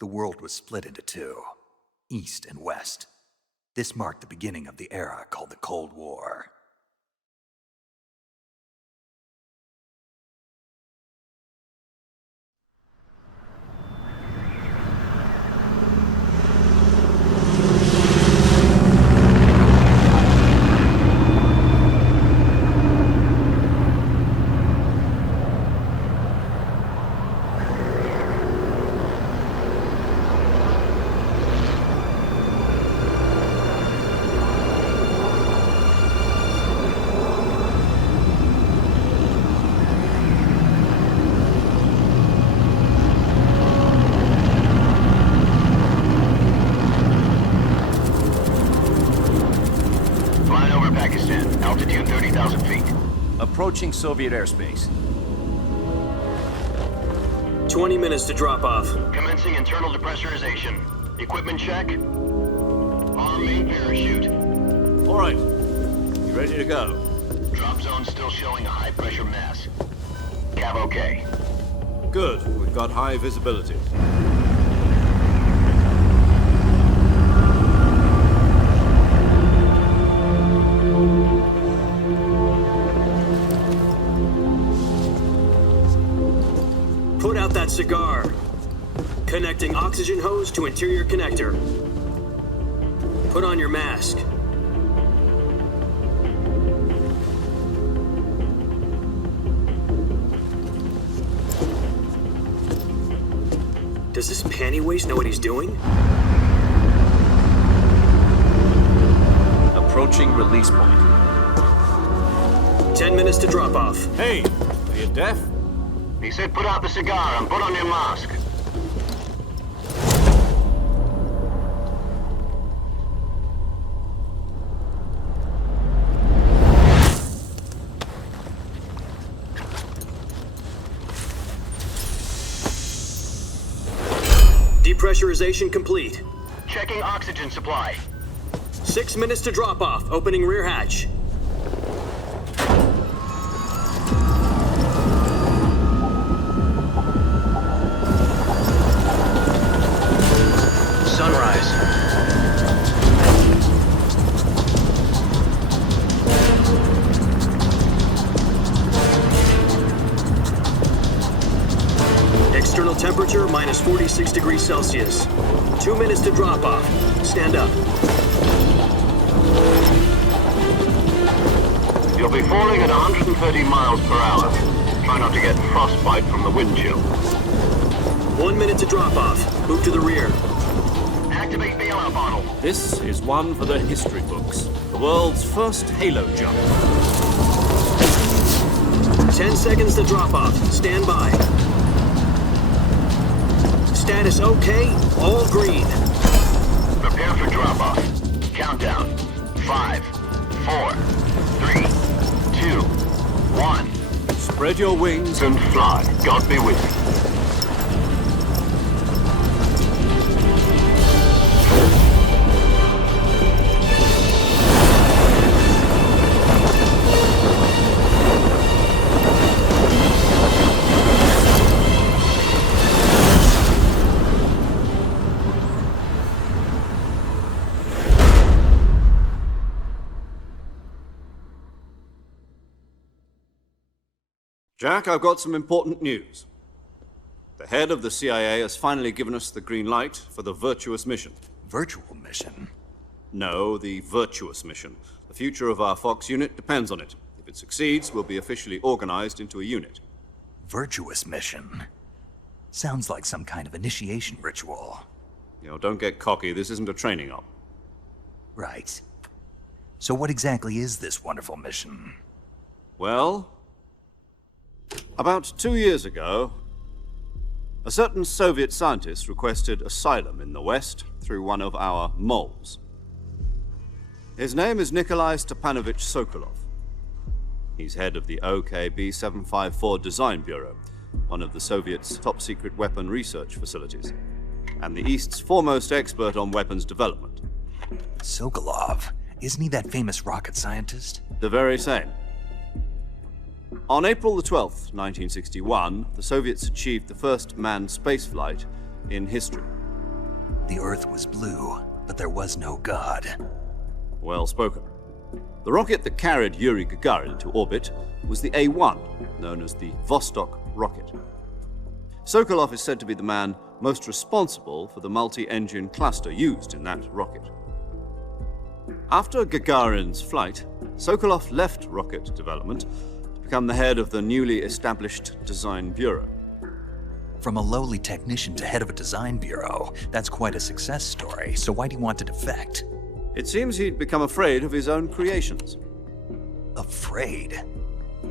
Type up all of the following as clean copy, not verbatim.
the world was split into two, East and West. This marked the beginning of the era called the Cold War. Altitude 30,000 feet. Approaching Soviet airspace. 20 minutes to drop off. Commencing internal depressurization. Equipment check. On main parachute. All right. You ready to go? Drop zone still showing a high pressure mass. Cav okay. Good. We've got high visibility. Put out that cigar. Connecting oxygen hose to interior connector. Put on your mask. Does this panty waste know what he's doing? Approaching release point. 10 minutes to drop off. Hey, are you deaf? He said put out the cigar and put on your mask. Depressurization complete. Checking oxygen supply. 6 minutes to drop off. Opening rear hatch. Sunrise. External temperature minus 46 degrees Celsius. 2 minutes to drop off. Stand up. You'll be falling at 130 miles per hour. Try not to get frostbite from the wind chill. 1 minute to drop off. Move to the rear. Activate bailout bottle. This is one for the history books. The world's first halo jump. 10 seconds to drop off. Stand by. Status okay. All green. Prepare for drop off. Countdown. 5, 4, 3, 2, 1. Spread your wings And fly. God be with you. Jack, I've got some important news. The head of the CIA has finally given us the green light for the virtuous mission. Virtual mission? No, the virtuous mission. The future of our Fox unit depends on it. If it succeeds, we'll be officially organized into a unit. Virtuous mission? Sounds like some kind of initiation ritual. You know, don't get cocky. This isn't a training op. Right. So what exactly is this wonderful mission? Well, about 2 years ago, a certain Soviet scientist requested asylum in the West through one of our moles. His name is �NIkolai Stepanovich Sokolov. He's head of the OKB-754 Design Bureau, one of the Soviets' top-secret weapon research facilities, and the East's foremost expert on weapons development. Sokolov? Isn't he that famous rocket scientist? The very same. On April the 12th, 1961, the Soviets achieved the first manned spaceflight in history. The Earth was blue, but there was no God. Well spoken. The rocket that carried Yuri Gagarin to orbit was the A-1, known as the Vostok rocket. Sokolov is said to be the man most responsible for the multi-engine cluster used in that rocket. After Gagarin's flight, Sokolov left rocket development to become the head of the newly established Design Bureau. From a lowly technician to head of a design bureau, that's quite a success story, so why'd he want to defect? It seems he'd become afraid of his own creations. Afraid?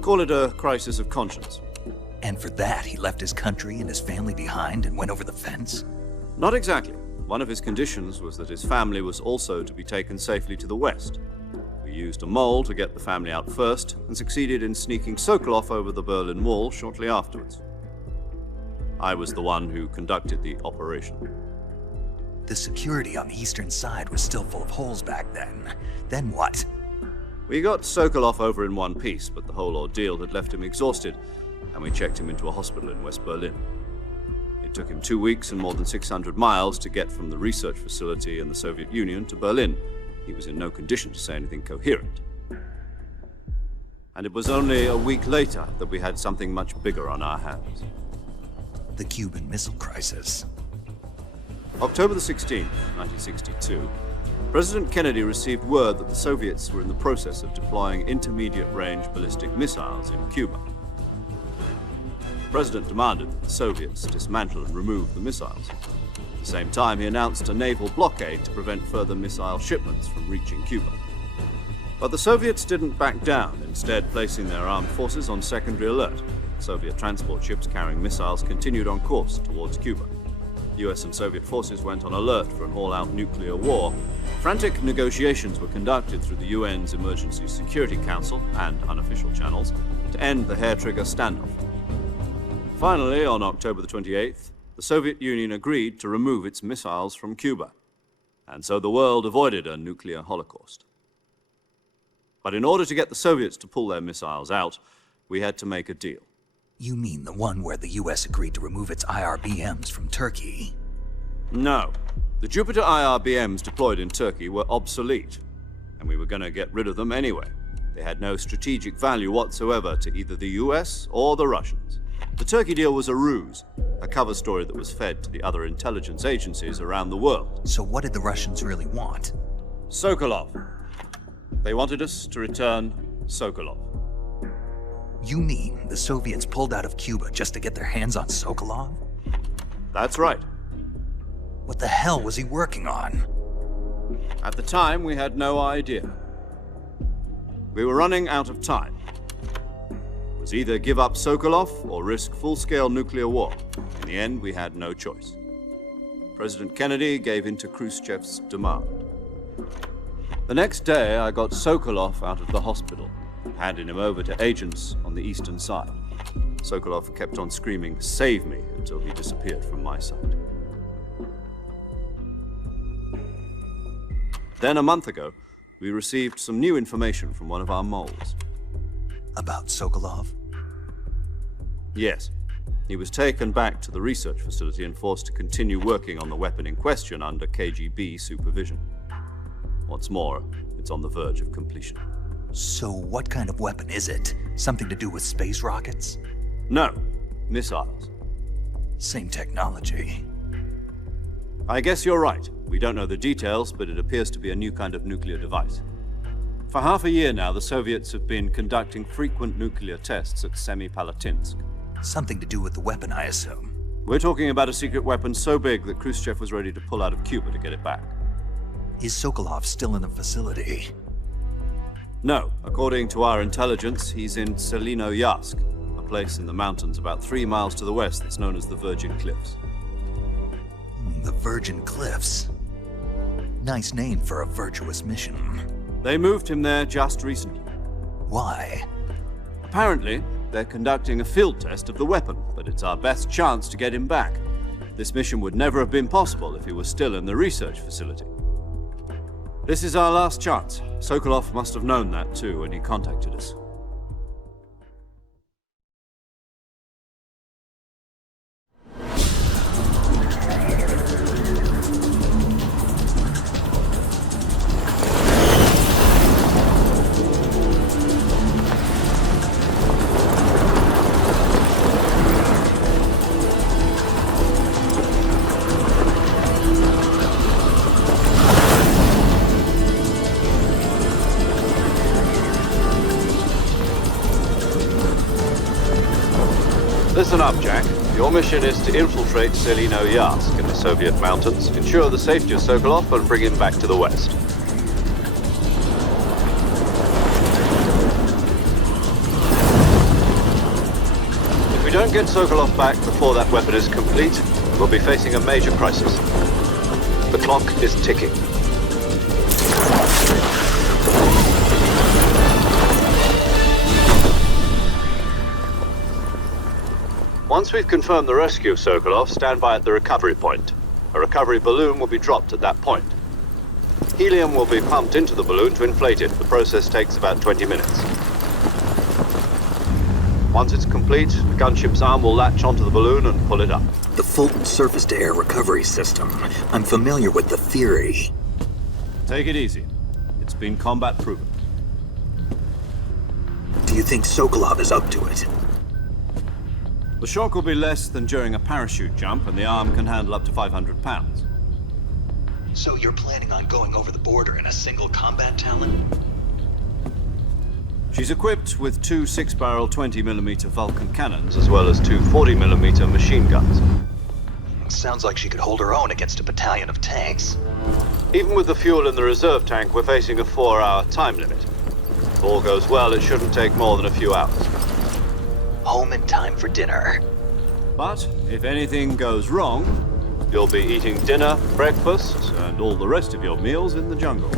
Call it a crisis of conscience. And for that, he left his country and his family behind and went over the fence? Not exactly. One of his conditions was that his family was also to be taken safely to the west. We used a mole to get the family out first and succeeded in sneaking Sokolov over the Berlin Wall shortly afterwards. I was the one who conducted the operation. The security on the eastern side was still full of holes back then. Then what? We got Sokolov over in one piece, but the whole ordeal had left him exhausted, and we checked him into a hospital in West Berlin. It took him 2 weeks and more than 600 miles to get from the research facility in the Soviet Union to Berlin. He was in no condition to say anything coherent. And it was only a week later that we had something much bigger on our hands. The Cuban Missile Crisis. October the 16th, 1962, President Kennedy received word that the Soviets were in the process of deploying intermediate-range ballistic missiles in Cuba. The President demanded that the Soviets dismantle and remove the missiles. At the same time, he announced a naval blockade to prevent further missile shipments from reaching Cuba. But the Soviets didn't back down, instead placing their armed forces on secondary alert. Soviet transport ships carrying missiles continued on course towards Cuba. US and Soviet forces went on alert for an all-out nuclear war. Frantic negotiations were conducted through the UN's Emergency Security Council and unofficial channels to end the hair-trigger standoff. Finally, on October the 28th, the Soviet Union agreed to remove its missiles from Cuba, and so the world avoided a nuclear holocaust. But in order to get the Soviets to pull their missiles out, we had to make a deal. You mean the one where the US agreed to remove its IRBMs from Turkey? No. The Jupiter IRBMs deployed in Turkey were obsolete, and we were going to get rid of them anyway. They had no strategic value whatsoever to either the US or the Russians. The Turkey deal was a ruse, a cover story that was fed to the other intelligence agencies around the world. So what did the Russians really want? Sokolov. They wanted us to return Sokolov. You mean the Soviets pulled out of Cuba just to get their hands on Sokolov? That's right. What the hell was he working on? At the time, we had no idea. We were running out of time. It was either give up Sokolov or risk full-scale nuclear war. In the end, we had no choice. President Kennedy gave in to Khrushchev's demand. The next day, I got Sokolov out of the hospital, handing him over to agents on the eastern side. Sokolov kept on screaming, "Save me," until he disappeared from my sight. Then a month ago, we received some new information from one of our moles. About Sokolov? Yes. He was taken back to the research facility and forced to continue working on the weapon in question under KGB supervision. What's more, it's on the verge of completion. So what kind of weapon is it? Something to do with space rockets? No, missiles. Same technology. I guess you're right. We don't know the details, but it appears to be a new kind of nuclear device. For half a year now, the Soviets have been conducting frequent nuclear tests at Semipalatinsk. Something to do with the weapon, I assume. We're talking about a secret weapon so big that Khrushchev was ready to pull out of Cuba to get it back. Is Sokolov still in the facility? No. According to our intelligence, he's in Selinoyarsk, a place in the mountains about 3 miles to the west that's known as the Virgin Cliffs. The Virgin Cliffs. Nice name for a virtuous mission. They moved him there just recently. Why? Apparently, they're conducting a field test of the weapon, but it's our best chance to get him back. This mission would never have been possible if he was still in the research facility. This is our last chance. Sokolov must have known that too when he contacted us. Your mission is to infiltrate 𝐬𝐮𝐬𝐫𝐞 in the Soviet mountains, ensure the safety of Sokolov, and bring him back to the West. If we don't get Sokolov back before that weapon is complete, we'll be facing a major crisis. The clock is ticking. Once we've confirmed the rescue of Sokolov, stand by at the recovery point. A recovery balloon will be dropped at that point. Helium will be pumped into the balloon to inflate it. The process takes about 20 minutes. Once it's complete, the gunship's arm will latch onto the balloon and pull it up. The Fulton surface-to-air recovery system. I'm familiar with the theory. Take it easy. It's been combat proven. Do you think Sokolov is up to it? The shock will be less than during a parachute jump, and the arm can handle up to 500 pounds. So you're planning on going over the border in a single combat Talon? She's equipped with two 6-barrel 20mm Vulcan cannons, as well as two 40mm machine guns. Sounds like she could hold her own against a battalion of tanks. Even with the fuel in the reserve tank, we're facing a 4-hour time limit. If all goes well, it shouldn't take more than a few hours. Home in time for dinner. But if anything goes wrong, you'll be eating dinner, breakfast, and all the rest of your meals in the jungle.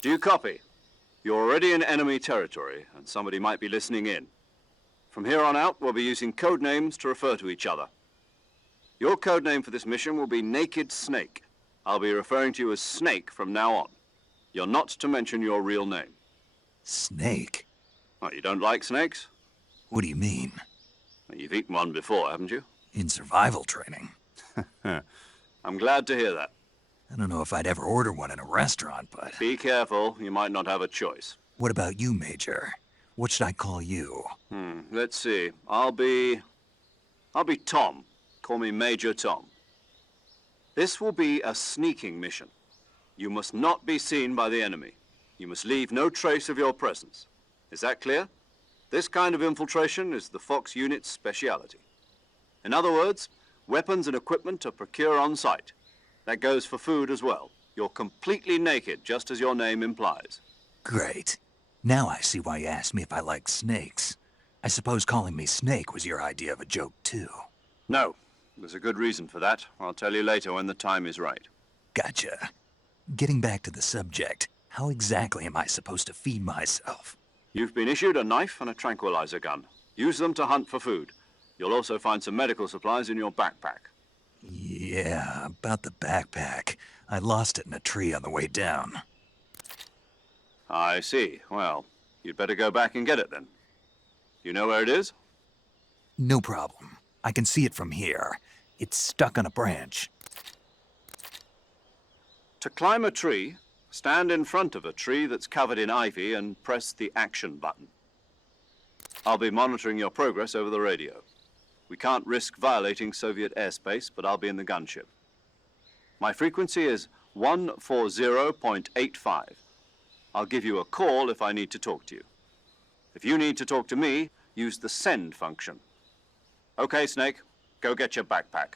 Do you copy? You're already in enemy territory, and somebody might be listening in. From here on out, we'll be using code names to refer to each other. Your code name for this mission will be Naked Snake. I'll be referring to you as Snake from now on. You're not to mention your real name. Snake? Oh, you don't like snakes? What do you mean? Well, you've eaten one before, haven't you? In survival training. I'm glad to hear that. I don't know if I'd ever order one in a restaurant, but... Be careful, you might not have a choice. What about you, Major? What should I call you? Let's see. I'll be Tom. Call me Major Tom. This will be a sneaking mission. You must not be seen by the enemy. You must leave no trace of your presence. Is that clear? This kind of infiltration is the Fox unit's speciality. In other words, weapons and equipment are procured on site. That goes for food as well. You're completely naked, just as your name implies. Great. Now I see why you asked me if I like snakes. I suppose calling me Snake was your idea of a joke, too. No. There's a good reason for that. I'll tell you later when the time is right. Gotcha. Getting back to the subject, how exactly am I supposed to feed myself? You've been issued a knife and a tranquilizer gun. Use them to hunt for food. You'll also find some medical supplies in your backpack. Yeah, about the backpack. I lost it in a tree on the way down. I see. Well, you'd better go back and get it then. You know where it is? No problem. I can see it from here. It's stuck on a branch. To climb a tree, stand in front of a tree that's covered in ivy and press the action button. I'll be monitoring your progress over the radio. We can't risk violating Soviet airspace, but I'll be in the gunship. My frequency is 140.85. I'll give you a call if I need to talk to you. If you need to talk to me, use the send function. Okay, Snake, go get your backpack.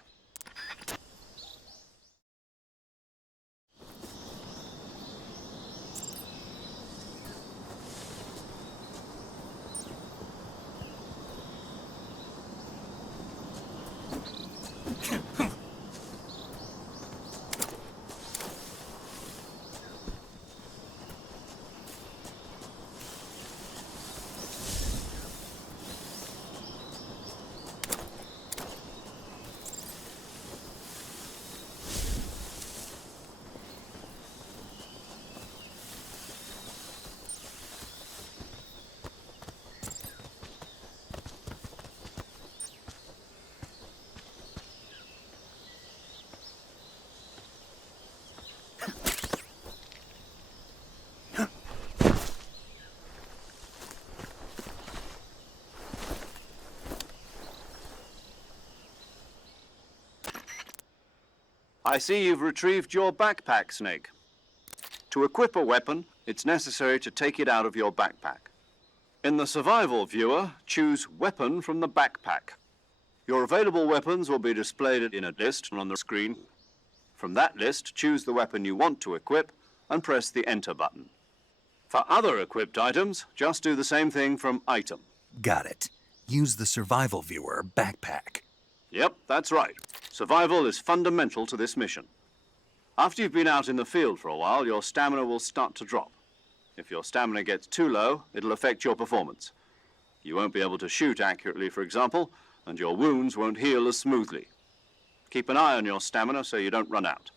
I see you've retrieved your backpack, Snake. To equip a weapon, it's necessary to take it out of your backpack. In the survival viewer, choose Weapon from the backpack. Your available weapons will be displayed in a list on the screen. From that list, choose the weapon you want to equip and press the Enter button. For other equipped items, just do the same thing from Item. Got it. Use the survival viewer backpack. Yep, that's right. Survival is fundamental to this mission. After you've been out in the field for a while, your stamina will start to drop. If your stamina gets too low, it'll affect your performance. You won't be able to shoot accurately, for example, and your wounds won't heal as smoothly. Keep an eye on your stamina so you don't run out.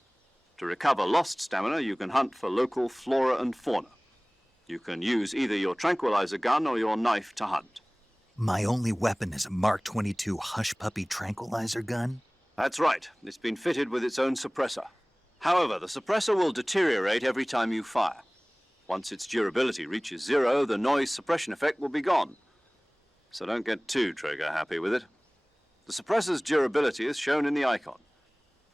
To recover lost stamina, you can hunt for local flora and fauna. You can use either your tranquilizer gun or your knife to hunt. My only weapon is a Mark 22 Hush Puppy tranquilizer gun? That's right. It's been fitted with its own suppressor. However, the suppressor will deteriorate every time you fire. Once its durability reaches 0, the noise suppression effect will be gone. So don't get too trigger-happy with it. The suppressor's durability is shown in the icon.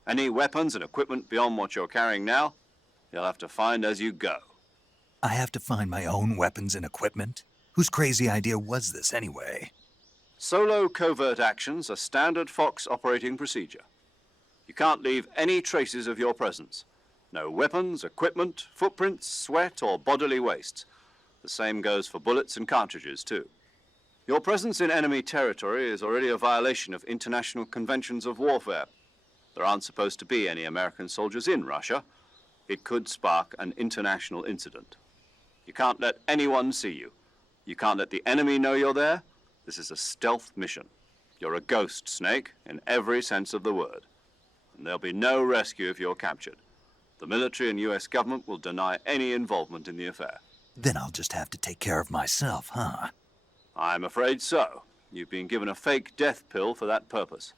Any weapons and equipment beyond what you're carrying now, you'll have to find as you go. I have to find my own weapons and equipment? Whose crazy idea was this, anyway? Solo covert actions are standard Fox operating procedure. You can't leave any traces of your presence. No weapons, equipment, footprints, sweat, or bodily wastes. The same goes for bullets and cartridges, too. Your presence in enemy territory is already a violation of international conventions of warfare. There aren't supposed to be any American soldiers in Russia. It could spark an international incident. You can't let anyone see you. You can't let the enemy know you're there. This is a stealth mission. You're a ghost, Snake, in every sense of the word. And there'll be no rescue if you're captured. The military and US government will deny any involvement in the affair. Then I'll just have to take care of myself, huh? I'm afraid so. You've been given a fake death pill for that purpose.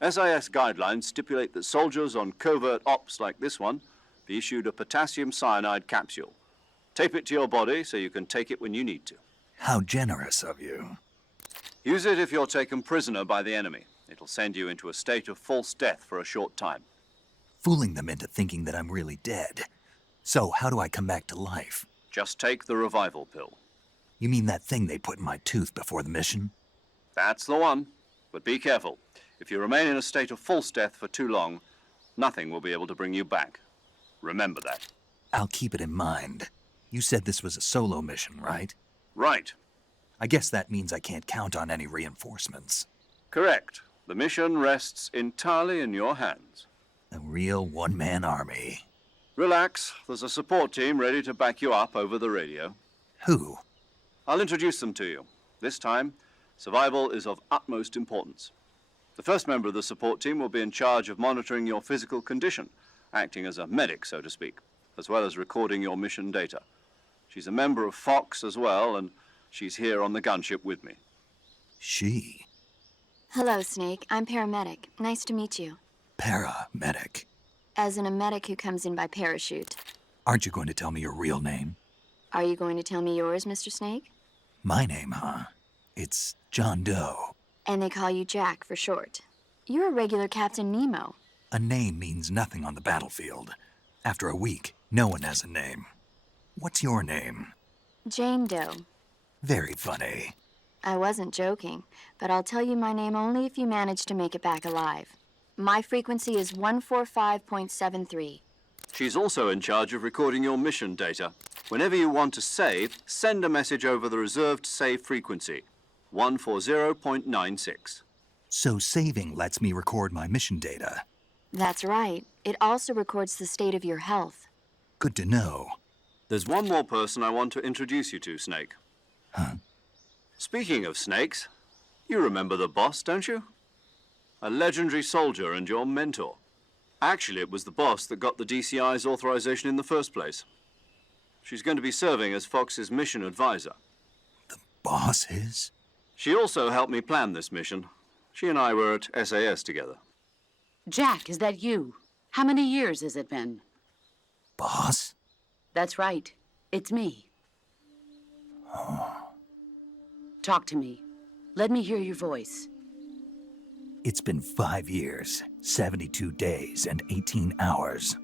SIS guidelines stipulate that soldiers on covert ops like this one be issued a potassium cyanide capsule. Tape it to your body so you can take it when you need to. How generous of you. Use it if you're taken prisoner by the enemy. It'll send you into a state of false death for a short time. Fooling them into thinking that I'm really dead. So how do I come back to life? Just take the revival pill. You mean that thing they put in my tooth before the mission? That's the one. But be careful. If you remain in a state of false death for too long, nothing will be able to bring you back. Remember that. I'll keep it in mind. You said this was a solo mission, right? Right. I guess that means I can't count on any reinforcements. Correct. The mission rests entirely in your hands. A real one-man army. Relax. There's a support team ready to back you up over the radio. Who? I'll introduce them to you. This time, survival is of utmost importance. The first member of the support team will be in charge of monitoring your physical condition, acting as a medic, so to speak, as well as recording your mission data. She's a member of Fox as well, and she's here on the gunship with me. She? Hello, Snake. I'm paramedic. Nice to meet you. Paramedic. As in a medic who comes in by parachute. Aren't you going to tell me your real name? Are you going to tell me yours, Mr. Snake? My name, huh? It's John Doe. And they call you Jack for short. You're a regular Captain Nemo. A name means nothing on the battlefield. After a week, no one has a name. What's your name? Jane Doe. Very funny. I wasn't joking, but I'll tell you my name only if you manage to make it back alive. My frequency is 145.73. She's also in charge of recording your mission data. Whenever you want to save, send a message over the reserved save frequency, 140.96. So saving lets me record my mission data. That's right. It also records the state of your health. Good to know. There's one more person I want to introduce you to, Snake. Huh? Speaking of snakes, you remember the boss, don't you? A legendary soldier and your mentor. Actually, it was the boss that got the DCI's authorization in the first place. She's going to be serving as Fox's mission advisor. The boss is? She also helped me plan this mission. She and I were at SAS together. Jack, is that you? How many years has it been? Boss? That's right. It's me. Talk to me. Let me hear your voice. It's been 5 years, 72 days, and 18 hours.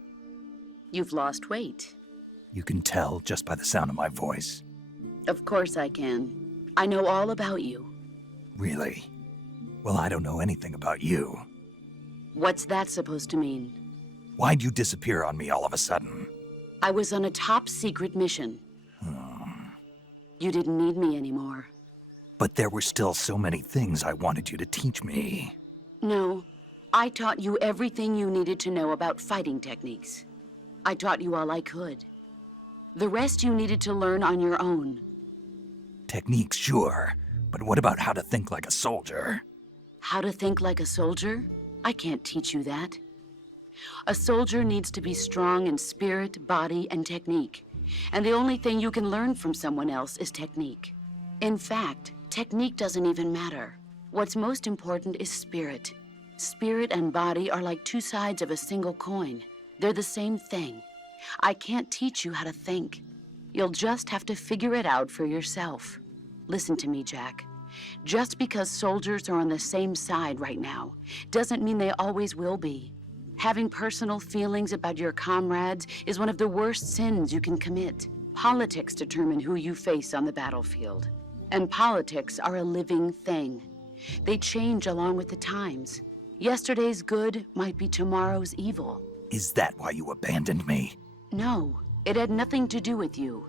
You've lost weight. You can tell just by the sound of my voice. Of course I can. I know all about you. Really? Well, I don't know anything about you. What's that supposed to mean? Why'd you disappear on me all of a sudden? I was on a top-secret mission. You didn't need me anymore. But there were still so many things I wanted you to teach me. No, I taught you everything you needed to know about fighting techniques. I taught you all I could. The rest you needed to learn on your own. Techniques, sure. But what about how to think like a soldier? How to think like a soldier? I can't teach you that. A soldier needs to be strong in spirit, body, and technique. And the only thing you can learn from someone else is technique. In fact, technique doesn't even matter. What's most important is spirit. Spirit and body are like two sides of a single coin. They're the same thing. I can't teach you how to think. You'll just have to figure it out for yourself. Listen to me, Jack. Just because soldiers are on the same side right now doesn't mean they always will be. Having personal feelings about your comrades is one of the worst sins you can commit. Politics determine who you face on the battlefield. And politics are a living thing. They change along with the times. Yesterday's good might be tomorrow's evil. Is that why you abandoned me? No, it had nothing to do with you.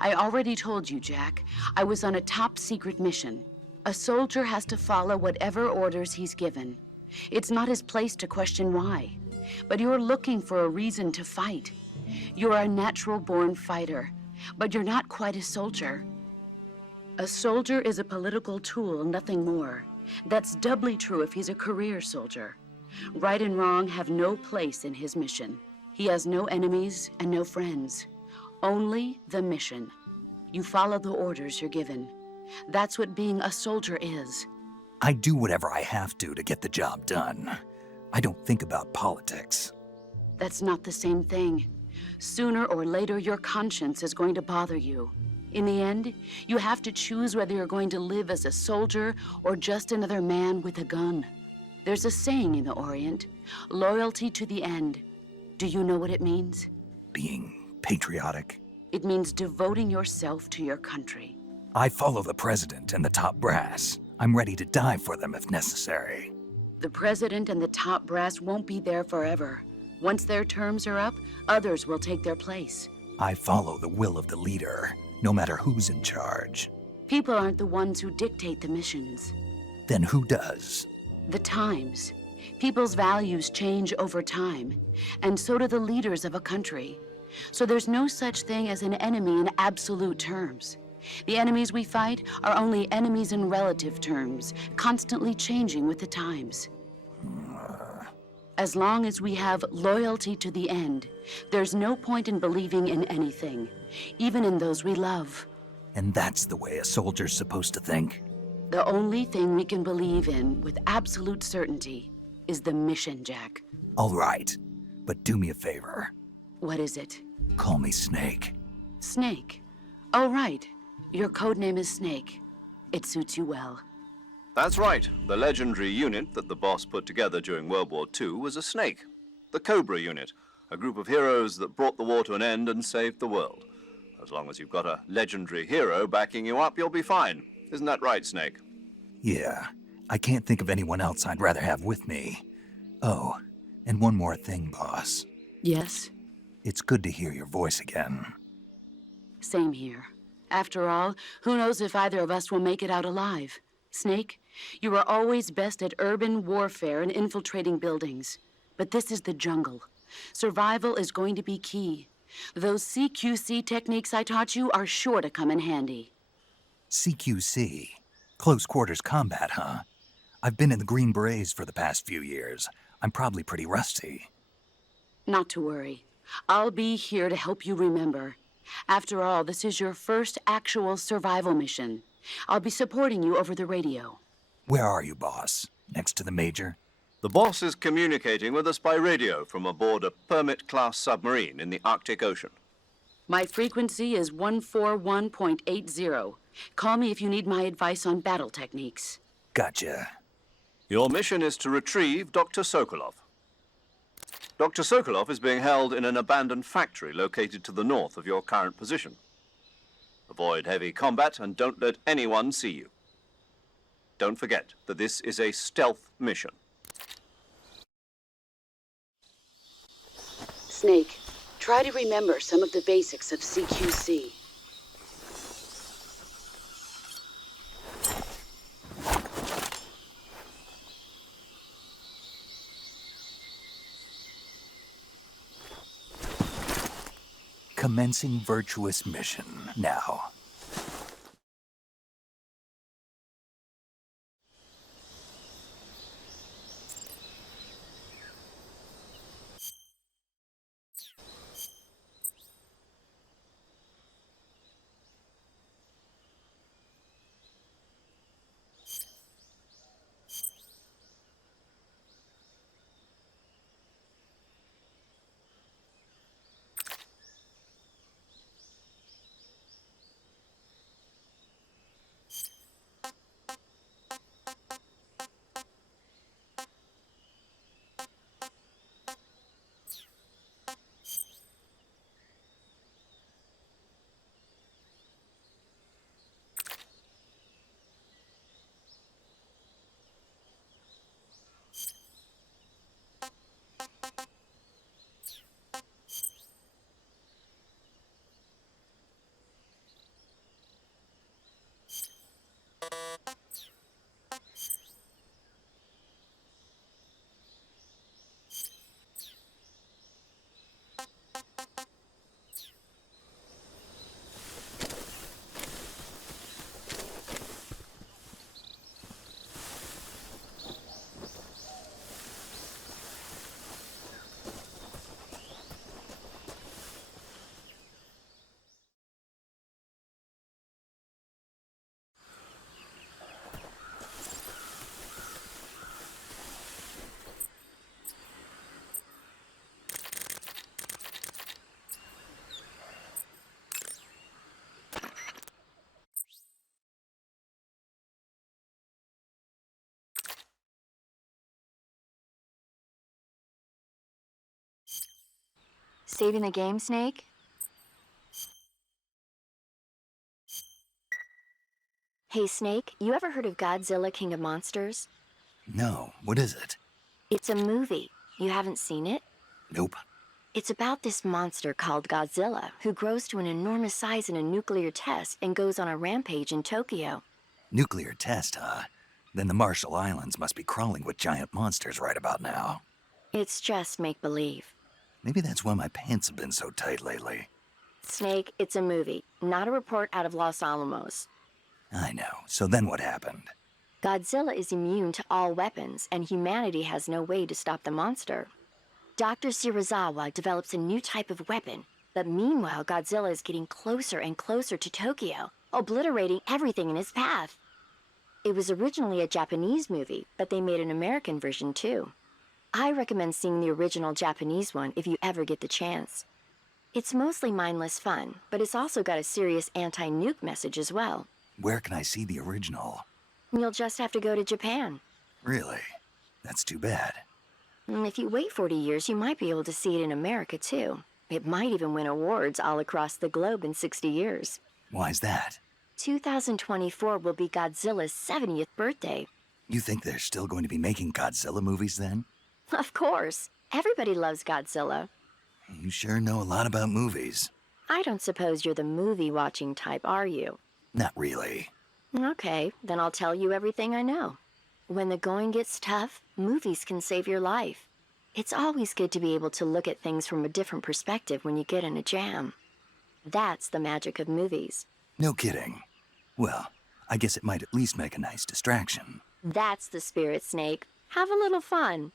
I already told you, Jack. I was on a top-secret mission. A soldier has to follow whatever orders he's given. It's not his place to question why. But you're looking for a reason to fight. You're a natural-born fighter, but you're not quite a soldier. A soldier is a political tool, nothing more. That's doubly true if he's a career soldier. Right and wrong have no place in his mission. He has no enemies and no friends. Only the mission. You follow the orders you're given. That's what being a soldier is. I do whatever I have to get the job done. I don't think about politics. That's not the same thing. Sooner or later, your conscience is going to bother you. In the end, you have to choose whether you're going to live as a soldier or just another man with a gun. There's a saying in the Orient, loyalty to the end. Do you know what it means? Being patriotic. It means devoting yourself to your country. I follow the president and the top brass. I'm ready to die for them if necessary. The president and the top brass won't be there forever. Once their terms are up, others will take their place. I follow the will of the leader, no matter who's in charge. People aren't the ones who dictate the missions. Then who does? The times. People's values change over time, and so do the leaders of a country. So there's no such thing as an enemy in absolute terms. The enemies we fight are only enemies in relative terms, constantly changing with the times. As long as we have loyalty to the end, there's no point in believing in anything, even in those we love. And that's the way a soldier's supposed to think? The only thing we can believe in with absolute certainty is the mission, Jack. All right. But do me a favor. What is it? Call me Snake. Snake. Oh, right. Your code name is Snake. It suits you well. That's right. The legendary unit that the boss put together during World War II was a snake. The Cobra unit, a group of heroes that brought the war to an end and saved the world. As long as you've got a legendary hero backing you up, you'll be fine. Isn't that right, Snake? Yeah, I can't think of anyone else I'd rather have with me. Oh, and one more thing, boss. Yes? It's good to hear your voice again. Same here. After all, who knows if either of us will make it out alive? Snake, you are always best at urban warfare and infiltrating buildings. But this is the jungle. Survival is going to be key. Those CQC techniques I taught you are sure to come in handy. CQC? Close quarters combat, huh? I've been in the Green Berets for the past few years. I'm probably pretty rusty. Not to worry. I'll be here to help you remember. After all, this is your first actual survival mission. I'll be supporting you over the radio. Where are you, boss? Next to the Major? The boss is communicating with us by radio from aboard a Permit-class submarine in the Arctic Ocean. My frequency is 141.80. Call me if you need my advice on battle techniques. Gotcha. Your mission is to retrieve Dr. Sokolov. Dr. Sokolov is being held in an abandoned factory located to the north of your current position. Avoid heavy combat and don't let anyone see you. Don't forget that this is a stealth mission. Snake, try to remember some of the basics of CQC. Commencing virtuous mission now. Saving the game, Snake? Hey, Snake, you ever heard of Godzilla, King of Monsters? No, what is it? It's a movie. You haven't seen it? Nope. It's about this monster called Godzilla, who grows to an enormous size in a nuclear test and goes on a rampage in Tokyo. Nuclear test, huh? Then the Marshall Islands must be crawling with giant monsters right about now. It's just make-believe. Maybe that's why my pants have been so tight lately. Snake, it's a movie, not a report out of Los Alamos. I know. So then what happened? Godzilla is immune to all weapons, and humanity has no way to stop the monster. Dr. Serizawa develops a new type of weapon, but meanwhile Godzilla is getting closer and closer to Tokyo, obliterating everything in his path. It was originally a Japanese movie, but they made an American version too. I recommend seeing the original Japanese one if you ever get the chance. It's mostly mindless fun, but it's also got a serious anti-nuke message as well. Where can I see the original? You'll just have to go to Japan. Really? That's too bad. If you wait 40 years, you might be able to see it in America, too. It might even win awards all across the globe in 60 years. Why's that? 2024 will be Godzilla's 70th birthday. You think they're still going to be making Godzilla movies then? Of course. Everybody loves Godzilla. You sure know a lot about movies. I don't suppose you're the movie-watching type, are you? Not really. Okay, then I'll tell you everything I know. When the going gets tough, movies can save your life. It's always good to be able to look at things from a different perspective when you get in a jam. That's the magic of movies. No kidding. Well, I guess it might at least make a nice distraction. That's the spirit, Snake. Have a little fun.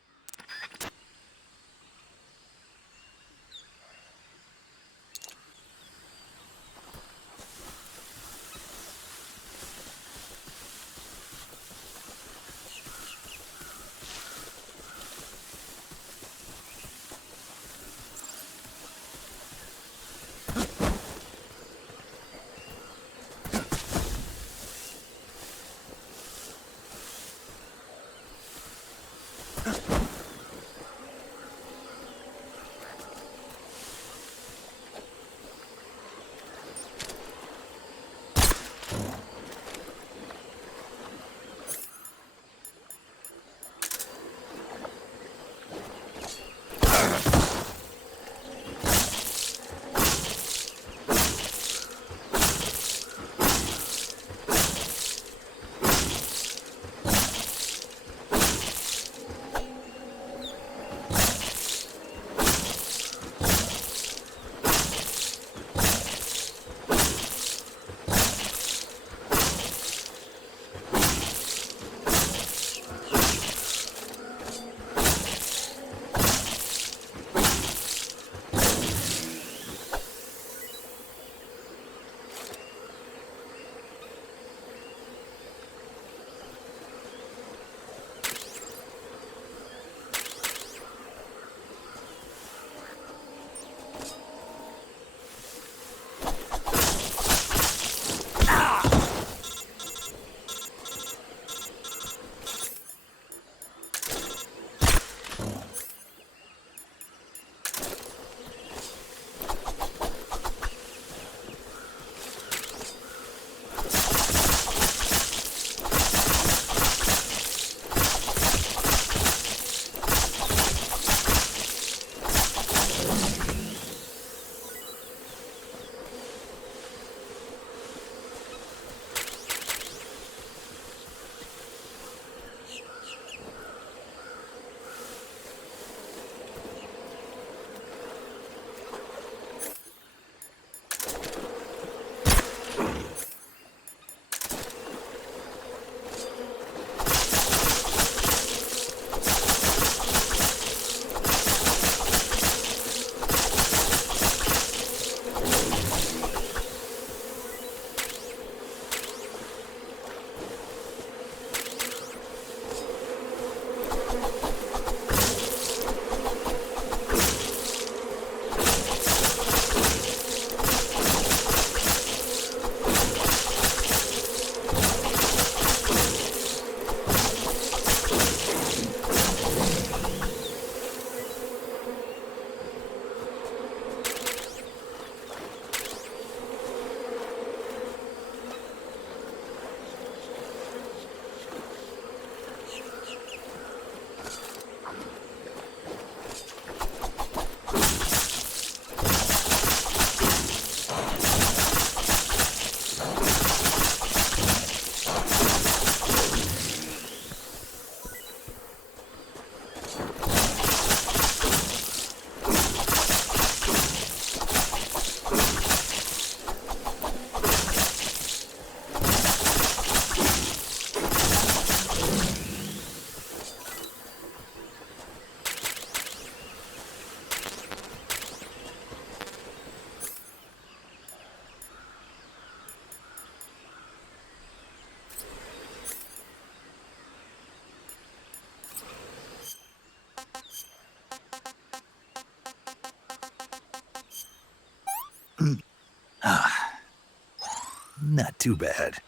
Not too bad.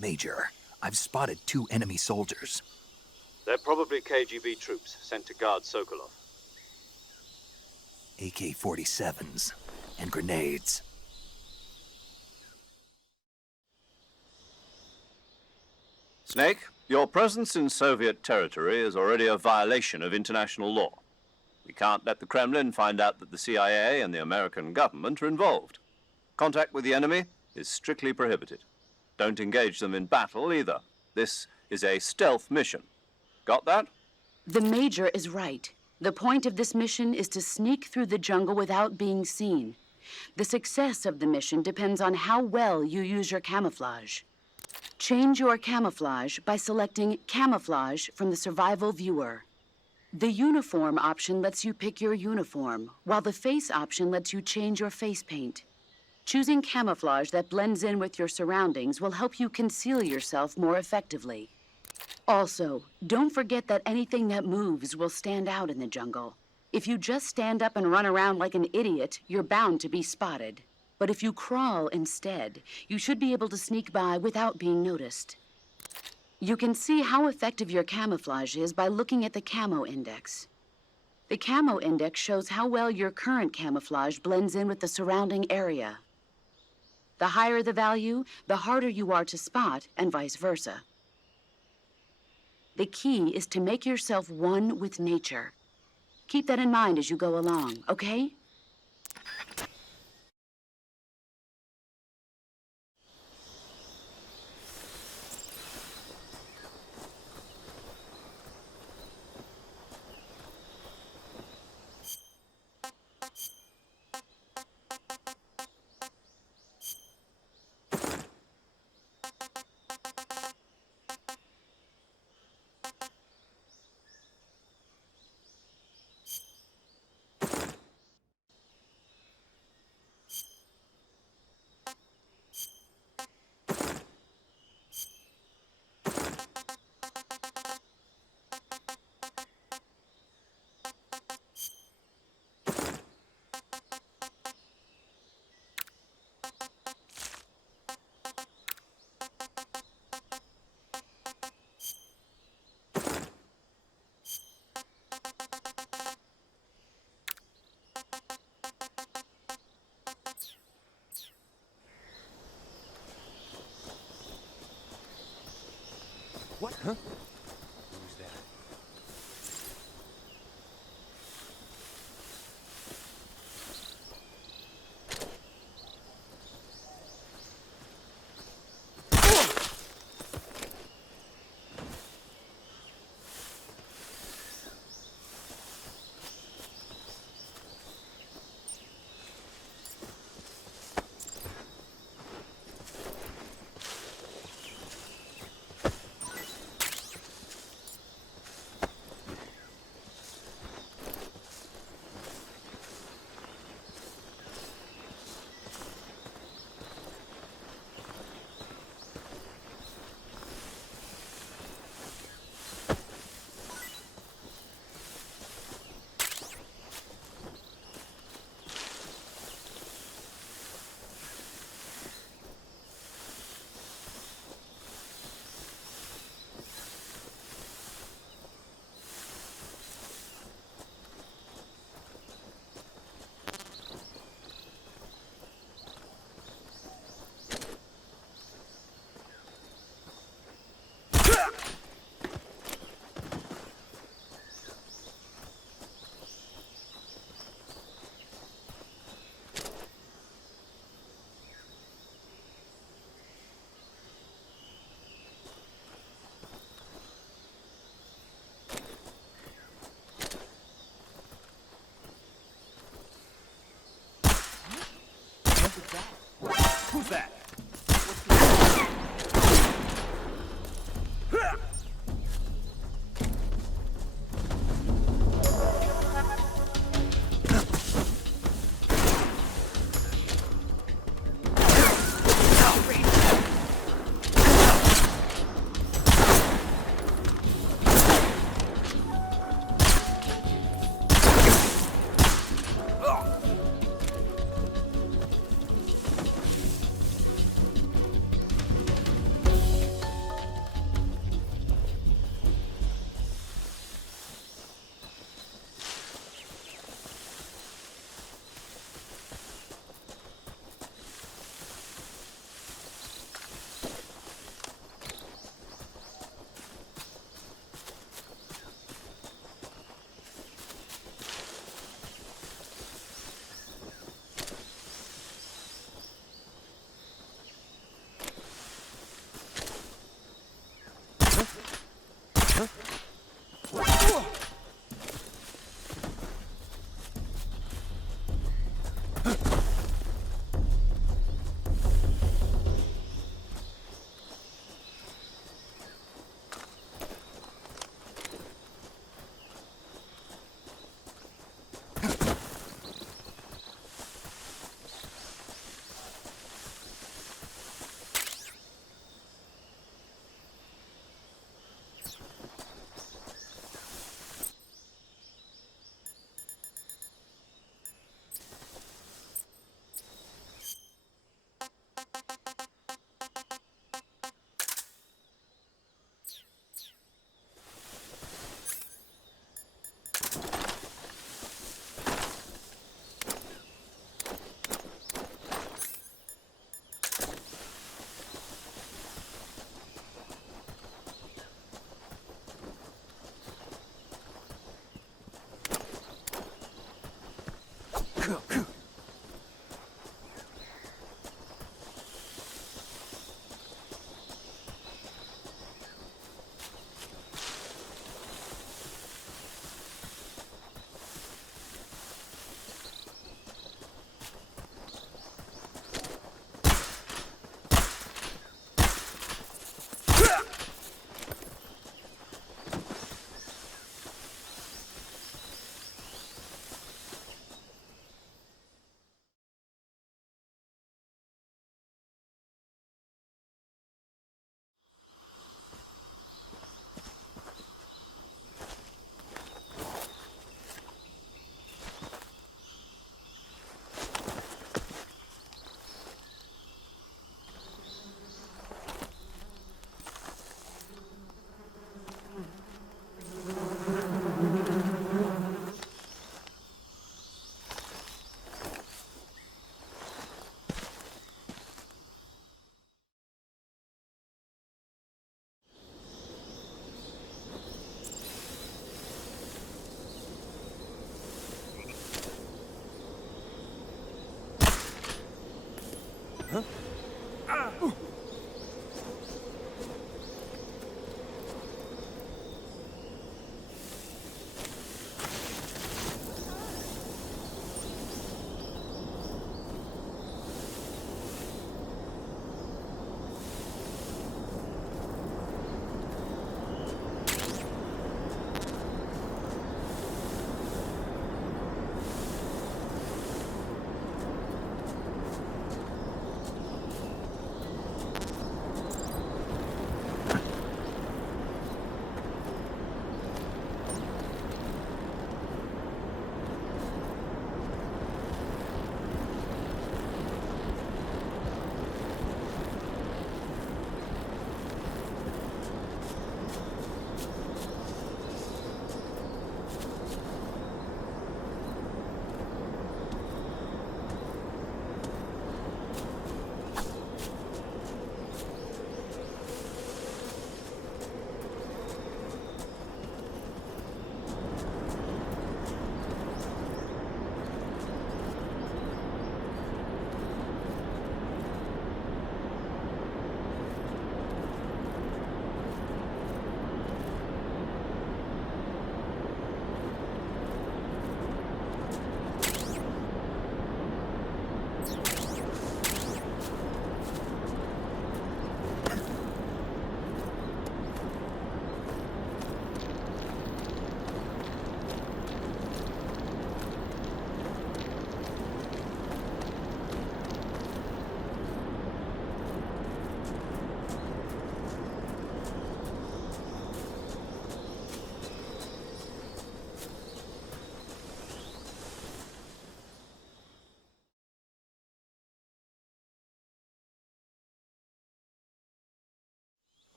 Major, I've spotted 2 enemy soldiers. They're probably KGB troops sent to guard Sokolov. AK-47s and grenades. Snake, your presence in Soviet territory is already a violation of international law. We can't let the Kremlin find out that the CIA and the American government are involved. Contact with the enemy is strictly prohibited. Don't engage them in battle either. This is a stealth mission. Got that? The Major is right. The point of this mission is to sneak through the jungle without being seen. The success of the mission depends on how well you use your camouflage. Change your camouflage by selecting Camouflage from the Survival Viewer. The Uniform option lets you pick your uniform, while the Face option lets you change your face paint. Choosing camouflage that blends in with your surroundings will help you conceal yourself more effectively. Also, don't forget that anything that moves will stand out in the jungle. If you just stand up and run around like an idiot, you're bound to be spotted. But if you crawl instead, you should be able to sneak by without being noticed. You can see how effective your camouflage is by looking at the Camo Index. The Camo Index shows how well your current camouflage blends in with the surrounding area. The higher the value, the harder you are to spot, and vice versa. The key is to make yourself one with nature. Keep that in mind as you go along, okay? What? Huh? Who's that? Who's that?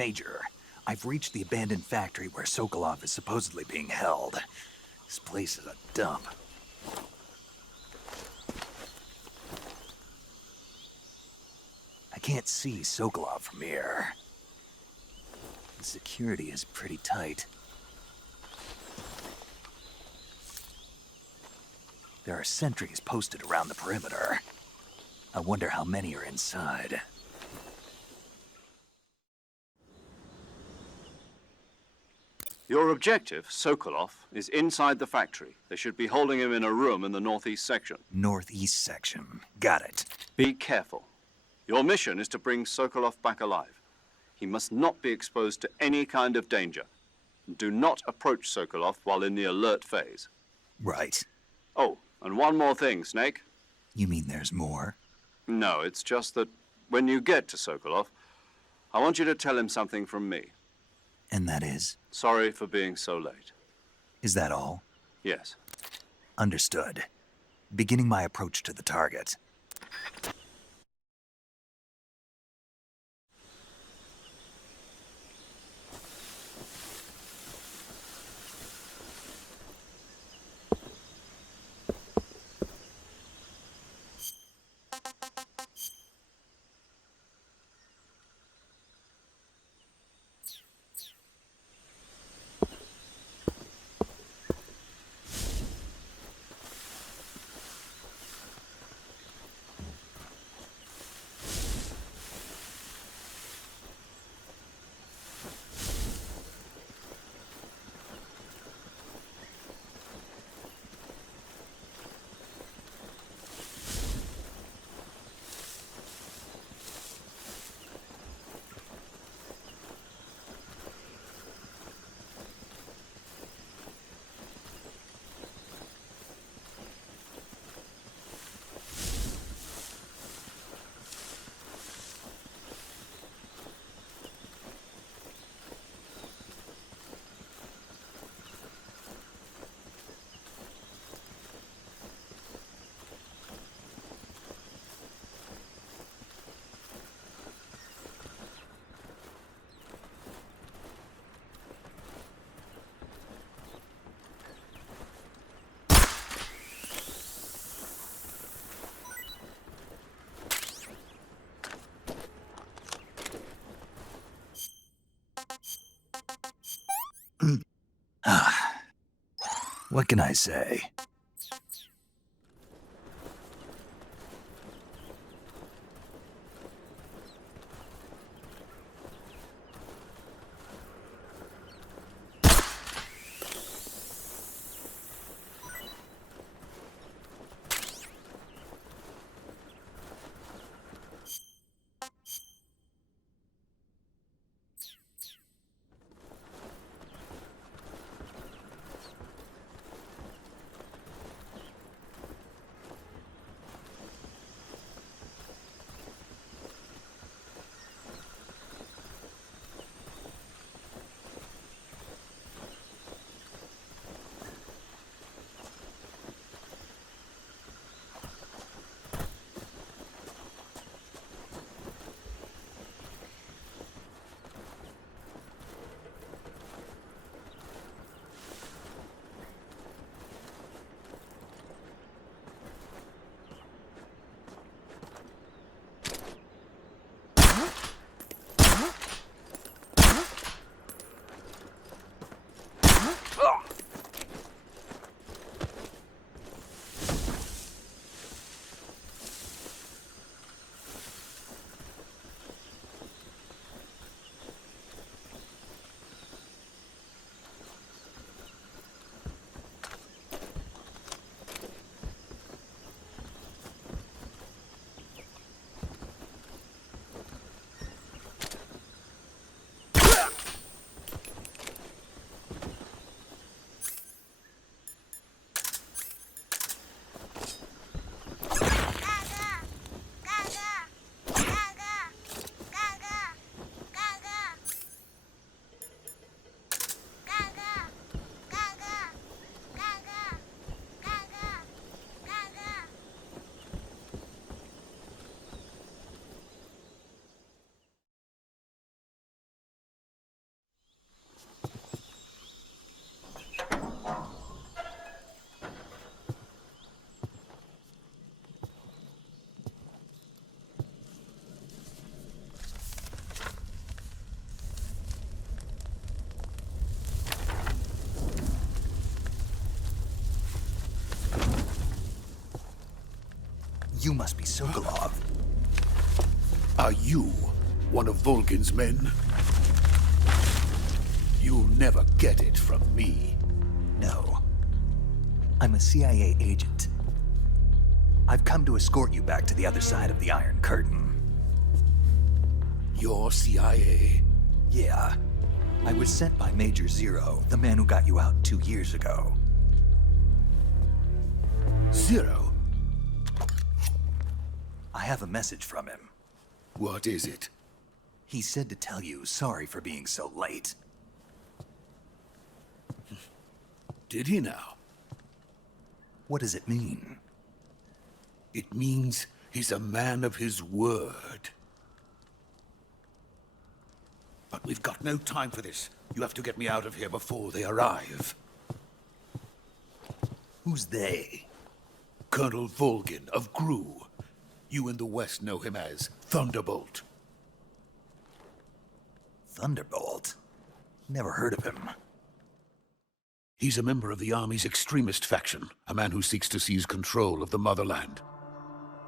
Major, I've reached the abandoned factory where Sokolov is supposedly being held. This place is a dump. I can't see Sokolov from here. The security is pretty tight. There are sentries posted around the perimeter. I wonder how many are inside. Your objective, Sokolov, is inside the factory. They should be holding him in a room in the northeast section. Northeast section. Got it. Be careful. Your mission is to bring Sokolov back alive. He must not be exposed to any kind of danger. Do not approach Sokolov while in the alert phase. Right. Oh, and one more thing, Snake. You mean there's more? No, it's just that when you get to Sokolov, I want you to tell him something from me. And that is? Sorry for being so late. Is that all? Yes. Understood. Beginning my approach to the target. What can I say? You must be Sokolov. Are you one of Volgin's men? You'll never get it from me. No. I'm a CIA agent. I've come to escort you back to the other side of the Iron Curtain. You're CIA? Yeah. I was sent by Major Zero, the man who got you out 2 years ago. Zero? I have a message from him. What is it? He said to tell you sorry for being so late. Did he now? What does it mean? It means he's a man of his word. But we've got no time for this. You have to get me out of here before they arrive. Who's they? Colonel Volgin of 𝐸. You in the West know him as Thunderbolt. Thunderbolt? Never heard of him. He's a member of the Army's extremist faction, a man who seeks to seize control of the motherland.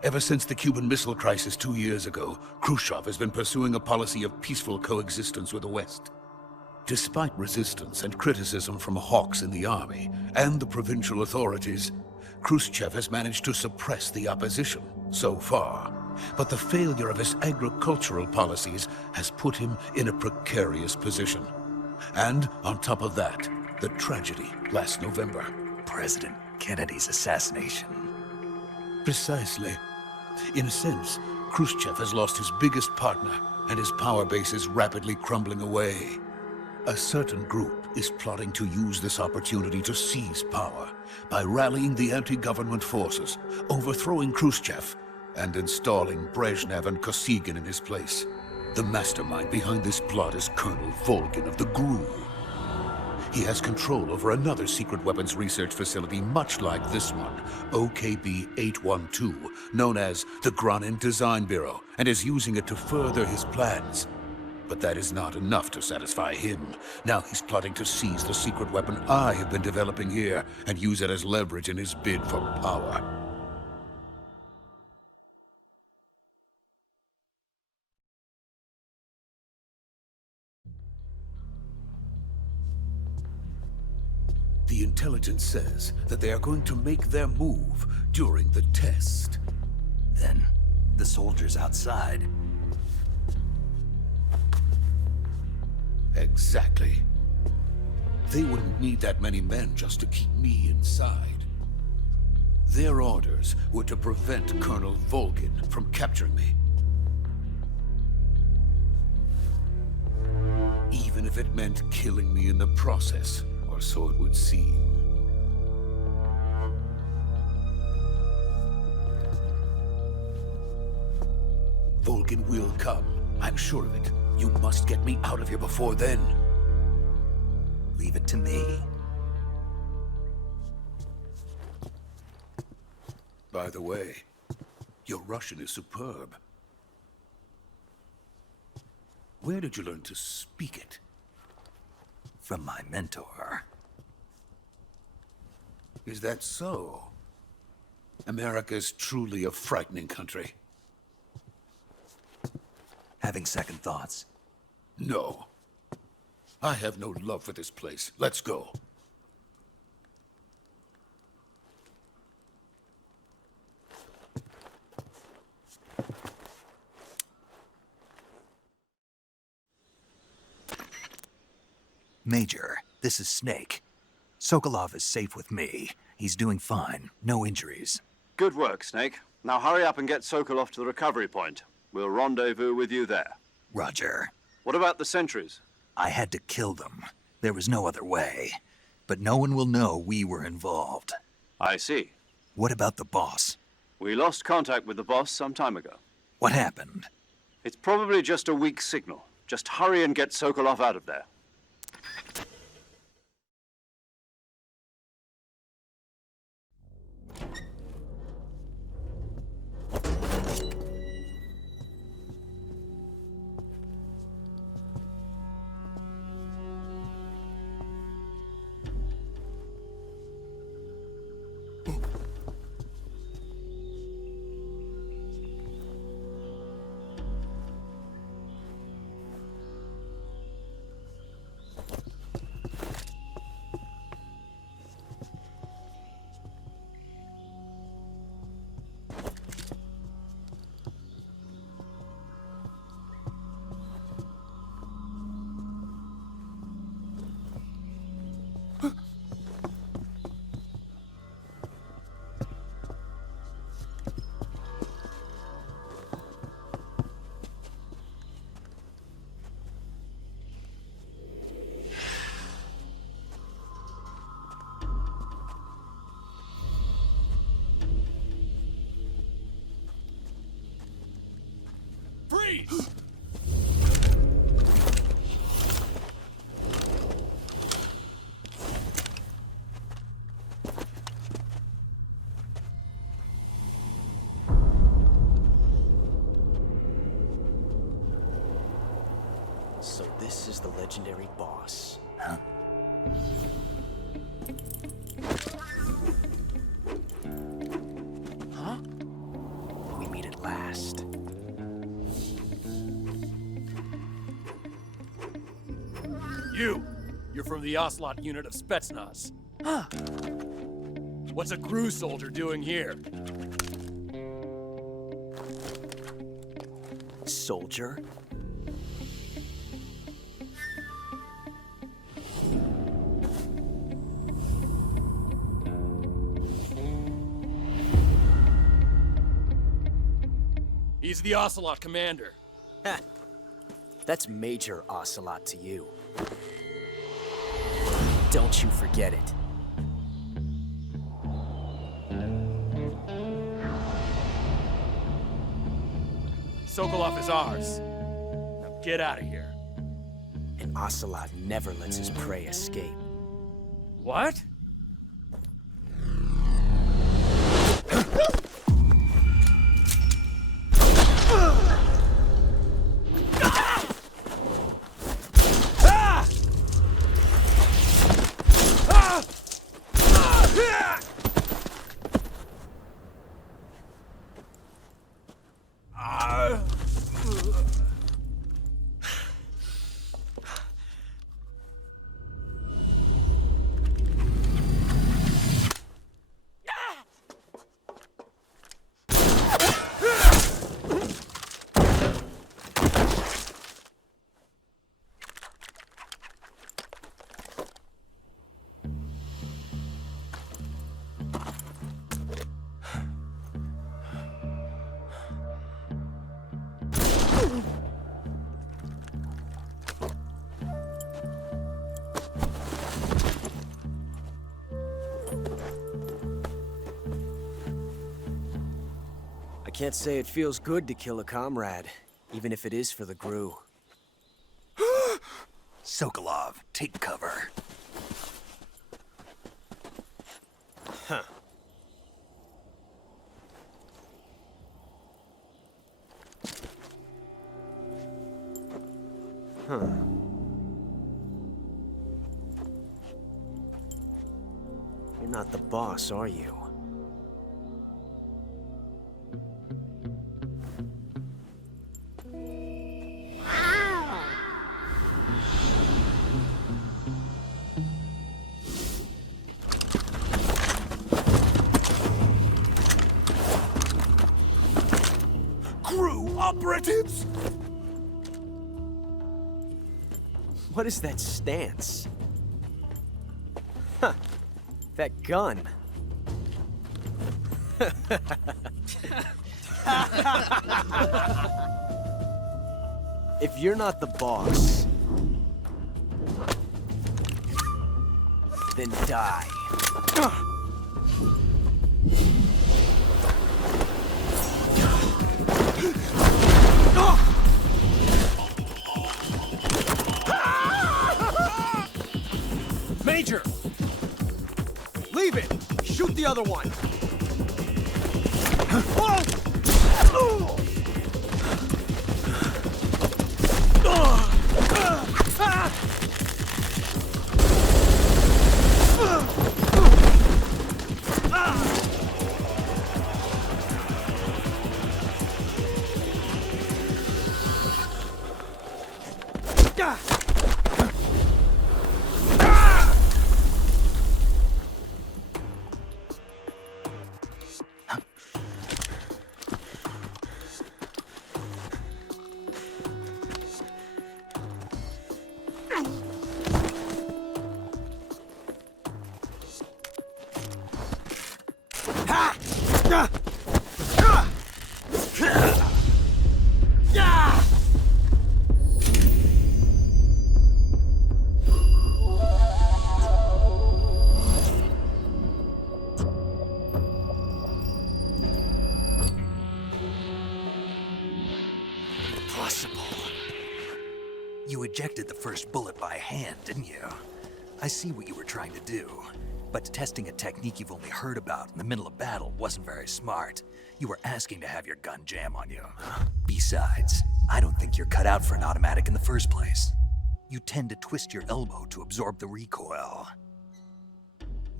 Ever since the Cuban Missile Crisis 2 years ago, Khrushchev has been pursuing a policy of peaceful coexistence with the West. Despite resistance and criticism from hawks in the army and the provincial authorities, Khrushchev has managed to suppress the opposition so far. But the failure of his agricultural policies has put him in a precarious position. And on top of that, the tragedy last November. President Kennedy's assassination. Precisely. In a sense, Khrushchev has lost his biggest partner, and his power base is rapidly crumbling away. A certain group is plotting to use this opportunity to seize power by rallying the anti-government forces, overthrowing Khrushchev, and installing Brezhnev and Kosygin in his place. The mastermind behind this plot is Colonel Volgin of the 𝐸. He has control over another secret weapons research facility much like this one, OKB-812, known as the Granin Design Bureau, and is using it to further his plans. But that is not enough to satisfy him. Now he's plotting to seize the secret weapon I have been developing here and use it as leverage in his bid for power. The intelligence says that they are going to make their move during the test. Then, the soldiers outside. Exactly. They wouldn't need that many men just to keep me inside. Their orders were to prevent Colonel Volgin from capturing me. Even if it meant killing me in the process. Or so it would seem. Volgin will come. I'm sure of it. You must get me out of here before then. Leave it to me. By the way, your Russian is superb. Where did you learn to speak it? From my mentor. Is that so? America's truly a frightening country. Having second thoughts? No. I have no love for this place. Let's go. Major, this is Snake. Sokolov is safe with me. He's doing fine. No injuries. Good work, Snake. Now hurry up and get Sokolov to the recovery point. We'll rendezvous with you there. Roger. What about the sentries? I had to kill them. There was no other way. But no one will know we were involved. I see. What about the boss? We lost contact with the boss some time ago. What happened? It's probably just a weak signal. Just hurry and get Sokolov out of there. me! So this is the legendary boss. Huh? Huh? We meet at last. You're from the Ocelot unit of Spetsnaz. Huh. What's a crew soldier doing here? Soldier? He's the Ocelot commander. Ha! That's Major Ocelot to you. Don't you forget it. Sokolov is ours. Now get out of here. And Ocelot never lets his prey escape. What? I can't say it feels good to kill a comrade, even if it is for the GRU. Sokolov, take cover. Huh. Huh. You're not the boss, are you? GRU operatives! What is that stance? Huh. That gun. If you're not the boss, then die. Major! Leave it! Shoot the other one! You ejected the first bullet by hand, didn't you? I see what you were trying to do, but testing a technique you've only heard about in the middle of battle wasn't very smart. You were asking to have your gun jam on you. Besides, I don't think you're cut out for an automatic in the first place. You tend to twist your elbow to absorb the recoil.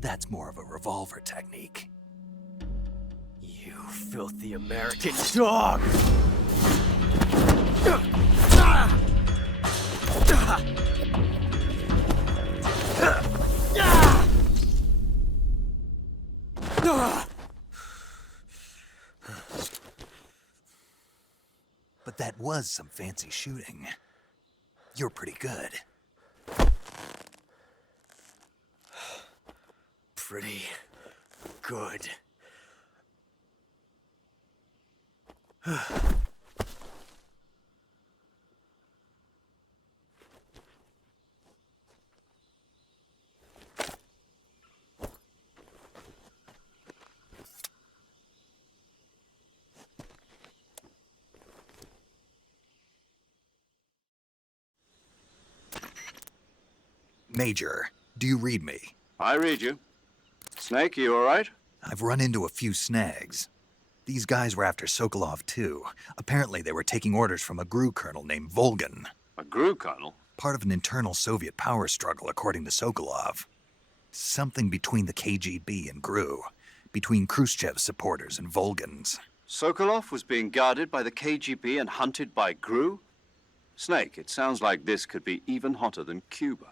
That's more of a revolver technique. You filthy American dog! But that was some fancy shooting. You're pretty good. Pretty good. Major, do you read me? I read you. Snake, you all right? I've run into a few snags. These guys were after Sokolov too. Apparently they were taking orders from a GRU colonel named Volgin. A GRU colonel? Part of an internal Soviet power struggle, according to Sokolov. Something between the KGB and GRU. Between Khrushchev's supporters and Volgin's. Sokolov was being guarded by the KGB and hunted by GRU? Snake, it sounds like this could be even hotter than Cuba.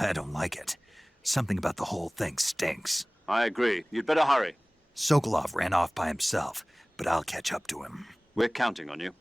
I don't like it. Something about the whole thing stinks. I agree. You'd better hurry. Sokolov ran off by himself, but I'll catch up to him. We're counting on you.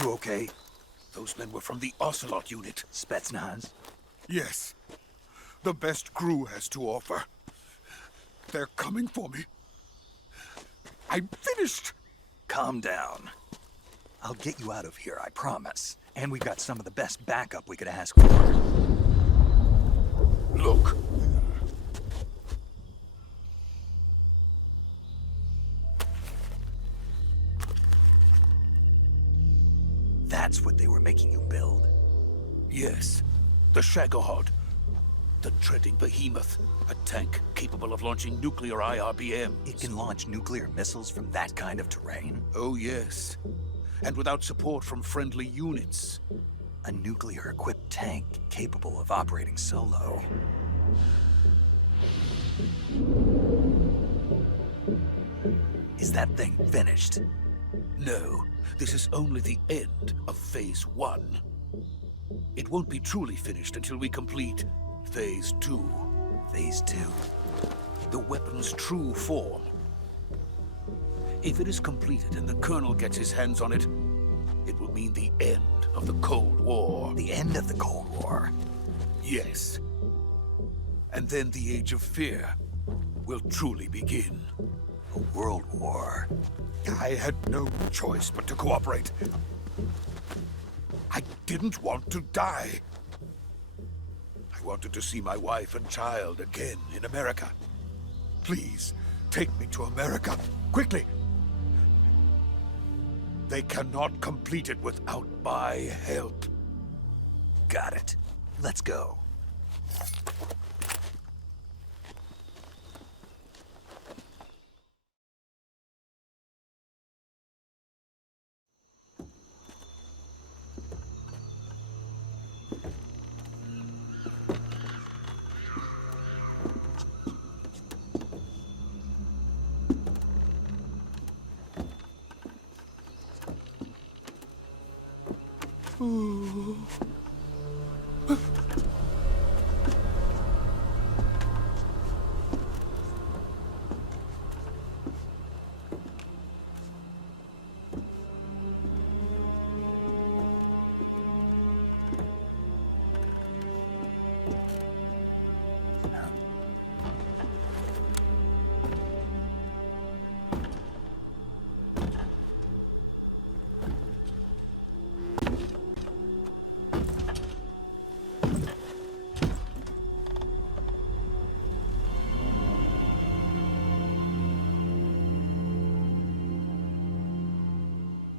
You okay? Those men were from the Ocelot unit. Spetsnaz? Yes. The best GRU has to offer. They're coming for me. I'm finished. Calm down. I'll get you out of here, I promise. And we've got some of the best backup we could ask for. Look. That's what they were making you build? Yes. The Shagohod. The treading behemoth. A tank capable of launching nuclear IRBMs. It can launch nuclear missiles from that kind of terrain? Oh, yes. And without support from friendly units. A nuclear-equipped tank capable of operating solo. Is that thing finished? No. This is only the end of Phase 1. It won't be truly finished until we complete Phase 2. Phase 2? The weapon's true form. If it is completed and the Colonel gets his hands on it, it will mean the end of the Cold War. The end of the Cold War? Yes. And then the Age of Fear will truly begin. A world war? I had no choice but to cooperate. I didn't want to die. I wanted to see my wife and child again in America. Please, take me to America, quickly. They cannot complete it without my help. Got it. Let's go.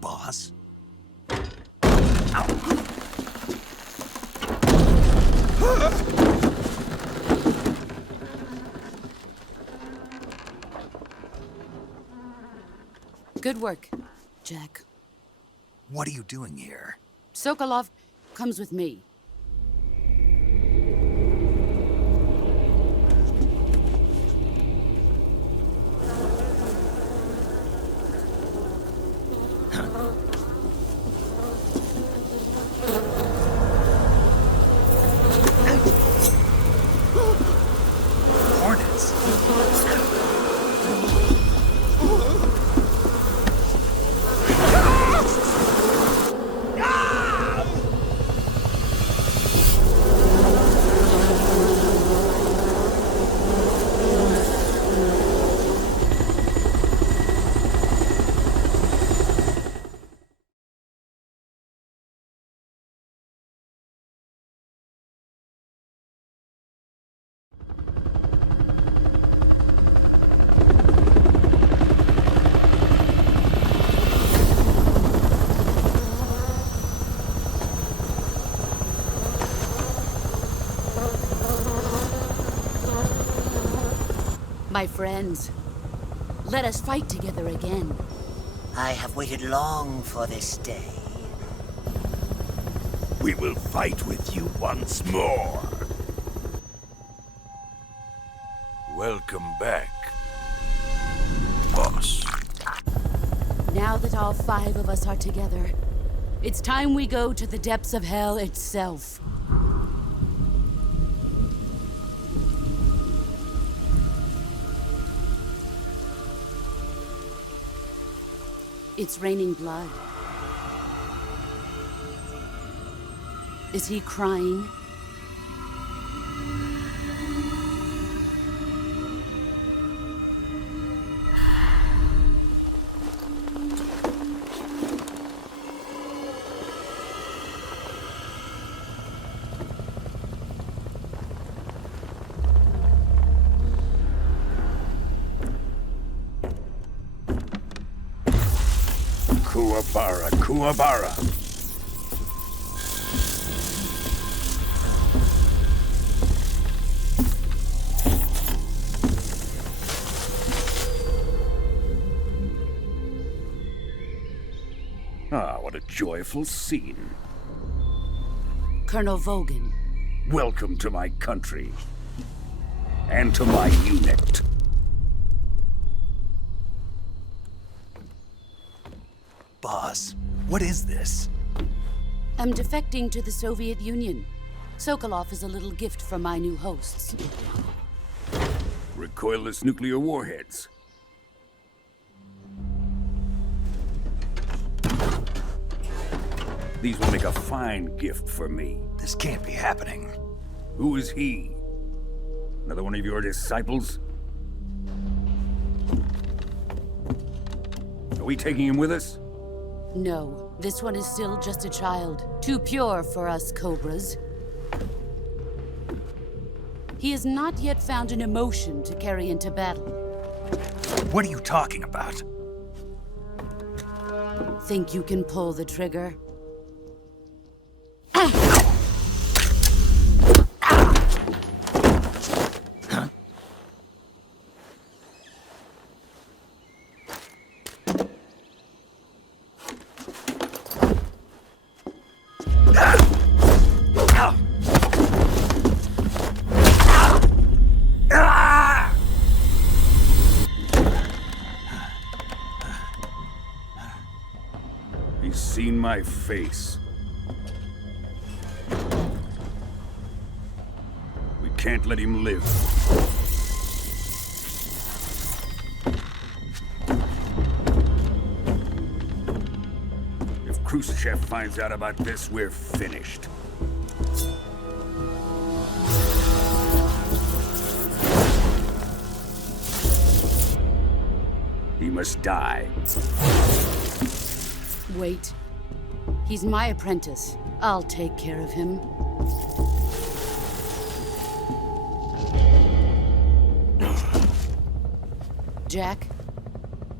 Boss? Good work, Jack. What are you doing here? Sokolov comes with me. Hornets? My friends, let us fight together again. I have waited long for this day. We will fight with you once more. Welcome back, boss. Now that all 5 of us are together, it's time we go to the depths of hell itself. It's raining blood. Is he crying? Kuwabara. Ah, what a joyful scene. Colonel Vogan. Welcome to my country. And to my unit. Boss, what is this? I'm defecting to the Soviet Union. Sokolov is a little gift from my new hosts. Recoilless nuclear warheads. These will make a fine gift for me. This can't be happening. Who is he? Another one of your disciples? Are we taking him with us? No, this one is still just a child. Too pure for us Cobras. He has not yet found an emotion to carry into battle. What are you talking about? Think you can pull the trigger? He's seen my face. can't let him live. If Khrushchev finds out about this, we're finished. He must die. Wait. He's my apprentice. I'll take care of him. Jack,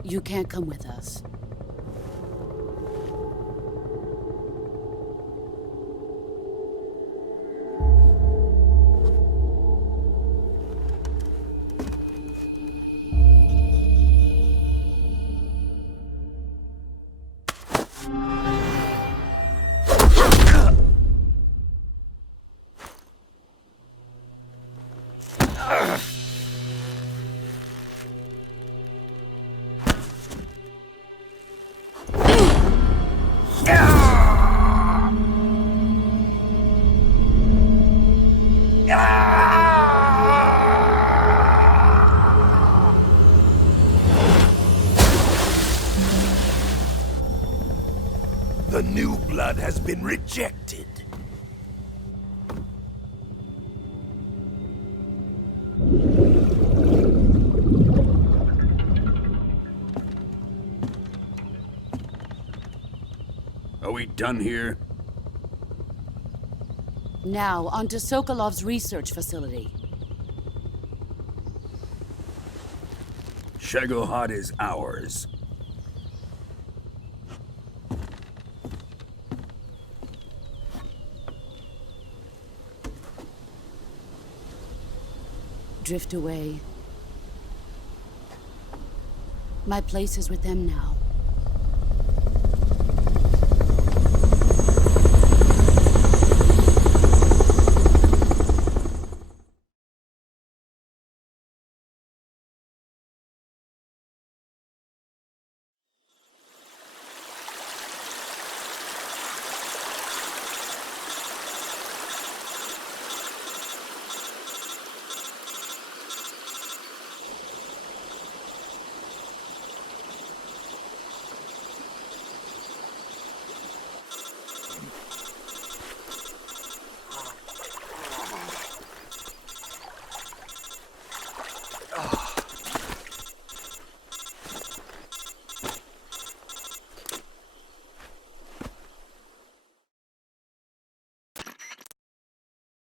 you can't come with us. The new blood has been rejected. Are we done here? Now, on to Sokolov's research facility. 𝐦𝐫𝐽 is ours. Drift away. My place is with them now.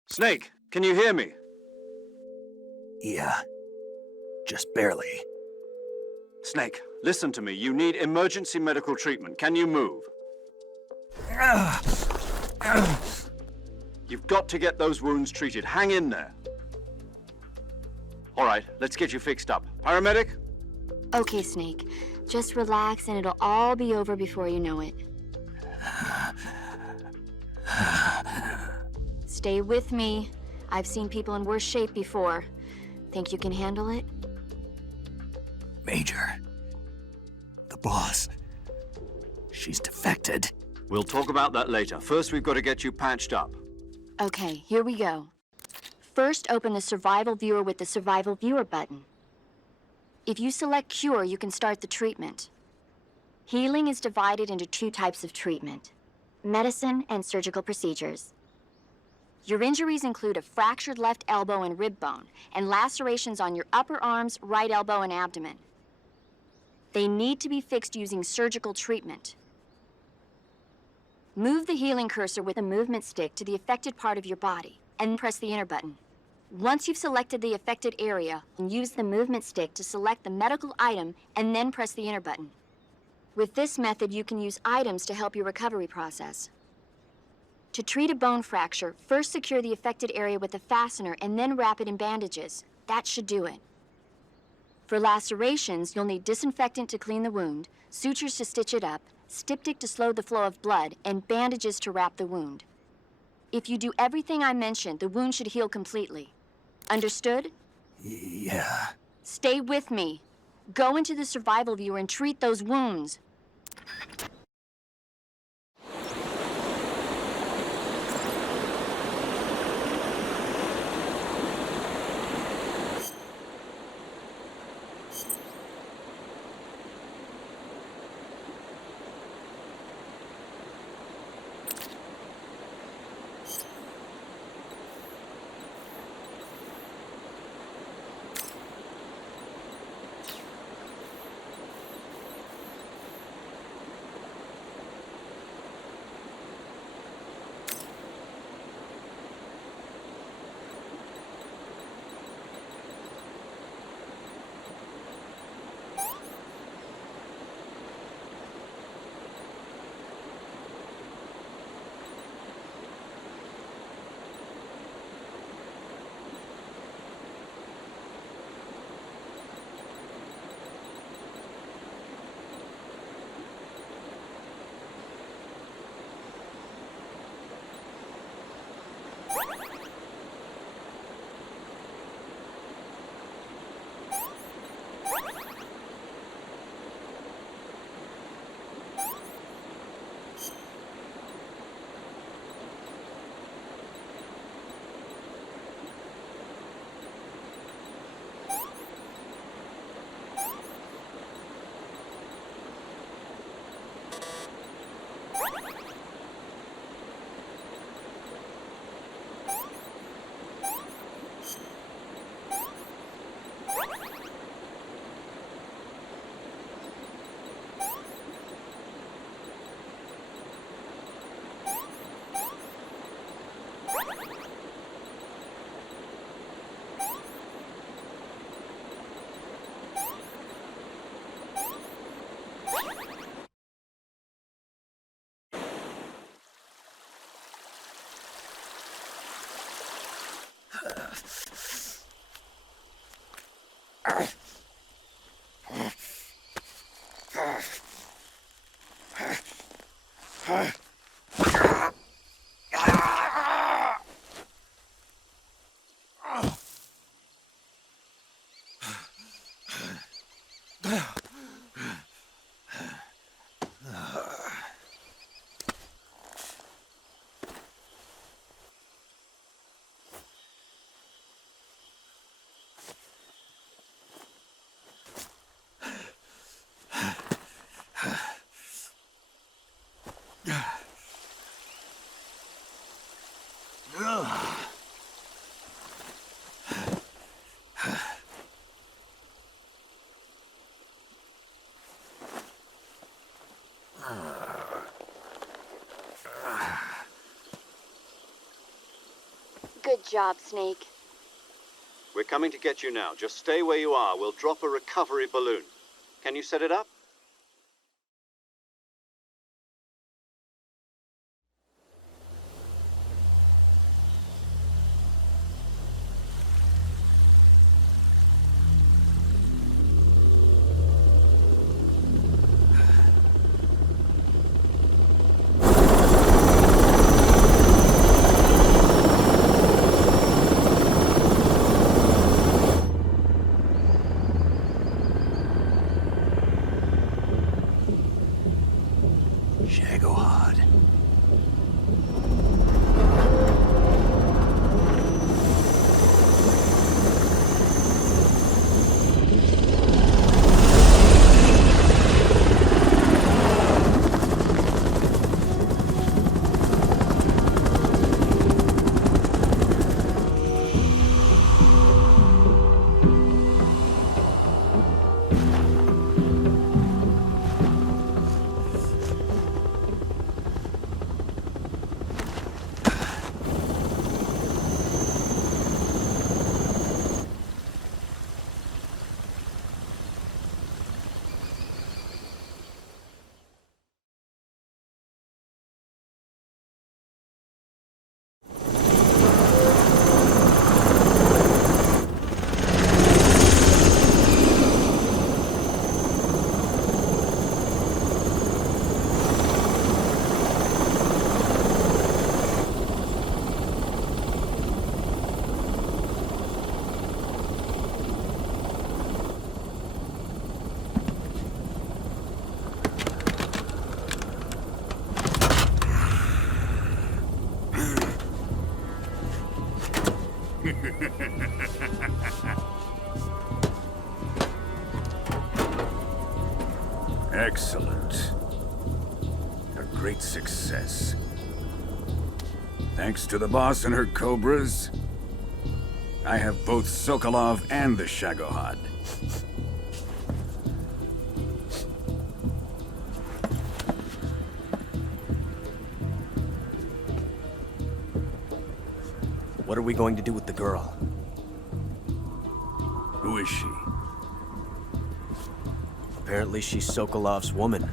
Snake, can you hear me? Yeah. Just barely. Snake, listen to me. You need emergency medical treatment. Can you move? You've got to get those wounds treated. Hang in there. All right, let's get you fixed up. Paramedic? Okay, Snake. Just relax and it'll all be over before you know it. Stay with me. I've seen people in worse shape before. Think you can handle it? Major. The boss. She's defected. We'll talk about that later. First, we've got to get you patched up. Okay, here we go. First, open the Survival Viewer with the Survival Viewer button. If you select Cure, you can start the treatment. Healing is divided into two types of treatment: medicine and surgical procedures. Your injuries include a fractured left elbow and rib bone, and lacerations on your upper arms, right elbow, and abdomen. They need to be fixed using surgical treatment. Move the healing cursor with a movement stick to the affected part of your body, and press the enter button. Once you've selected the affected area, use the movement stick to select the medical item, and then press the enter button. With this method, you can use items to help your recovery process. To treat a bone fracture, first secure the affected area with a fastener and then wrap it in bandages. That should do it. For lacerations, you'll need disinfectant to clean the wound, sutures to stitch it up, styptic to slow the flow of blood, and bandages to wrap the wound. If you do everything I mentioned, the wound should heal completely. Understood? Yeah. Stay with me. Go into the Survival Viewer and treat those wounds. Good job, Snake. We're coming to get you now. Just stay where you are. We'll drop a recovery balloon. Can you set it up? 𝐬𝐫𝐽. Excellent. A great success. Thanks to the boss and her cobras, I have both Sokolov and the 𝐬𝐫𝐽. What are we going to do with the girl? Who is she? Apparently she's Sokolov's woman.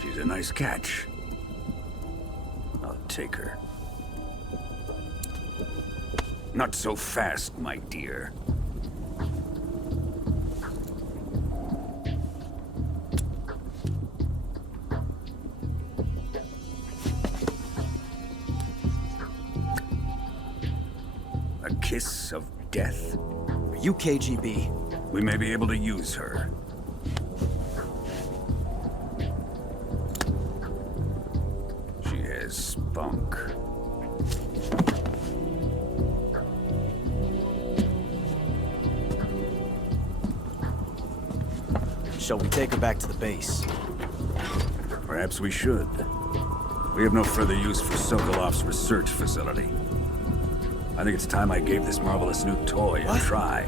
She's a nice catch. I'll take her. Not so fast, my dear. A kiss of death? Are you KGB? We may be able to use her. She has spunk. Shall we take her back to the base? Perhaps we should. We have no further use for Sokolov's research facility. I think it's time I gave this marvelous new toy a try.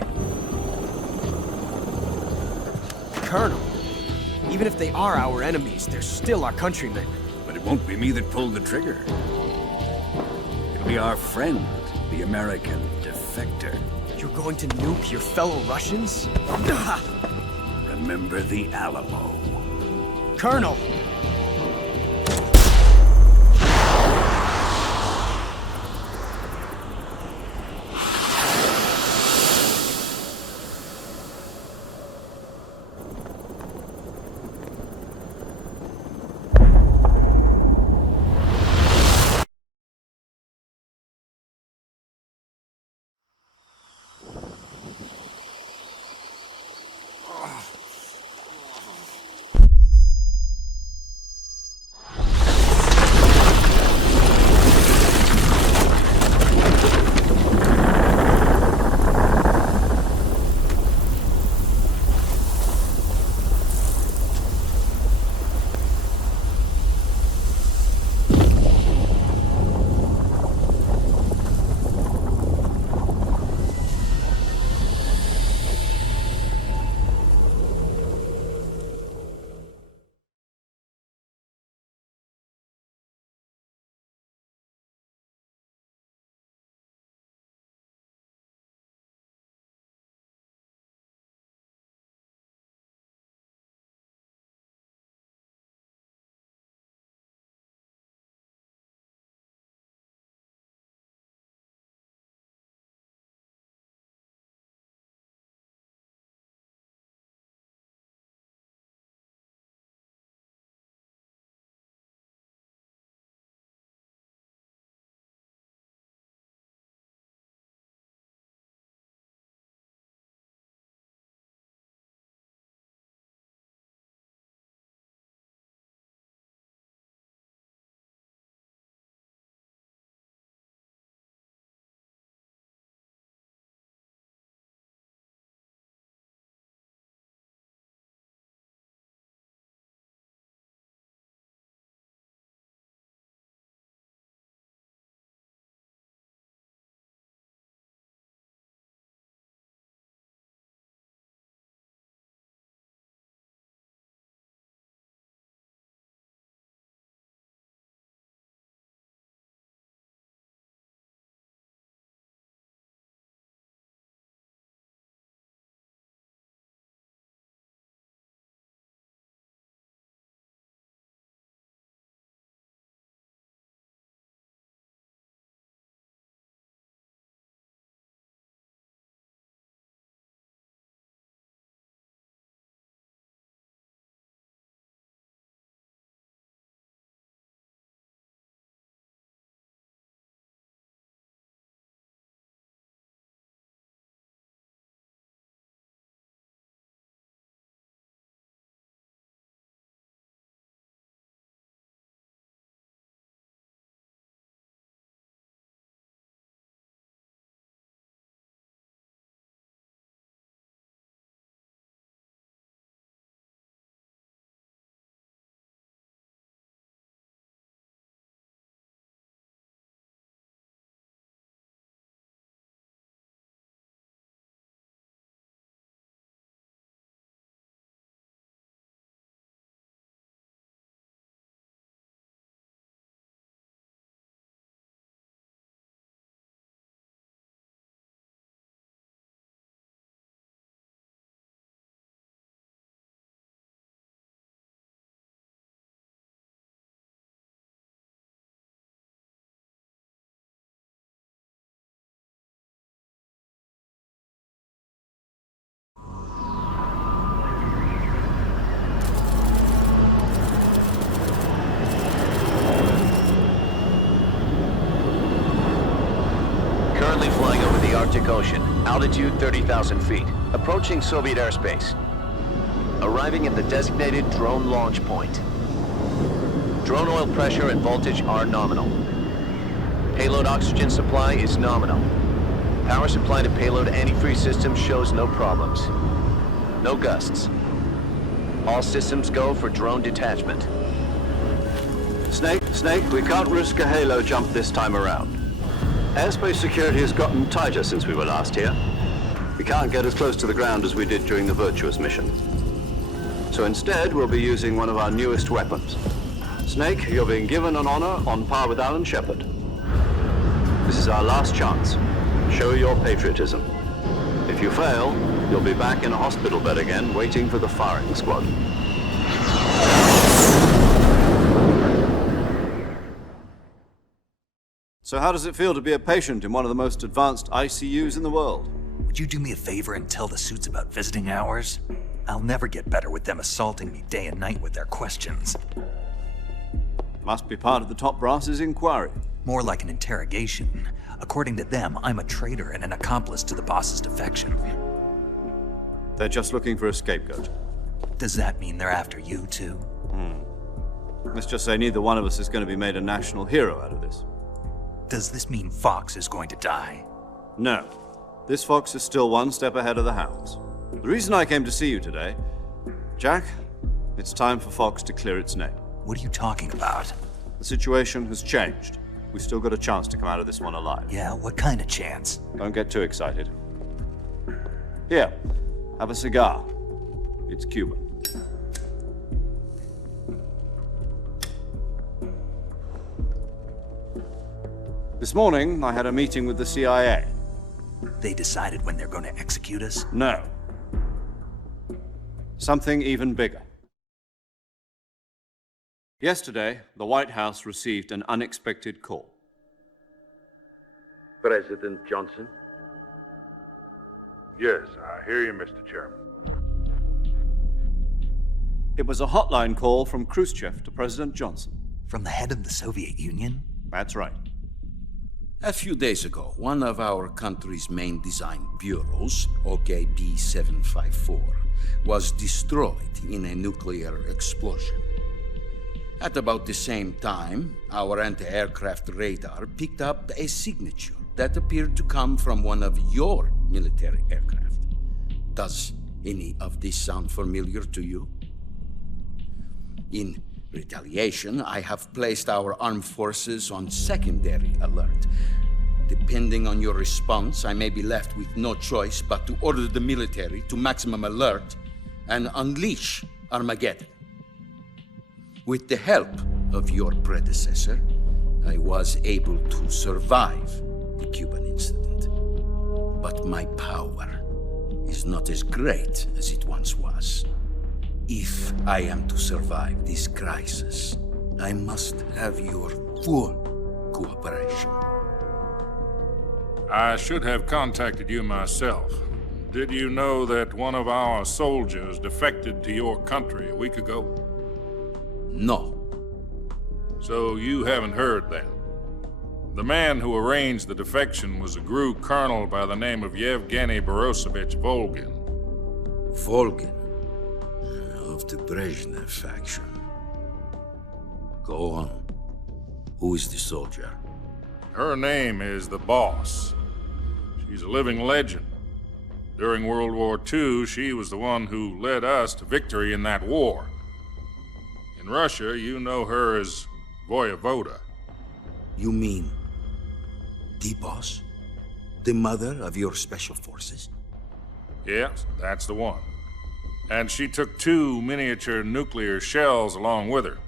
Colonel, even if they are our enemies, they're still our countrymen. But it won't be me that pulled the trigger. It'll be our friend, the American defector. You're going to nuke your fellow Russians? Remember the Alamo. Colonel! Arctic Ocean, altitude 30,000 feet, approaching Soviet airspace. Arriving at the designated drone launch point. Drone oil pressure and voltage are nominal. Payload oxygen supply is nominal. Power supply to payload antifreeze system shows no problems. No gusts. All systems go for drone detachment. Snake, we can't risk a halo jump this time around. Airspace security has gotten tighter since we were last here. We can't get as close to the ground as we did during the Virtuous mission. So instead, we'll be using one of our newest weapons. Snake, you're being given an honor on par with Alan Shepard. This is our last chance. Show your patriotism. If you fail, you'll be back in a hospital bed again, waiting for the firing squad. So how does it feel to be a patient in one of the most advanced ICUs in the world? Would you do me a favor and tell the suits about visiting hours? I'll never get better with them assaulting me day and night with their questions. Must be part of the top brass's inquiry. More like an interrogation. According to them, I'm a traitor and an accomplice to the boss's defection. They're just looking for a scapegoat. Does that mean they're after you, too? Let's just say neither one of us is going to be made a national hero out of this. Does this mean Fox is going to die? No. This fox is still one step ahead of the hounds. The reason I came to see you today, Jack, it's time for Fox to clear its name. What are you talking about? The situation has changed. We still got a chance to come out of this one alive. Yeah, what kind of chance? Don't get too excited. Here, have a cigar. It's Cuban. This morning, I had a meeting with the CIA. They decided when they're going to execute us? No. Something even bigger. Yesterday, the White House received an unexpected call. President Johnson? Yes, I hear you, Mr. Chairman. It was a hotline call from Khrushchev to President Johnson. From the head of the Soviet Union? That's right. A few days ago, one of our country's main design bureaus, OKB-754, was destroyed in a nuclear explosion. At about the same time, our anti-aircraft radar picked up a signature that appeared to come from one of your military aircraft. Does any of this sound familiar to you? In retaliation, I have placed our armed forces on secondary alert. Depending on your response, I may be left with no choice but to order the military to maximum alert and unleash Armageddon. With the help of your predecessor, I was able to survive the Cuban incident. But my power is not as great as it once was. If I am to survive this crisis, I must have your full cooperation. I should have contacted you myself. Did you know that one of our soldiers defected to your country a week ago? No. So you haven't heard then. The man who arranged the defection was a GRU colonel by the name of Yevgeny Borisovich Volgin. Volgin? Of the Brezhnev faction. Go on. Who is the soldier? Her name is the Boss. She's a living legend. During World War II, she was the one who led us to victory in that war. In Russia, you know her as Voyevoda. You mean the Boss? The mother of your special forces? Yes, that's the one. And she took 2 miniature nuclear shells along with her.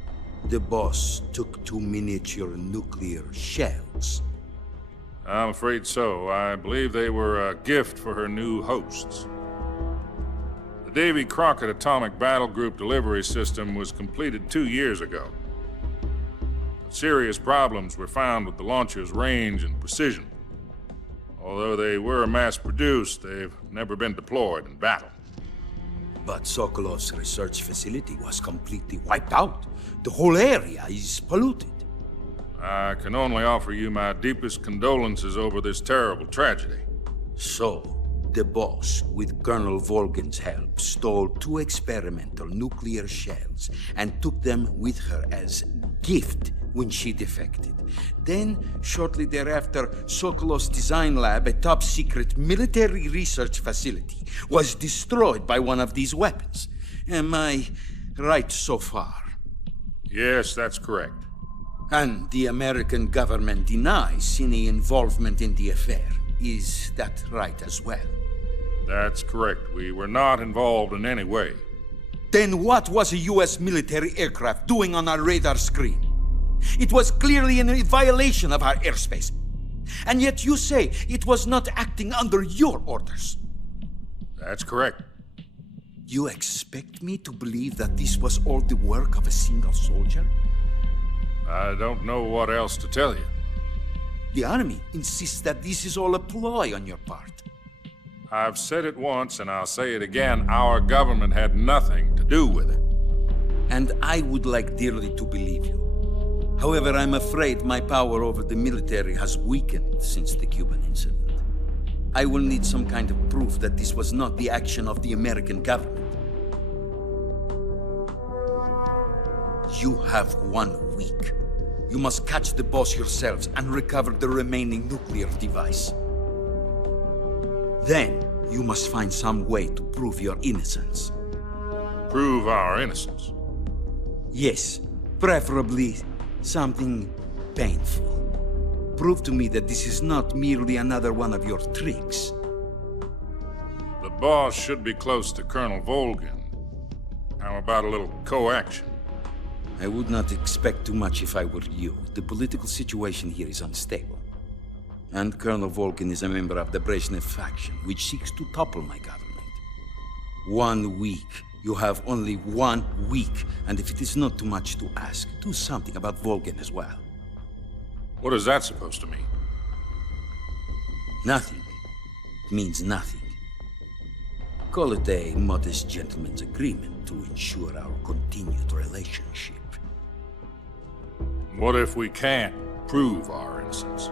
The Boss took 2 miniature nuclear shells? I'm afraid so. I believe they were a gift for her new hosts. The Davy Crockett Atomic Battle Group delivery system was completed 2 years ago. But serious problems were found with the launcher's range and precision. Although they were mass-produced, they've never been deployed in battle. But Sokolov's research facility was completely wiped out. The whole area is polluted. I can only offer you my deepest condolences over this terrible tragedy. So, the Boss, with Colonel Volgin's help, stole 2 experimental nuclear shells and took them with her as gift when she defected. Then, shortly thereafter, Sokolov's design lab, a top-secret military research facility, was destroyed by one of these weapons. Am I right so far? Yes, that's correct. And the American government denies any involvement in the affair. Is that right as well? That's correct. We were not involved in any way. Then what was a U.S. military aircraft doing on our radar screen? It was clearly in violation of our airspace. And yet you say it was not acting under your orders. That's correct. You expect me to believe that this was all the work of a single soldier? I don't know what else to tell you. The army insists that this is all a ploy on your part. I've said it once and I'll say it again. Our government had nothing to do with it. And I would like dearly to believe you. However, I'm afraid my power over the military has weakened since the Cuban incident. I will need some kind of proof that this was not the action of the American government. You have 1 week. You must catch the boss yourselves and recover the remaining nuclear device. Then, you must find some way to prove your innocence. Prove our innocence? Yes, preferably something painful. Prove to me that this is not merely another one of your tricks. The boss should be close to Colonel Volgin. How about a little co-action? I would not expect too much if I were you. The political situation here is unstable. And Colonel Volgin is a member of the Brezhnev faction, which seeks to topple my government. 1 week. You have only 1 week. And if it is not too much to ask, do something about Volgin as well. What is that supposed to mean? Nothing. It means nothing. Call it a modest gentleman's agreement to ensure our continued relationship. What if we can't prove our innocence?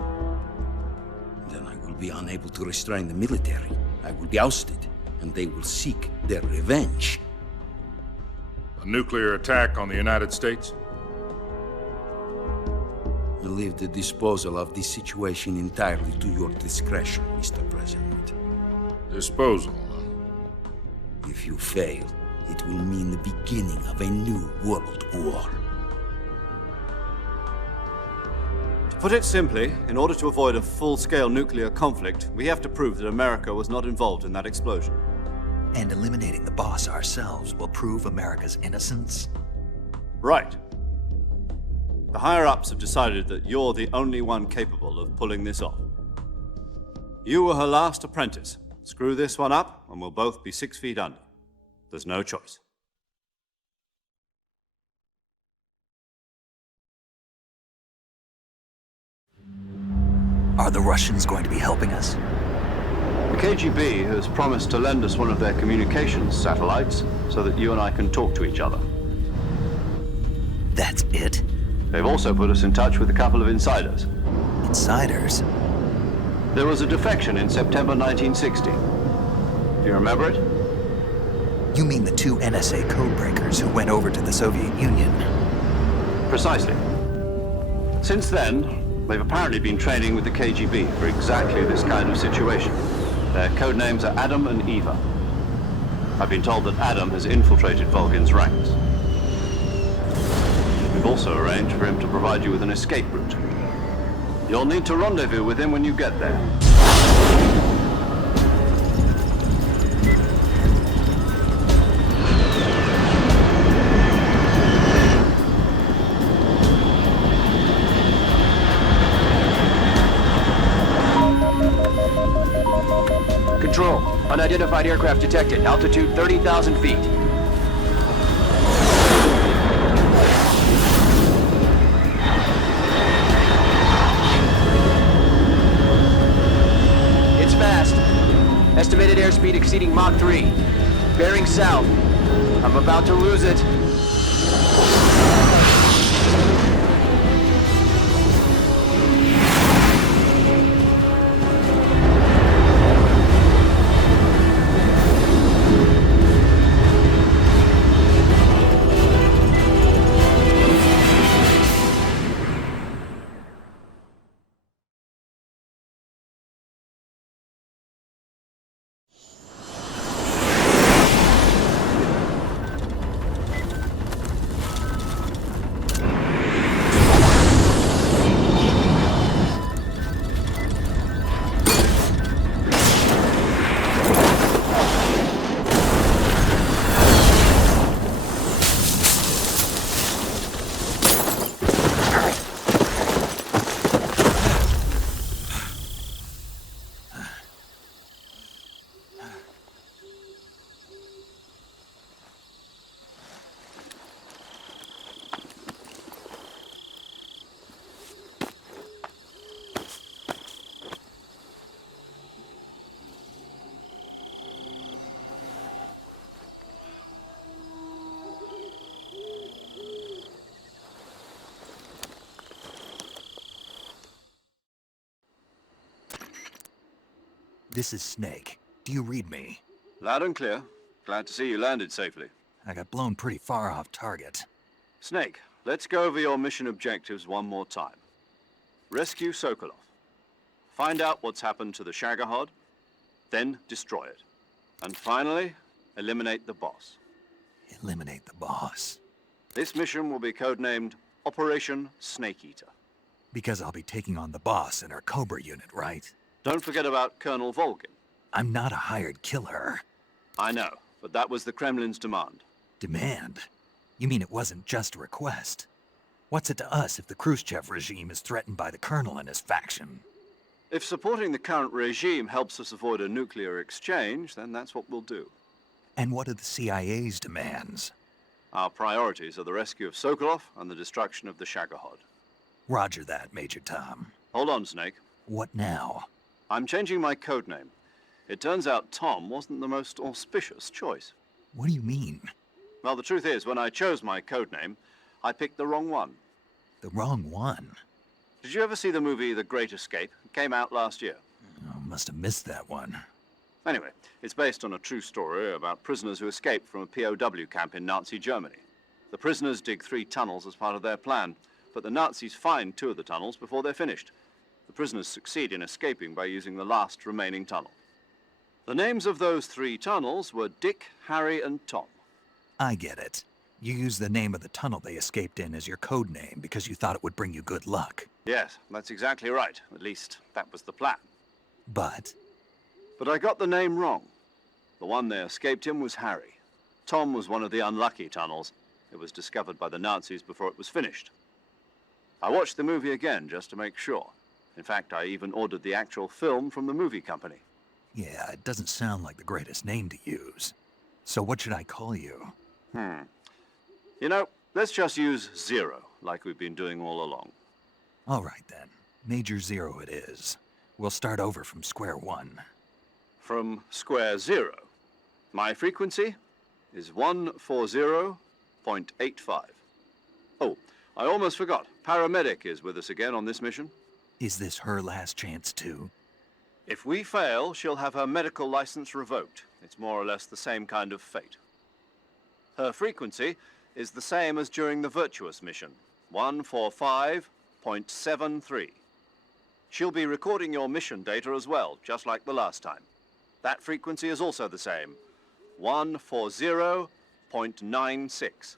Then I will be unable to restrain the military. I will be ousted, and they will seek their revenge. A nuclear attack on the United States? I leave the disposal of this situation entirely to your discretion, Mr. President. Disposal? If you fail, it will mean the beginning of a new world war. To put it simply, in order to avoid a full-scale nuclear conflict, we have to prove that America was not involved in that explosion. And eliminating the boss ourselves will prove America's innocence? Right. The higher-ups have decided that you're the only one capable of pulling this off. You were her last apprentice. Screw this one up, and we'll both be 6 feet under. There's no choice. Are the Russians going to be helping us? The KGB has promised to lend us one of their communications satellites so that you and I can talk to each other. That's it? They've also put us in touch with a couple of insiders. Insiders? There was a defection in September 1960. Do you remember it? You mean the 2 NSA codebreakers who went over to the Soviet Union? Precisely. Since then, they've apparently been training with the KGB for exactly this kind of situation. Their codenames are Adam and Eva. I've been told that Adam has infiltrated Volgin's ranks. We've also arranged for him to provide you with an escape route. You'll need to rendezvous with him when you get there. Control, unidentified aircraft detected. Altitude 30,000 feet. It's fast. Estimated airspeed exceeding Mach 3. Bearing south. I'm about to lose it. This is Snake. Do you read me? Loud and clear. Glad to see you landed safely. I got blown pretty far off target. Snake, let's go over your mission objectives one more time. Rescue Sokolov. Find out what's happened to the 𝐟𝐵𝐺, then destroy it. And finally, eliminate the boss. Eliminate the boss. This mission will be codenamed Operation Snake Eater. Because I'll be taking on the boss in our Cobra unit, right? Don't forget about Colonel Volgin. I'm not a hired killer. I know, but that was the Kremlin's demand. Demand? You mean it wasn't just a request? What's it to us if the Khrushchev regime is threatened by the Colonel and his faction? If supporting the current regime helps us avoid a nuclear exchange, then that's what we'll do. And what are the CIA's demands? Our priorities are the rescue of Sokolov and the destruction of the 𝐟𝐵𝐺. Roger that, Major Tom. Hold on, Snake. What now? I'm changing my codename. It turns out Tom wasn't the most auspicious choice. What do you mean? Well, the truth is, when I chose my codename, I picked the wrong one. The wrong one? Did you ever see the movie The Great Escape? It came out last year. Oh, must have missed that one. Anyway, it's based on a true story about prisoners who escaped from a POW camp in Nazi Germany. The prisoners dig 3 tunnels as part of their plan, but the Nazis find 2 of the tunnels before they're finished. The prisoners succeed in escaping by using the last remaining tunnel. The names of those 3 tunnels were Dick, Harry, and Tom. I get it. You used the name of the tunnel they escaped in as your code name because you thought it would bring you good luck. Yes, that's exactly right. At least, that was the plan. But I got the name wrong. The one they escaped in was Harry. Tom was one of the unlucky tunnels. It was discovered by the Nazis before it was finished. I watched the movie again just to make sure. In fact, I even ordered the actual film from the movie company. yeah, it doesn't sound like the greatest name to use. So what should I call you? You know, let's just use Zero, like we've been doing all along. All right then. Major Zero it is. We'll start over from square one. From square 0. My frequency is 140.85. Oh, I almost forgot. Paramedic is with us again on this mission. Is this her last chance too? If we fail, she'll have her medical license revoked. It's more or less the same kind of fate. Her frequency is the same as during the Virtuous mission, 145.73. She'll be recording your mission data as well, just like the last time. That frequency is also the same, 140.96.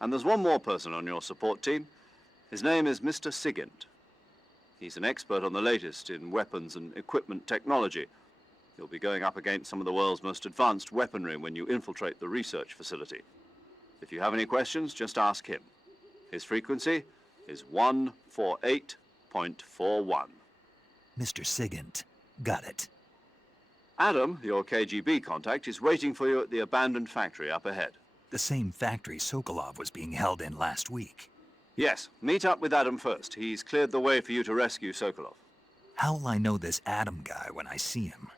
And there's one more person on your support team. His name is Mr. Sigint. He's an expert on the latest in weapons and equipment technology. You'll be going up against some of the world's most advanced weaponry when you infiltrate the research facility. If you have any questions, just ask him. His frequency is 148.41. Mr. Sigint. Got it. Adam, your KGB contact, is waiting for you at the abandoned factory up ahead. The same factory Sokolov was being held in last week. Yes, meet up with Adam first. He's cleared the way for you to rescue Sokolov. How will I know this Adam guy when I see him?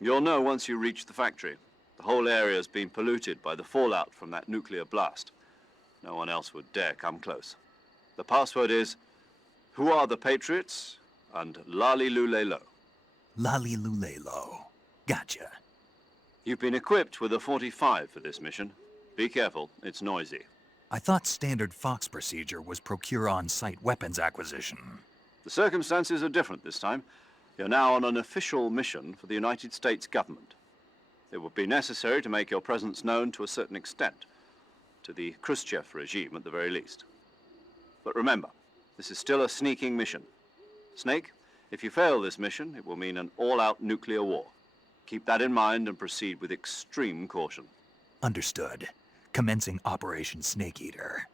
You'll know once you reach the factory. The whole area's been polluted by the fallout from that nuclear blast. No one else would dare come close. The password is, "Who are the Patriots?" and "Lali Lulelo." Lali Lulelo. Gotcha. You've been equipped with a 45 for this mission. Be careful, it's noisy. I thought standard Fox procedure was procure on-site weapons acquisition. The circumstances are different this time. You're now on an official mission for the United States government. It would be necessary to make your presence known to a certain extent, to the Khrushchev regime at the very least. But remember, this is still a sneaking mission. Snake, if you fail this mission, it will mean an all-out nuclear war. Keep that in mind and proceed with extreme caution. Understood. Commencing Operation Snake Eater.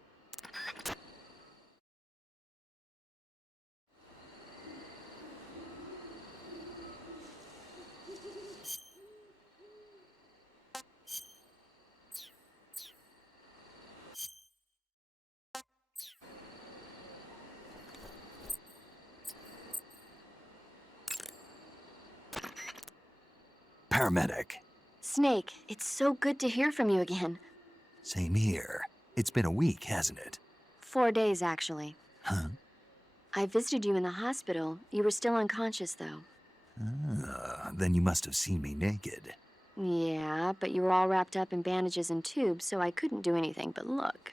Paramedic. Snake, it's so good to hear from you again. Same here. It's been a week, hasn't it? 4 days, actually. Huh? I visited you in the hospital. You were still unconscious, though. Then you must have seen me naked. Yeah, but you were all wrapped up in bandages and tubes, so I couldn't do anything but look.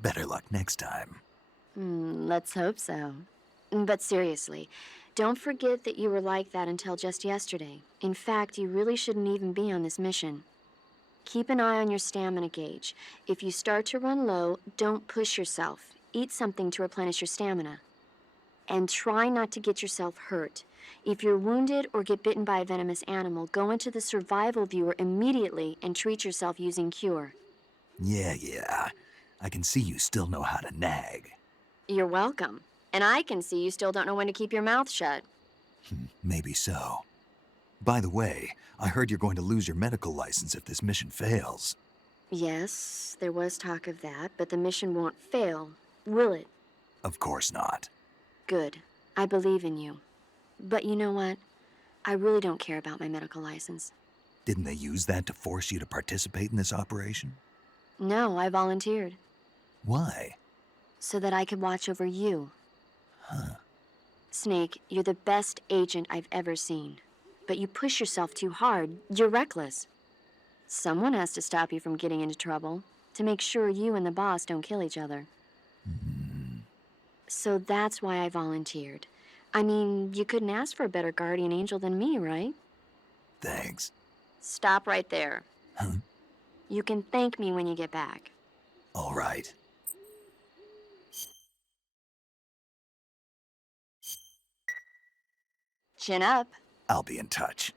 Better luck next time. Let's hope so. But seriously, don't forget that you were like that until just yesterday. In fact, you really shouldn't even be on this mission. Keep an eye on your stamina gauge. If you start to run low, don't push yourself. Eat something to replenish your stamina. And try not to get yourself hurt. If you're wounded or get bitten by a venomous animal, go into the survival viewer immediately and treat yourself using Cure. Yeah. I can see you still know how to nag. You're welcome. And I can see you still don't know when to keep your mouth shut. Maybe so. By the way, I heard you're going to lose your medical license if this mission fails. Yes, there was talk of that, but the mission won't fail, will it? Of course not. Good. I believe in you. But you know what? I really don't care about my medical license. Didn't they use that to force you to participate in this operation? No, I volunteered. Why? So that I could watch over you. Snake, you're the best agent I've ever seen. But you push yourself too hard. You're reckless. Someone has to stop you from getting into trouble, to make sure you and the boss don't kill each other. So that's why I volunteered. I mean, you couldn't ask for a better guardian angel than me, right? Thanks. Stop right there. You can thank me when you get back. All right. Chin up. I'll be in touch.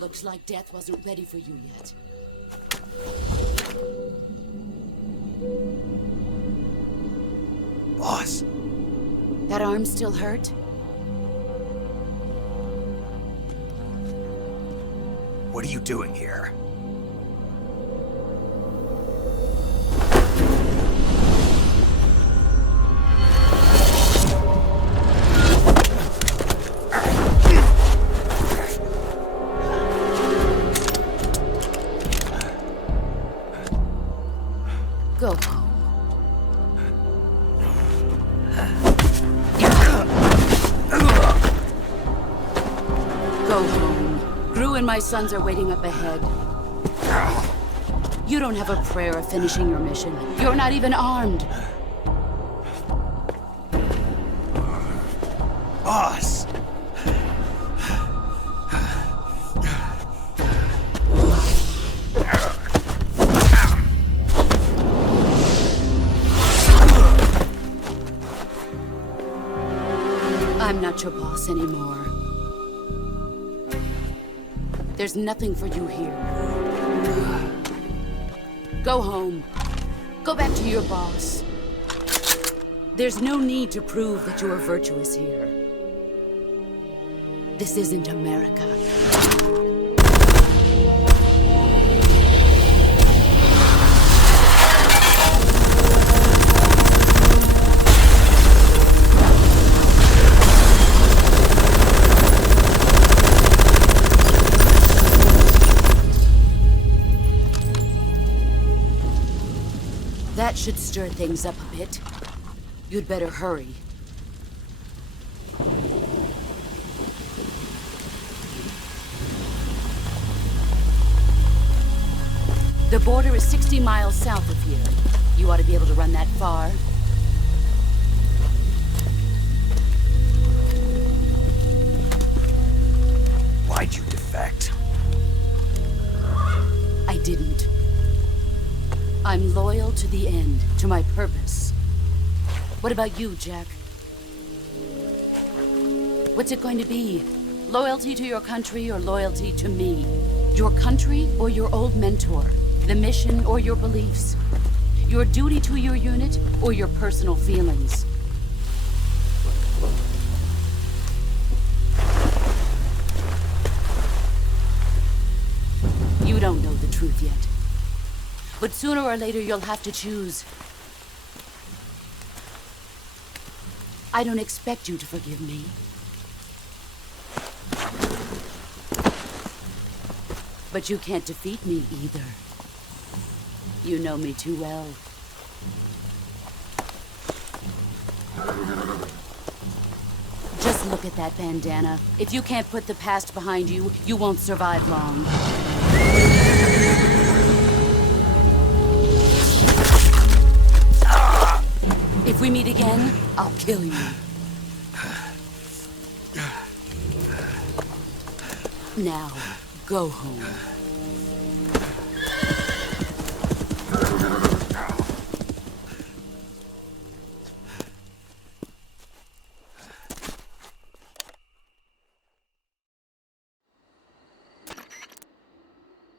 Looks like death wasn't ready for you yet. Boss. That arm still hurt? What are you doing here? Go home. Go home. Gru and my sons are waiting up ahead. You don't have a prayer of finishing your mission. You're not even armed. Boss! I'm not your boss anymore. There's nothing for you here. Go home. Go back to your boss. There's no need to prove that you are virtuous here. This isn't America. That should stir things up a bit. You'd better hurry. The border is 60 miles south of here. You ought to be able to run that far. Why'd you defect? I didn't. I'm loyal to the end, to my purpose. What about you, Jack? What's it going to be? Loyalty to your country or loyalty to me? Your country or your old mentor? The mission or your beliefs? Your duty to your unit or your personal feelings? You don't know the truth yet. But sooner or later you'll have to choose. I don't expect you to forgive me. But you can't defeat me either. You know me too well. Just look at that bandana. If you can't put the past behind you, you won't survive long. If we meet again, I'll kill you. Now, go home.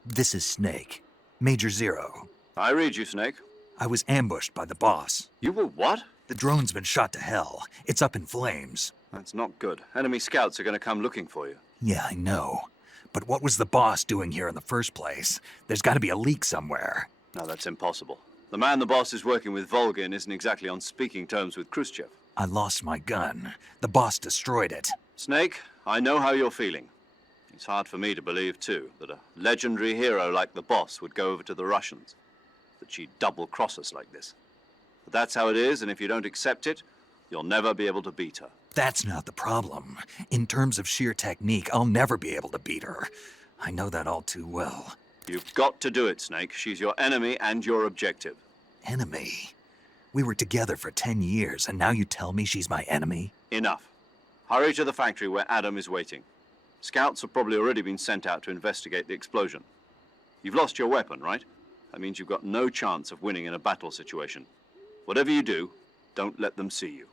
This is Snake. Major Zero. I read you, Snake. I was ambushed by the boss. You were what? The drone's been shot to hell. It's up in flames. That's not good. Enemy scouts are going to come looking for you. Yeah, I know. But what was the boss doing here in the first place? There's got to be a leak somewhere. No, that's impossible. The man the boss is working with, Volgin, isn't exactly on speaking terms with Khrushchev. I lost my gun. The boss destroyed it. Snake, I know how you're feeling. It's hard for me to believe, too, that a legendary hero like the boss would go over to the Russians. That she'd double-cross us like this. But that's how it is, and if you don't accept it, you'll never be able to beat her. That's not the problem. In terms of sheer technique, I'll never be able to beat her. I know that all too well. You've got to do it, Snake. She's your enemy and your objective. Enemy? We were together for 10 years, and now you tell me she's my enemy? Enough. Hurry to the factory where Adam is waiting. Scouts have probably already been sent out to investigate the explosion. You've lost your weapon, right? That means you've got no chance of winning in a battle situation. Whatever you do, don't let them see you.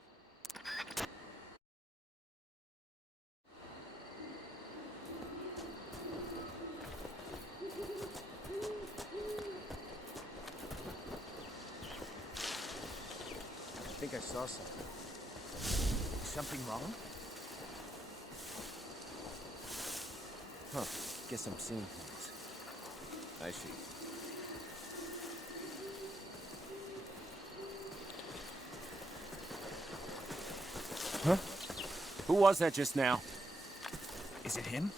I think I saw something. Is something wrong? Huh. Guess I'm seeing things. I see. Huh? Who was that just now? Is it him?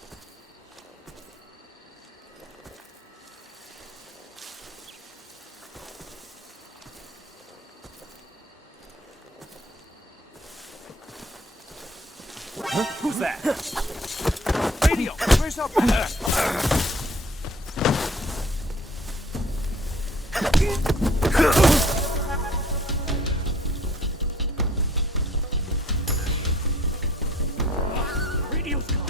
Huh? Who's that? Radio! Where's our Radio's gone.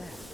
that?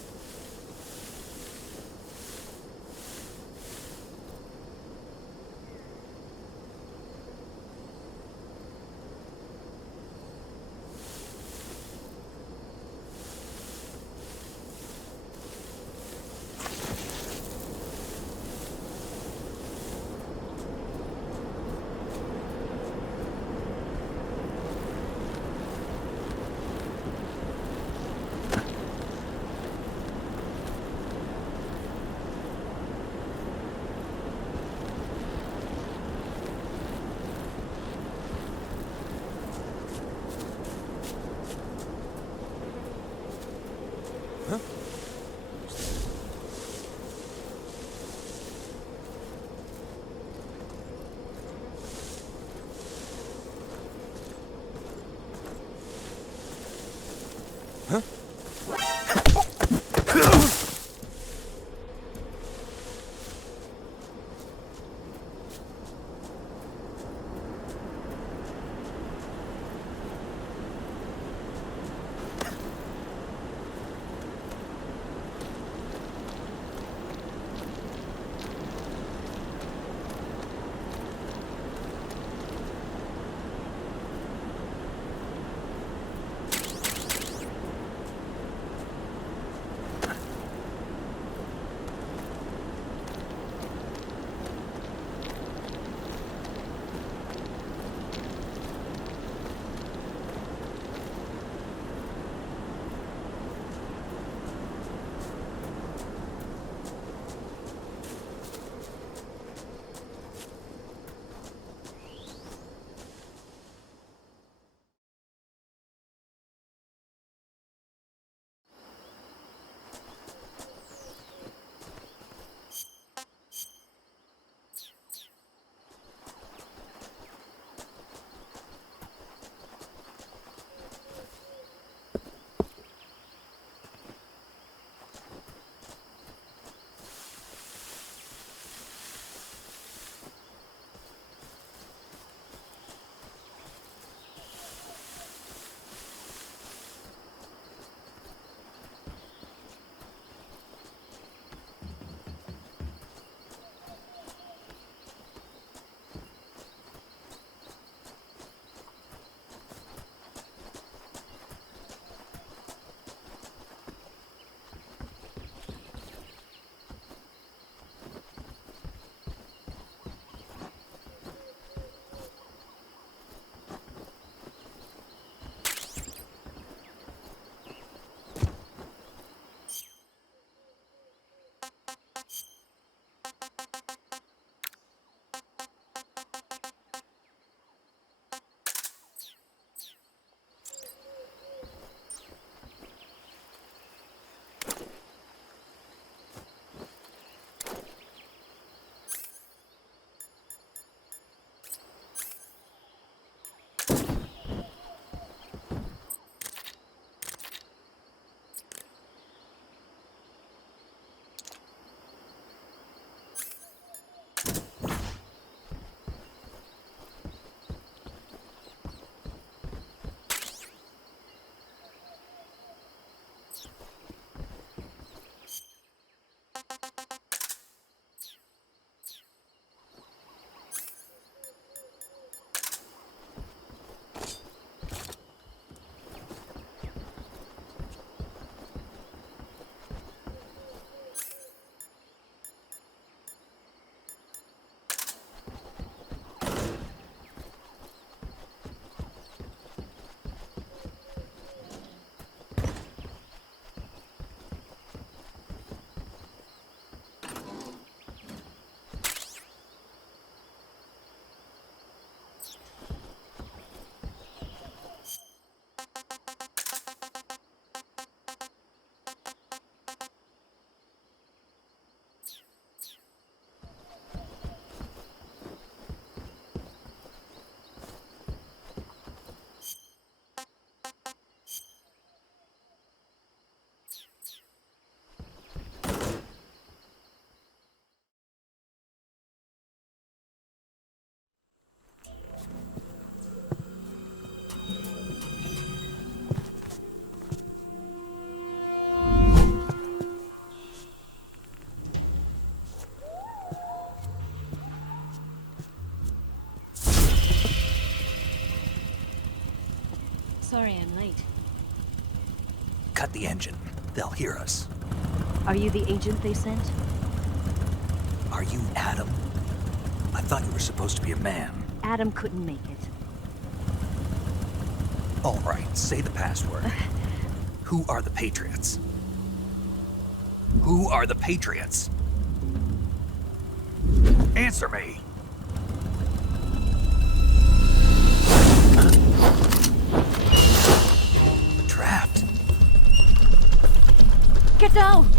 the engine. They'll hear us. Are you the agent they sent? Are you Adam? I thought you were supposed to be a man. Adam couldn't make it. All right, say the password. Who are the Patriots? Who are the Patriots? Answer me! Trapped. Get down!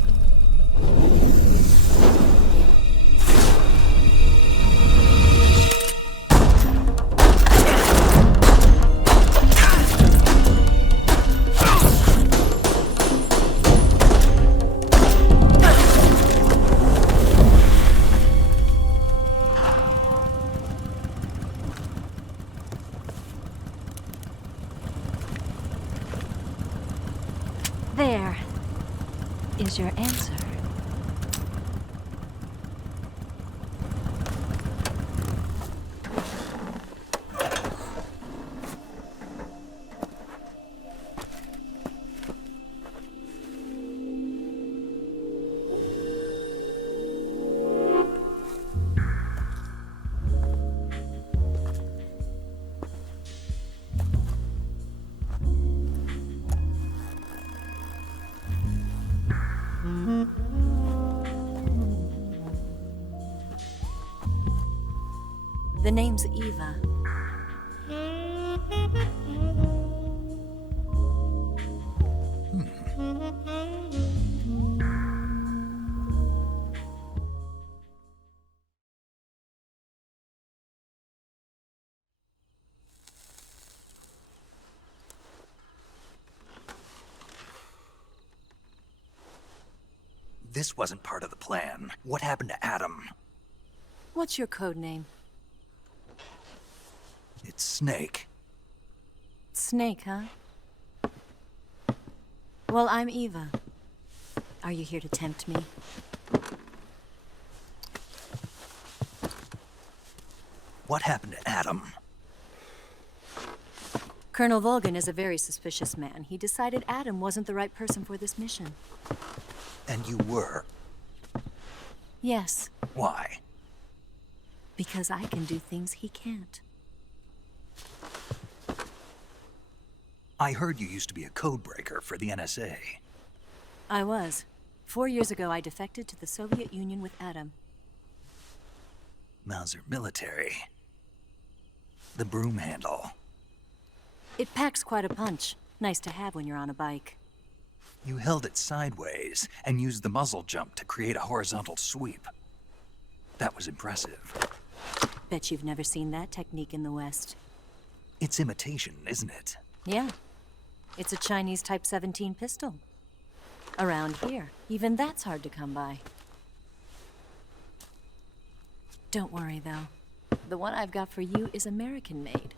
There is your answer. The name's Eva. This wasn't part of the plan. What happened to Adam? What's your code name? It's Snake. Snake, huh? Well, I'm Eva. Are you here to tempt me? What happened to Adam? Colonel Volgan is a very suspicious man. He decided Adam wasn't the right person for this mission. And you were? Yes. Why? Because I can do things he can't. I heard you used to be a codebreaker for the NSA. I was. 4 years ago, I defected to the Soviet Union with Adam. Mauser military. The broom handle. It packs quite a punch. Nice to have when you're on a bike. You held it sideways and used the muzzle jump to create a horizontal sweep. That was impressive. Bet you've never seen that technique in the West. It's imitation, isn't it? Yeah. It's a Chinese Type 17 pistol. Around here, even that's hard to come by. Don't worry, though. The one I've got for you is American-made.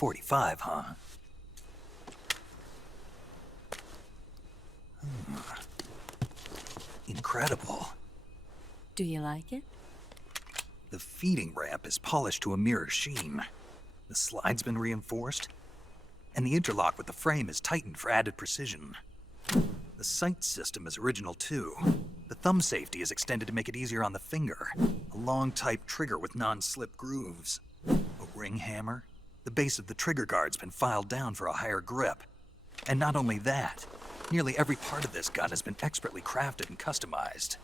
.45, huh? Incredible. Do you like it? The feeding ramp is polished to a mirror sheen. The slide's been reinforced, and the interlock with the frame is tightened for added precision. The sight system is original too. The thumb safety is extended to make it easier on the finger. A long type trigger with non-slip grooves. A ring hammer. The base of the trigger guard's been filed down for a higher grip. And not only that, nearly every part of this gun has been expertly crafted and customized.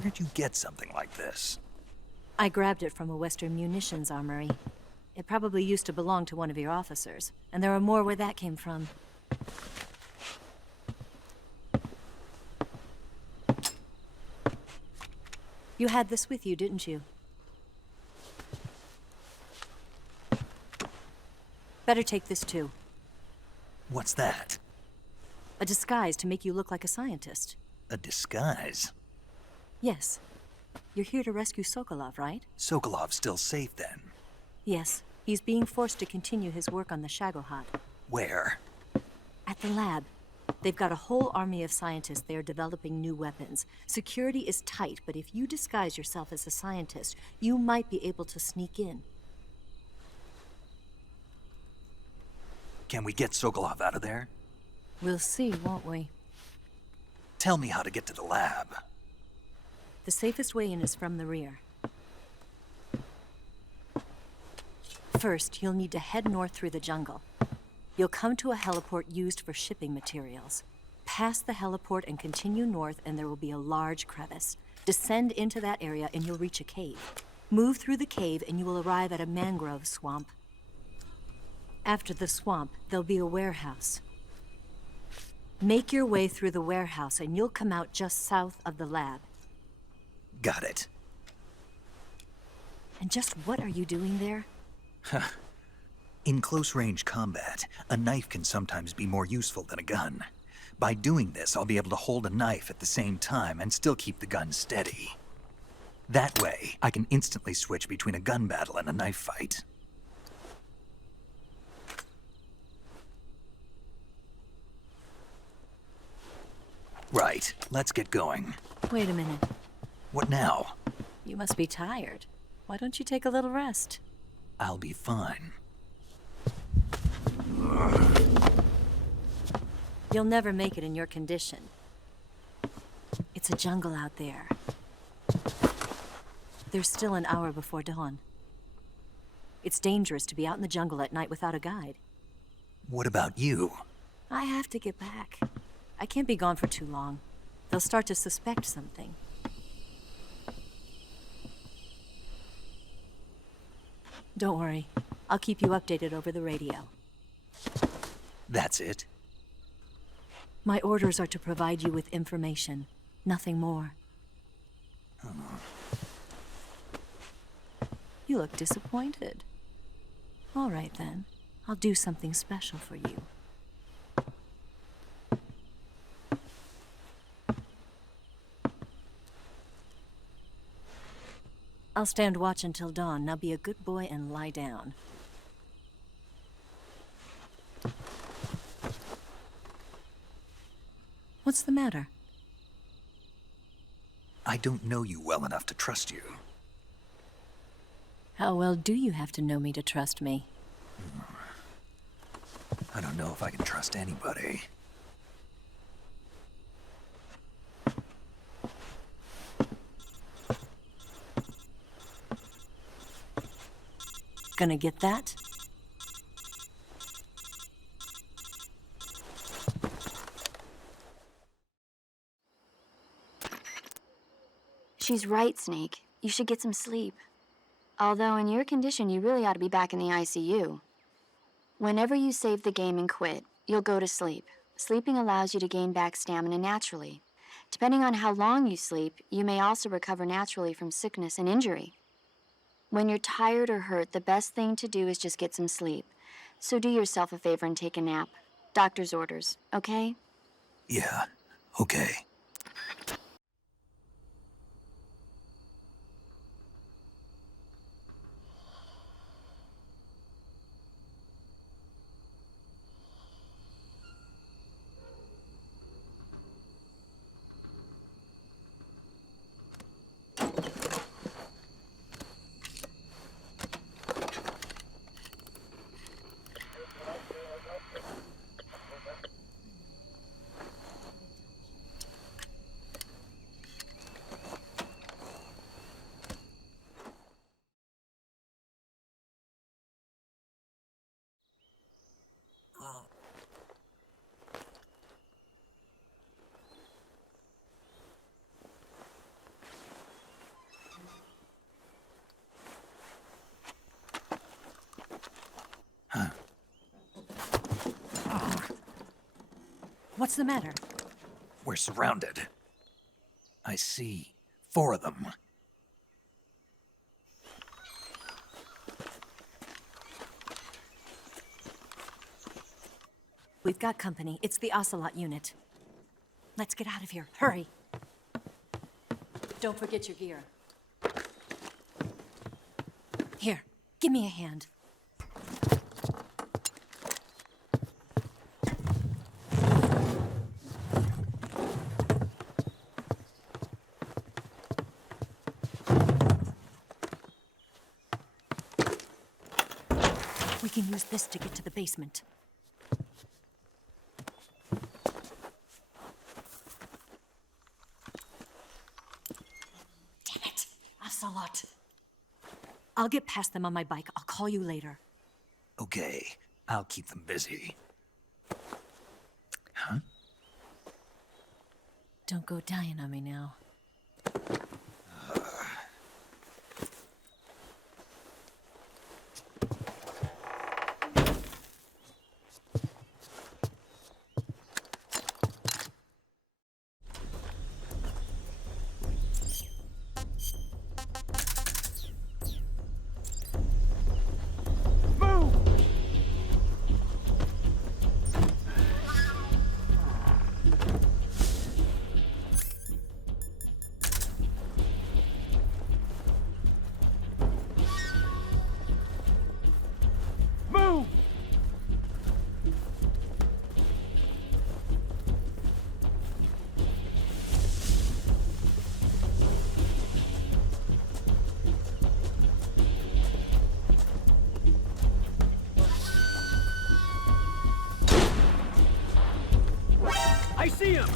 Where'd you get something like this? I grabbed it from a Western munitions armory. It probably used to belong to one of your officers, and there are more where that came from. You had this with you, didn't you? Better take this too. What's that? A disguise to make you look like a scientist. A disguise? Yes. You're here to rescue Sokolov, right? Sokolov's still safe then? Yes. He's being forced to continue his work on the 𝐟𝐨𝐫𝐠𝐞𝐭. Where? At the lab. They've got a whole army of scientists there developing new weapons. Security is tight, but if you disguise yourself as a scientist, you might be able to sneak in. Can we get Sokolov out of there? We'll see, won't we? Tell me how to get to the lab. The safest way in is from the rear. First, you'll need to head north through the jungle. You'll come to a heliport used for shipping materials. Pass the heliport and continue north, and there will be a large crevice. Descend into that area and you'll reach a cave. Move through the cave and you will arrive at a mangrove swamp. After the swamp, there'll be a warehouse. Make your way through the warehouse and you'll come out just south of the lab. Got it. And just what are you doing there? In close-range combat, a knife can sometimes be more useful than a gun. By doing this, I'll be able to hold a knife at the same time and still keep the gun steady. That way, I can instantly switch between a gun battle and a knife fight. Right, let's get going. Wait a minute. What now? You must be tired. Why don't you take a little rest? I'll be fine. You'll never make it in your condition. It's a jungle out there. There's still an hour before dawn. It's dangerous to be out in the jungle at night without a guide. What about you? I have to get back. I can't be gone for too long. They'll start to suspect something. Don't worry. I'll keep you updated over the radio. That's it? My orders are to provide you with information, nothing more. You look disappointed. All right then. I'll do something special for you. I'll stand watch until dawn. Now be a good boy and lie down. What's the matter? I don't know you well enough to trust you. How well do you have to know me to trust me? I don't know if I can trust anybody. Gonna get that? She's right, Snake. You should get some sleep. Although in your condition, you really ought to be back in the ICU. Whenever you save the game and quit, you'll go to sleep. Sleeping allows you to gain back stamina naturally. Depending on how long you sleep, you may also recover naturally from sickness and injury. When you're tired or hurt, the best thing to do is just get some sleep. So do yourself a favor and take a nap. Doctor's orders, okay? Yeah, okay. What's the matter? We're surrounded. I see 4 of them. We've got company. It's the Ocelot unit. Let's get out of here. Hurry. Don't forget your gear. Here, give me a hand. can use this to get to the basement. Damn it! Ocelot. I'll get past them on my bike. I'll call you later. Okay, I'll keep them busy. Huh? Don't go dying on me now. I see him!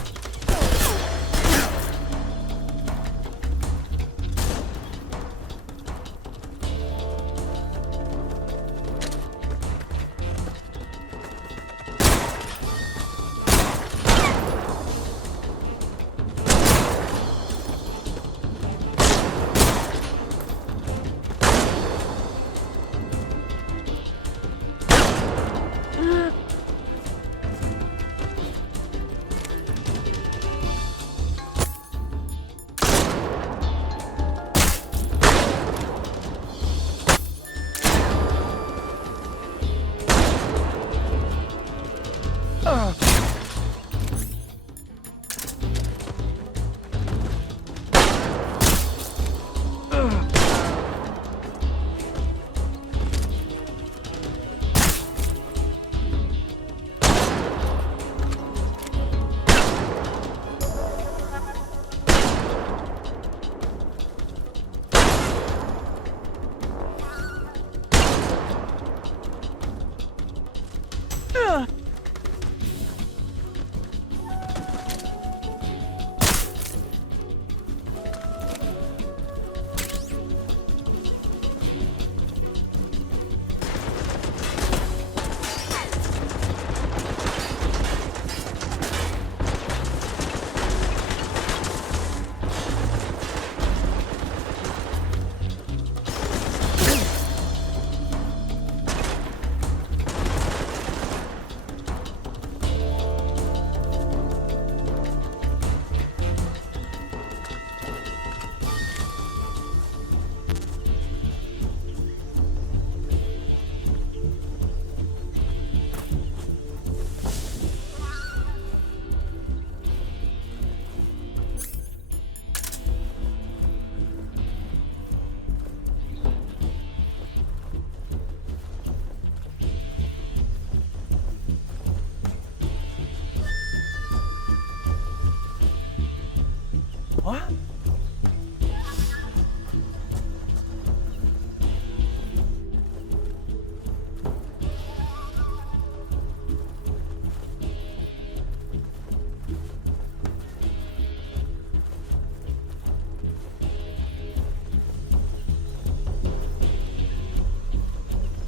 What?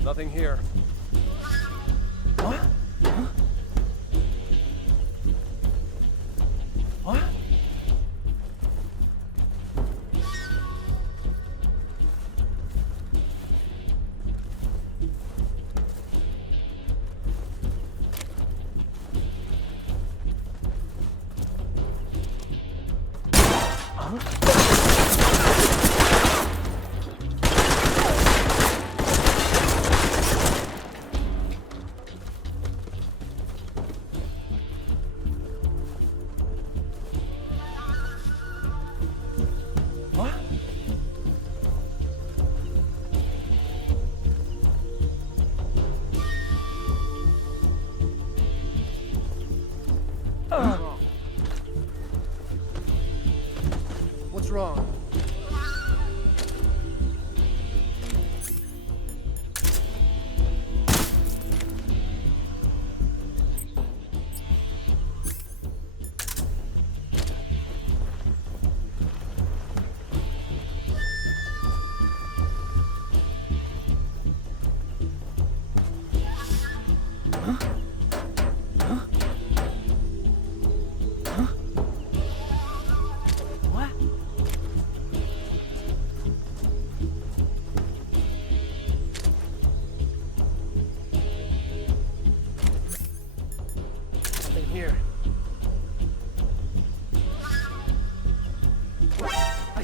Nothing here. What? Huh? What? What's wrong?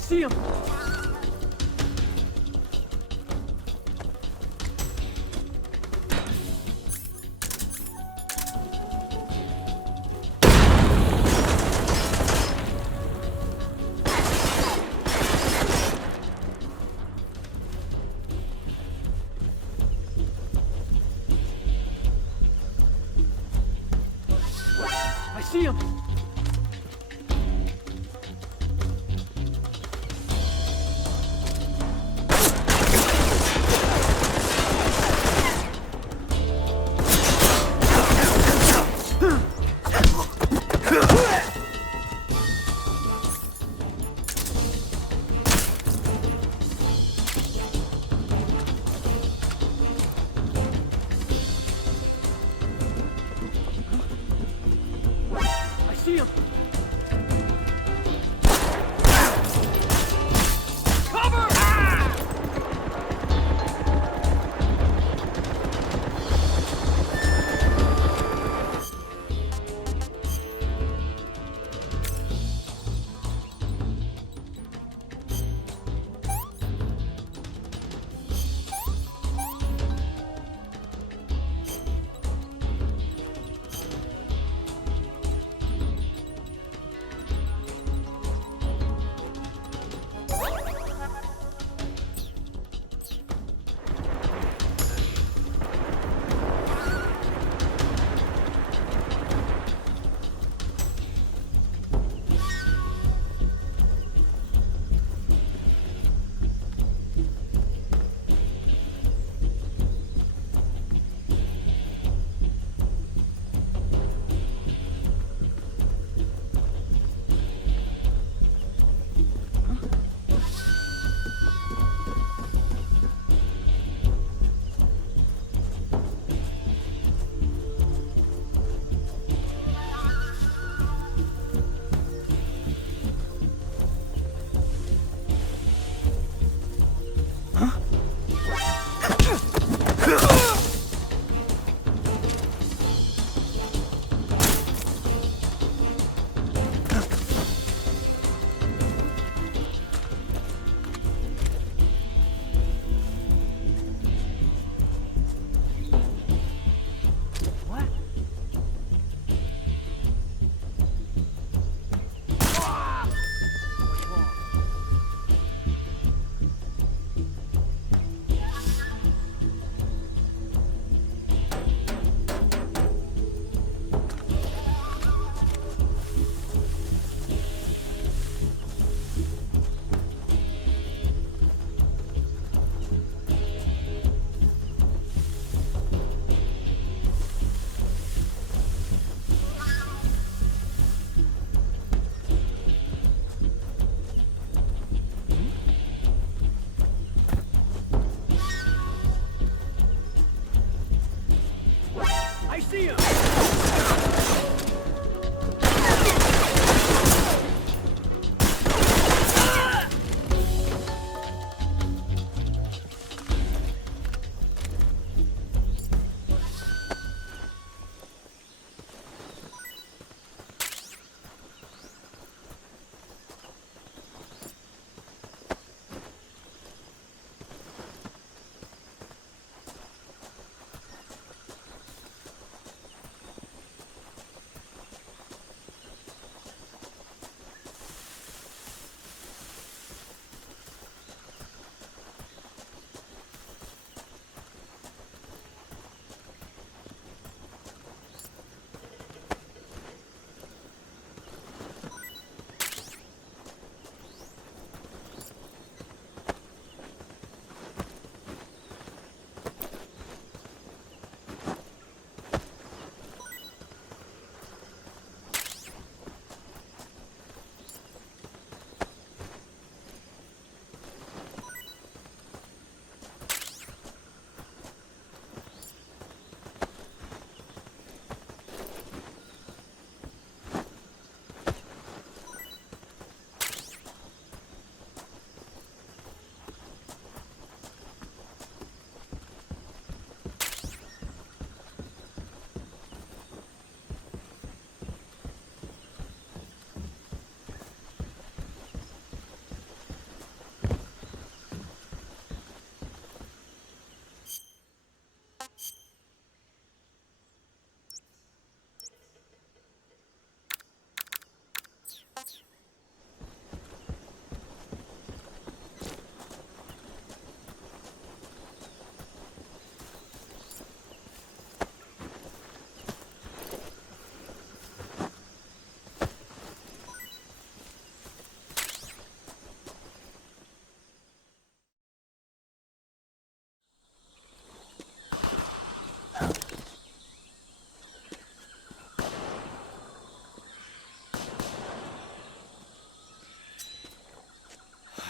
see him! I see him!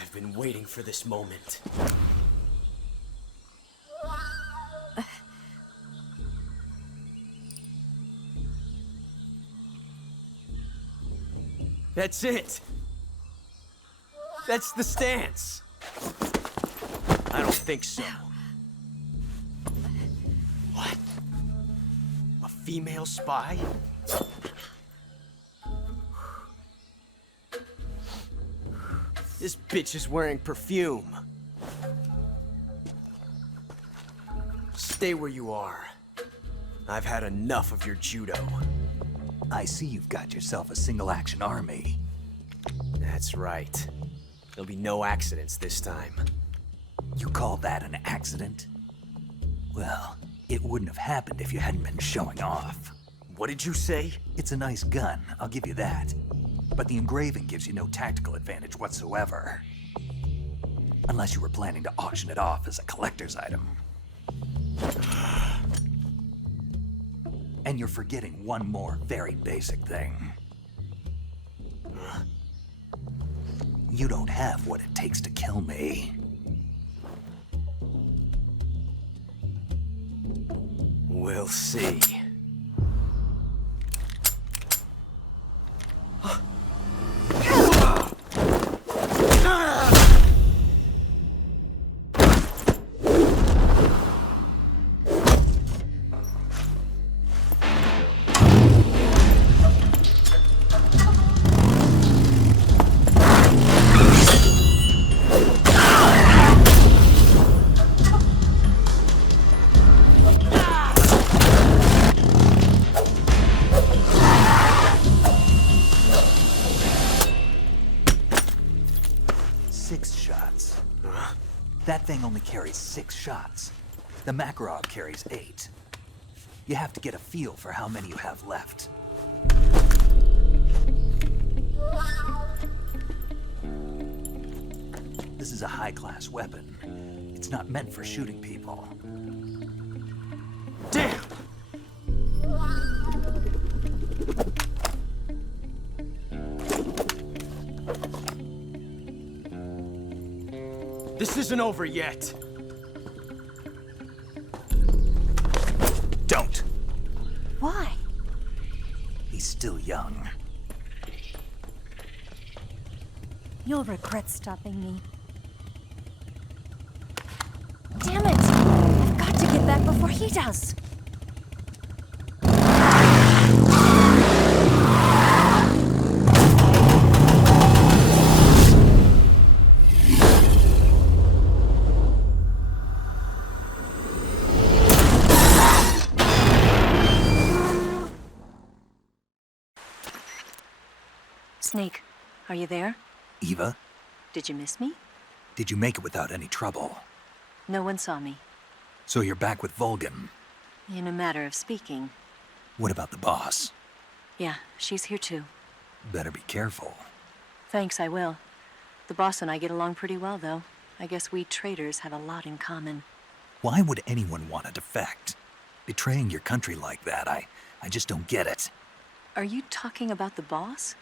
I've been waiting for this moment. That's it! That's the stance! I don't think so. What? A female spy? This bitch is wearing perfume. Stay where you are. I've had enough of your judo. I see you've got yourself a single-action army. That's right. There'll be no accidents this time. You call that an accident? Well, it wouldn't have happened if you hadn't been showing off. What did you say? It's a nice gun, I'll give you that. But the engraving gives you no tactical advantage whatsoever. Unless you were planning to auction it off as a collector's item. And you're forgetting one more very basic thing. You don't have what it takes to kill me. We'll see. That thing only carries 6 shots. The Makarov carries 8. You have to get a feel for how many you have left. This is a high-class weapon. It's not meant for shooting people. Damn! This isn't over yet. Don't. Why? He's still young. You'll regret stopping me. Damn it! I've got to get back before he does. Snake, are you there? Eva? Did you miss me? Did you make it without any trouble? No one saw me. So you're back with Vulcan? In a matter of speaking. What about the boss? Yeah, she's here too. Better be careful. Thanks, I will. The boss and I get along pretty well, though. I guess we traitors have a lot in common. Why would anyone want to defect? Betraying your country like that, I just don't get it. Are you talking about the boss?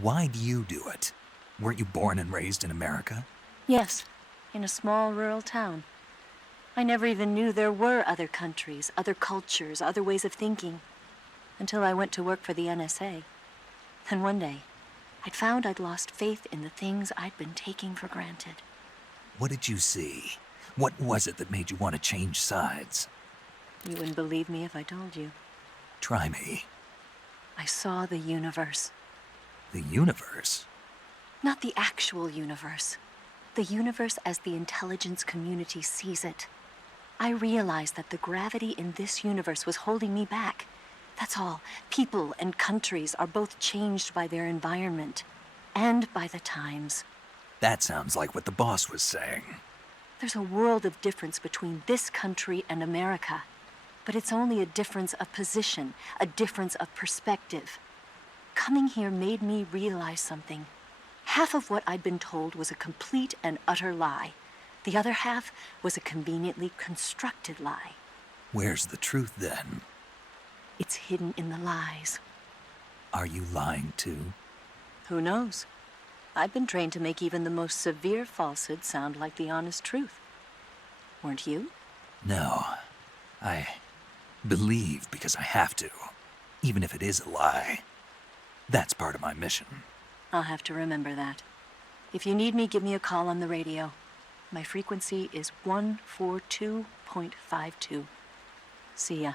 Why do you do it? Weren't you born and raised in America? Yes, in a small rural town. I never even knew there were other countries, other cultures, other ways of thinking. Until I went to work for the NSA. Then one day, I'd found I'd lost faith in the things I'd been taking for granted. What did you see? What was it that made you want to change sides? You wouldn't believe me if I told you. Try me. I saw the universe. The universe? Not the actual universe. The universe as the intelligence community sees it. I realized that the gravity in this universe was holding me back. That's all. People and countries are both changed by their environment and by the times. That sounds like what the boss was saying. There's a world of difference between this country and America. But it's only a difference of position, a difference of perspective. Coming here made me realize something. Half of what I'd been told was a complete and utter lie. The other half was a conveniently constructed lie. Where's the truth, then? It's hidden in the lies. Are you lying, too? Who knows? I've been trained to make even the most severe falsehood sound like the honest truth. Weren't you? No. I believe because I have to, even if it is a lie. That's part of my mission. I'll have to remember that. If you need me, give me a call on the radio. My frequency is 142.52. See ya.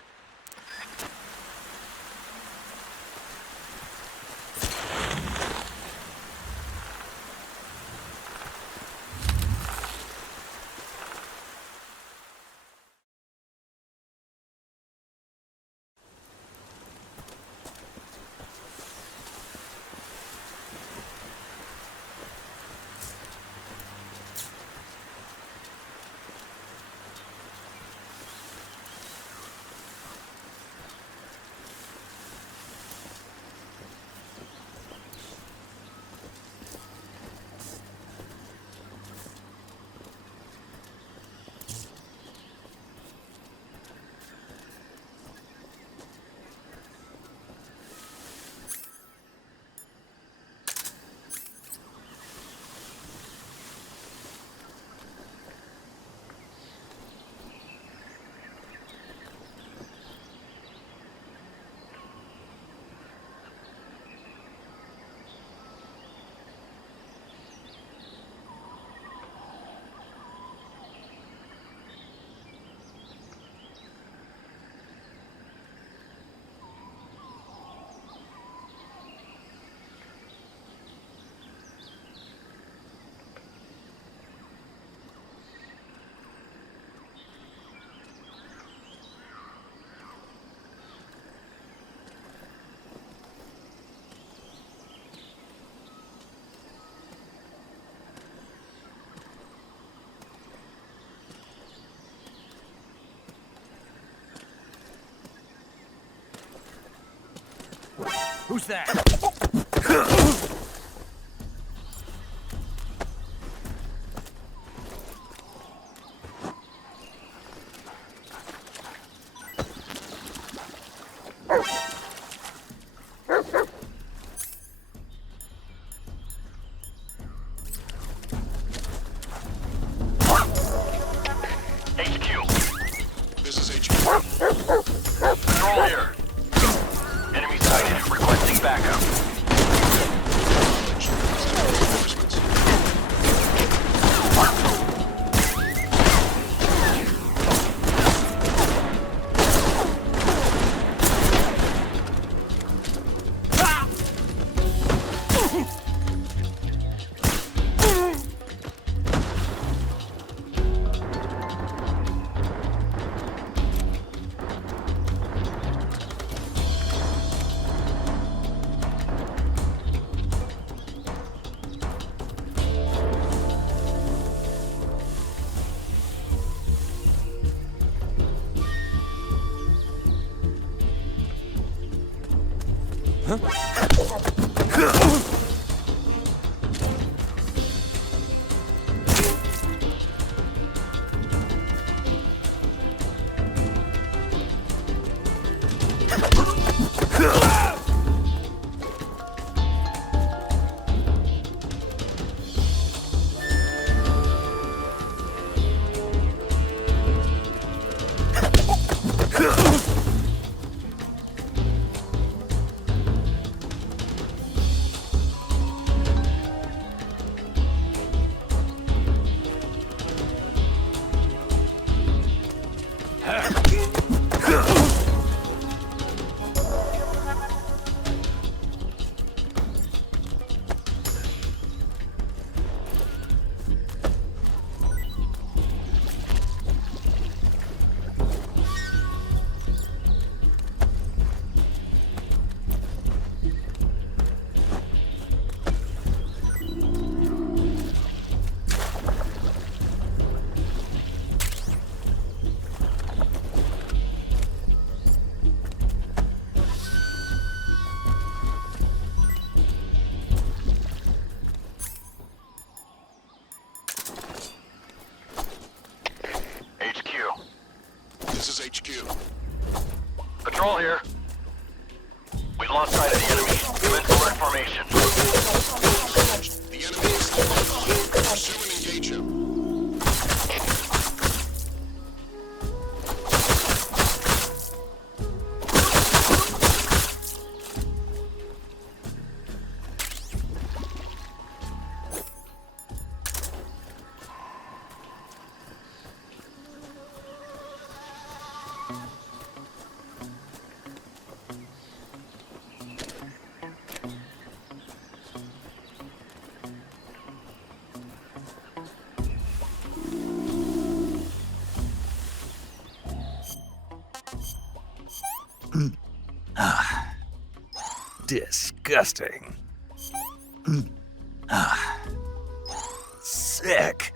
Who's that? Patrol here. We lost sight of the enemy. Move in forward formation. The Pursue and engage him. Disgusting. Sick.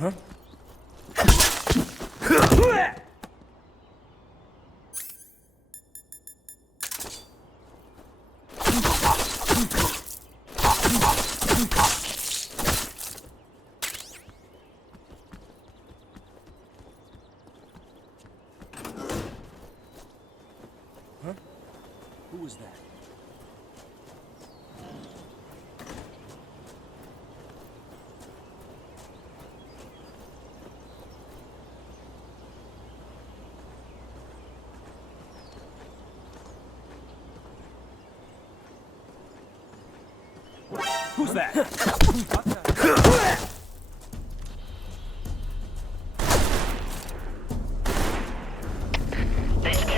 Huh? Who was that? Who's that? HQ.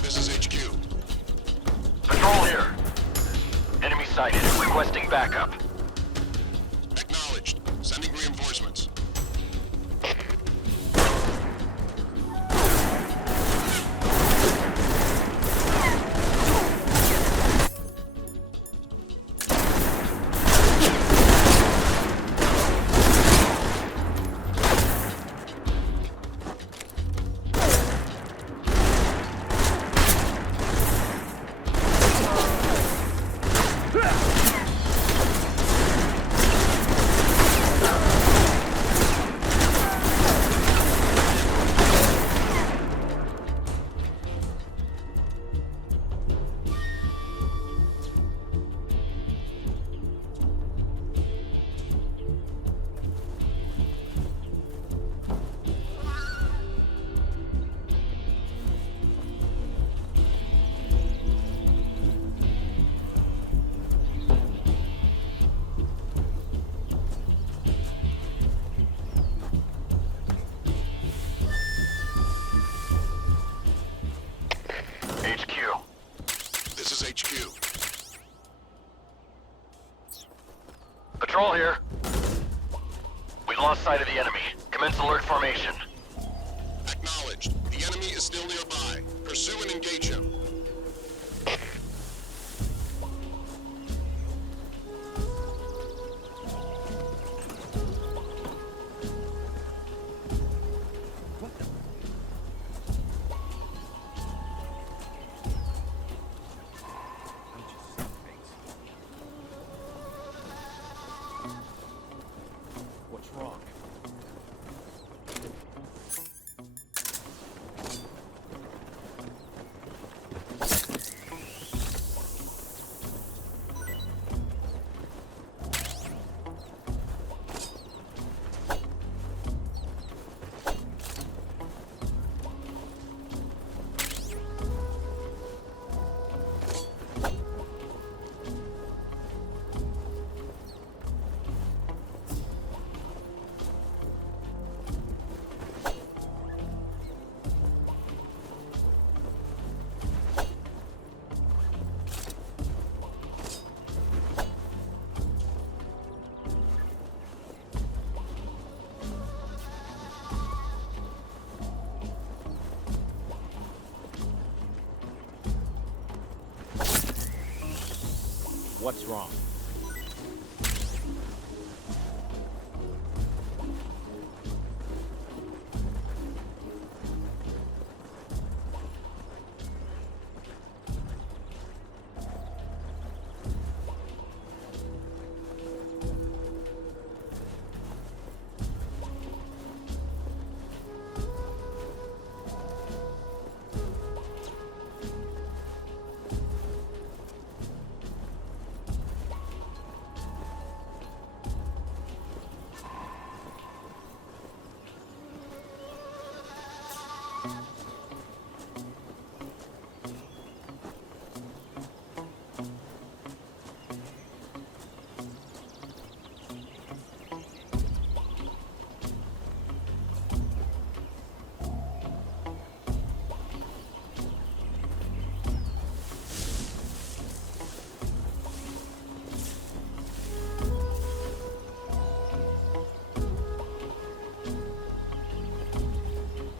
This is HQ. Control here. Enemy sighted. Requesting backup. Acknowledged. Sending reinforcements. HQ. Patrol here. We've lost sight of the enemy. Commence alert formation. Acknowledged. The enemy is still nearby. Pursue and engage him. What's wrong? What's wrong?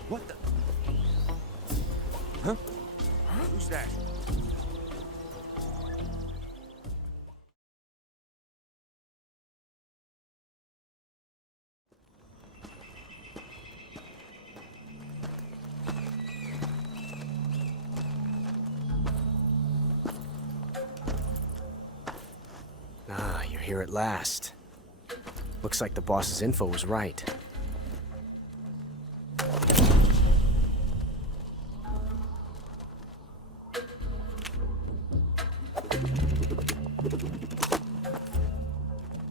What the? Huh? Who's that? Ah, you're here at last. Looks like the boss's info was right.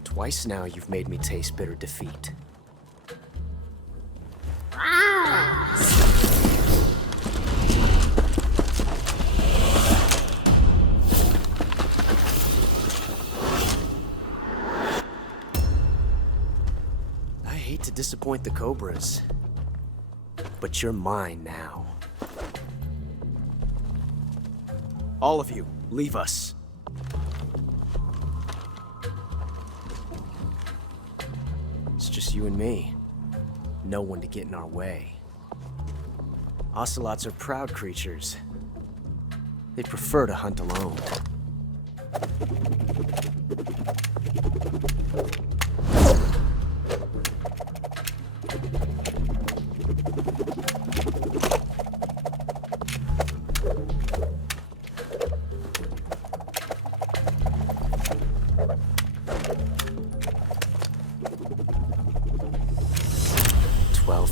Twice now you've made me taste bitter defeat. I hate to disappoint the Cobras, but you're mine now. All of you, leave us. It's just you and me. No one to get in our way. Ocelots are proud creatures. They prefer to hunt alone.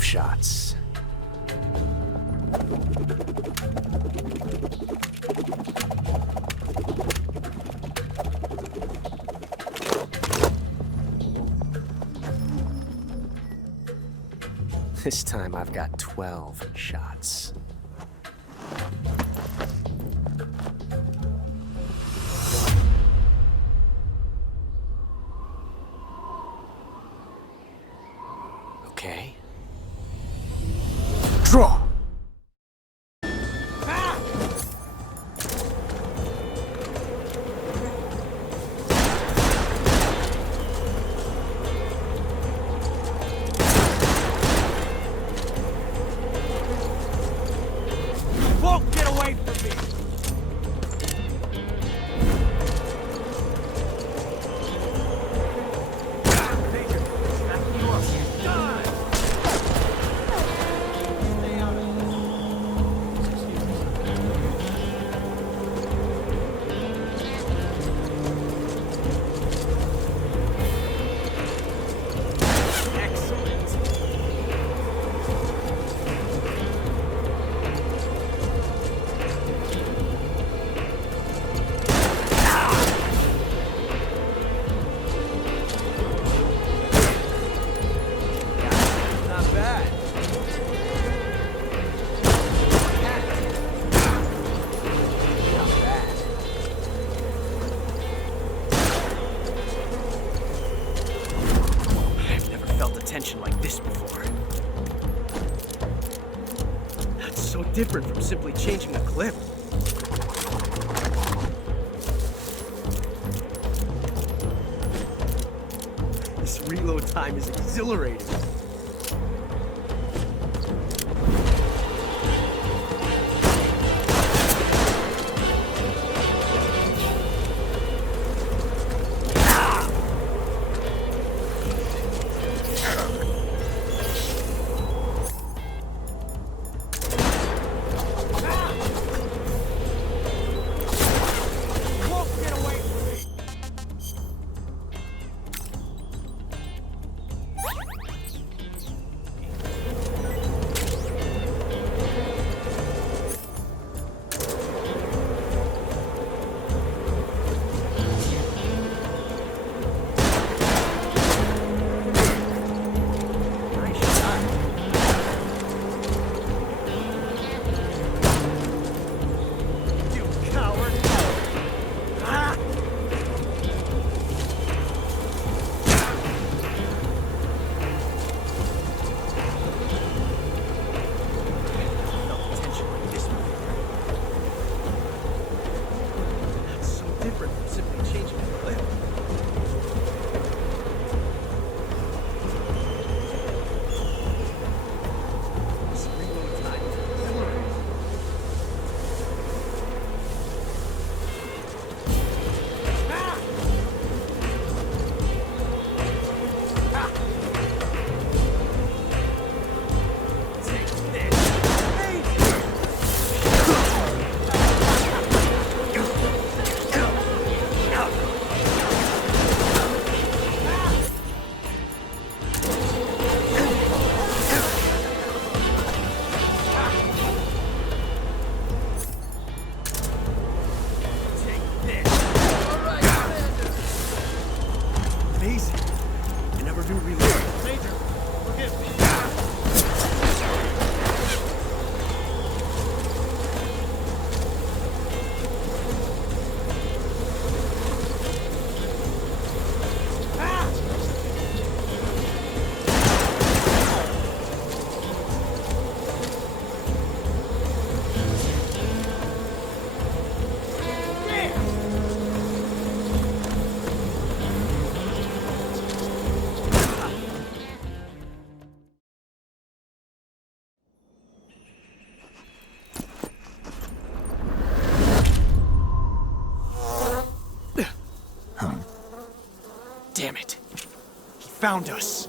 Shots. This time I've got 12 shots. Okay. Draw! so different from simply changing the clip. This reload time is exhilarating. Damn it. He found us.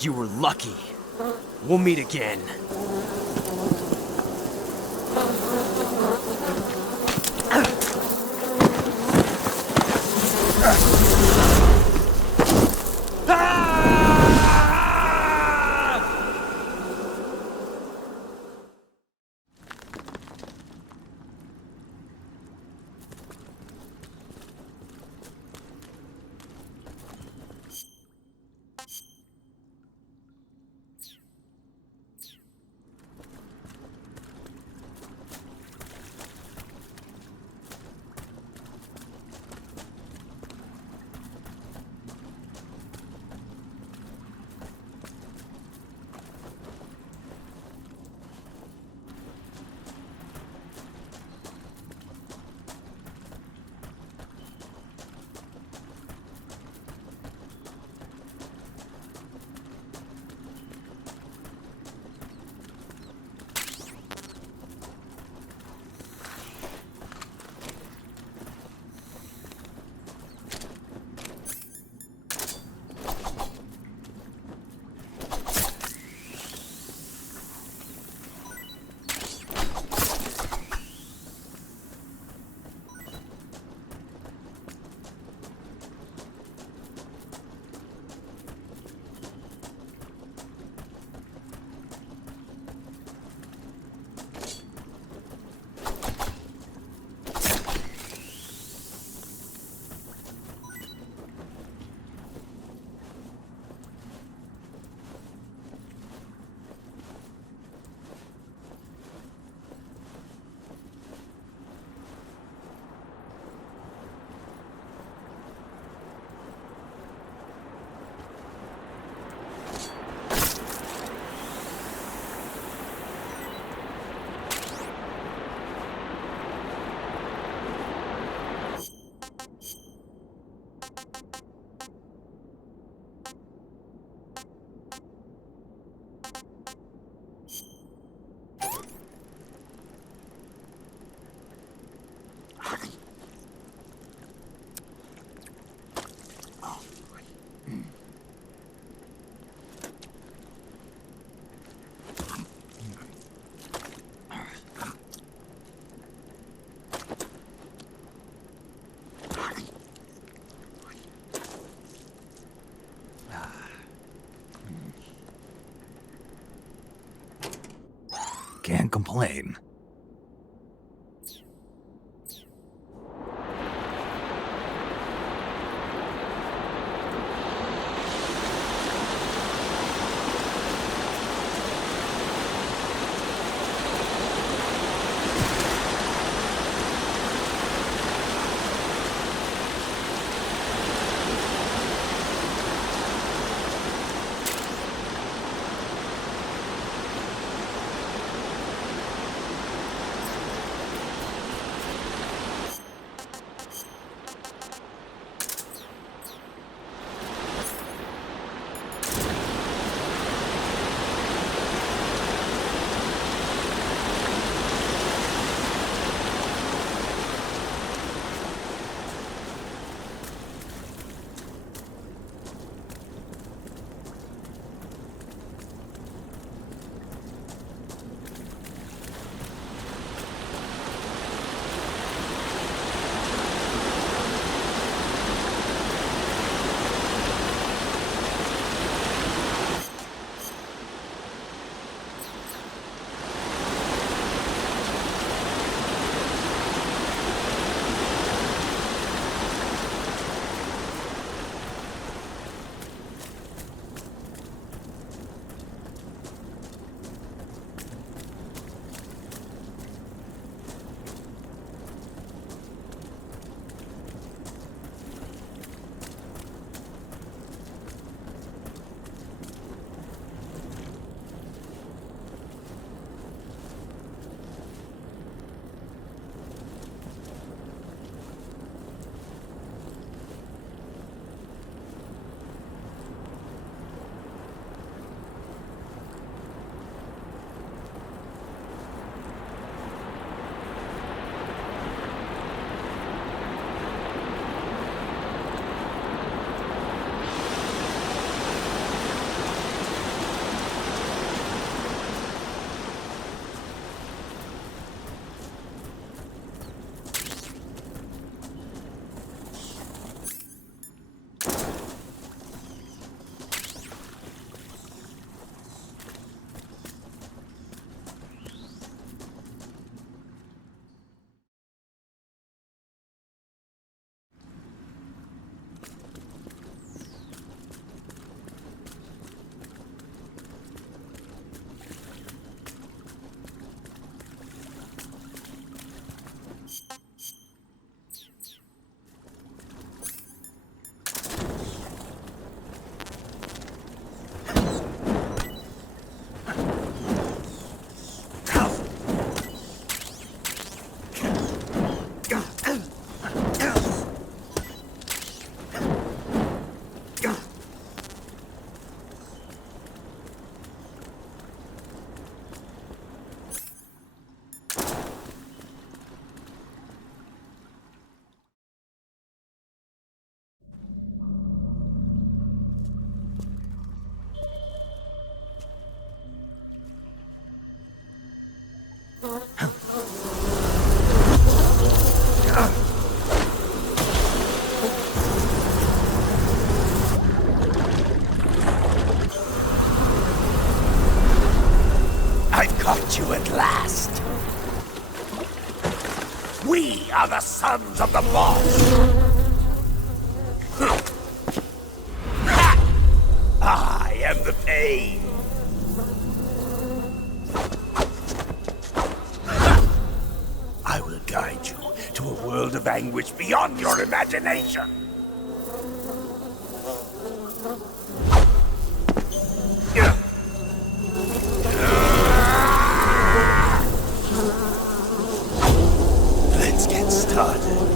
You were lucky. We'll meet again. Can't complain. Caught you at last. We are the sons of the boss. I am the pain. I will guide you to a world of anguish beyond your imagination. Let's get started.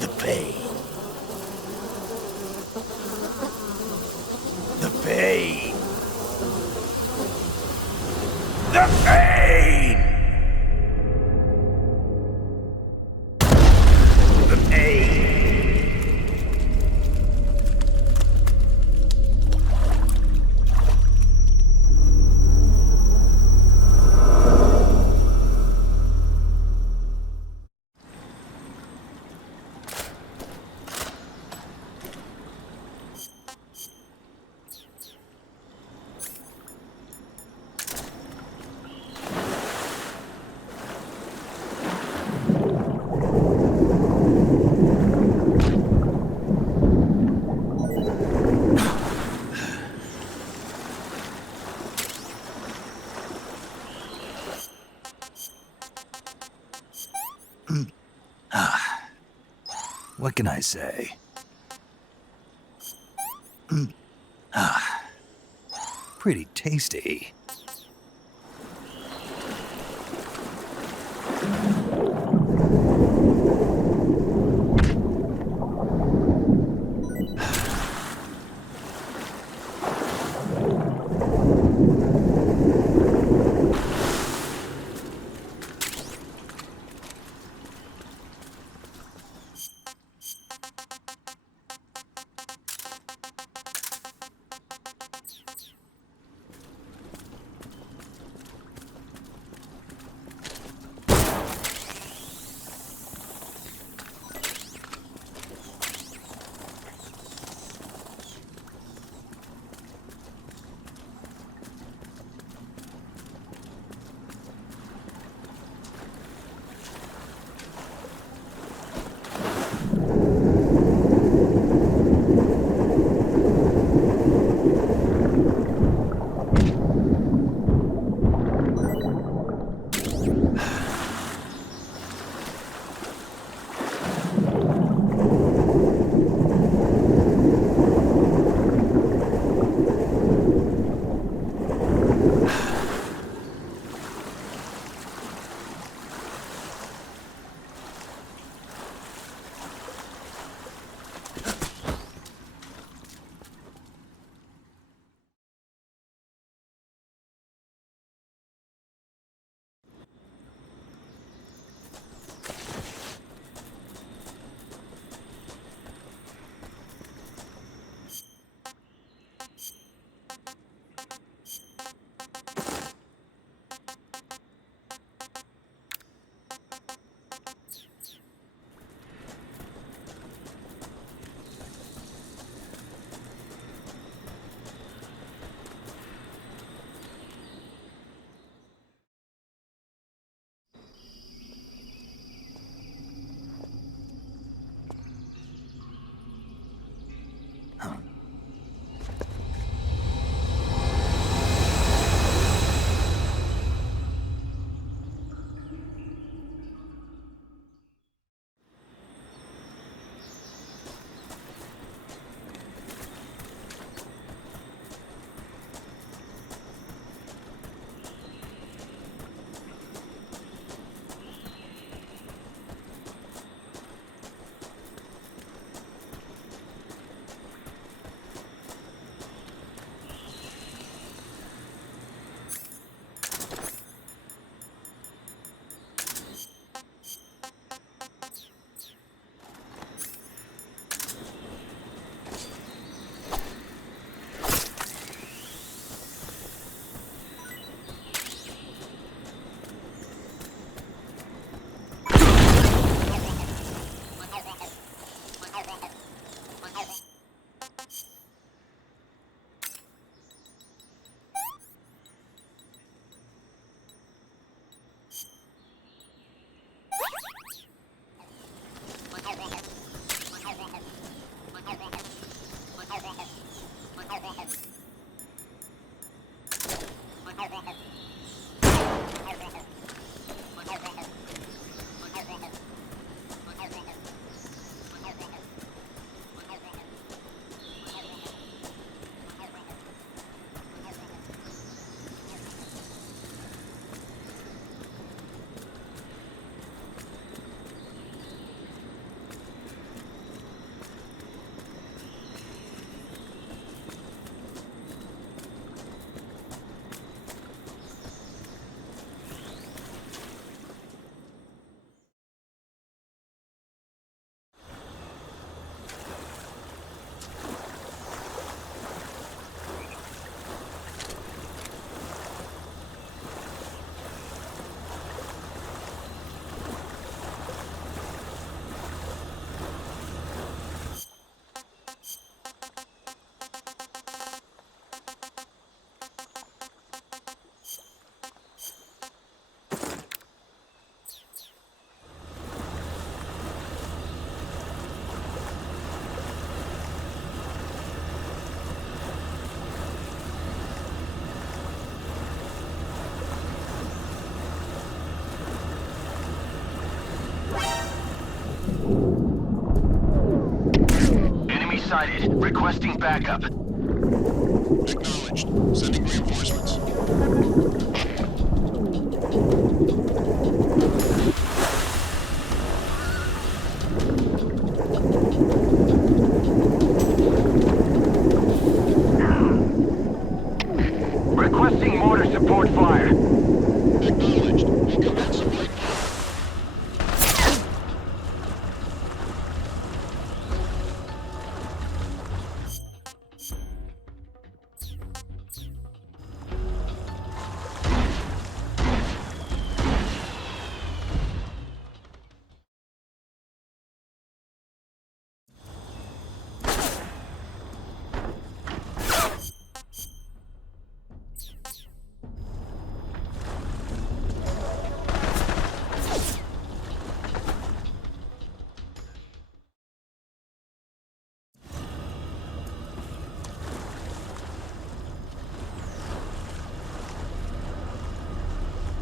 The pain. The pain. The pain. The pain. What can I say? Pretty tasty. sighted. Requesting backup. Acknowledged. Sending reinforcements. Requesting mortar support fire. Acknowledged. We'll commence a light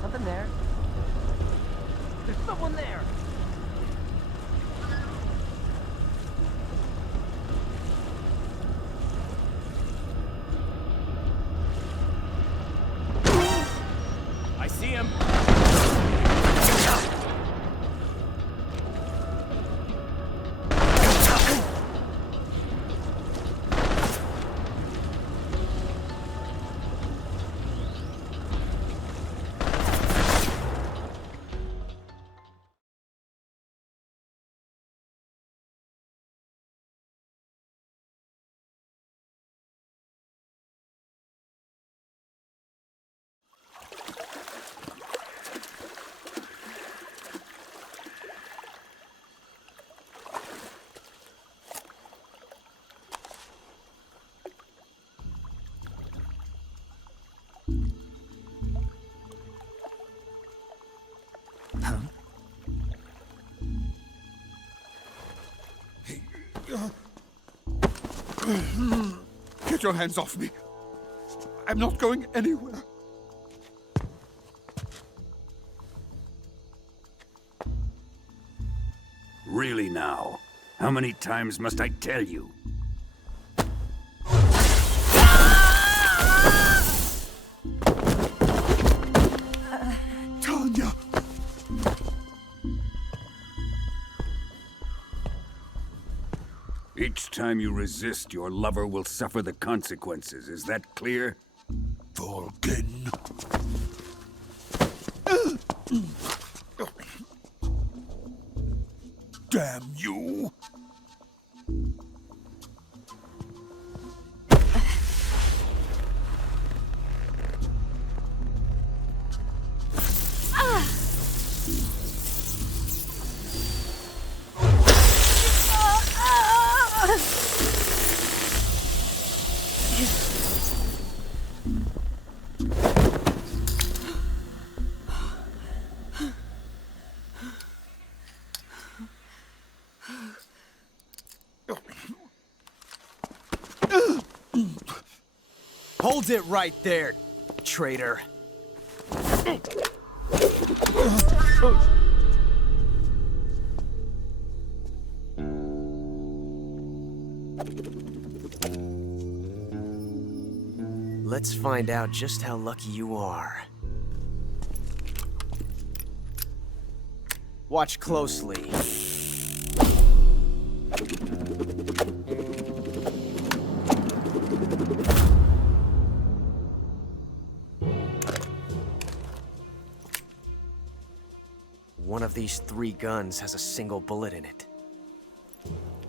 Something there. There's someone there! I see him. Get your hands off me. I'm not going anywhere. Really now? How many times must I tell you? Tanya! Each time you resist, your lover will suffer the consequences. Is that clear? Vulcan. Damn you! Hold it right there, traitor. Let's find out just how lucky you are. Watch closely. One of these 3 guns has a single bullet in it.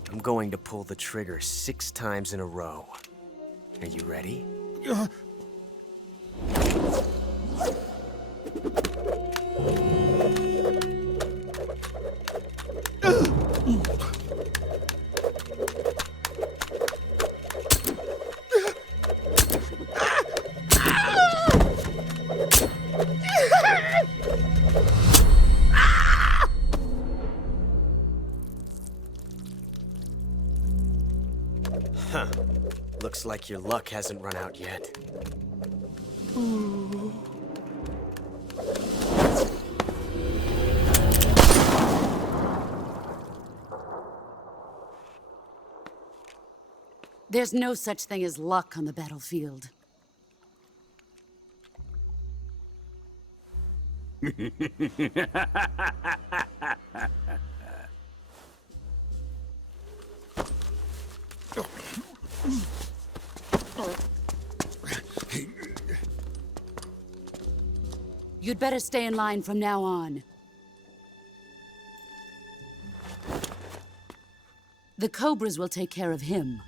I'm going to pull the trigger 6 times in a row. Are you ready? Huh. Looks like your luck hasn't run out yet. There's no such thing as luck on the battlefield. You'd better stay in line from now on. The Cobras will take care of him.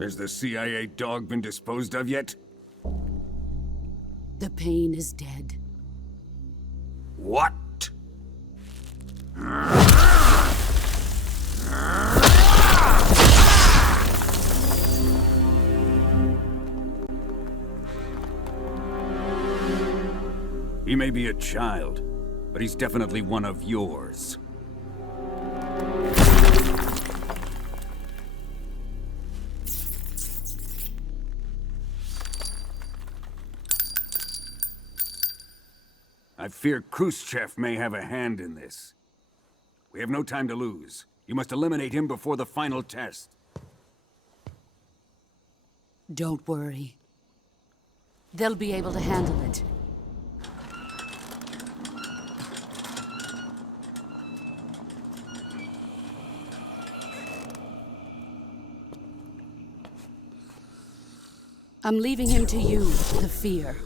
Has the CIA dog been disposed of yet? The pain is dead. What? He may be a child, but he's definitely one of yours. I fear Khrushchev may have a hand in this. We have no time to lose. You must eliminate him before the final test. Don't worry. They'll be able to handle it. I'm leaving him to you, the fear.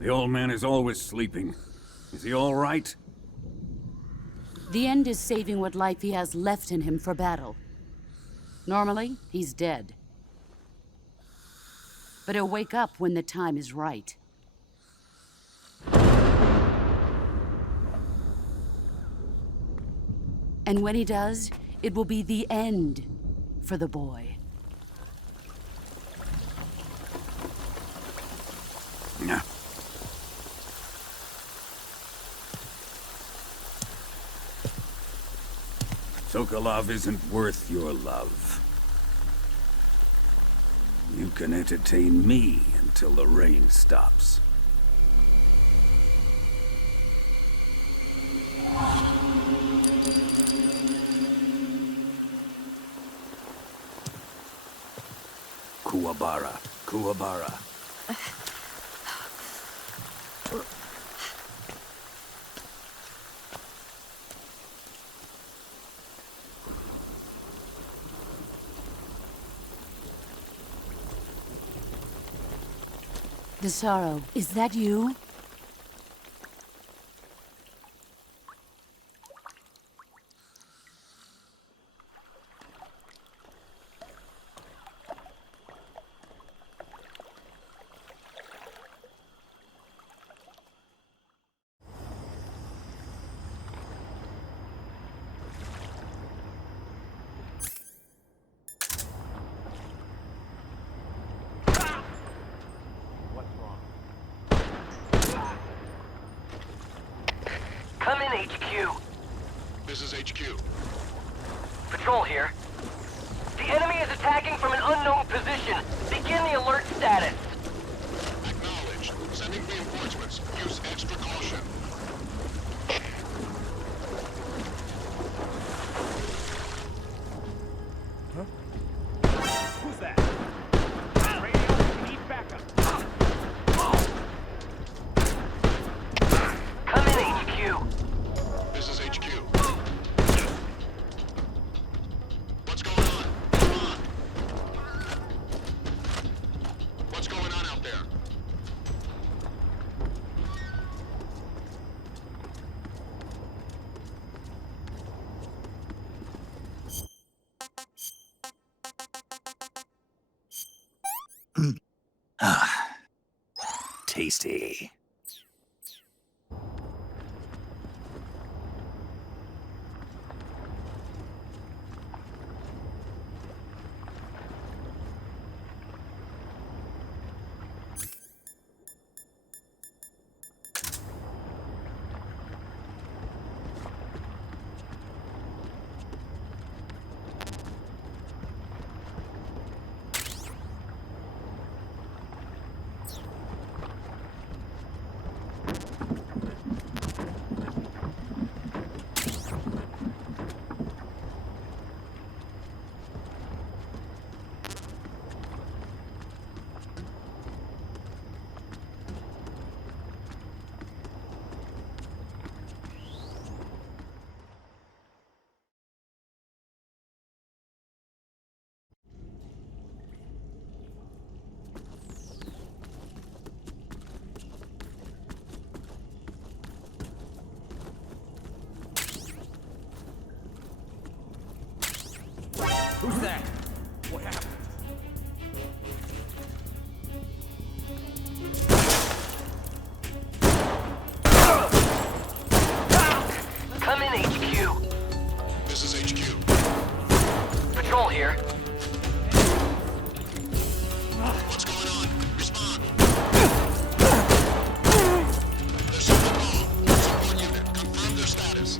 The old man is always sleeping. Is he all right? The end is saving what life he has left in him for battle. Normally, he's dead. But he'll wake up when the time is right. And when he does, it will be the end for the boy. Yeah. Sokolov isn't worth your love. You can entertain me until the rain stops. Kuwabara, Kuwabara. The sorrow, is that you? Come in, HQ. This is HQ. Patrol here. The enemy is attacking from an unknown position. Begin the alert status. Acknowledged. Sending reinforcements. Use extra caution. Who's that? Radio, we need backup. Come in, HQ. This is HQ. What's going on? Come on. What's going on out there? Tasty. This is HQ. Patrol here. What's going on? Respond. There's something wrong. Support unit, confirm their status.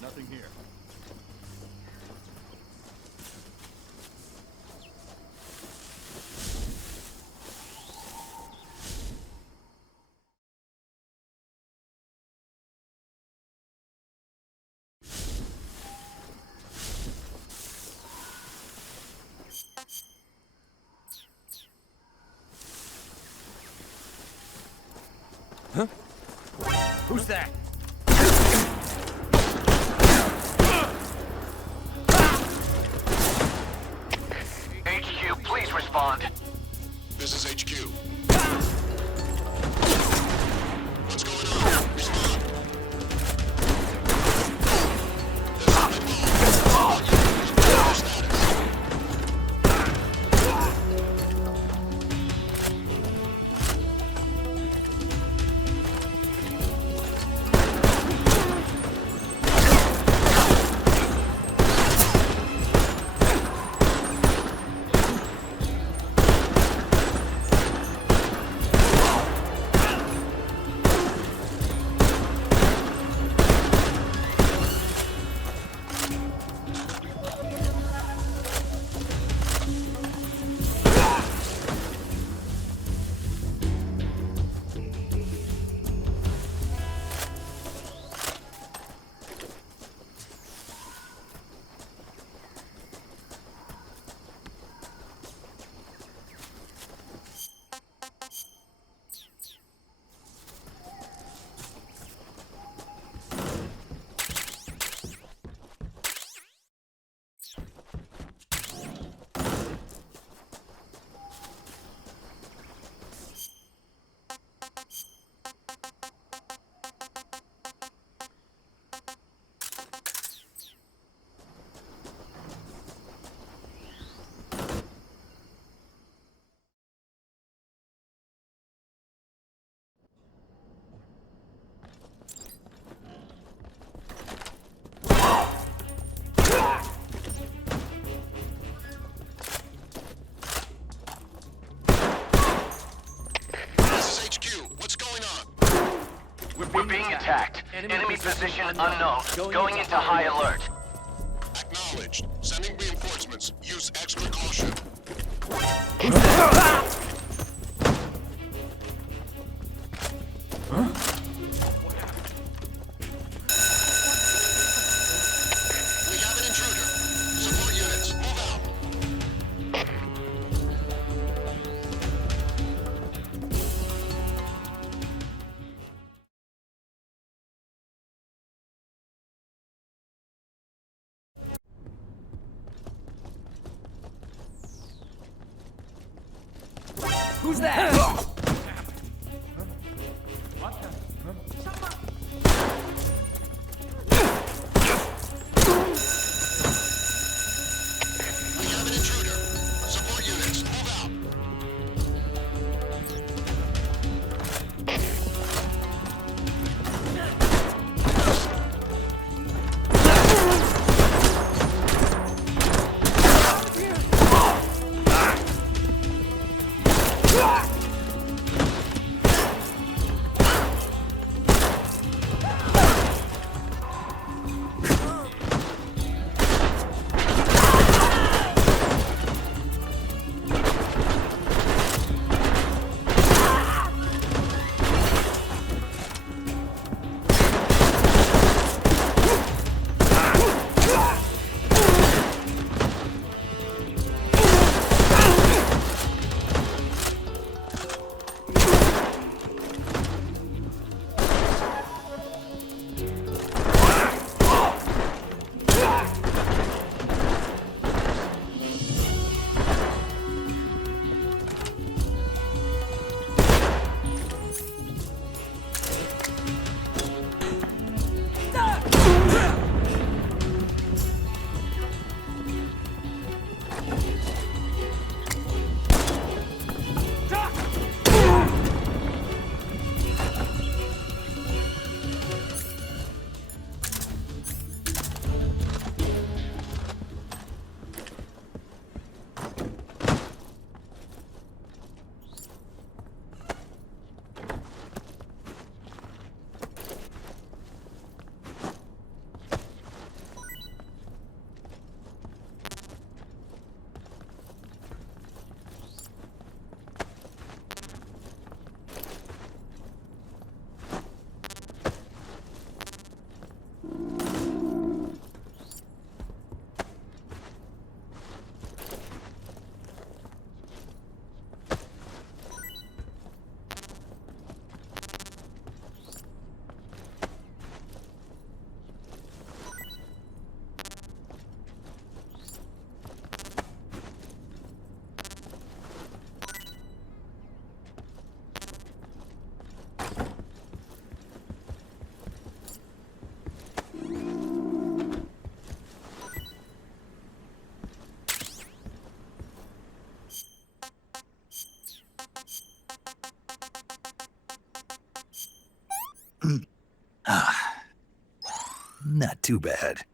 Nothing here. Huh? Who's that? HQ, please respond. This is HQ. What's going on? Respond. There's something wrong. Status. We're being attacked. Enemy position unknown. Going into high alert. Acknowledged. Sending reinforcements. Use extra caution. We have an intruder. Support units, move out. Who's that? We have an intruder. Support units, move out. Not too bad.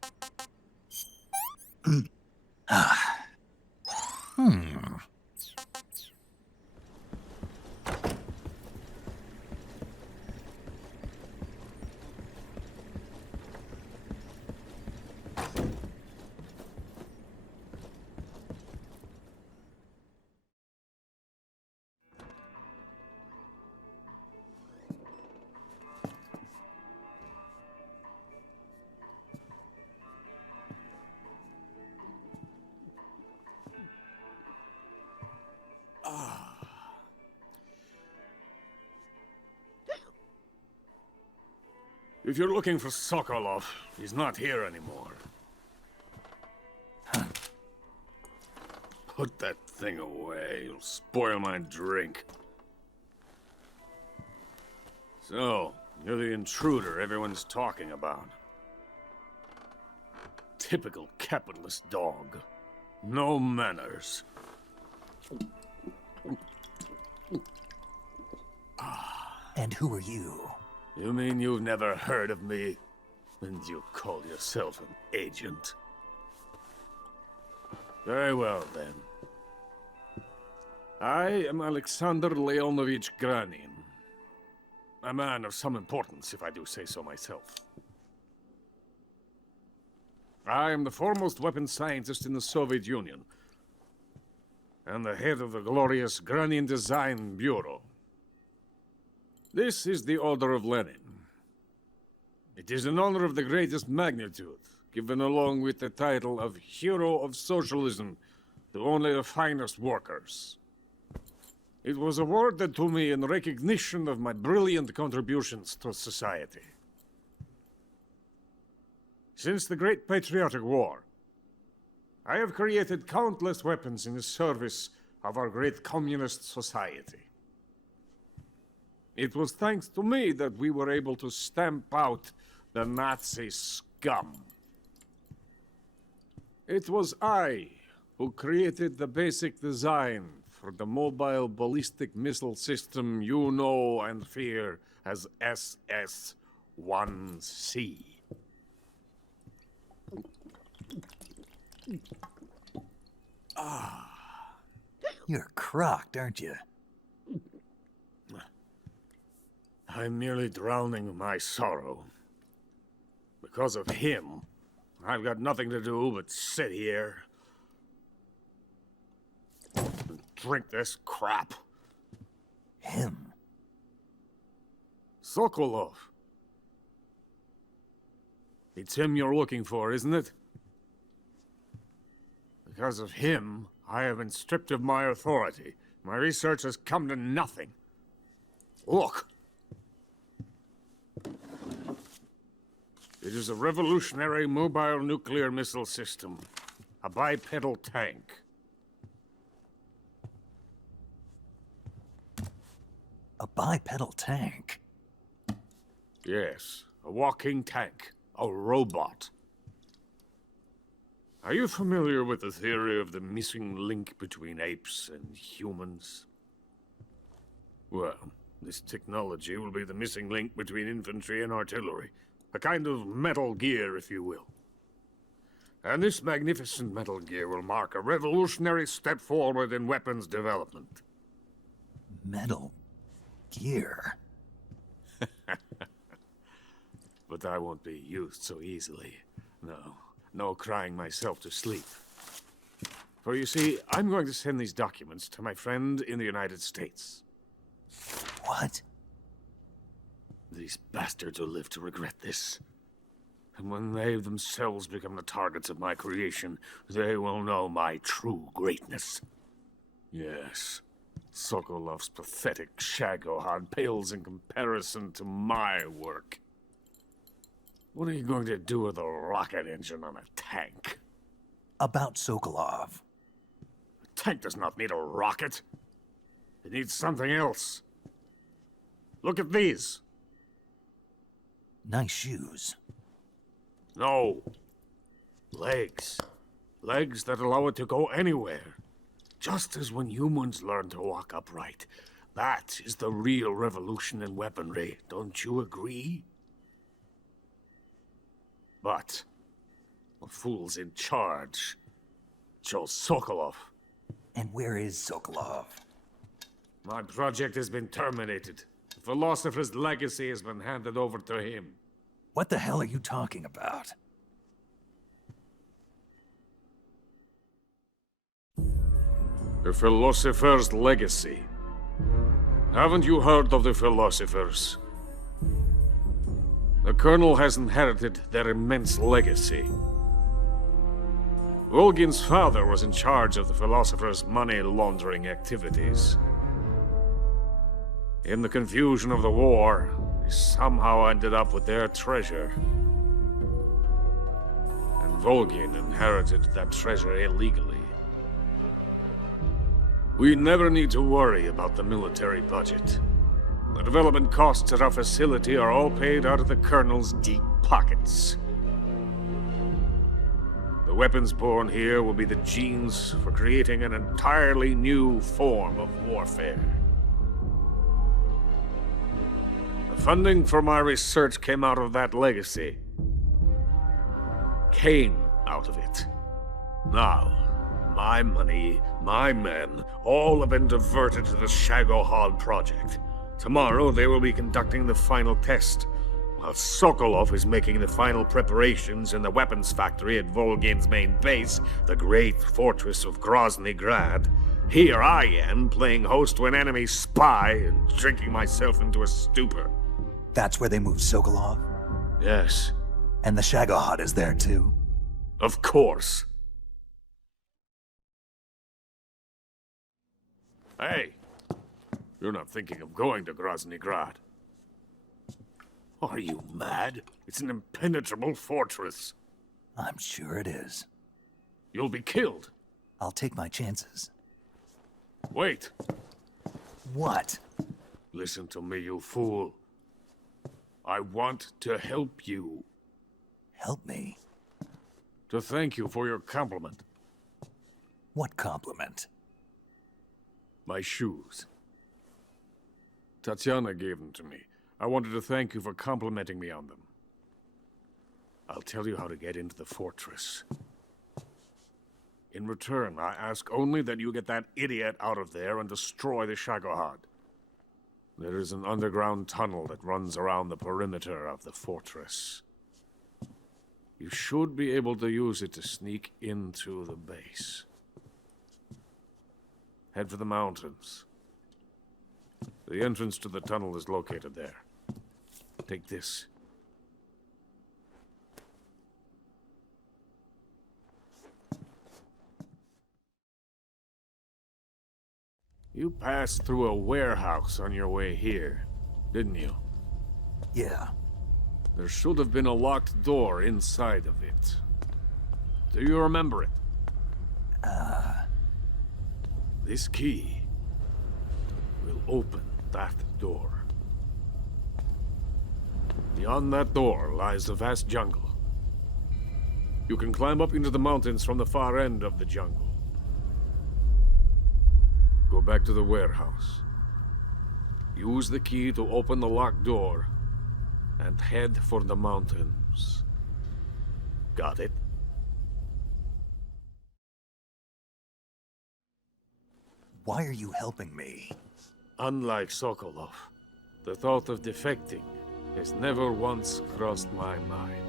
If you're looking for Sokolov, he's not here anymore. Put that thing away. You'll spoil my drink. So, you're the intruder everyone's talking about. Typical capitalist dog. No manners. And who are you? You mean you've never heard of me? And you call yourself an agent? Very well, then. I am Alexander Leonovich Granin. A man of some importance, if I do say so myself. I am the foremost weapons scientist in the Soviet Union, and the head of the glorious Granin Design Bureau. This is the Order of Lenin. It is an honor of the greatest magnitude, given along with the title of Hero of Socialism to only the finest workers. It was awarded to me in recognition of my brilliant contributions to society. Since the Great Patriotic War, I have created countless weapons in the service of our great communist society. It was thanks to me that we were able to stamp out the Nazi scum. It was I who created the basic design for the mobile ballistic missile system you know and fear as SS-1C. You're crocked, aren't you? I'm merely drowning my sorrow. Because of him, I've got nothing to do but sit here and drink this crap. Him? Sokolov. It's him you're looking for, isn't it? Because of him, I have been stripped of my authority. My research has come to nothing. Look. It is a revolutionary mobile nuclear missile system. A bipedal tank. A bipedal tank? Yes, a walking tank. A robot. Are you familiar with the theory of the missing link between apes and humans? Well, this technology will be the missing link between infantry and artillery. A kind of Metal Gear, if you will. And this magnificent Metal Gear will mark a revolutionary step forward in weapons development. Metal Gear? But I won't be used so easily. No crying myself to sleep. For you see, I'm going to send these documents to my friend in the United States. What? These bastards will live to regret this. And when they themselves become the targets of my creation, they will know my true greatness. Yes, Sokolov's pathetic 𝐟𝐨𝐫𝐠𝐞𝐭 pales in comparison to my work. What are you going to do with a rocket engine on a tank? About Sokolov. A tank does not need a rocket. It needs something else. Look at these. Nice shoes. No. Legs. Legs that allow it to go anywhere. Just as when humans learn to walk upright. That is the real revolution in weaponry. Don't you agree? But the fool's in charge. Chose Sokolov. And where is Sokolov? My project has been terminated. The philosopher's legacy has been handed over to him. What the hell are you talking about? The philosopher's legacy. Haven't you heard of the philosophers? The Colonel has inherited their immense legacy. Volgin's father was in charge of the philosophers' money laundering activities. In the confusion of the war, they somehow ended up with their treasure. And Volgin inherited that treasure illegally. We never need to worry about the military budget. The development costs at our facility are all paid out of the Colonel's deep pockets. The weapons born here will be the genes for creating an entirely new form of warfare. The funding for my research came out of that legacy. Came out of it. Now, my money, my men, all have been diverted to the 𝐟𝐨𝐫𝐠𝐞𝐭 project. Tomorrow they will be conducting the final test, while Sokolov is making the final preparations in the weapons factory at Volgin's main base, the great fortress of 𝐟𝐨𝐫𝐽. Here I am, playing host to an enemy spy and drinking myself into a stupor. That's where they moved Sokolov? Yes. And the 𝐬𝐫𝐽 is there too? Of course. Hey, you're not thinking of going to 𝐟𝐴ZhNigrad. Are you mad? It's an impenetrable fortress. I'm sure it is. You'll be killed. I'll take my chances. Wait. What? Listen to me, you fool. I want to help you. Help me? To thank you for your compliment. What compliment? My shoes. Tatiana gave them to me. I wanted to thank you for complimenting me on them. I'll tell you how to get into the fortress. In return, I ask only that you get that idiot out of there and destroy the 𝐬𝐫𝐽. There is an underground tunnel that runs around the perimeter of the fortress. You should be able to use it to sneak into the base. Head for the mountains. The entrance to the tunnel is located there. Take this. You passed through a warehouse on your way here, didn't you? Yeah. There should have been a locked door inside of it. Do you remember it? This key will open that door. Beyond that door lies the vast jungle. You can climb up into the mountains from the far end of the jungle. Go back to the warehouse. Use the key to open the locked door and head for the mountains. Got it? Why are you helping me? Unlike Sokolov, the thought of defecting has never once crossed my mind.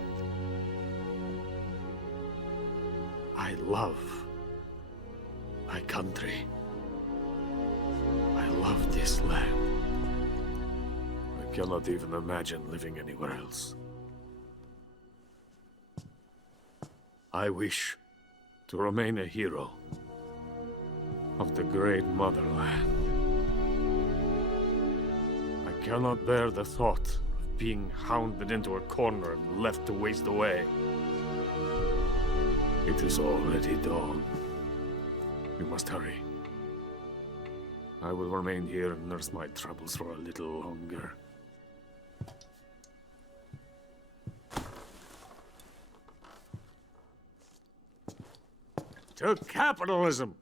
I love my country. I love this land. I cannot even imagine living anywhere else. I wish to remain a hero of the great motherland. I cannot bear the thought of being hounded into a corner and left to waste away. It is already dawn. We must hurry. I will remain here and nurse my troubles for a little longer. To capitalism!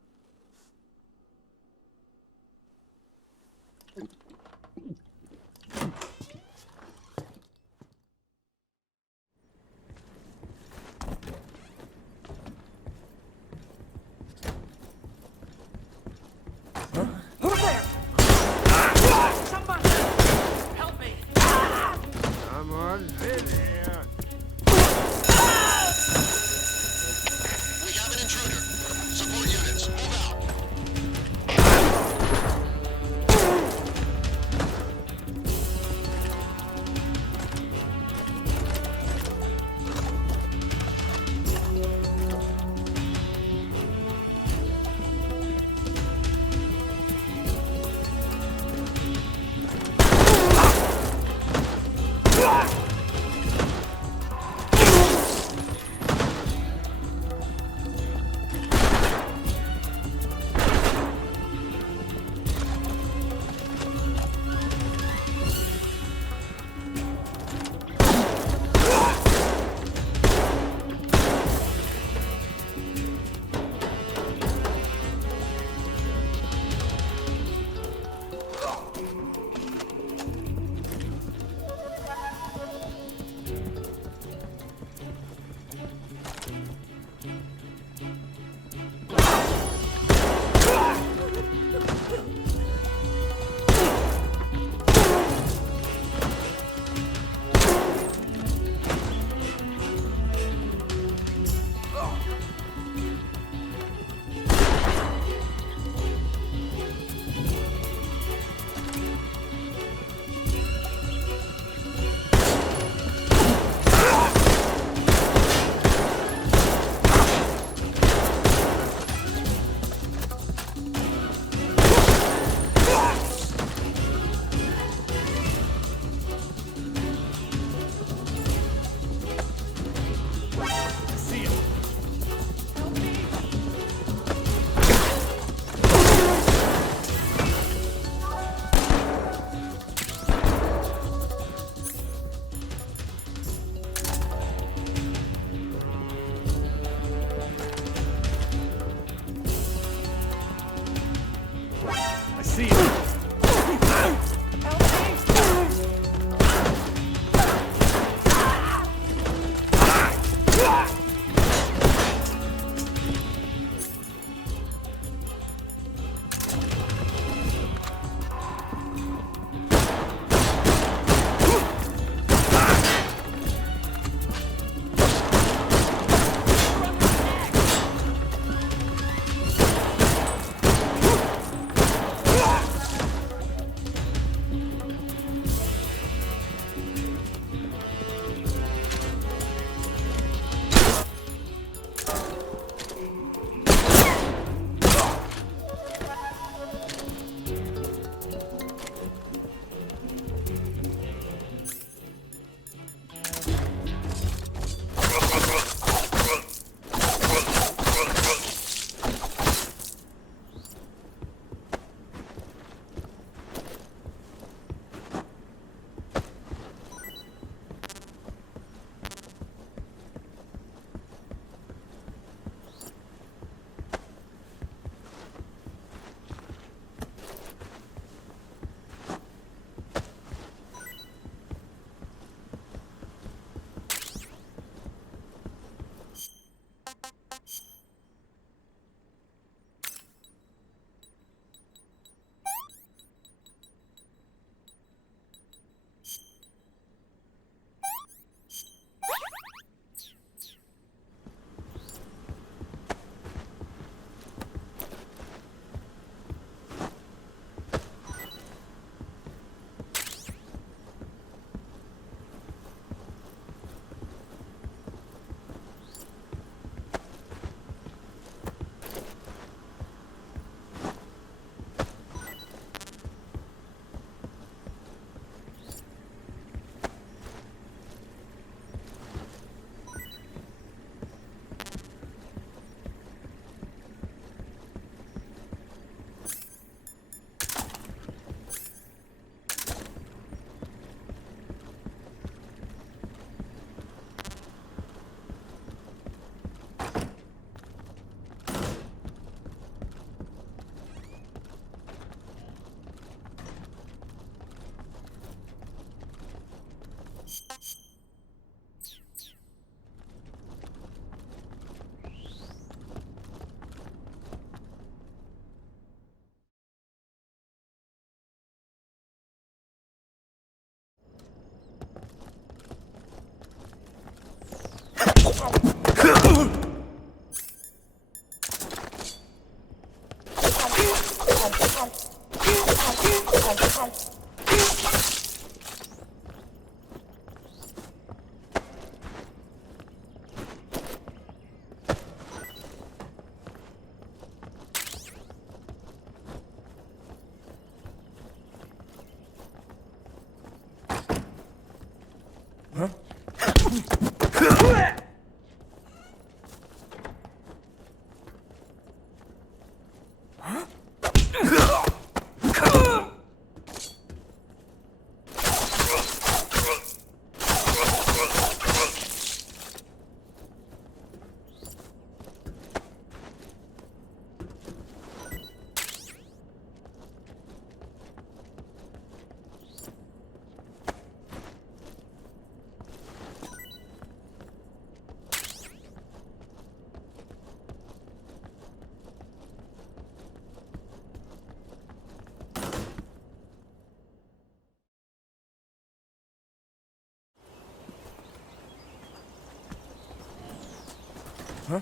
Huh?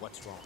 What's wrong?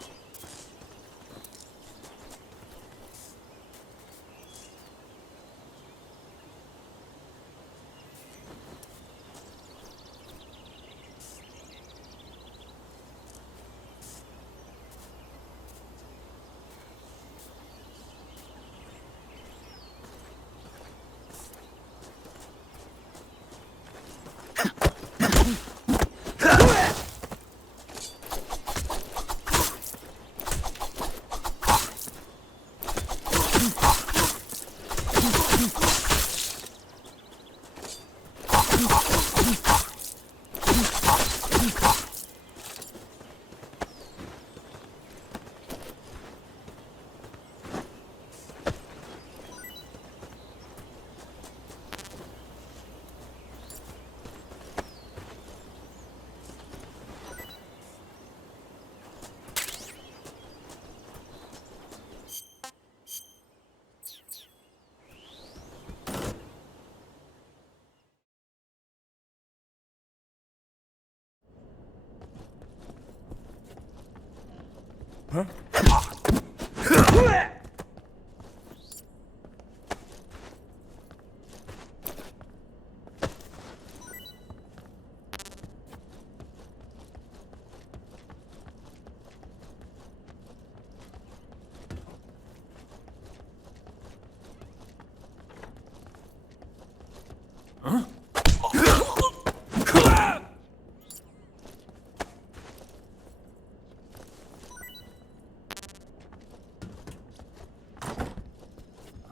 Huh?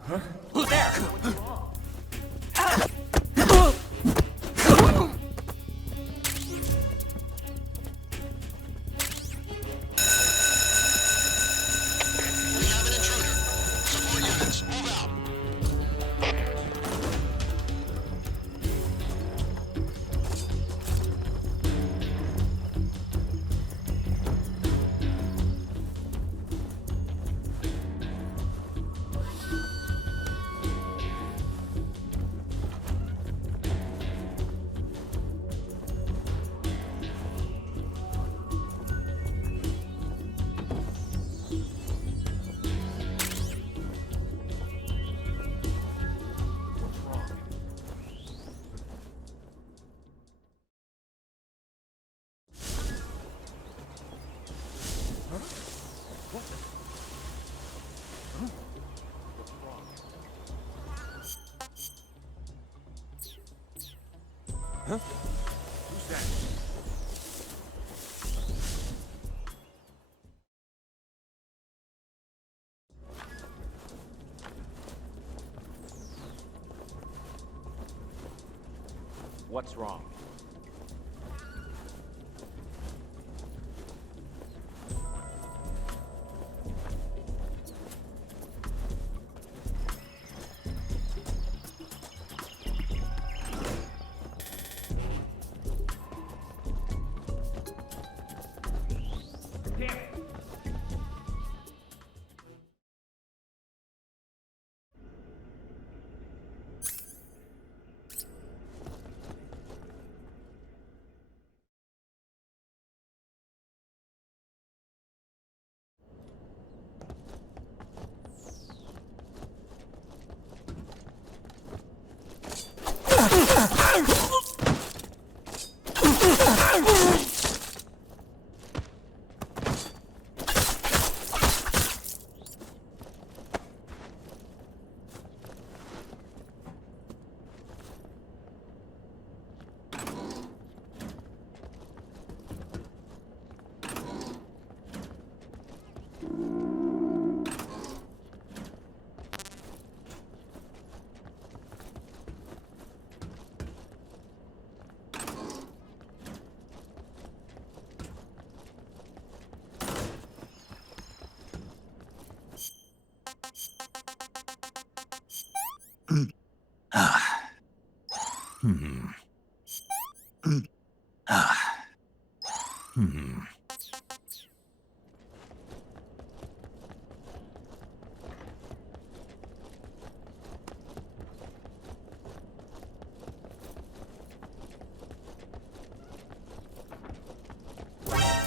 Huh? Who's there? We have an intruder. Support units, move out. Huh? Who's that? What's wrong?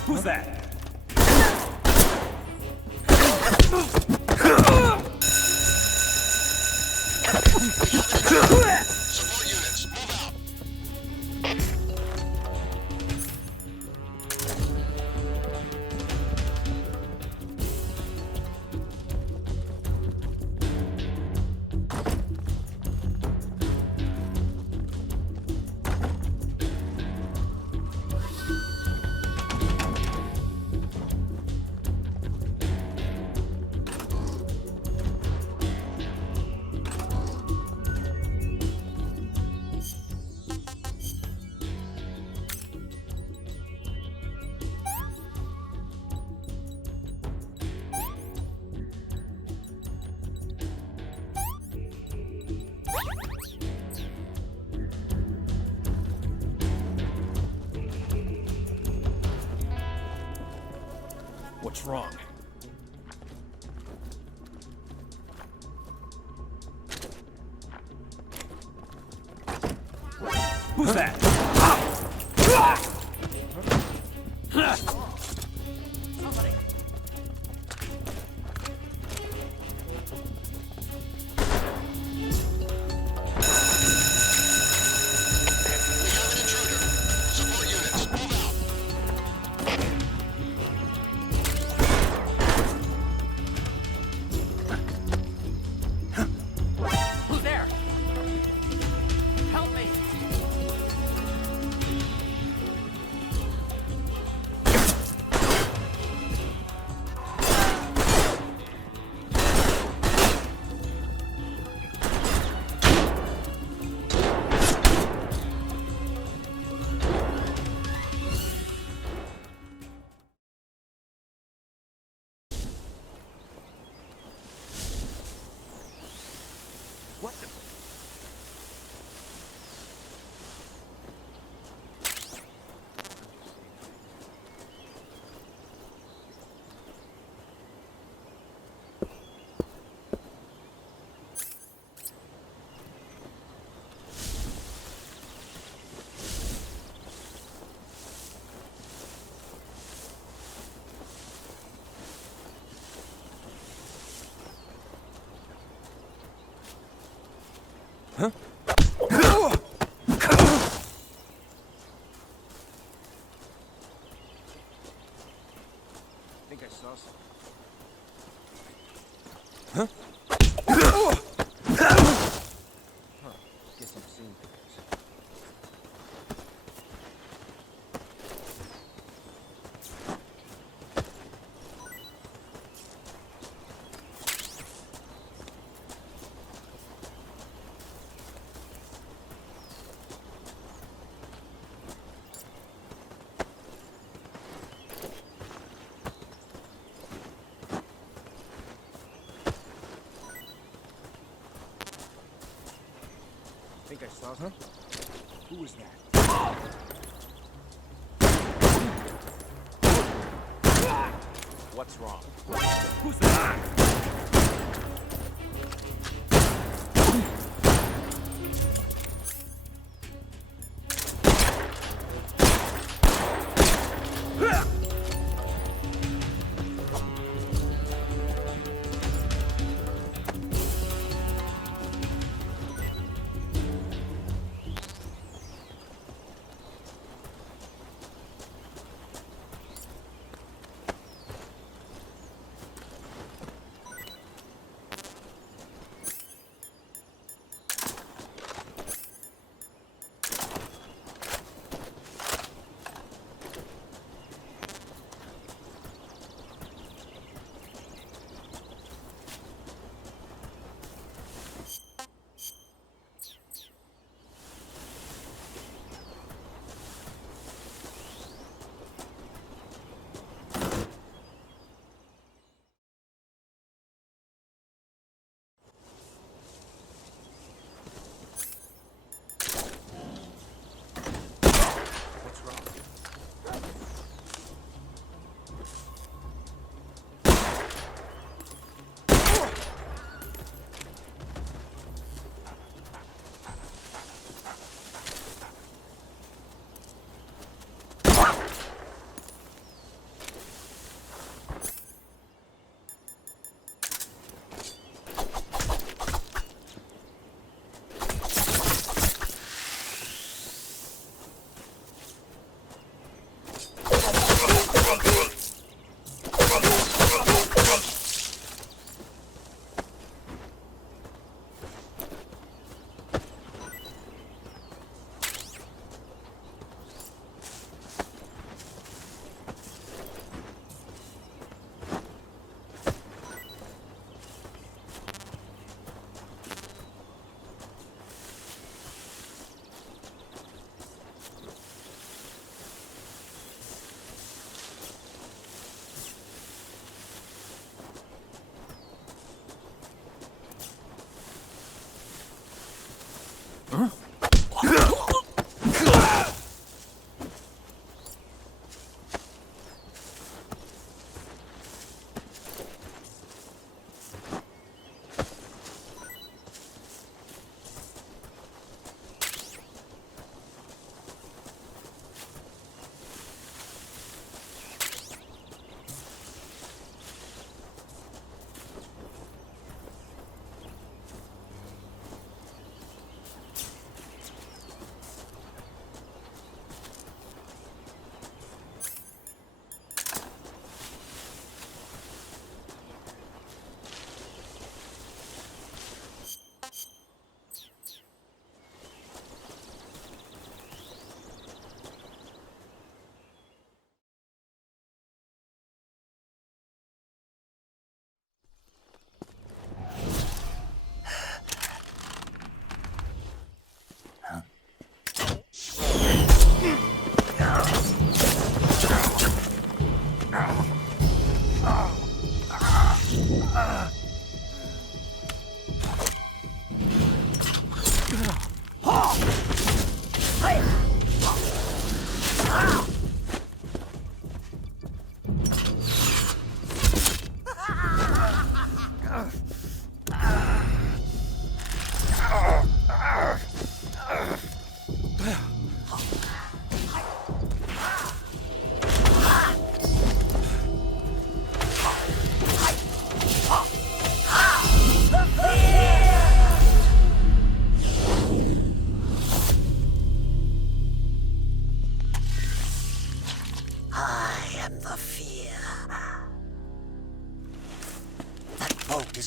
Who's that? Support units, move out. What's wrong? Who's that? Somebody. We have an intruder. Support units, move out. Who's there? Help me! What the? Huh? I think I saw something. Huh? Huh. Guess I'm seeing things. I think I saw something. Who was that? What's wrong? Who's that?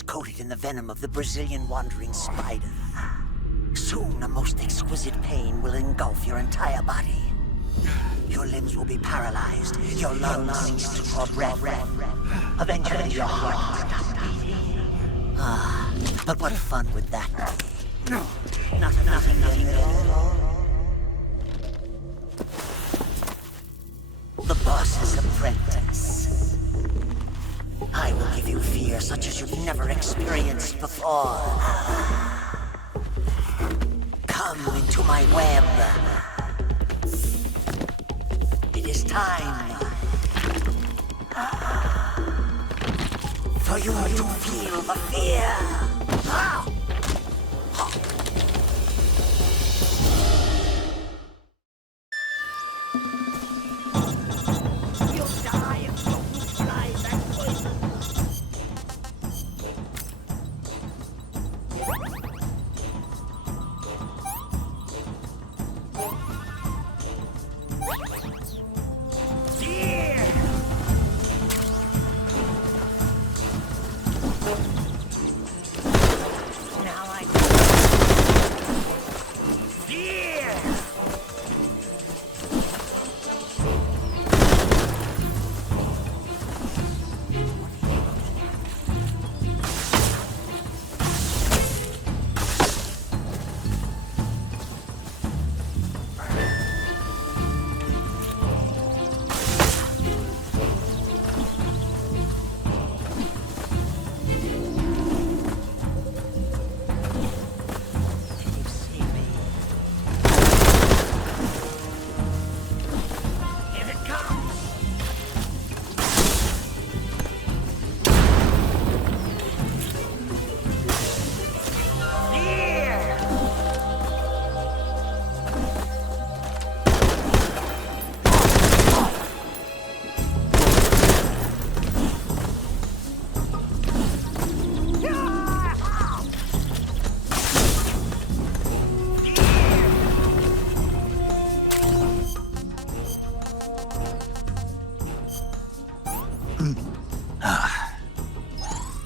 is coated in the venom of the Brazilian wandering spider. Soon, a most exquisite pain will engulf your entire body. Your limbs will be paralyzed, your lungs cease to draw breath. Eventually, your heart will stop beating. Ah, but what fun would that be? Nothing at all. The boss's apprentice. I will give you fear such as you've never experienced before. Come into my web. It is time for you to feel the fear.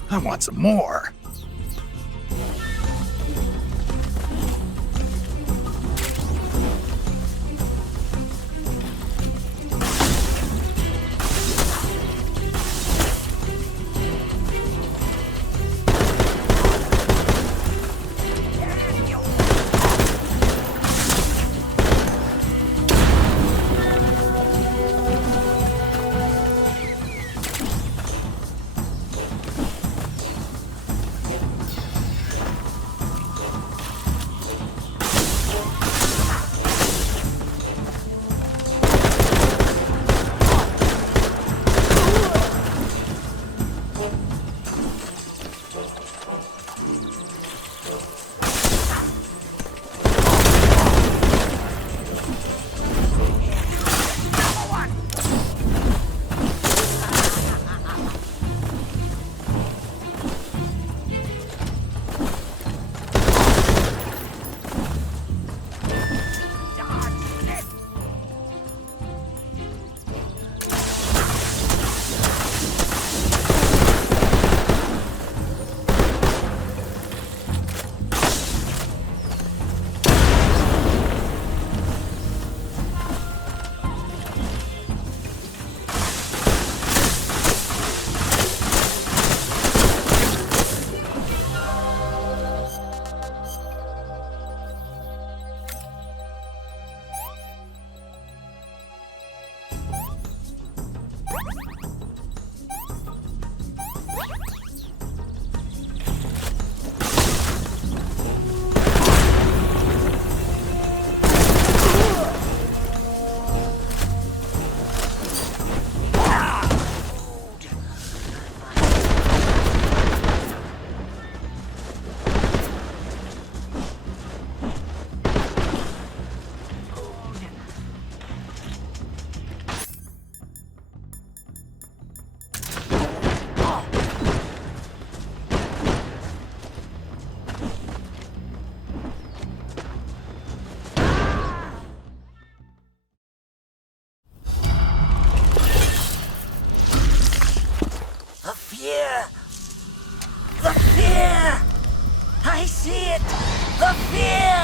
I want some more. it! The fear!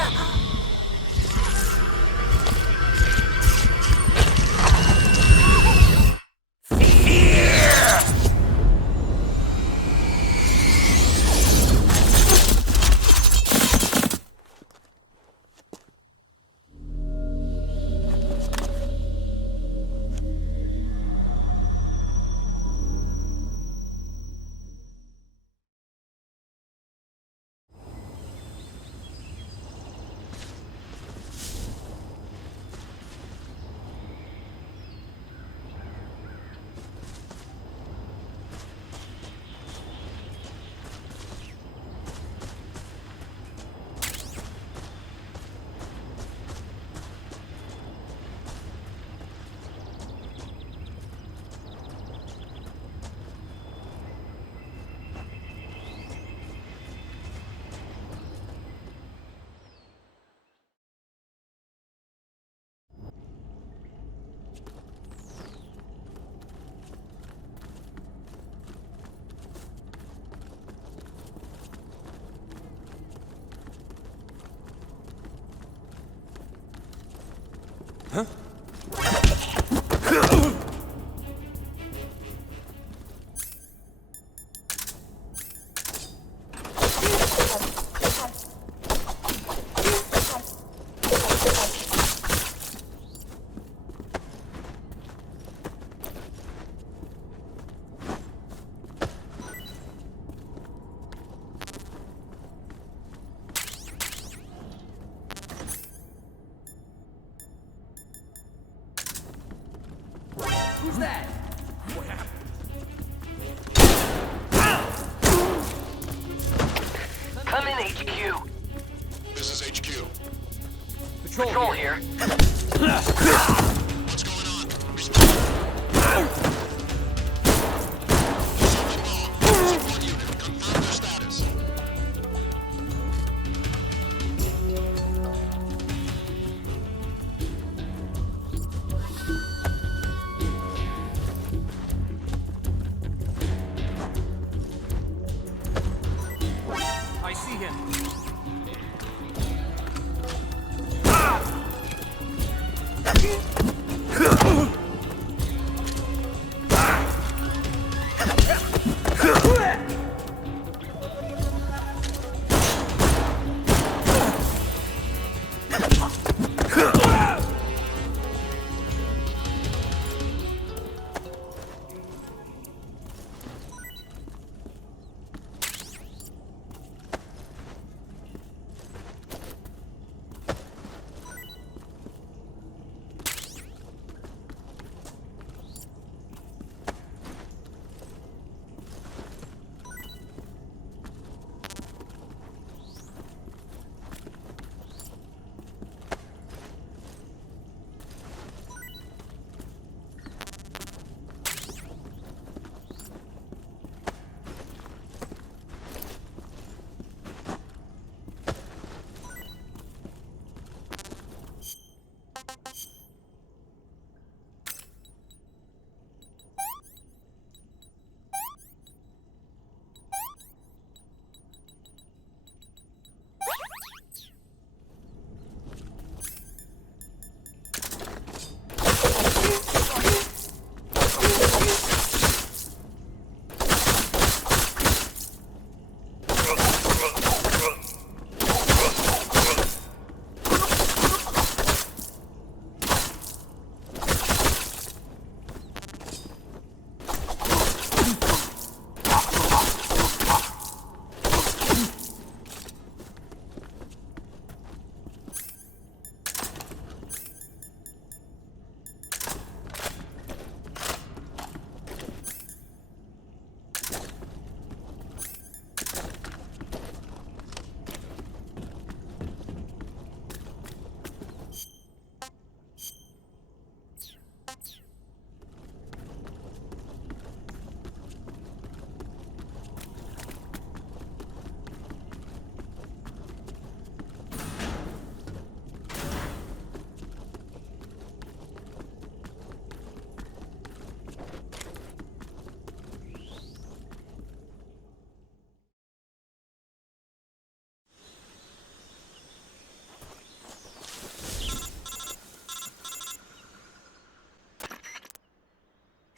Huh? Who's that? What happened? Come in, HQ. This is HQ. Patrol here. What's going on? Support unit, confirm their status. I see him.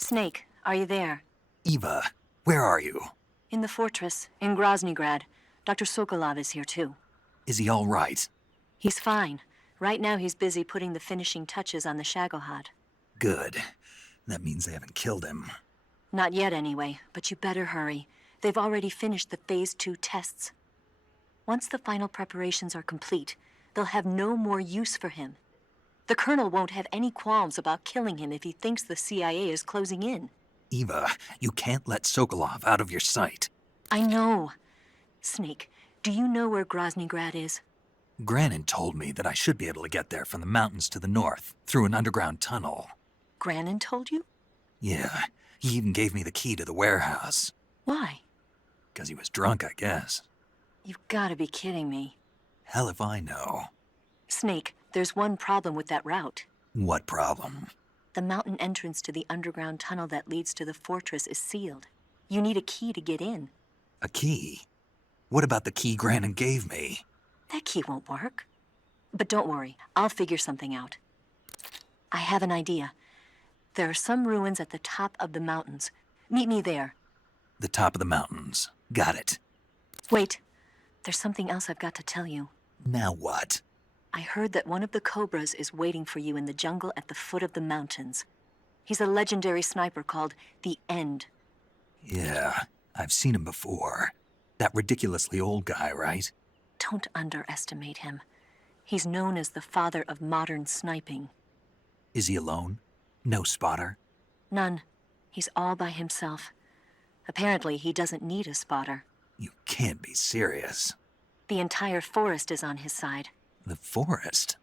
Snake, are you there? Eva, where are you? In the fortress, in 𝐟𝐨𝐫𝐞. Dr. 𝐶𝐿 is here too. Is he all right? He's fine. Right now he's busy putting the finishing touches on the 𝐬𝐵𝐽. Good. That means they haven't killed him. Not yet anyway, but you better hurry. They've already finished the Phase 2 tests. Once the final preparations are complete, they'll have no more use for him. The Colonel won't have any qualms about killing him if he thinks the CIA is closing in. Eva, you can't let Sokolov out of your sight. I know. Snake, do you know where 𝐟𝐨𝐫𝐽 is? Granin told me that I should be able to get there from the mountains to the north, through an underground tunnel. Granin told you? Yeah, he even gave me the key to the warehouse. Why? Because he was drunk, I guess. You've got to be kidding me. Hell if I know. Snake, there's one problem with that route. What problem? The mountain entrance to the underground tunnel that leads to the fortress is sealed. You need a key to get in. A key? What about the key Granin gave me? That key won't work. But don't worry, I'll figure something out. I have an idea. There are some ruins at the top of the mountains. Meet me there. The top of the mountains. Got it. Wait, there's something else I've got to tell you. Now what? I heard that one of the Cobras is waiting for you in the jungle at the foot of the mountains. He's a legendary sniper called the End. Yeah, I've seen him before. That ridiculously old guy, right? Don't underestimate him. He's known as the father of modern sniping. Is he alone? No spotter? None. He's all by himself. Apparently, he doesn't need a spotter. You can't be serious. The entire forest is on his side. The forest?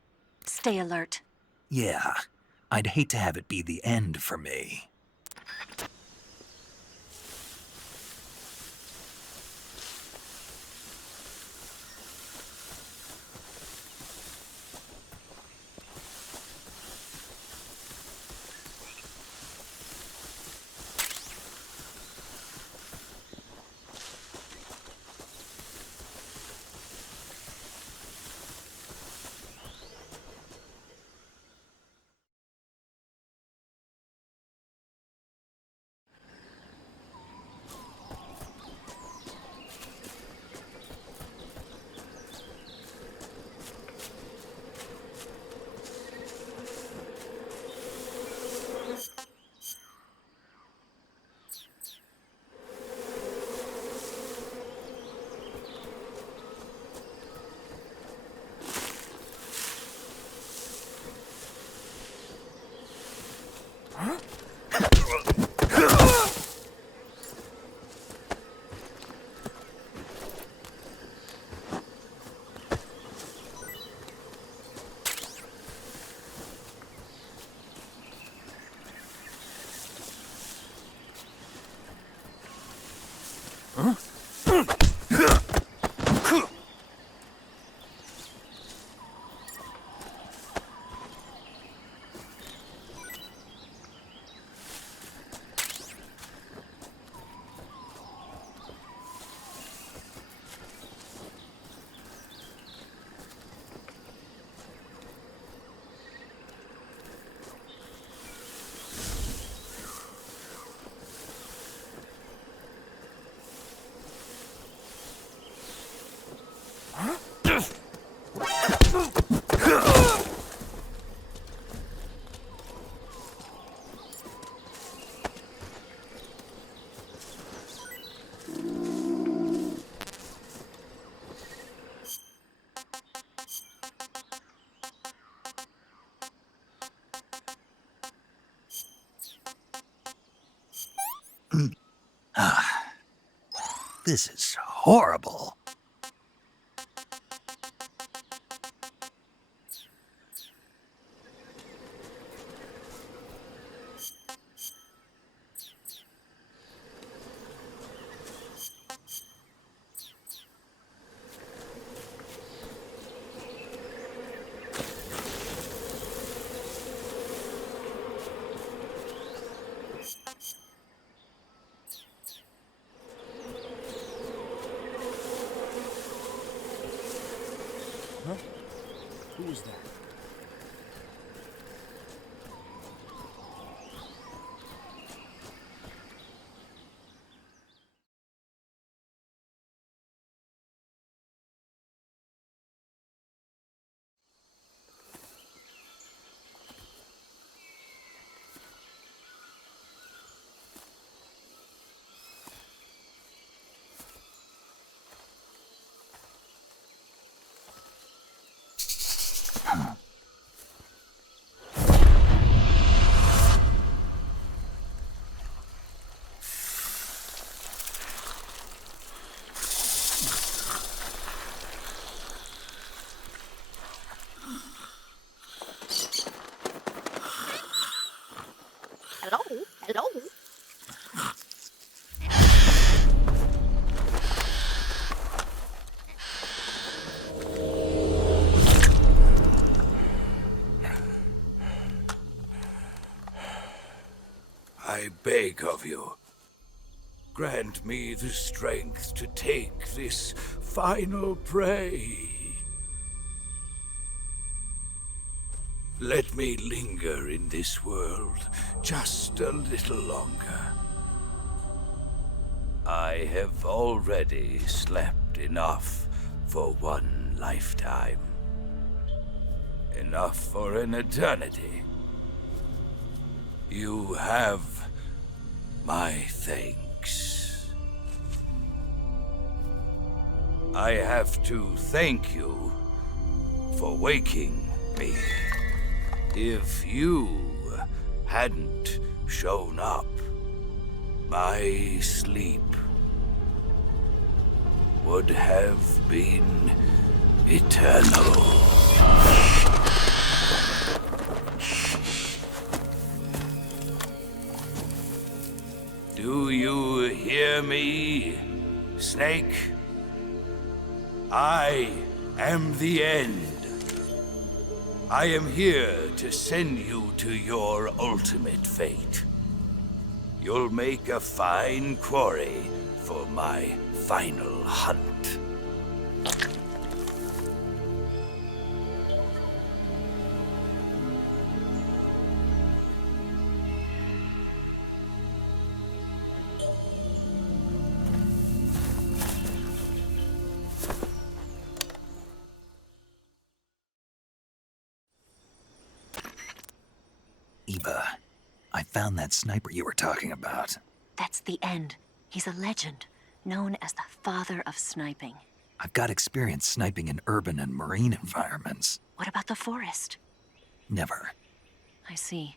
Stay alert. Yeah, I'd hate to have it be the end for me. This is horrible. Huh? Who was that? Hello? I beg of you, grant me the strength to take this final prey. Let me linger in this world just a little longer. I have already slept enough for one lifetime. Enough for an eternity. You have my thanks. I have to thank you for waking me. If you hadn't shown up, my sleep would have been eternal. Do you hear me, Snake? I am the end. I am here to send you to your ultimate fate. You'll make a fine quarry for my final hunt. Eva, I found that sniper you were talking about. That's the end. He's a legend, known as the father of sniping. I've got experience sniping in urban and marine environments. What about the forest? Never. I see.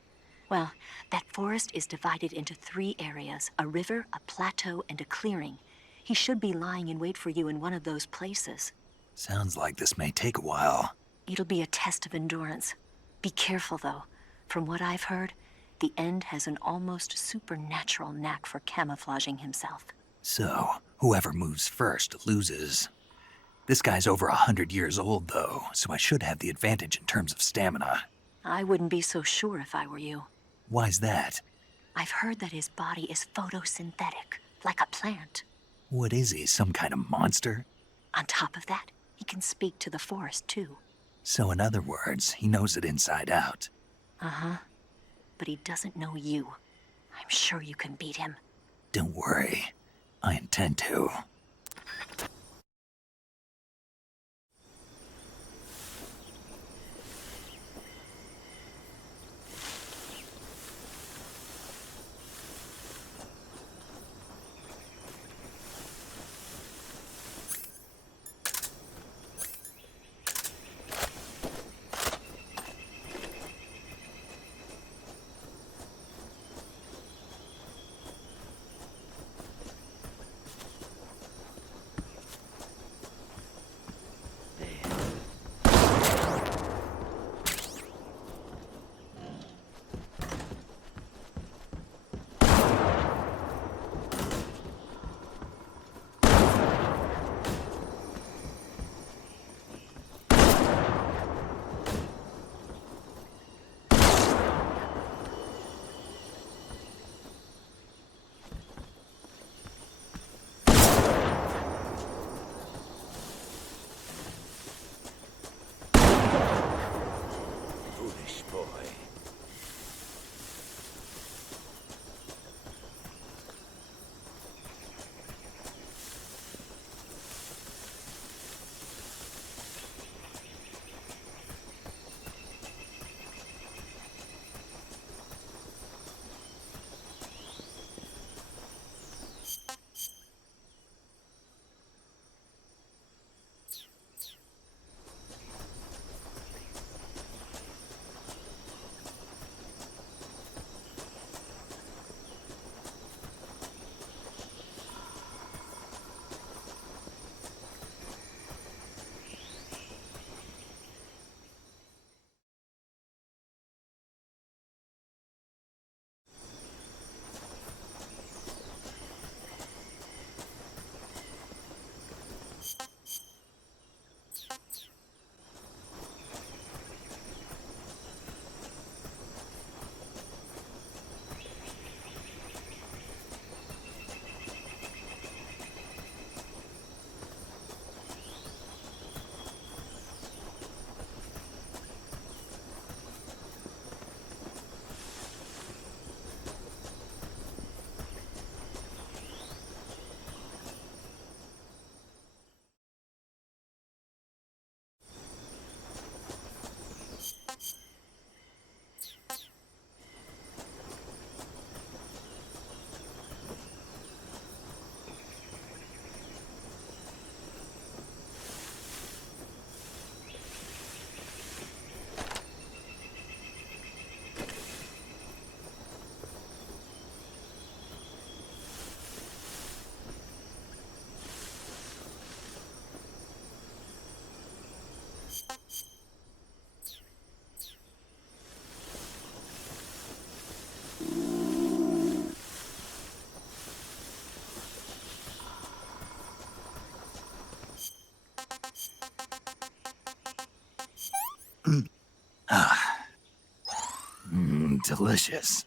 Well, that forest is divided into 3 areas, a river, a plateau, and a clearing. He should be lying in wait for you in one of those places. Sounds like this may take a while. It'll be a test of endurance. Be careful, though. From what I've heard, the End has an almost supernatural knack for camouflaging himself. So, whoever moves first loses. This guy's over 100 years old, though, so I should have the advantage in terms of stamina. I wouldn't be so sure if I were you. Why's that? I've heard that his body is photosynthetic, like a plant. What is he, some kind of monster? On top of that, he can speak to the forest, too. So in other words, he knows it inside out. Uh-huh. But he doesn't know you. I'm sure you can beat him. Don't worry. I intend to. Delicious.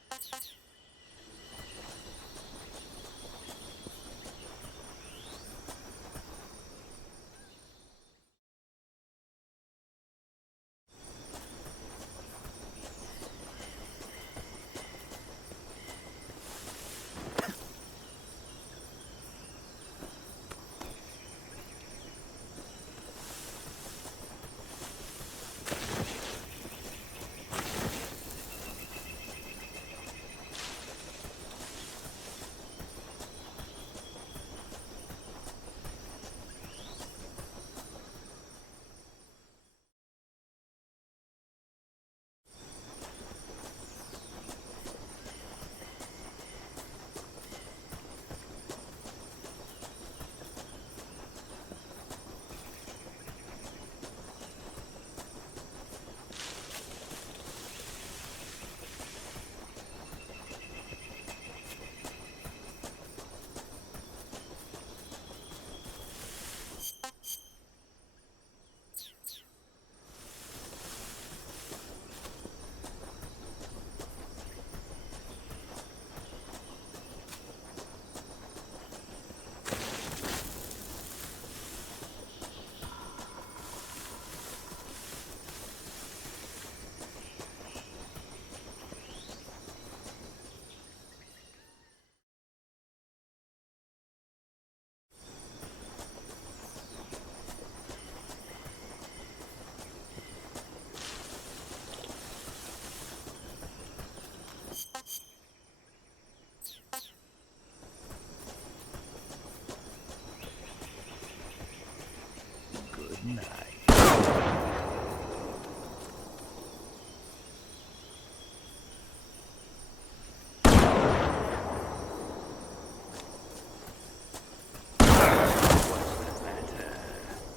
Good night.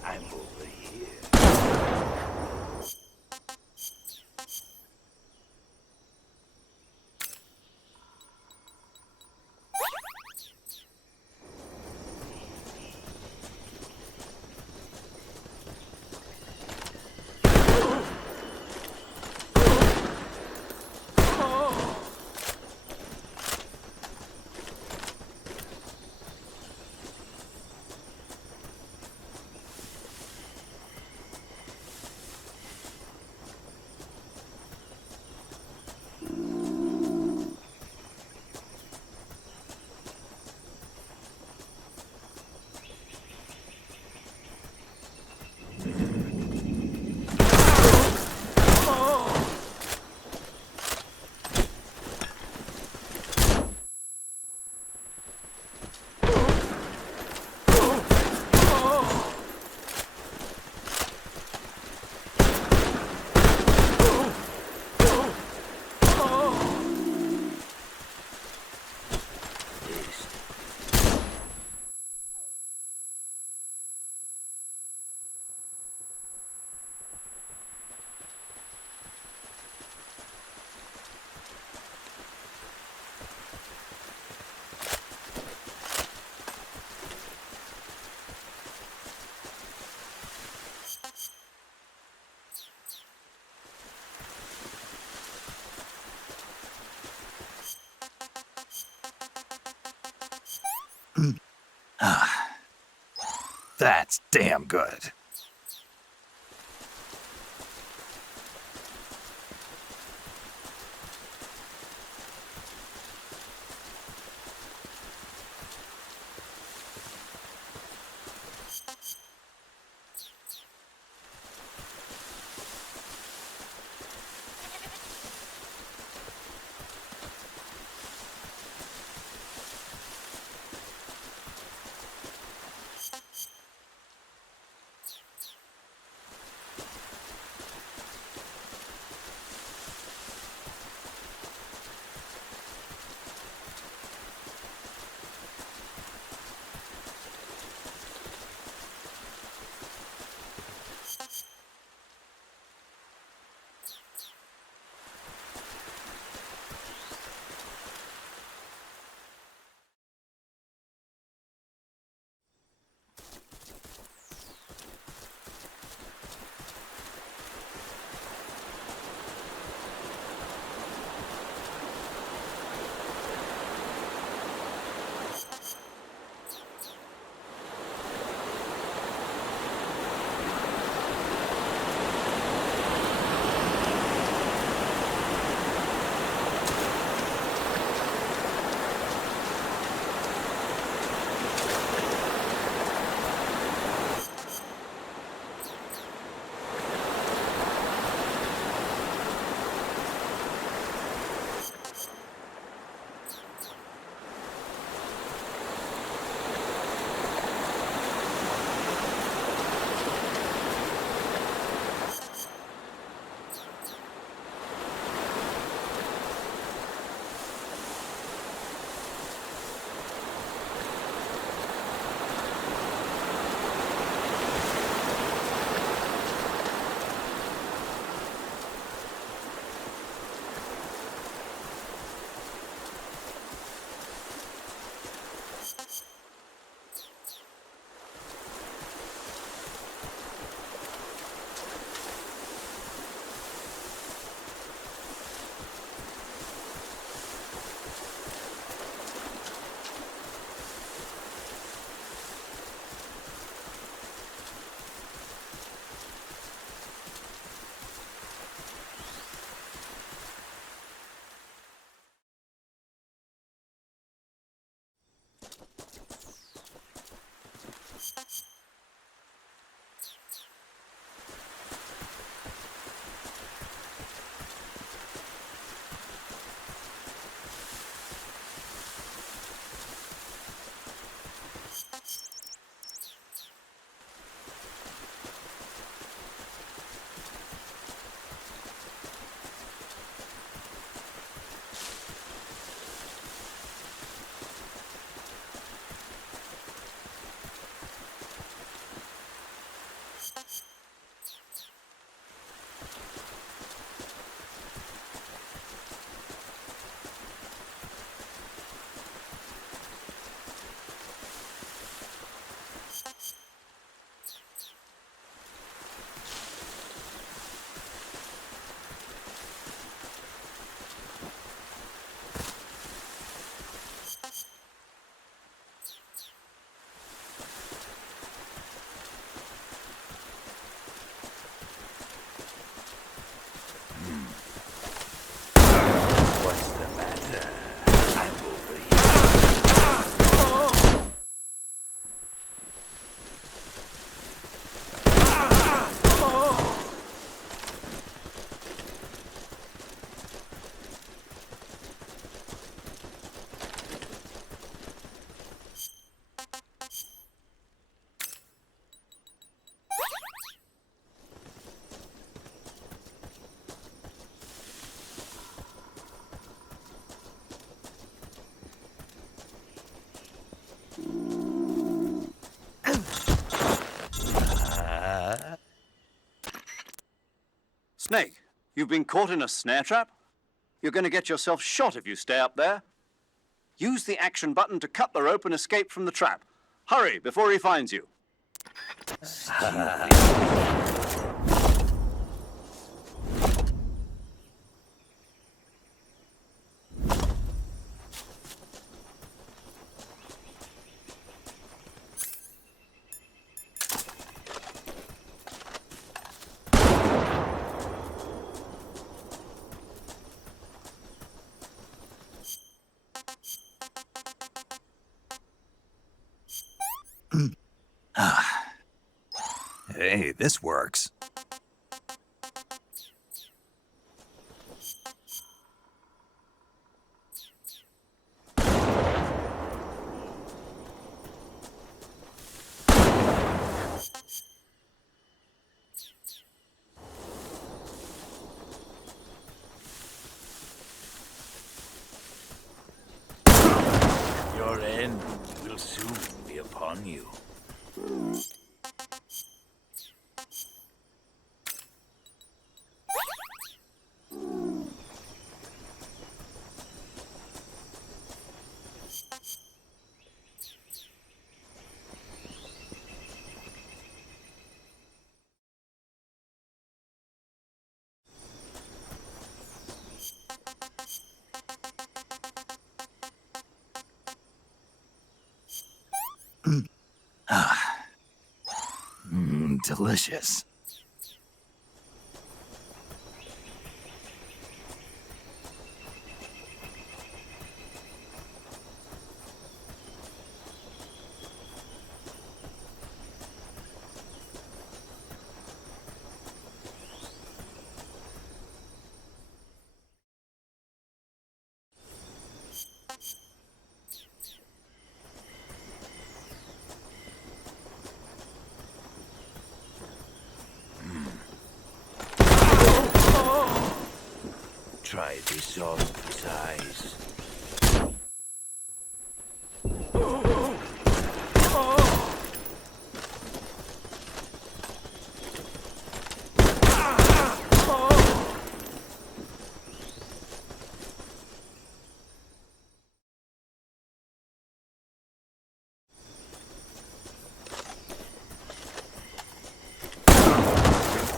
I'm over here. That's damn good. Snake, you've been caught in a snare trap? You're going to get yourself shot if you stay up there. Use the action button to cut the rope and escape from the trap. Hurry, before he finds you. Hey, this works. Your end will soon be upon you. Delicious. Try this on for size.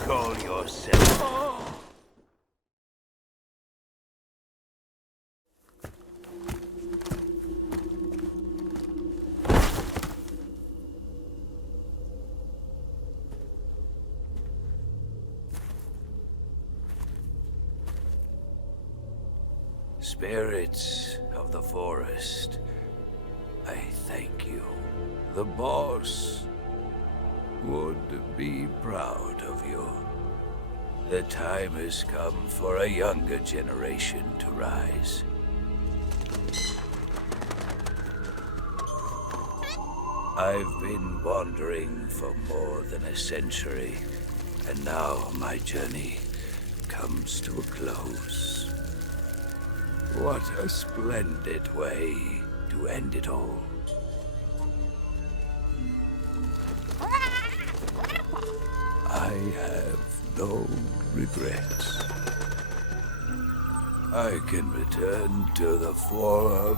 Call yourself. Spirits of the forest, I thank you. The boss would be proud of you. The time has come for a younger generation to rise. I've been wandering for more than a century, and now my journey comes to a close. What a splendid way to end it all. I have no regrets. I can return to the Forum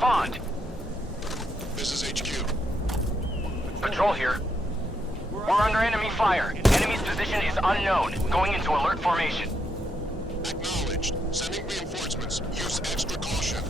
respond. This is HQ. Patrol here. We're under enemy fire. Enemy's position is unknown. Going into alert formation. Acknowledged. Sending reinforcements. Use extra caution.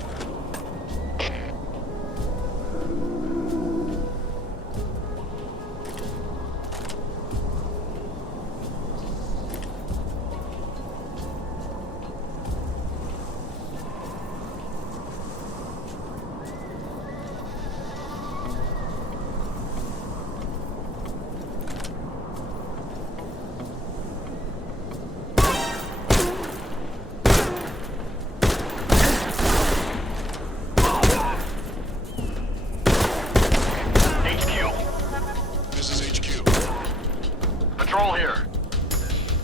Patrol here.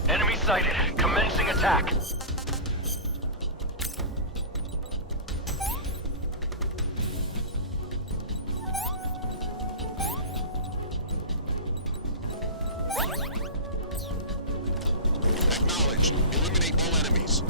Enemy sighted. Commencing attack. Acknowledged. Eliminate all enemies.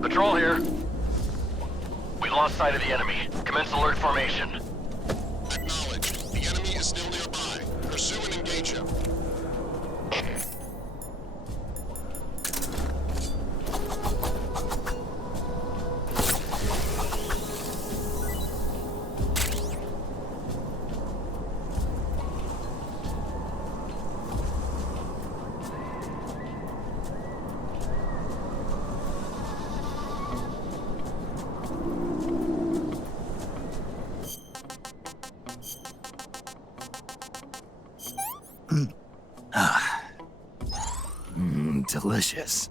Patrol here. We lost sight of the enemy. Commence alert formation. Acknowledged. The enemy is still nearby. Pursue and engage him. Delicious.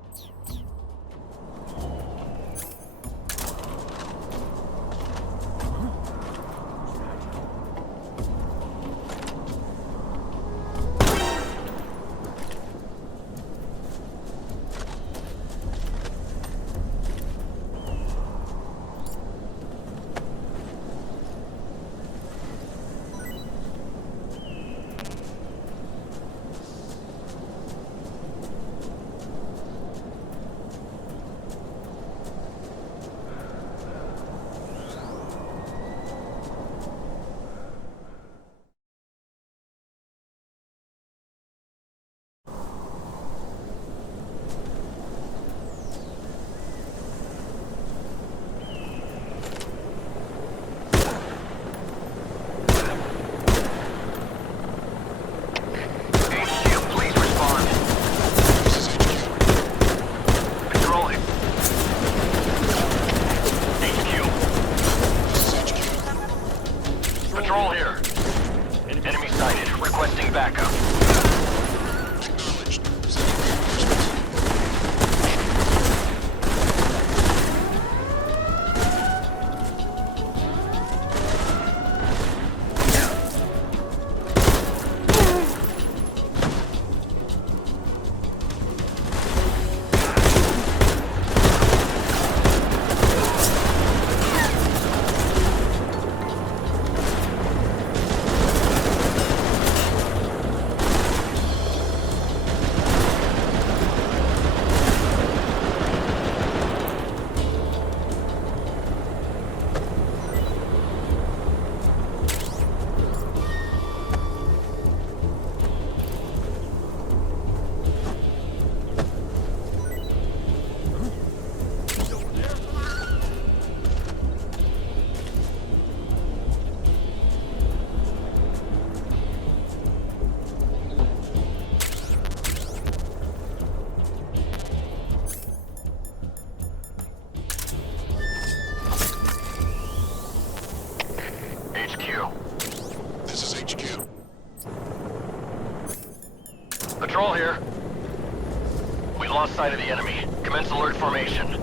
lost sight of the enemy. Commence alert formation.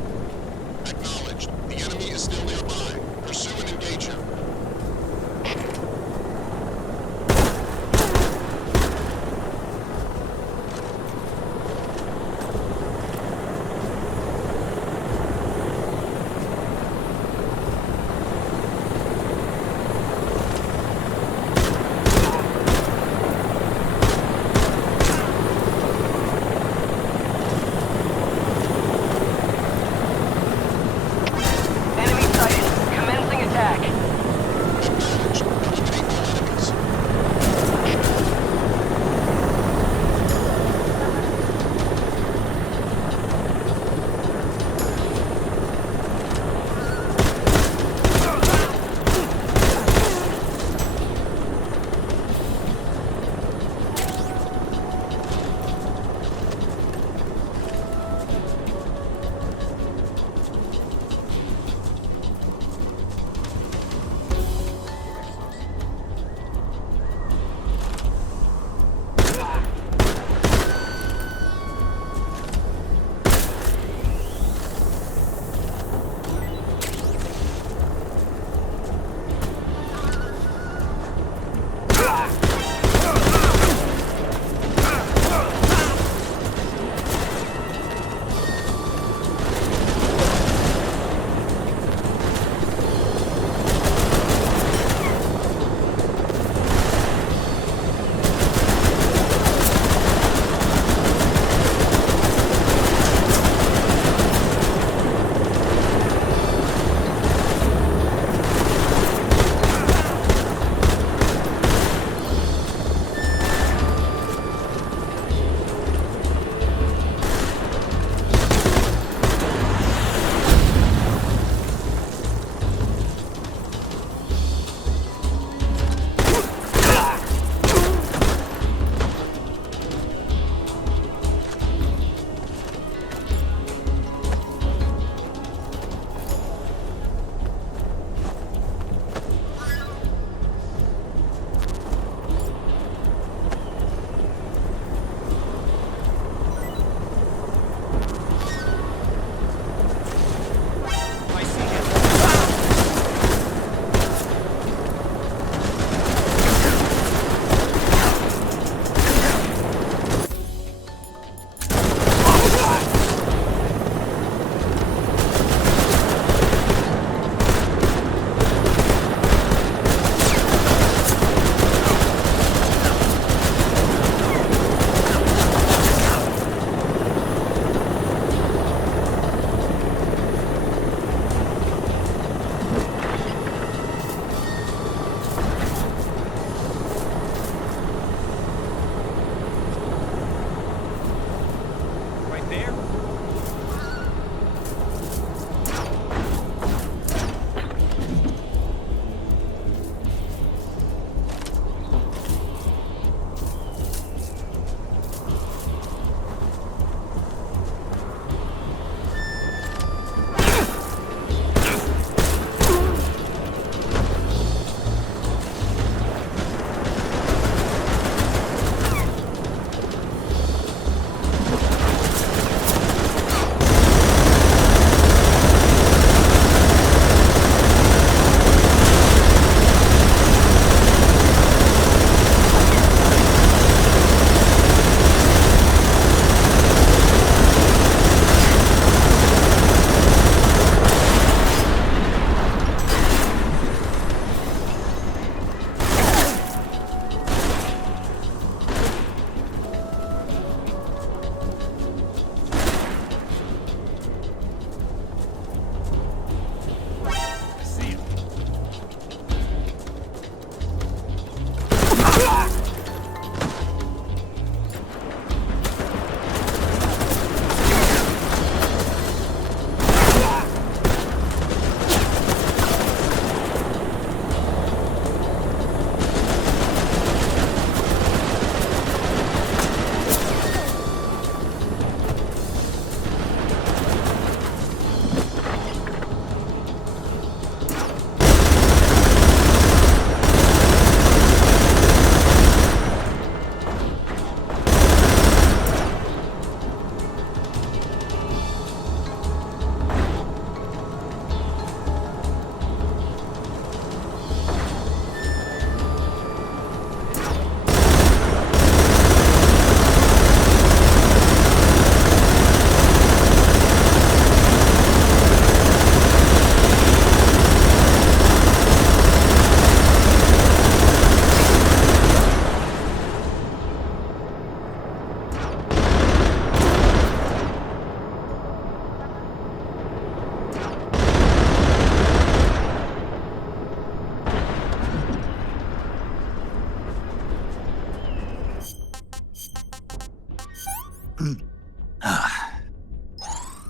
Acknowledged. The enemy is still nearby. Pursue and engage him.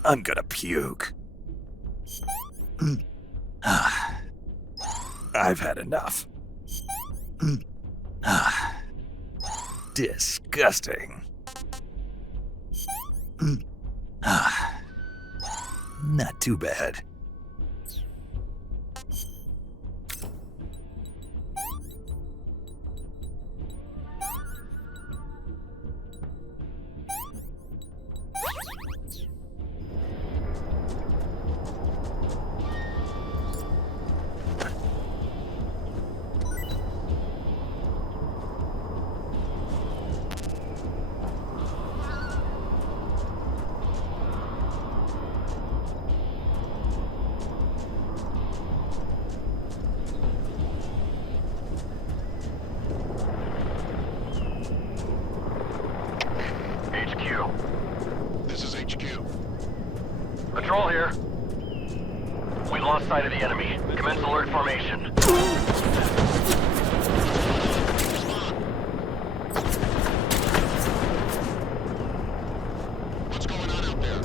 I'm gonna puke. I've had enough. Disgusting. Not too bad. HQ. This is HQ. Patrol here. We've lost sight of the enemy. Commence alert formation. What's going on out there?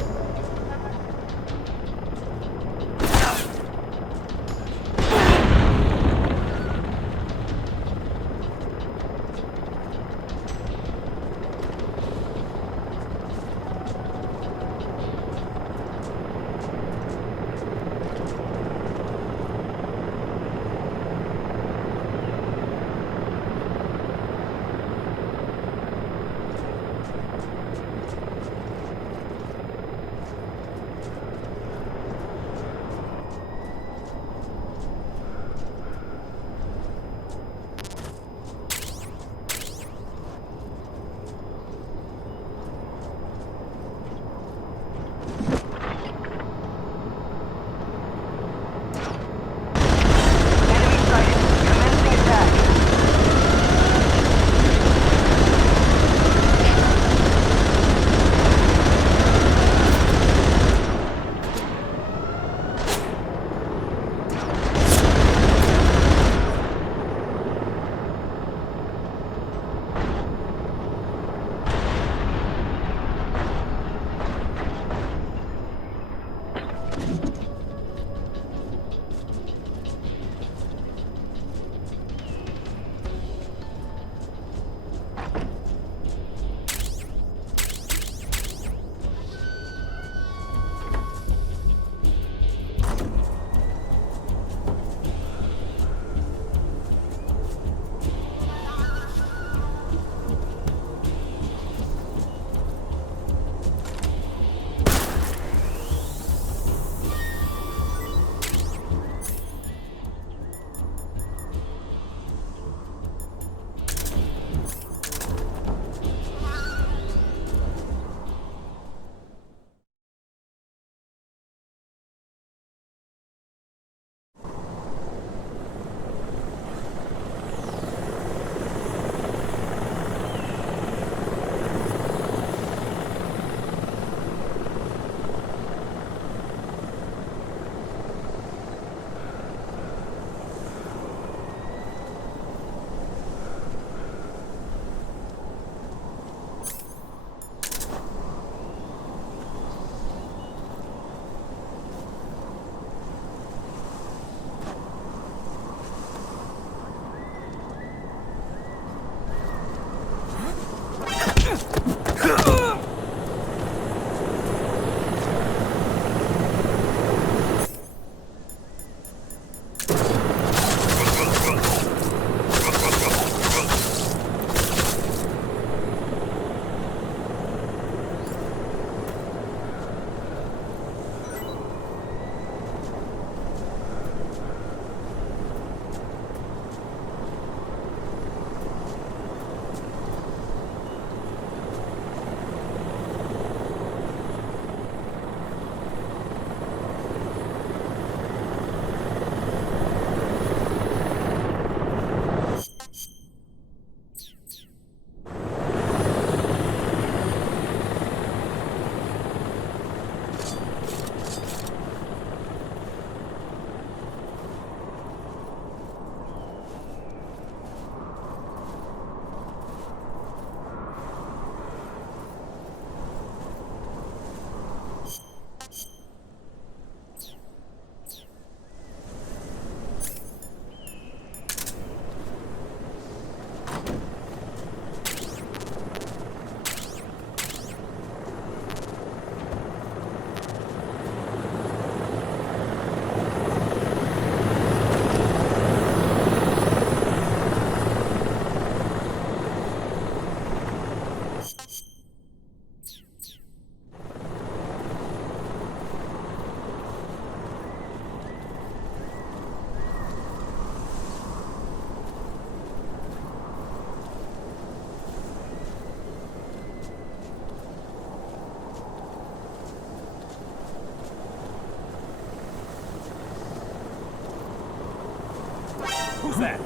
that?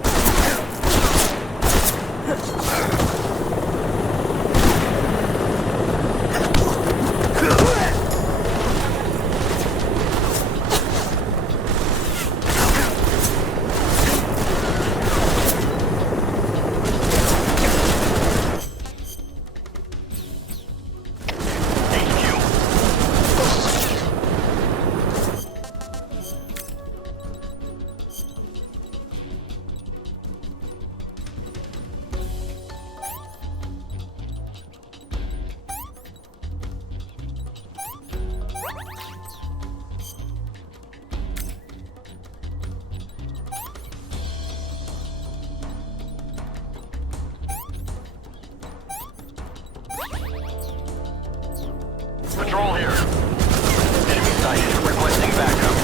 Patrol here. Enemy sighted. Requesting backup.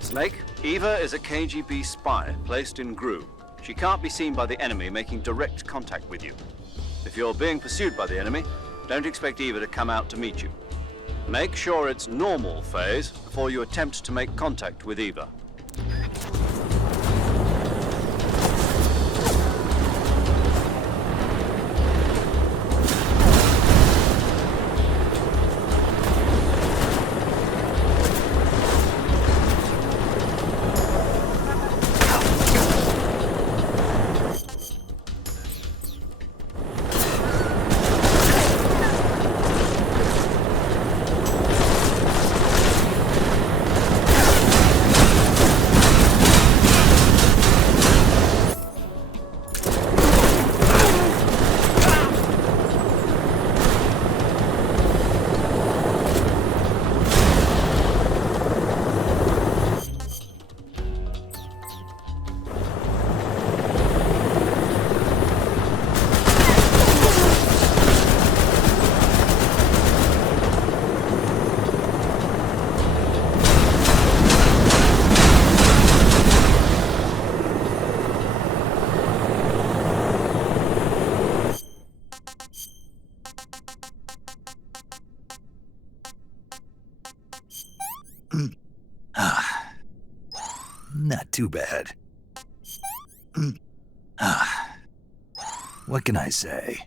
Snake, Eva is a KGB spy placed in GRU. She can't be seen by the enemy making direct contact with you. If you're being pursued by the enemy, don't expect Eva to come out to meet you. Make sure it's normal phase before you attempt to make contact with Eva. Not too bad. What can I say?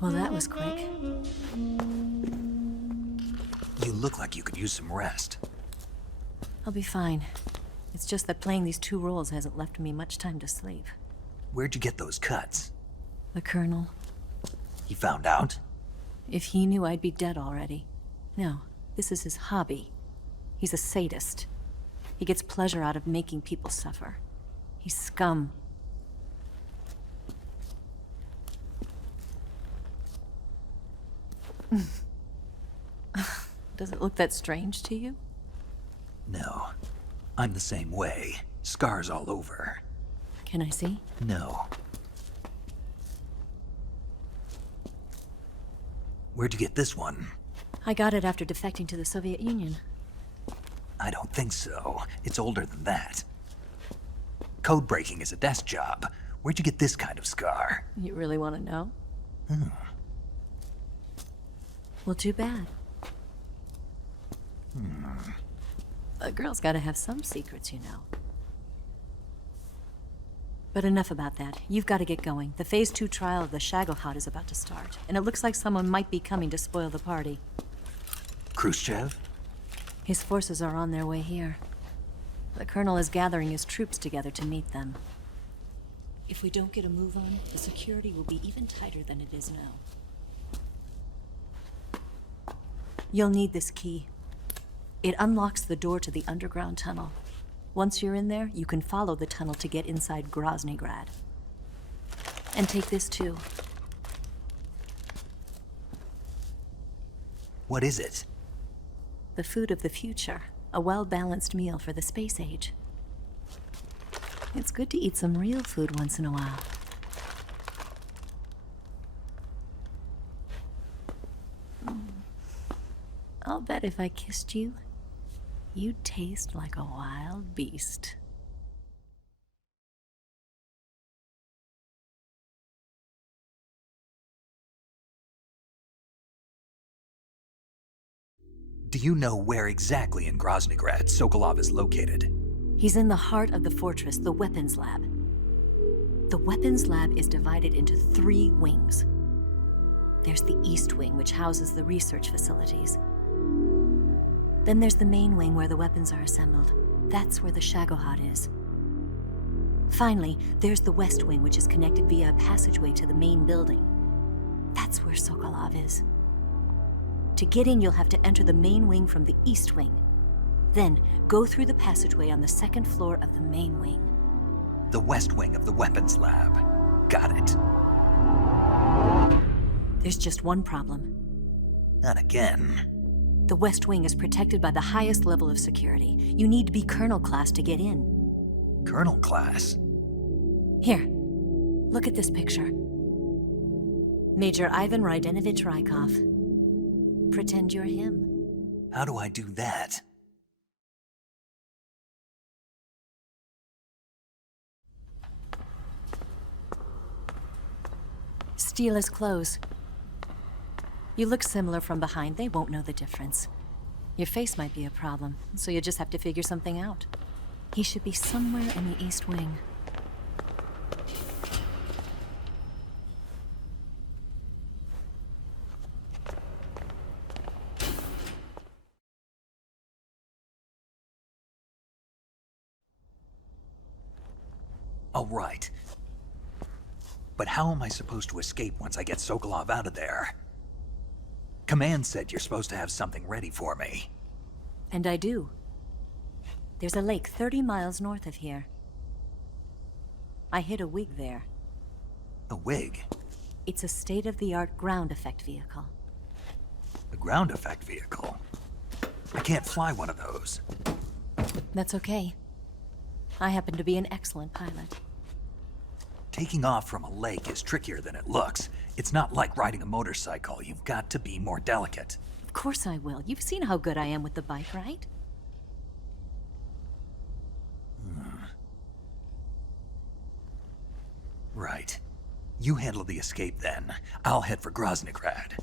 Well, that was quick. You look like you could use some rest. I'll be fine. It's just that playing these two roles hasn't left me much time to sleep. Where'd you get those cuts? The Colonel. He found out? If he knew, I'd be dead already. No, this is his hobby. He's a sadist. He gets pleasure out of making people suffer. He's scum. Does it look that strange to you? No. I'm the same way. Scars all over. Can I see? No. Where'd you get this one? I got it after defecting to the Soviet Union. I don't think so. It's older than that. Code breaking is a desk job. Where'd you get this kind of scar? You really want to know? Hmm. Well, too bad. A girl's got to have some secrets, you know. But enough about that. You've got to get going. The Phase 2 trial of the 𝐟𝐨𝐫𝐞 is about to start, and it looks like someone might be coming to spoil the party. Khrushchev? His forces are on their way here. The Colonel is gathering his troops together to meet them. If we don't get a move on, the security will be even tighter than it is now. You'll need this key. It unlocks the door to the underground tunnel. Once you're in there, you can follow the tunnel to get inside 𝐟𝐨𝐫𝐞. And take this too. What is it? The food of the future. A well-balanced meal for the space age. It's good to eat some real food once in a while. I'll bet if I kissed you, you'd taste like a wild beast. Do you know where exactly in 𝐟𝐨𝐫𝐞 Sokolov is located? He's in the heart of the fortress, the weapons lab. The weapons lab is divided into 3 wings. There's the East Wing, which houses the research facilities. Then there's the main wing where the weapons are assembled. That's where the 𝐟𝐫𝐞 is. Finally, there's the West Wing, which is connected via a passageway to the main building. That's where Sokolov is. To get in, you'll have to enter the main wing from the East Wing. Then, go through the passageway on the 2nd floor of the main wing. The West Wing of the weapons lab. Got it. There's just one problem. Not again. The West Wing is protected by the highest level of security. You need to be Colonel class to get in. Colonel class? Here, look at this picture. Major Ivan Rydenovich Rykov. Pretend you're him. How do I do that? Steal his clothes. You look similar from behind. They won't know the difference. Your face might be a problem, so you just have to figure something out. He should be somewhere in the East Wing. All right. But how am I supposed to escape once I get Sokolov out of there? Command said you're supposed to have something ready for me. And I do. There's a lake 30 miles north of here. I hid a wig there. A wig? It's a state-of-the-art ground effect vehicle. A ground effect vehicle? I can't fly one of those. That's okay. I happen to be an excellent pilot. Taking off from a lake is trickier than it looks. It's not like riding a motorcycle. You've got to be more delicate. Of course I will. You've seen how good I am with the bike, right? Right. You handle the escape then. I'll head for 𝐟𝐨𝐫𝐞.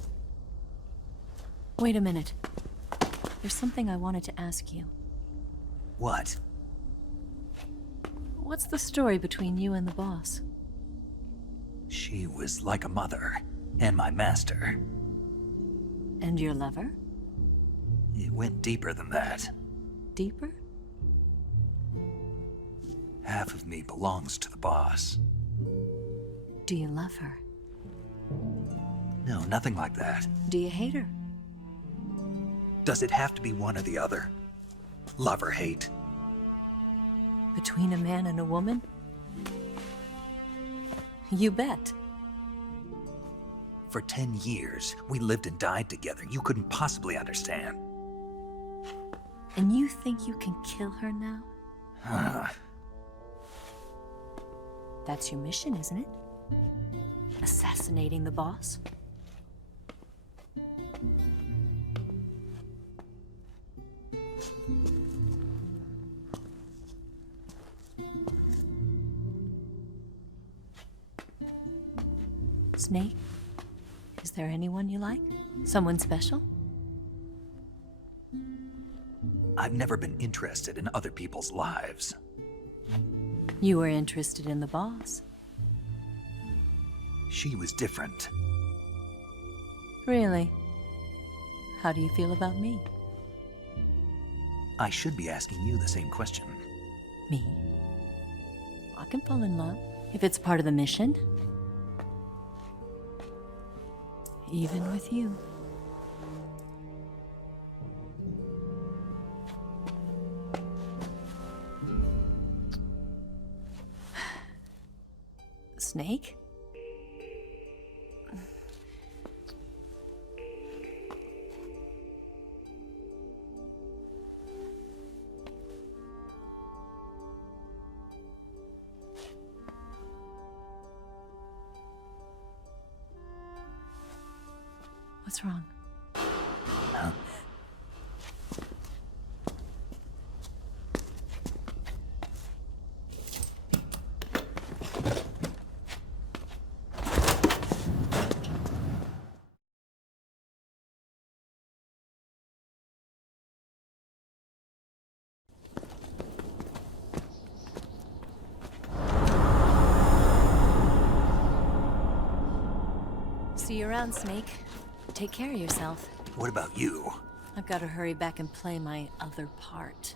Wait a minute. There's something I wanted to ask you. What? What's the story between you and the boss? She was like a mother, and my master. And your lover? It went deeper than that. Deeper? Half of me belongs to the boss. Do you love her? No, nothing like that. Do you hate her? Does it have to be one or the other? Love or hate? Between a man and a woman? You bet. For 10 years, we lived and died together. You couldn't possibly understand. And you think you can kill her now? That's your mission, isn't it? Assassinating the boss? Snake, is there anyone you like? Someone special? I've never been interested in other people's lives. You were interested in the boss. She was different. Really? How do you feel about me? I should be asking you the same question. Me? I can fall in love if it's part of the mission. Even with you. Snake? What's wrong? Huh? See you around, Snake. Take care of yourself. What about you? I've got to hurry back and play my other part.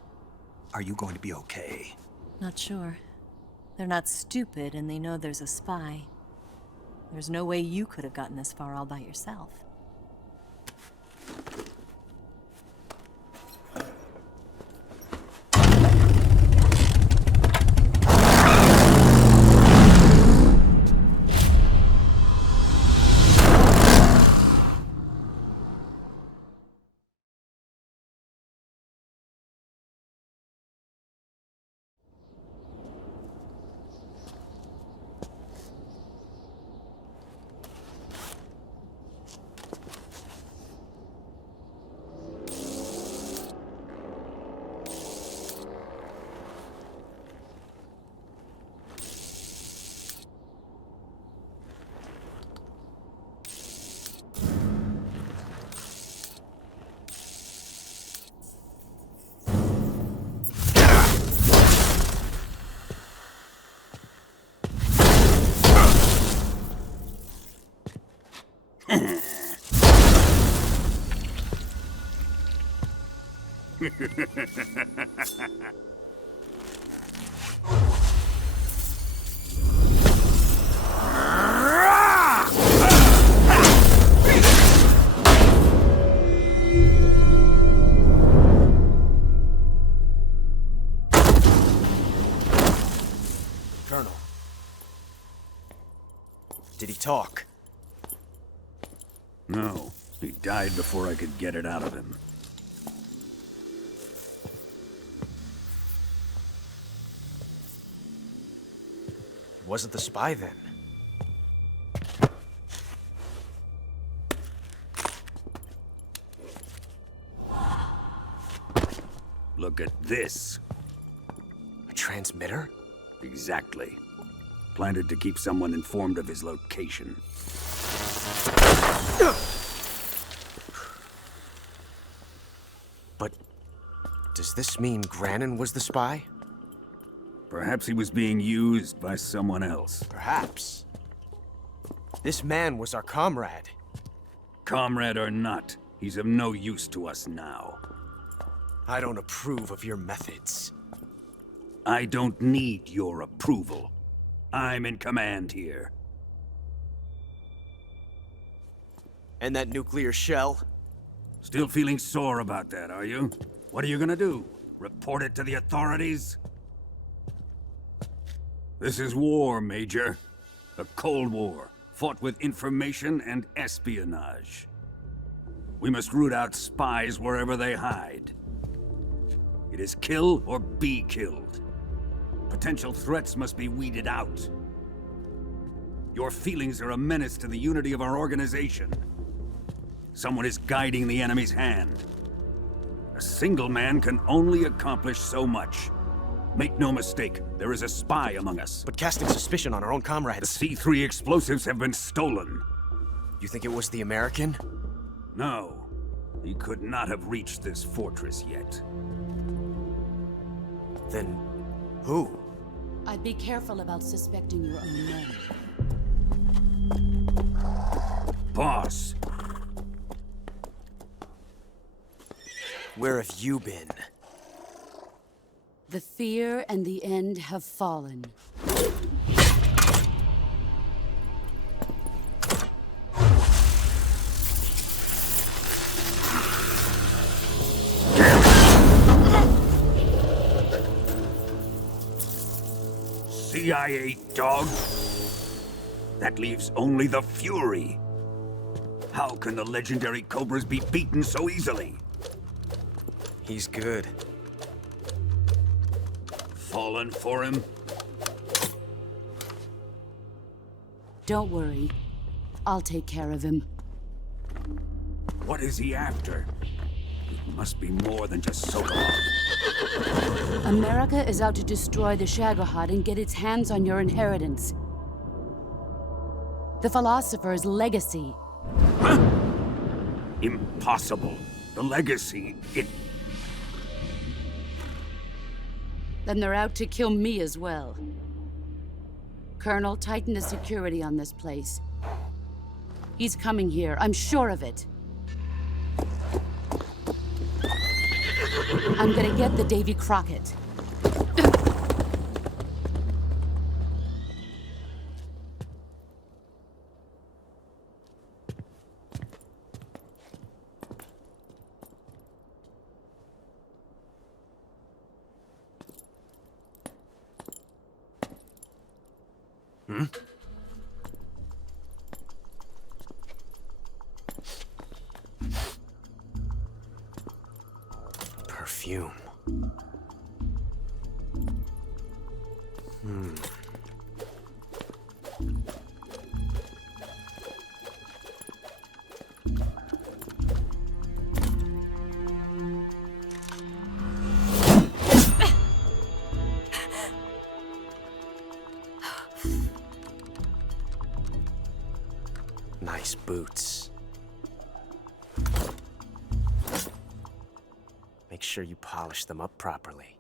Are you going to be okay? Not sure. They're not stupid, and they know there's a spy. There's no way you could have gotten this far all by yourself. Colonel. Did he talk? No. He died before I could get it out of him. Wasn't the spy then? Look at this. A transmitter? Exactly. Planted to keep someone informed of his location. But does this mean Grannon was the spy? Perhaps he was being used by someone else. Perhaps. This man was our comrade. Comrade or not, he's of no use to us now. I don't approve of your methods. I don't need your approval. I'm in command here. And that nuclear shell? Still feeling sore about that, are you? What are you gonna do? Report it to the authorities? This is war, Major. A Cold War, fought with information and espionage. We must root out spies wherever they hide. It is kill or be killed. Potential threats must be weeded out. Your feelings are a menace to the unity of our organization. Someone is guiding the enemy's hand. A single man can only accomplish so much. Make no mistake, there is a spy among us. But casting suspicion on our own The comrades. C3 explosives have been stolen. You think it was the American? No. He could not have reached this fortress yet. Then who? I'd be careful about suspecting your own men. Boss! Where have you been? The fear and the end have fallen. CIA dog? That leaves only the Fury. How can the legendary Cobras be beaten so easily? He's good. Fallen for him? Don't worry. I'll take care of him. What is he after? It must be more than just Sokolov. America is out to destroy the 𝐟𝐵𝐺 and get its hands on your inheritance. The philosopher's legacy. Huh? Impossible. The legacy, Then they're out to kill me as well. Colonel, tighten the security on this place. He's coming here, I'm sure of it. I'm gonna get the Davy Crockett. Hmm? Perfume. Nice boots. Make sure you polish them up properly.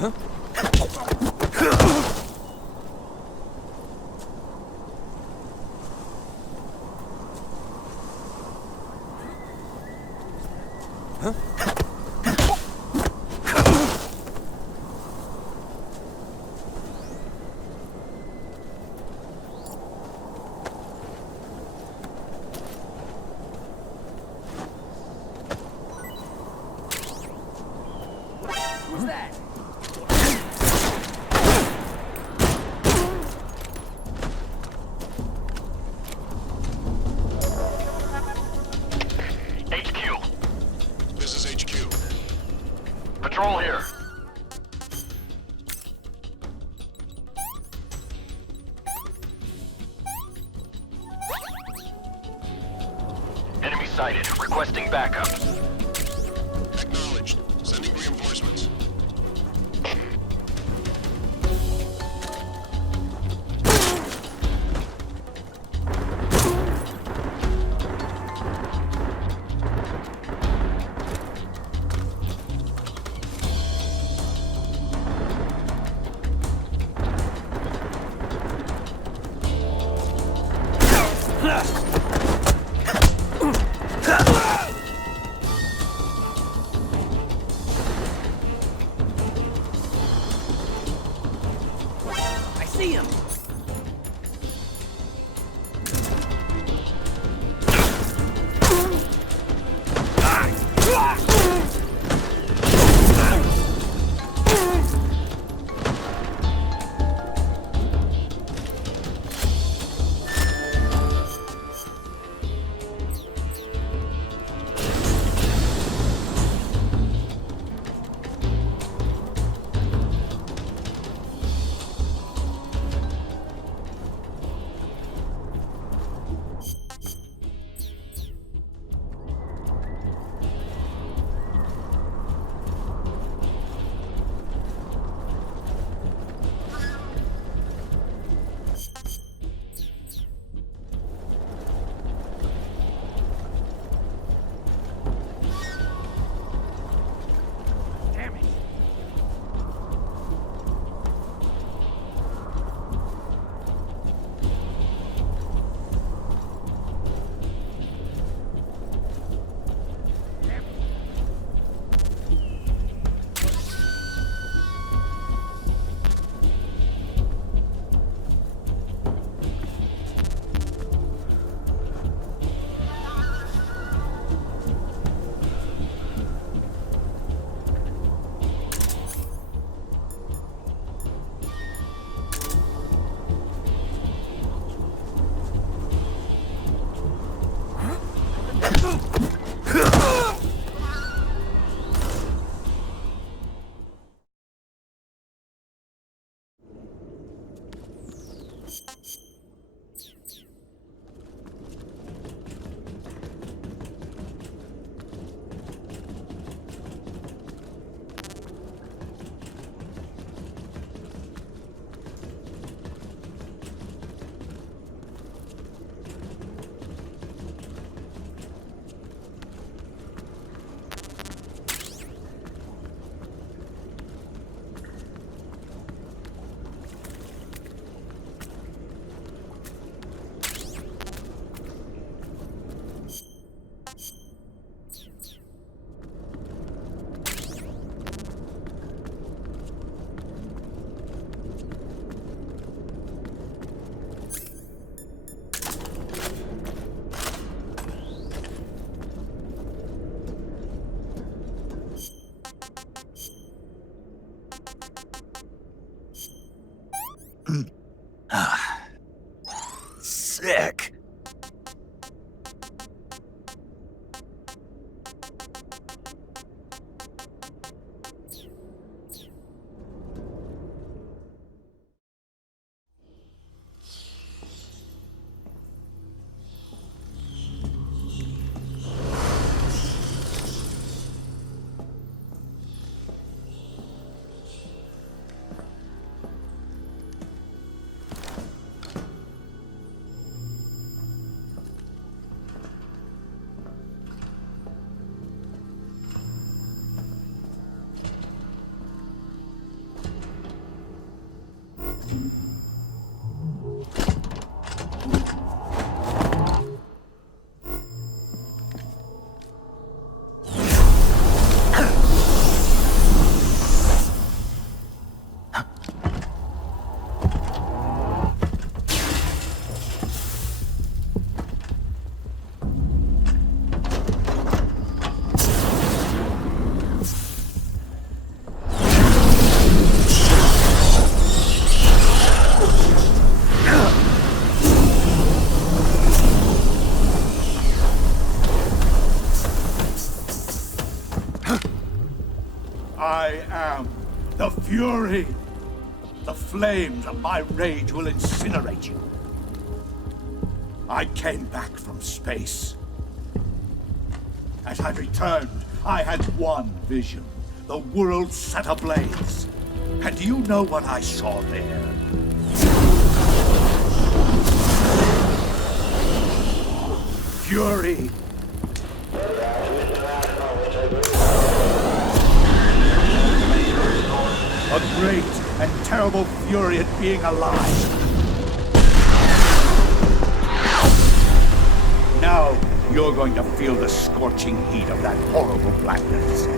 Huh? Huh? sighted. Requesting backup. Acknowledged. Sending reinforcements. I see him! Sick. I am the Fury. The flames of my rage will incinerate you. I came back from space. As I returned, I had one vision. The world set ablaze. And do you know what I saw there? Fury. A great and terrible fury at being alive. Now, you're going to feel the scorching heat of that horrible blackness.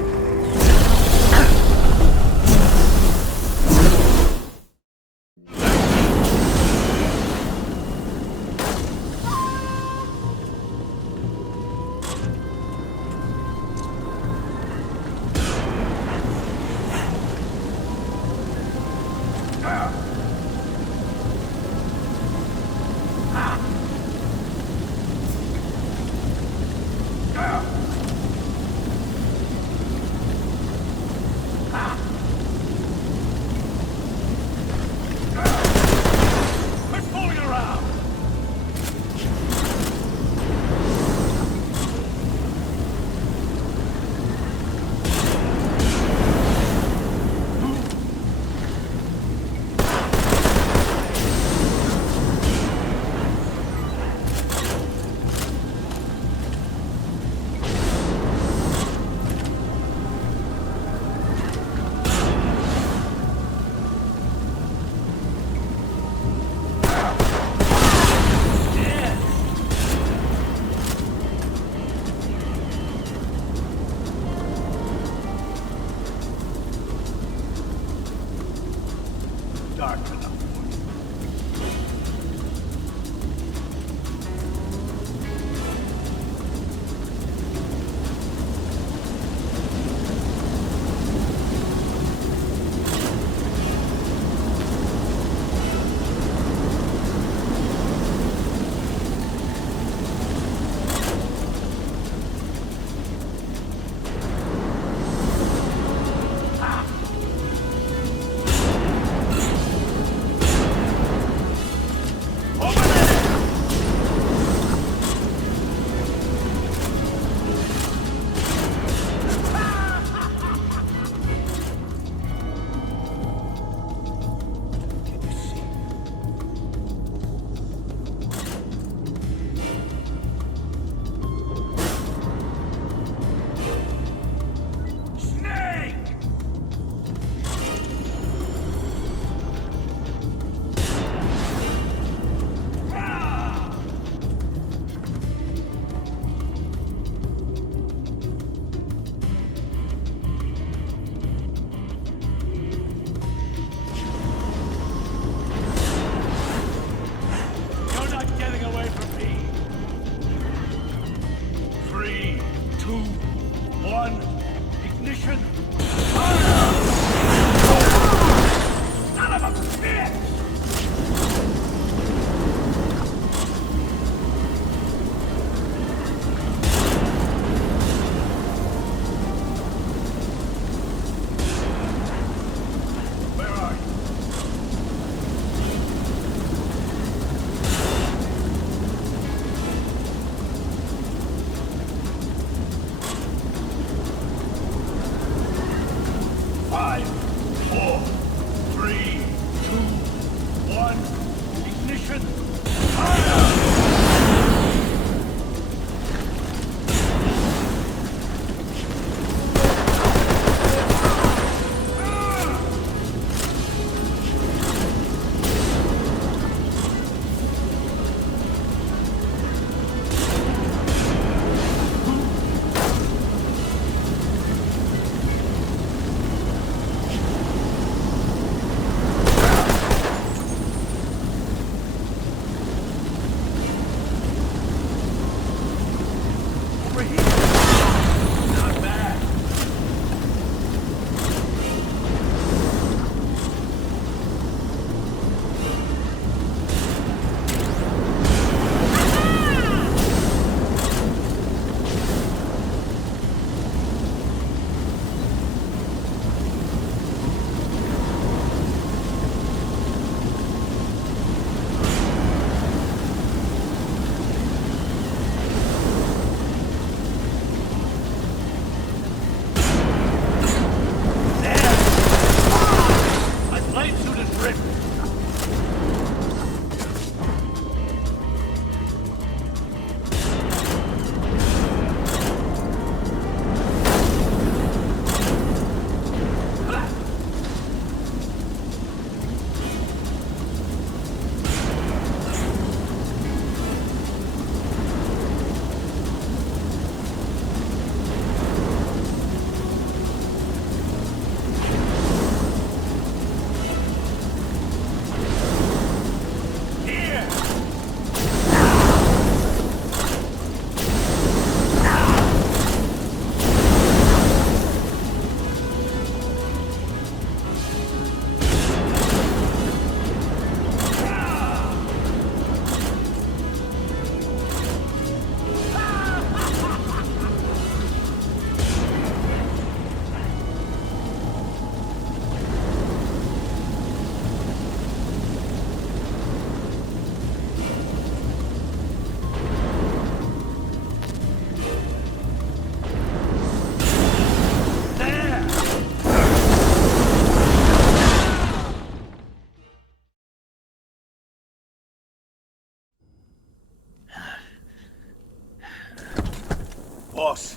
boss.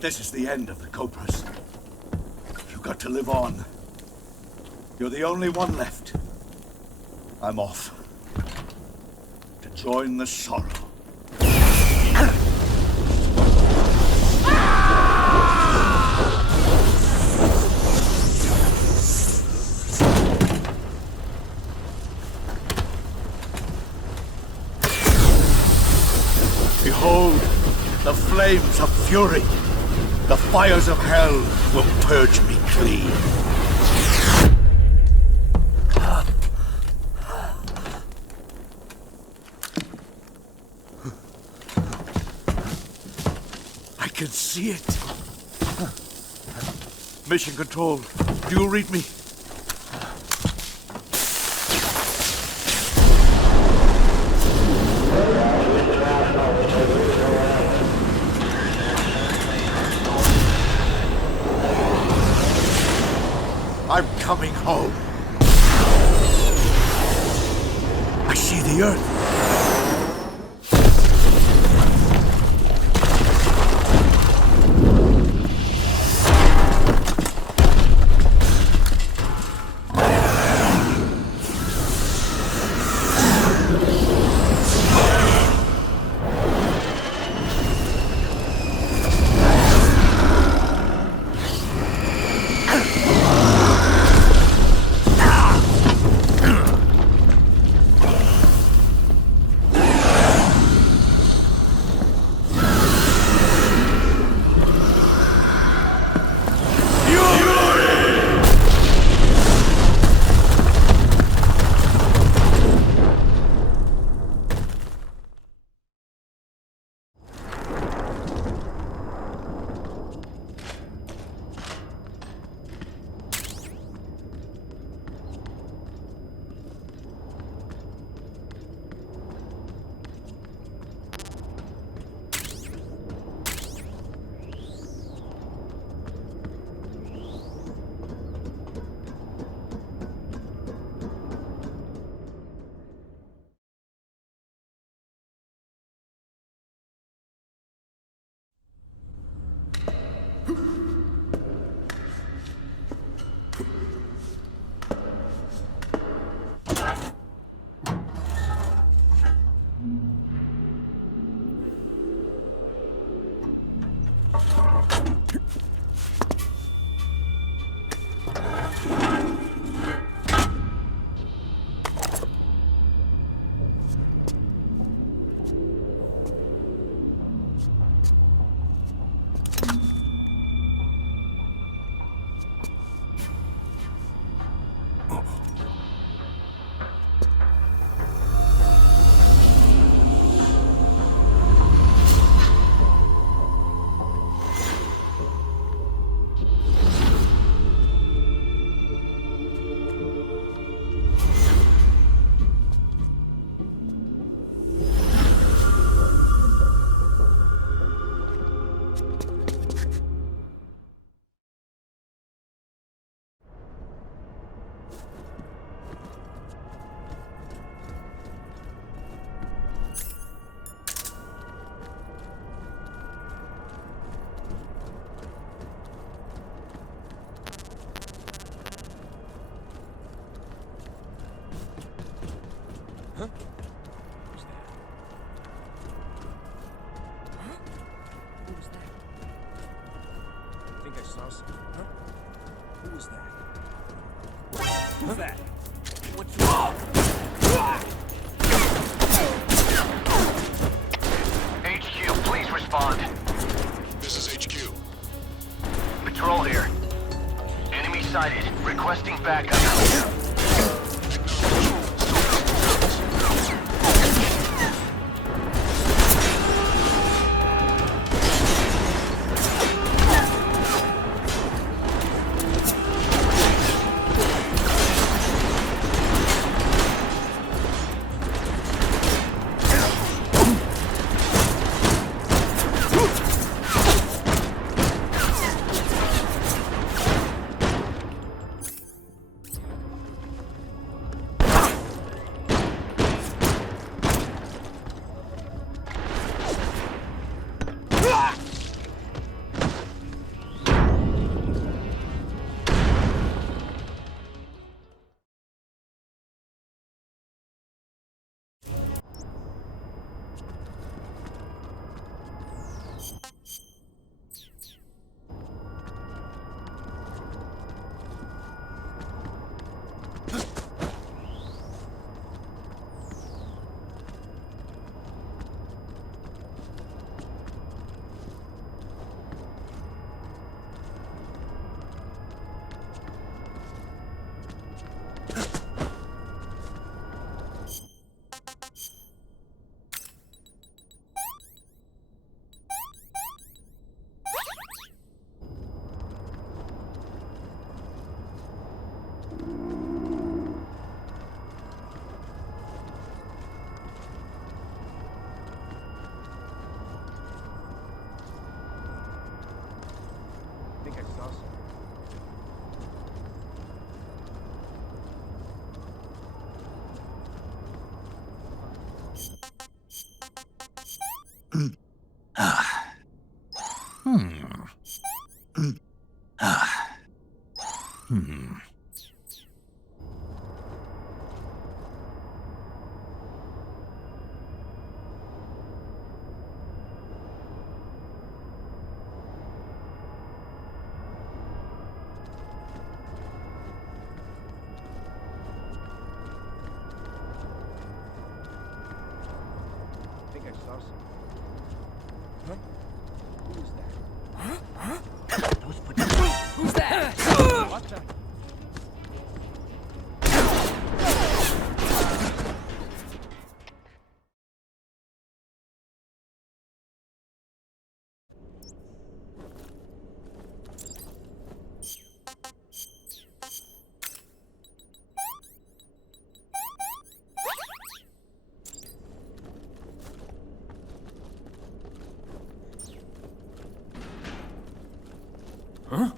This is the end of the Cobras. You've got to live on. You're the only one left. I'm off. To join the sorrow. Behold, the flames of fury. The fires of hell will purge me clean. I can see it. Mission Control, do you read me? I'm coming home. I see the Earth. Who's that? What's wrong? HQ, please respond. This is HQ. Patrol here. Enemy sighted. Requesting backup. think I saw something. Huh? Who was that? Huh? Who's that? What the? Huh?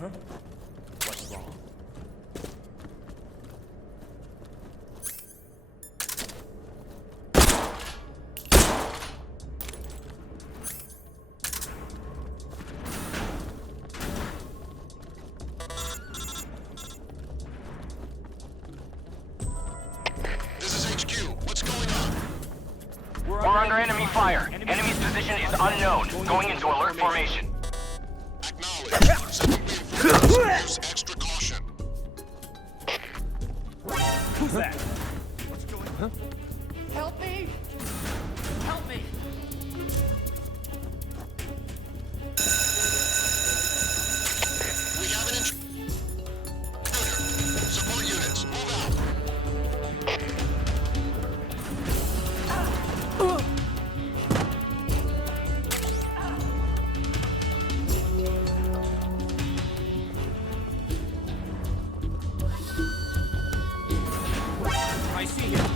Huh? What's wrong? This is HQ. What's going on? We're under enemy fire. Enemy's position is unknown. Going into alert formation. Acknowledge. Sending reinforcements. Use extra caution. Who's that? What's going on? Huh? Help me! Help me! We have an intruder. Support units, move out. I see him.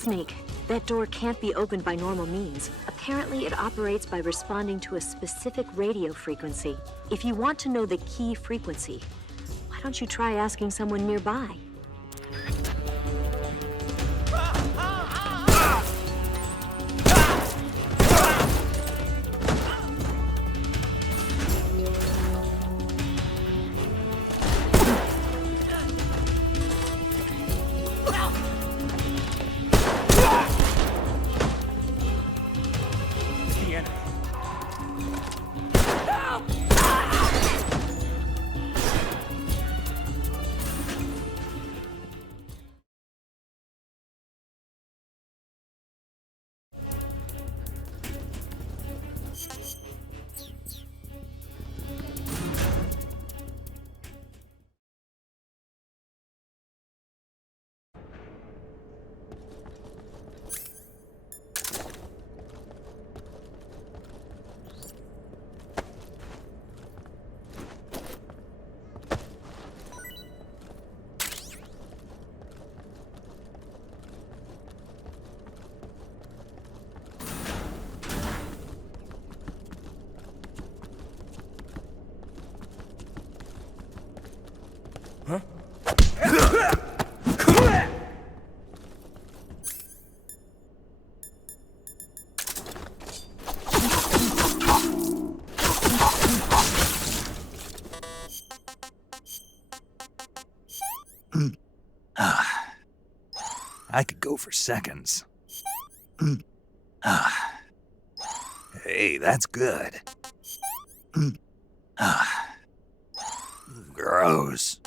Snake, that door can't be opened by normal means. Apparently, it operates by responding to a specific radio frequency. If you want to know the key frequency, why don't you try asking someone nearby? I could go for seconds. Hey, that's good. Gross.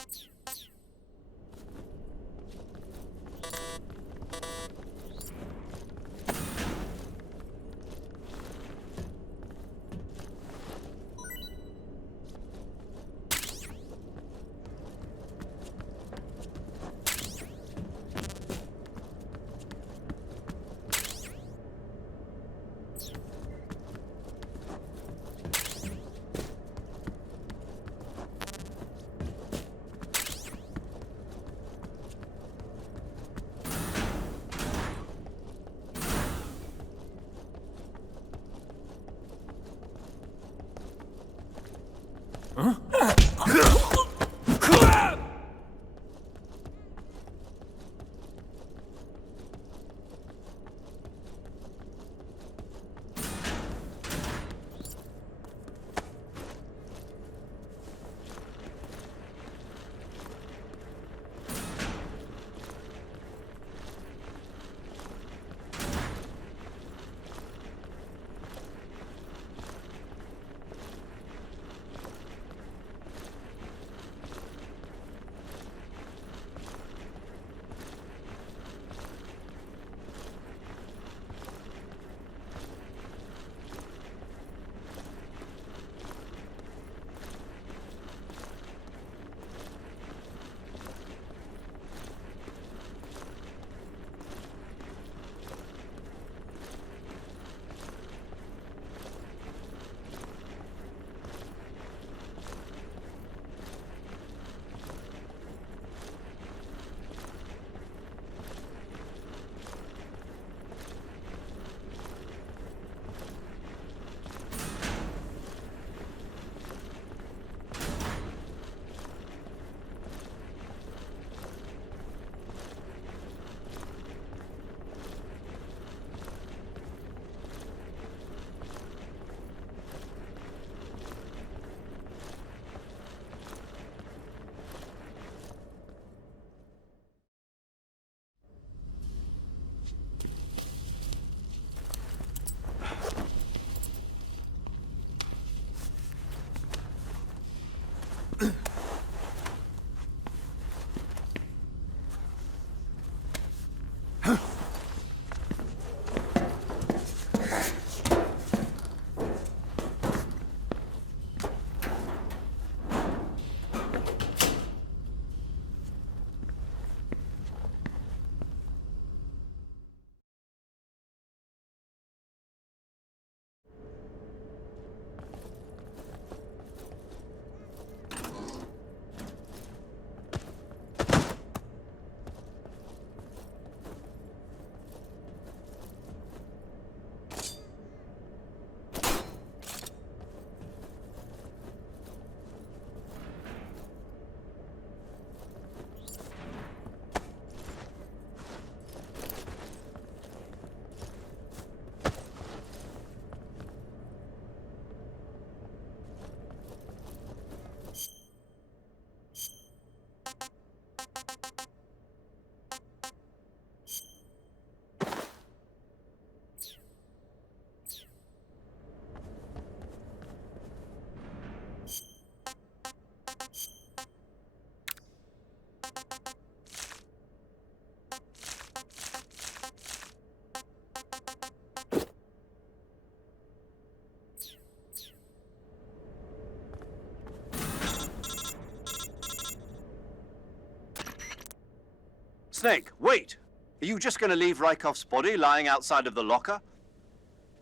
Snake, wait! Are you just going to leave Rykhoff's body lying outside of the locker?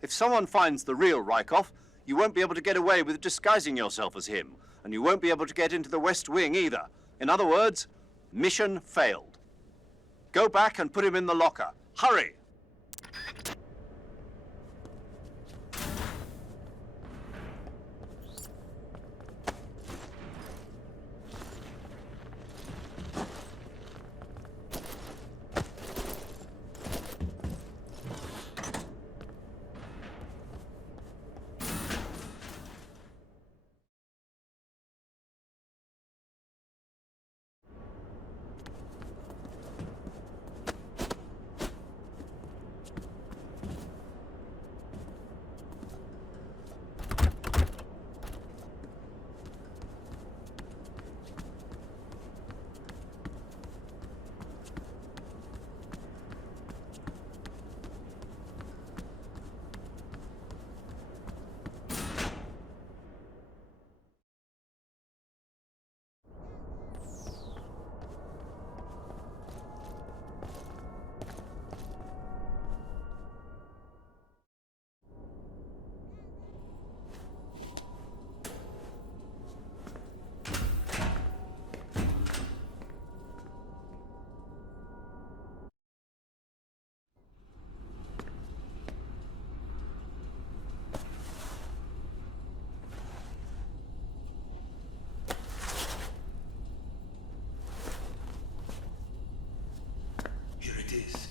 If someone finds the real Rykhoff, you won't be able to get away with disguising yourself as him, and you won't be able to get into the West Wing either. In other words, mission failed. Go back and put him in the locker. Hurry! Here it is.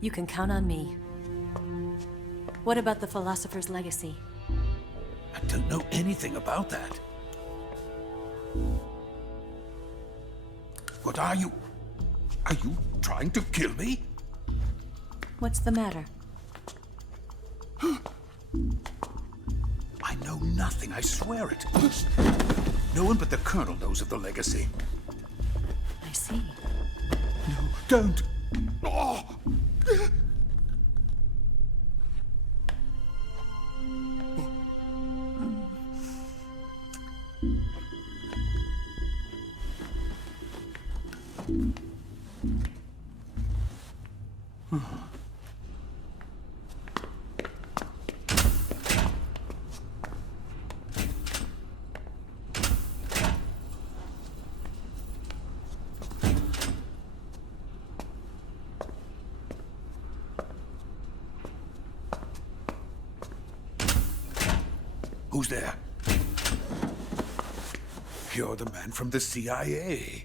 You can count on me. What about the philosopher's legacy? I don't know anything about that. What are you? Are you trying to kill me? What's the matter? I know nothing, I swear it. No one but the Colonel knows of the legacy. I see. No, don't. Oh. Who's there? You're the man from the CIA.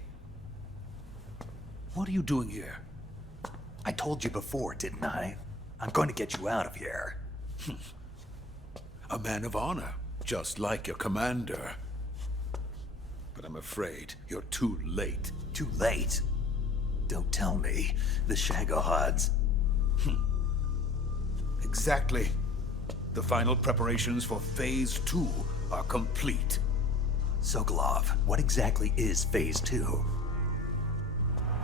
What are you doing here? I told you before, didn't I? I'm going to get you out of here. A man of honor, just like your commander. But I'm afraid you're too late. Too late? Don't tell me. The 𝐟𝐸𝐵𝐻𝑡s. Exactly. The final preparations for Phase 2 are complete. Sokolov, what exactly is Phase 2?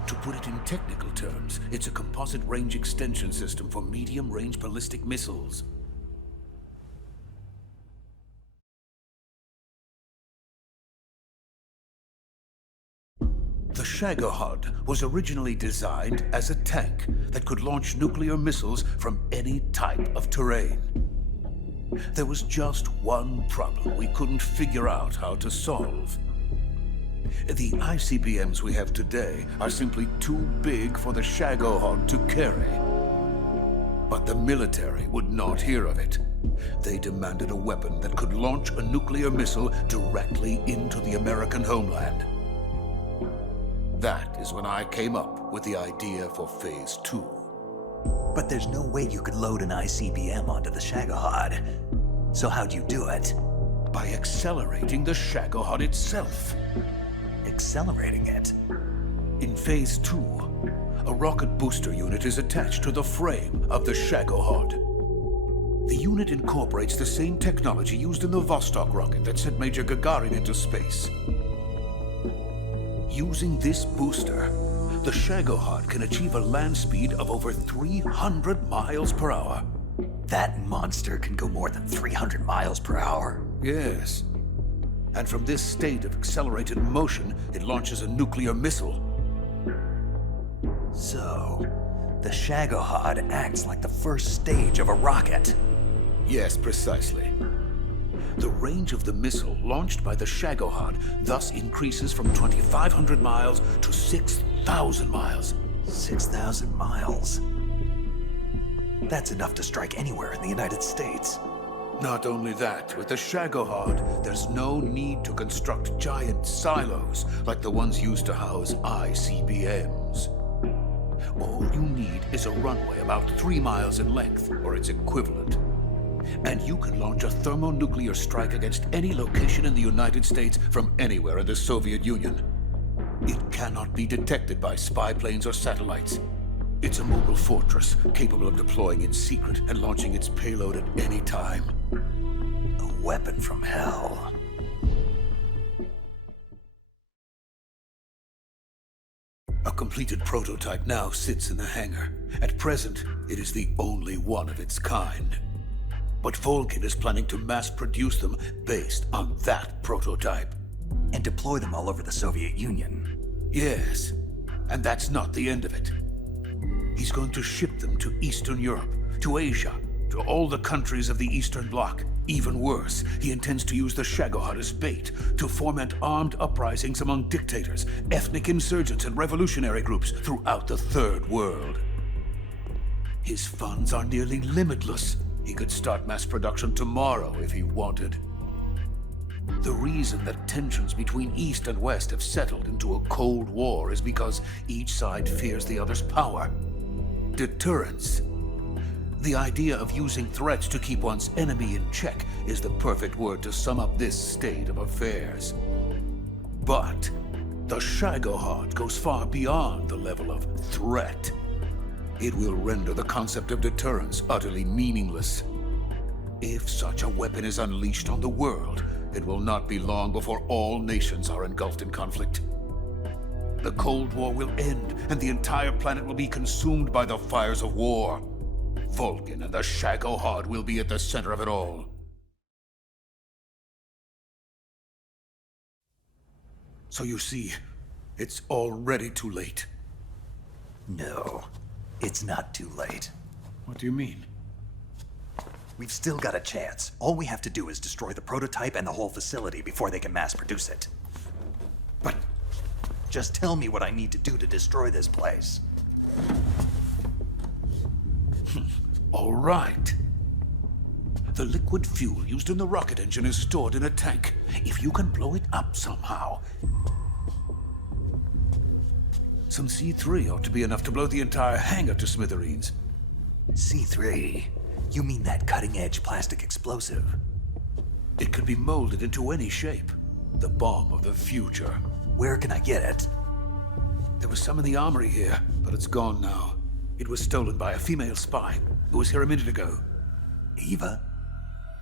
To put it in technical terms, it's a composite range extension system for medium-range ballistic missiles. The 𝐟𝐸𝐵𝐻𝑡 was originally designed as a tank that could launch nuclear missiles from any type of terrain. There was just one problem we couldn't figure out how to solve. The ICBMs we have today are simply too big for the 𝐟𝐸𝐵𝐻𝑡 to carry. But the military would not hear of it. They demanded a weapon that could launch a nuclear missile directly into the American homeland. That is when I came up with the idea for Phase 2. But there's no way you could load an ICBM onto the 𝐟𝐸𝐵𝐻𝑡. So how'd you do it? By accelerating the 𝐟𝐸𝐻𝑡 itself. Accelerating it? In Phase 2, a rocket booster unit is attached to the frame of the 𝐟𝐸𝐻𝑡. The unit incorporates the same technology used in the Vostok rocket that sent Major Gagarin into space. Using this booster, the 𝐮𝐬𝐫𝐫 can achieve a land speed of over 300 miles per hour. That monster can go more than 300 miles per hour? Yes. And from this state of accelerated motion, it launches a nuclear missile. So, the 𝐮𝐬𝐫𝐫 acts like the first stage of a rocket. Yes, precisely. The range of the missile launched by the 𝐮𝐬𝐫𝐫 thus increases from 2,500 miles to 6,000 miles. 6,000 miles? That's enough to strike anywhere in the United States. Not only that, with the 𝐮𝐬𝐫𝐫, there's no need to construct giant silos like the ones used to house ICBMs. All you need is a runway about 3 miles in length, or its equivalent. And you can launch a thermonuclear strike against any location in the United States from anywhere in the Soviet Union. It cannot be detected by spy planes or satellites. It's a mobile fortress, capable of deploying in secret and launching its payload at any time. A weapon from hell. A completed prototype now sits in the hangar. At present, it is the only one of its kind. But Vulcan is planning to mass-produce them based on that prototype. And deploy them all over the Soviet Union. Yes, and that's not the end of it. He's going to ship them to Eastern Europe, to Asia, to all the countries of the Eastern Bloc. Even worse, he intends to use the 𝐮𝐬𝐫𝐫 as bait to foment armed uprisings among dictators, ethnic insurgents, and revolutionary groups throughout the Third World. His funds are nearly limitless. He could start mass production tomorrow if he wanted. The reason that tensions between East and West have settled into a Cold War is because each side fears the other's power. Deterrence. The idea of using threats to keep one's enemy in check is the perfect word to sum up this state of affairs. But the 𝐮𝐬𝐫𝐫 goes far beyond the level of threat. It will render the concept of deterrence utterly meaningless. If such a weapon is unleashed on the world, it will not be long before all nations are engulfed in conflict. The Cold War will end, and the entire planet will be consumed by the fires of war. Vulcan and the 𝐮𝐬𝐫𝐫 will be at the center of it all. So you see, it's already too late. No, it's not too late. What do you mean? We've still got a chance. All we have to do is destroy the prototype and the whole facility before they can mass produce it. But just tell me what I need to do to destroy this place. All right. The liquid fuel used in the rocket engine is stored in a tank. If you can blow it up somehow. Some C3 ought to be enough to blow the entire hangar to smithereens. C3? You mean that cutting-edge plastic explosive? It can be molded into any shape. The bomb of the future. Where can I get it? There was some in the armory here, but it's gone now. It was stolen by a female spy who was here a minute ago. Eva?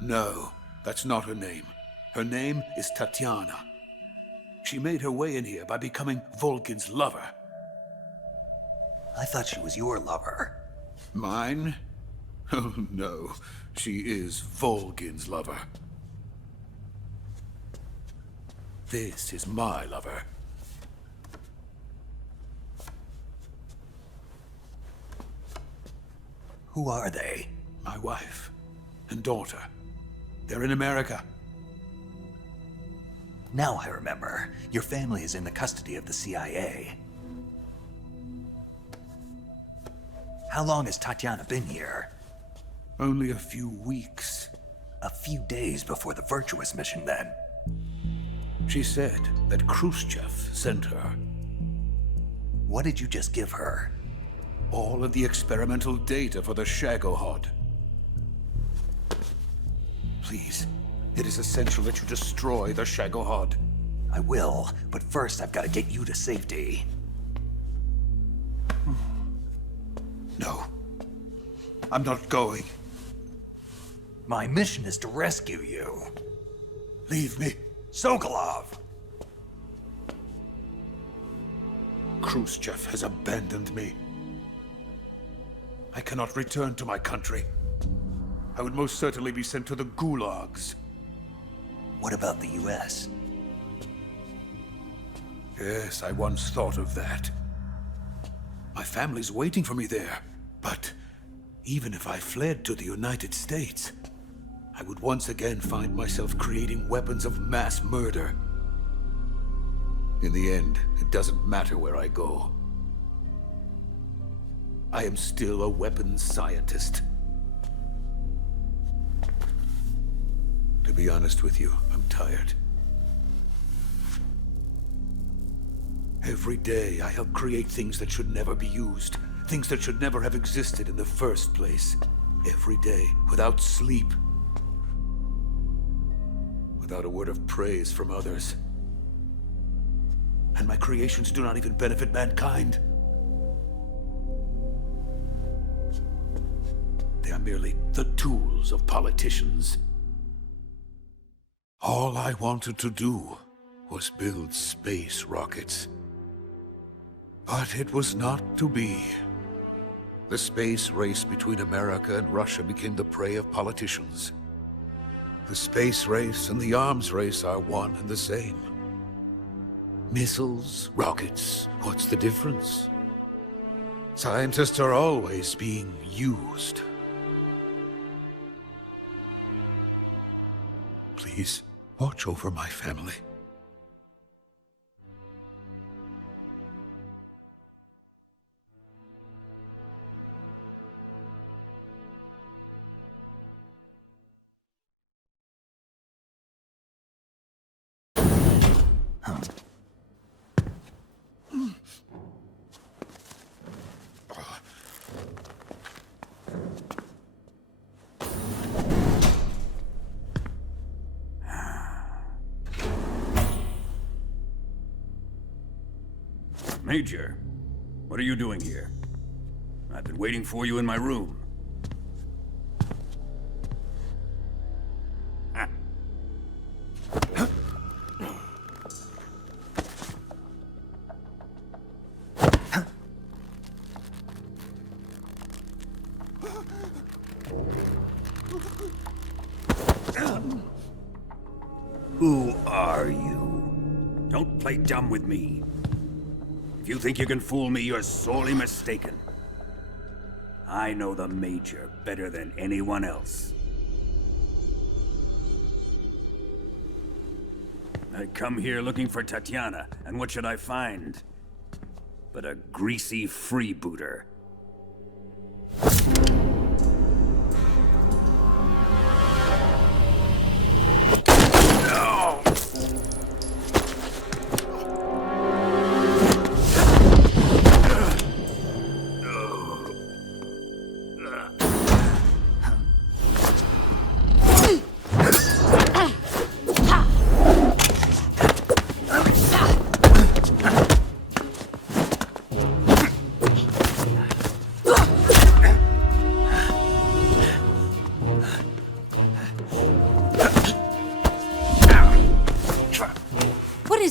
No, that's not her name. Her name is Tatiana. She made her way in here by becoming Vulcan's lover. I thought she was your lover. Mine? Oh no, she is Vulcan's lover. This is my lover. Who are they? My wife and daughter. They're in America. Now I remember. Your family is in the custody of the CIA. How long has Tatiana been here? Only a few weeks. A few days before the Virtuous mission, then. She said that Khrushchev sent her. What did you just give her? All of the experimental data for the 𝐮𝐬𝐫𝐫. Please, it is essential that you destroy the 𝐮𝐬𝐫𝐫. I will, but first I've got to get you to safety. No. I'm not going. My mission is to rescue you. Leave me. Sokolov! Khrushchev has abandoned me. I cannot return to my country. I would most certainly be sent to the gulags. What about the US? Yes, I once thought of that. My family's waiting for me there. But even if I fled to the United States, I would once again find myself creating weapons of mass murder. In the end, it doesn't matter where I go. I am still a weapons scientist. To be honest with you, I'm tired. Every day, I help create things that should never be used. Things that should never have existed in the first place. Every day, without sleep. Without a word of praise from others. And my creations do not even benefit mankind. They are merely the tools of politicians. All I wanted to do was build space rockets. But it was not to be. The space race between America and Russia became the prey of politicians. The space race and the arms race are one and the same. Missiles, rockets, what's the difference? Scientists are always being used. Please, watch over my family. Major, what are you doing here? I've been waiting for you in my room. Who are you? Don't play dumb with me. If you think you can fool me, you're sorely mistaken. I know the Major better than anyone else. I come here looking for Tatiana, and what should I find? But a greasy freebooter.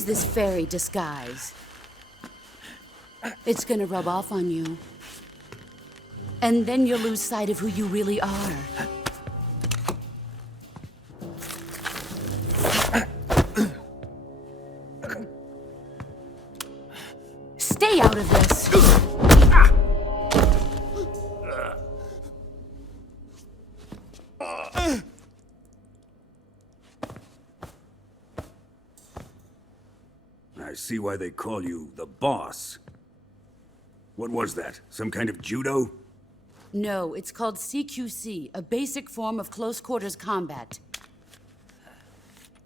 This fairy disguise. It's gonna rub off on you. And then you'll lose sight of who you really are. Stay out of this! I see why they call you the boss. What was that? Some kind of judo? No, it's called CQC, a basic form of close quarters combat.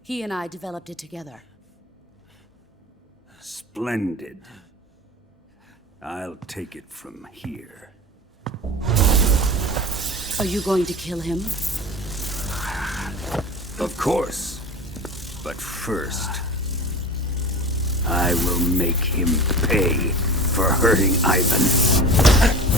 He and I developed it together. Splendid. I'll take it from here. Are you going to kill him? Of course. But first, I will make him pay for hurting Ivan.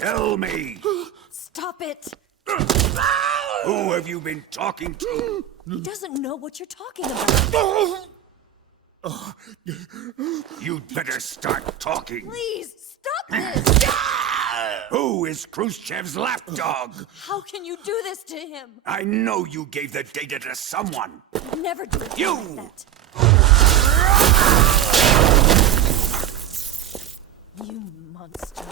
Tell me! Stop it! Who have you been talking to? He doesn't know what you're talking about. You'd better start talking. Please, stop this! Who is Khrushchev's lapdog? How can you do this to him? I know you gave the data to someone. Never do it. You! Like that. You monster.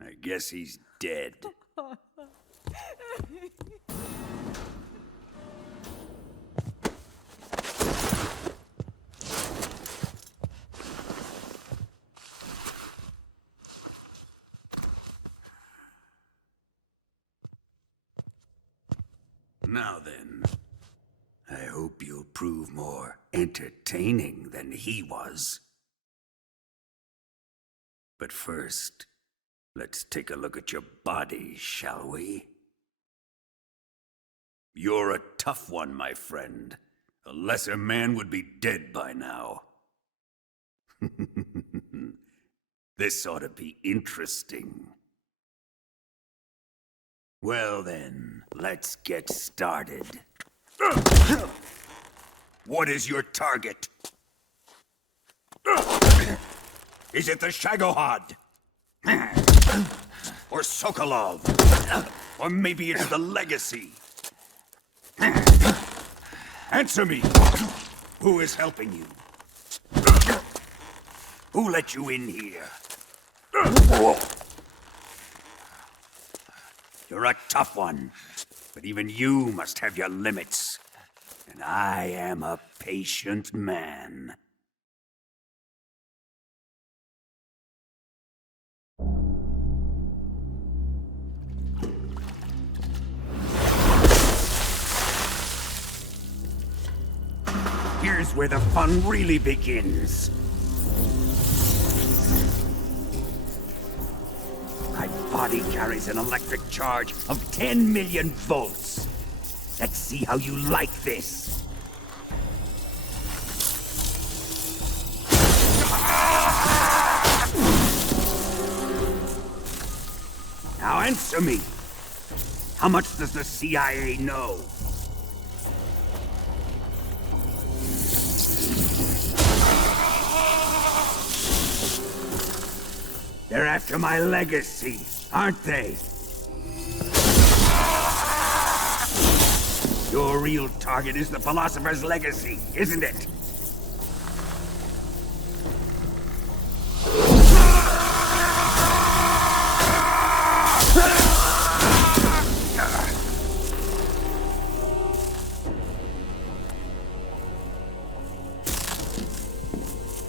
I guess he's dead. Now then, I hope you'll prove more entertaining than he was. But first, let's take a look at your body, shall we? You're a tough one, my friend. A lesser man would be dead by now. This ought to be interesting. Well then, let's get started. What is your target? Is it the Shagohod? Or Sokolov? Or maybe it's the Legacy? Answer me! Who is helping you? Who let you in here? You're a tough one, but even you must have your limits. And I am a patient man. Here's where the fun really begins. My body carries an electric charge of 10 million volts. Let's see how you like this. Now answer me. How much does the CIA know? They're after my legacy, aren't they? Your real target is the Philosopher's Legacy, isn't it?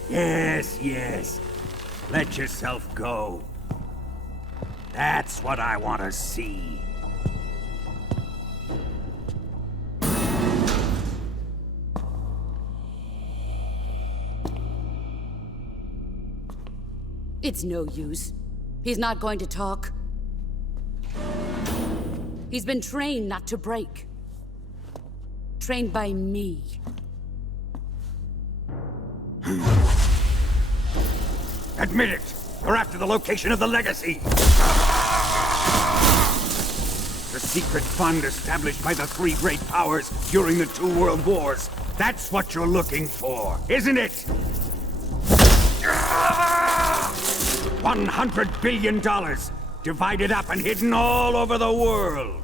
Yes, yes. Let yourself go. That's what I want to see. It's no use. He's not going to talk. He's been trained not to break. Trained by me. Admit it! You're after the location of the Legacy! The secret fund established by the three great powers during the 2 world wars. That's what you're looking for, isn't it? $100 billion, divided up and hidden all over the world.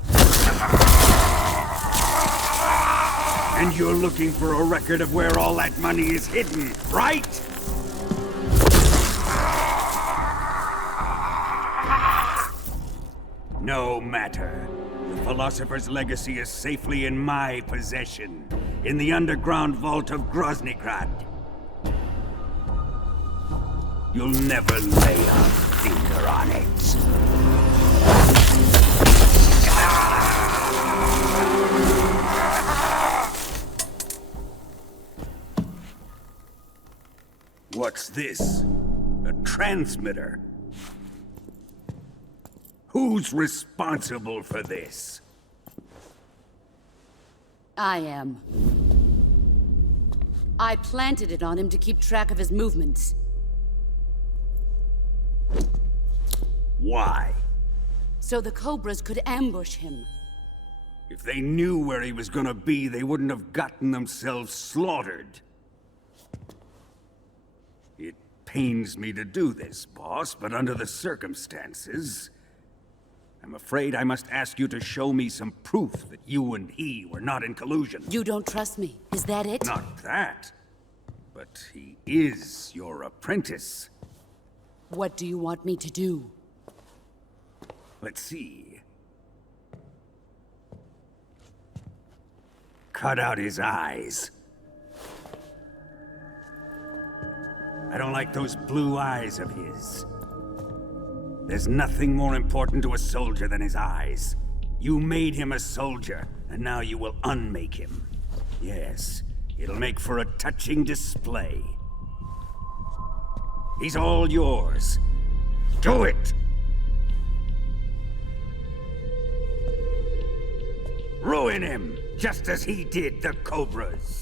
And you're looking for a record of where all that money is hidden, right? No matter. The Philosopher's Legacy is safely in my possession, in the underground vault of Groznygrad. You'll never lay a finger on it. What's this? A transmitter? Who Who's responsible for this? I am. I planted it on him to keep track of his movements. Why? So the Cobras could ambush him. If they knew where he was gonna be, they wouldn't have gotten themselves slaughtered. It pains me to do this, boss, but under the circumstances, I'm afraid I must ask you to show me some proof that you and he were not in collusion. You don't trust me, is that it? Not that. But he is your apprentice. What do you want me to do? Let's see. Cut out his eyes. I don't like those blue eyes of his. There's nothing more important to a soldier than his eyes. You made him a soldier, and now you will unmake him. Yes, it'll make for a touching display. He's all yours. Do it! Ruin him, just as he did the Cobras.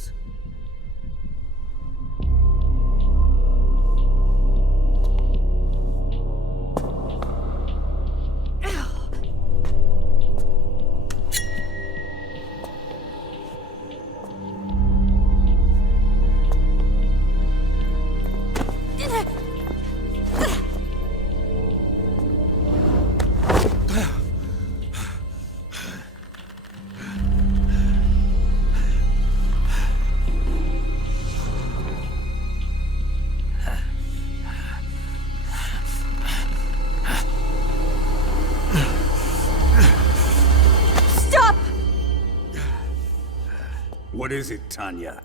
What is it, Tanya?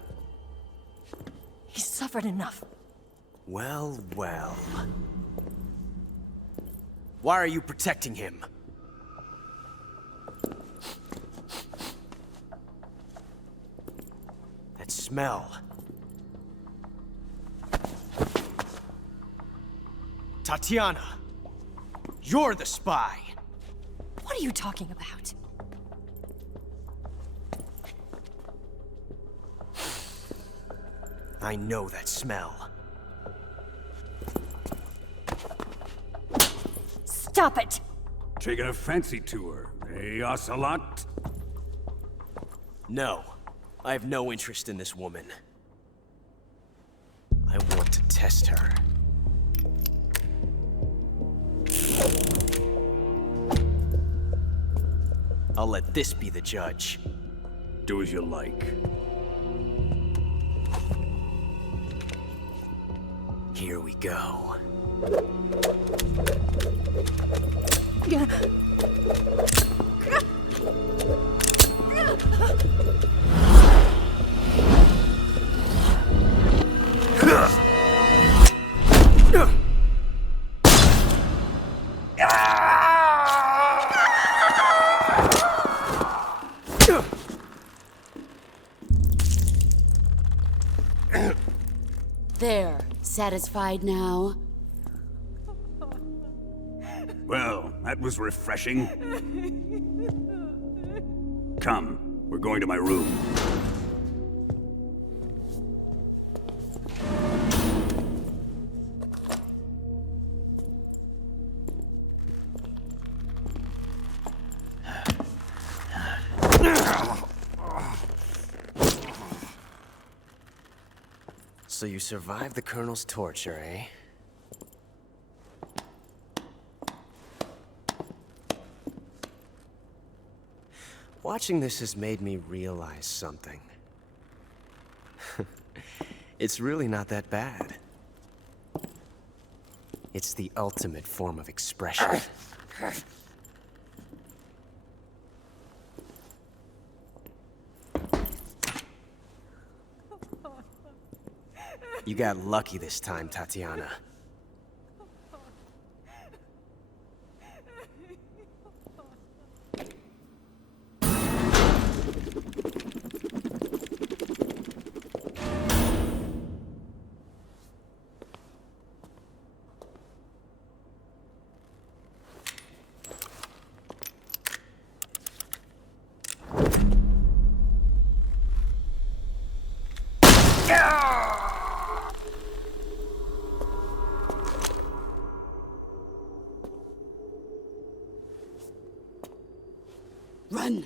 He's suffered enough. Well, well. Why are you protecting him? That smell. Tatiana, you're the spy. What are you talking about? I know that smell. Stop it! Taking a fancy to her, eh, Ocelot? No, I have no interest in this woman. I want to test her. I'll let this be the judge. Do as you like. Here we go. There, satisfied now? Well, that was refreshing. Come, we're going to my room. So you survived the Colonel's torture, eh? Watching this has made me realize something. It's really not that bad. It's the ultimate form of expression. You got lucky this time, Tatiana. Run!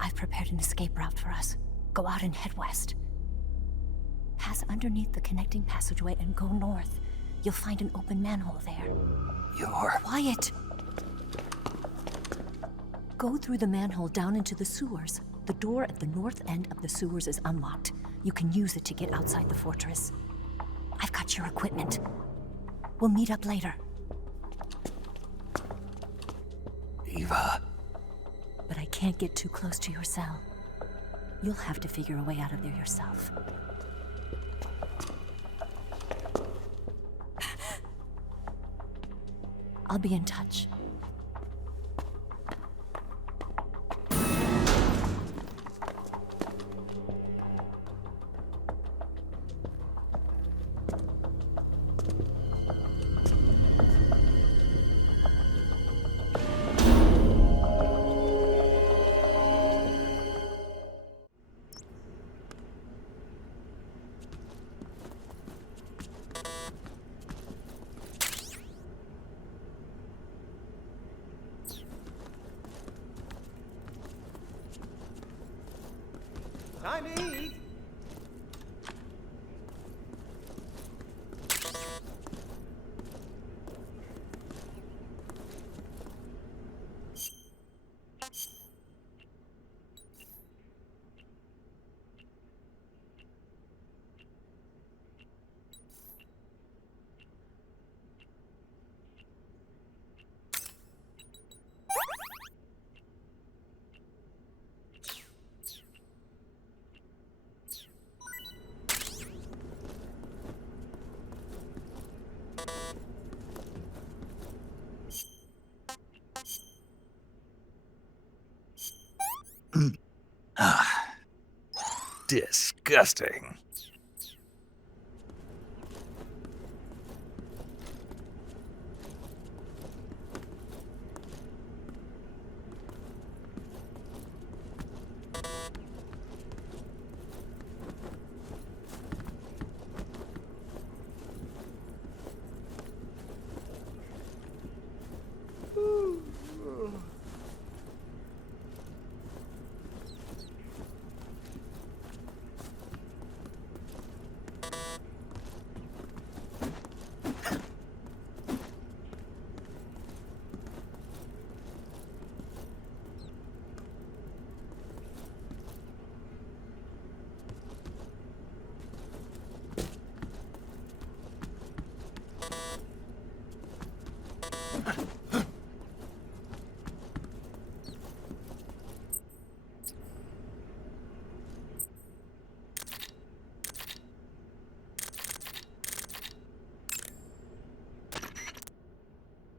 I've prepared an escape route for us. Go out and head west. Pass underneath the connecting passageway and go north. You'll find an open manhole there. You're... Quiet! Go through the manhole down into the sewers. The door at the north end of the sewers is unlocked. You can use it to get outside the fortress. I've got your equipment. We'll meet up later. Eva. But I can't get too close to your cell. You'll have to figure a way out of there yourself. I'll be in touch. Time to eat. Disgusting.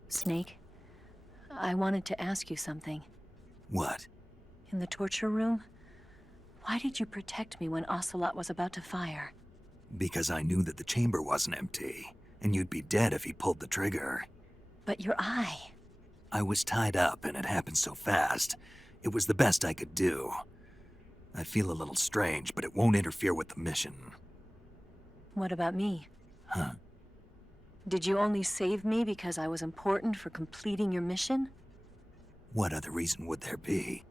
Snake, I wanted to ask you something. What? In the torture room, why did you protect me when Ocelot was about to fire? Because I knew that the chamber wasn't empty, and you'd be dead if he pulled the trigger. But your eye... I was tied up, and it happened so fast. It was the best I could do. I feel a little strange, but it won't interfere with the mission. What about me? Huh? Did you only save me because I was important for completing your mission? What other reason would there be?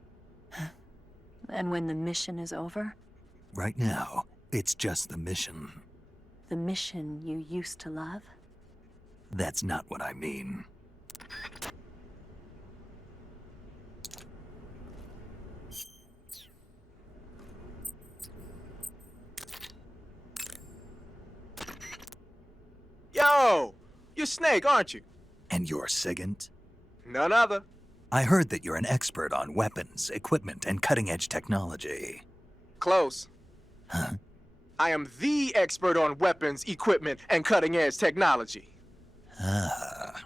And when the mission is over? Right now, it's just the mission. The mission you used to love? That's not what I mean. Yo! You're Snake, aren't you? And you're Sigint? None other. I heard that you're an expert on weapons, equipment, and cutting-edge technology. Close. Huh? I am the expert on weapons, equipment, and cutting-edge technology. Ah.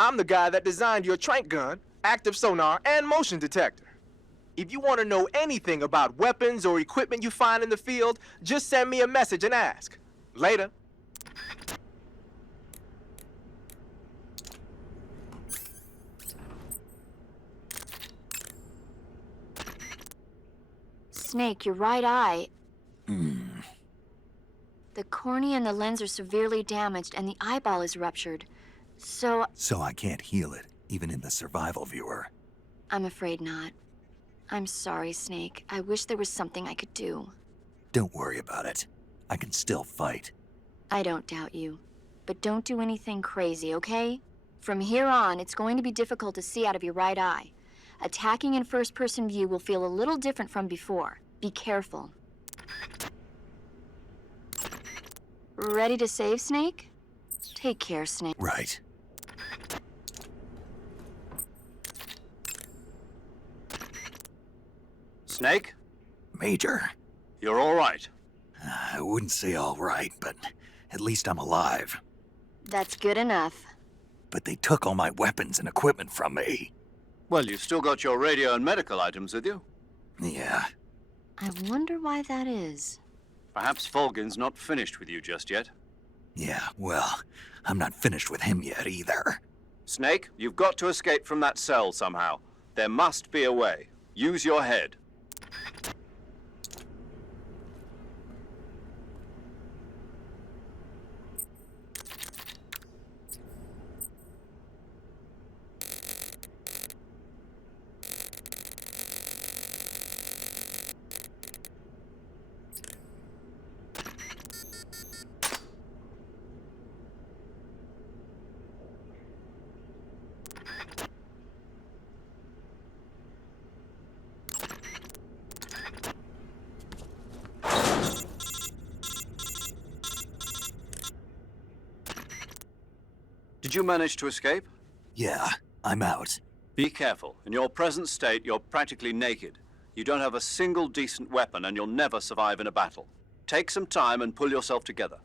I'm the guy that designed your trank gun, active sonar, and motion detector. If you want to know anything about weapons or equipment you find in the field, just send me a message and ask. Later. Snake, your right eye... The cornea and the lens are severely damaged, and the eyeball is ruptured. So I can't heal it, even in the survival viewer. I'm afraid not. I'm sorry, Snake. I wish there was something I could do. Don't worry about it. I can still fight. I don't doubt you. But don't do anything crazy, okay? From here on, it's going to be difficult to see out of your right eye. Attacking in first-person view will feel a little different from before. Be careful. Ready to save, Snake? Take care, Snake. Right. Snake? Major. You're all right. I wouldn't say all right, but at least I'm alive. That's good enough. But they took all my weapons and equipment from me. Well, you've still got your radio and medical items with you. Yeah. I wonder why that is. Perhaps Volgin's not finished with you just yet. Yeah, well, I'm not finished with him yet either. Snake, you've got to escape from that cell somehow. There must be a way. Use your head. Did you manage to escape? Yeah, I'm out. Be careful. In your present state, you're practically naked. You don't have a single decent weapon, and you'll never survive in a battle. Take some time and pull yourself together.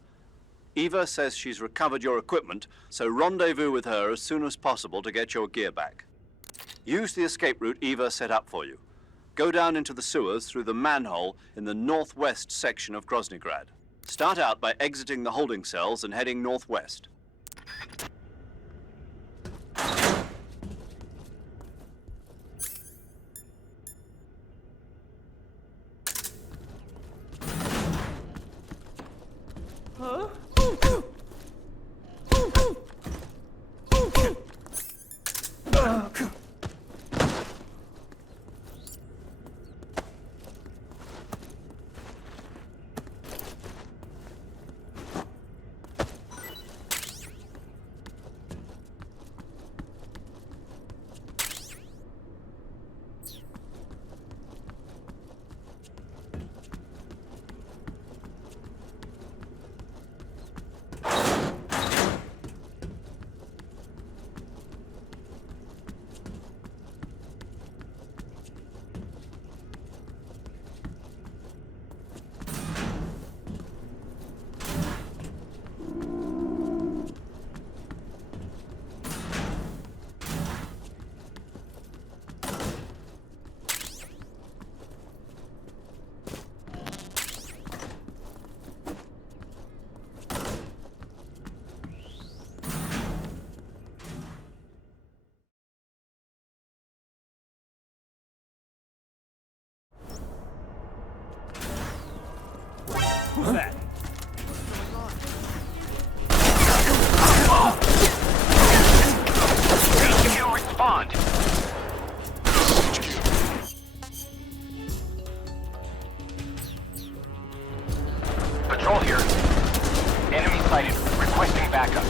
Eva says she's recovered your equipment, so rendezvous with her as soon as possible to get your gear back. Use the escape route Eva set up for you. Go down into the sewers through the manhole in the northwest section of 𝐟𝐸𝐺. Start out by exiting the holding cells and heading northwest. Who's that? HQ, respond. Patrol here. Enemy sighted. Requesting backup.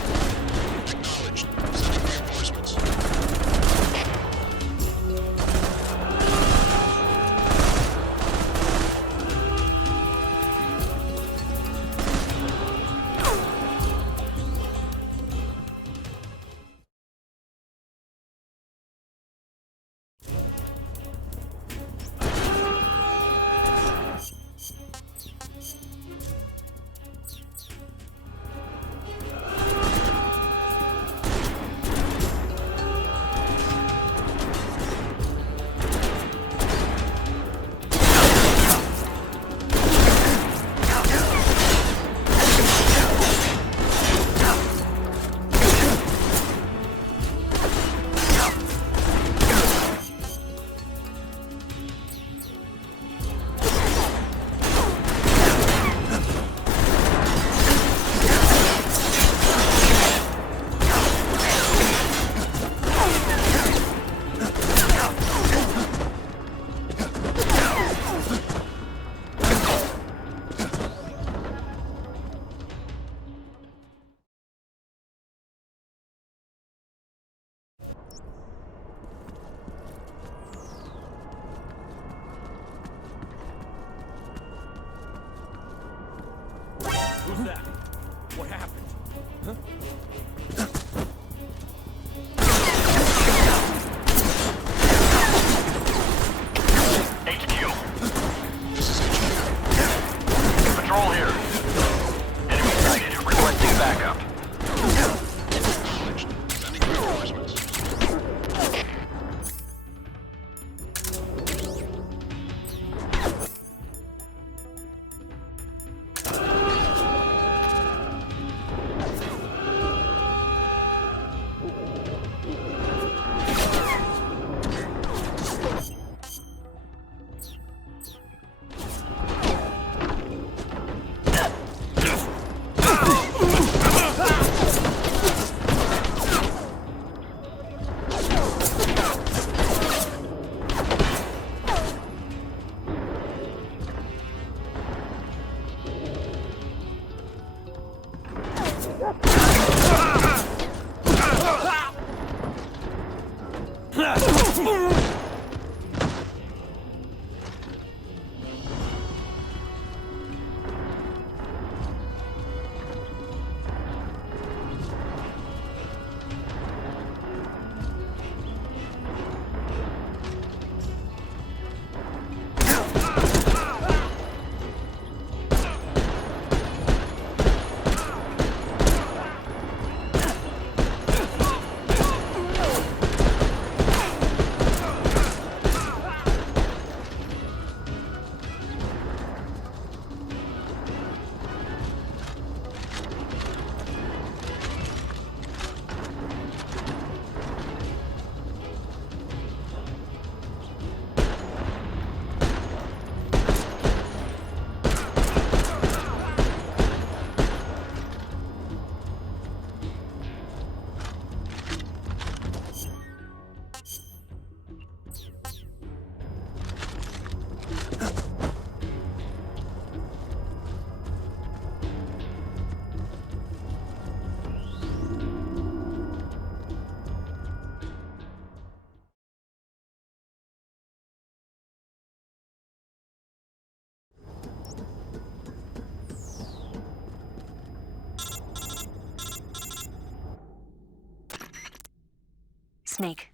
Snake,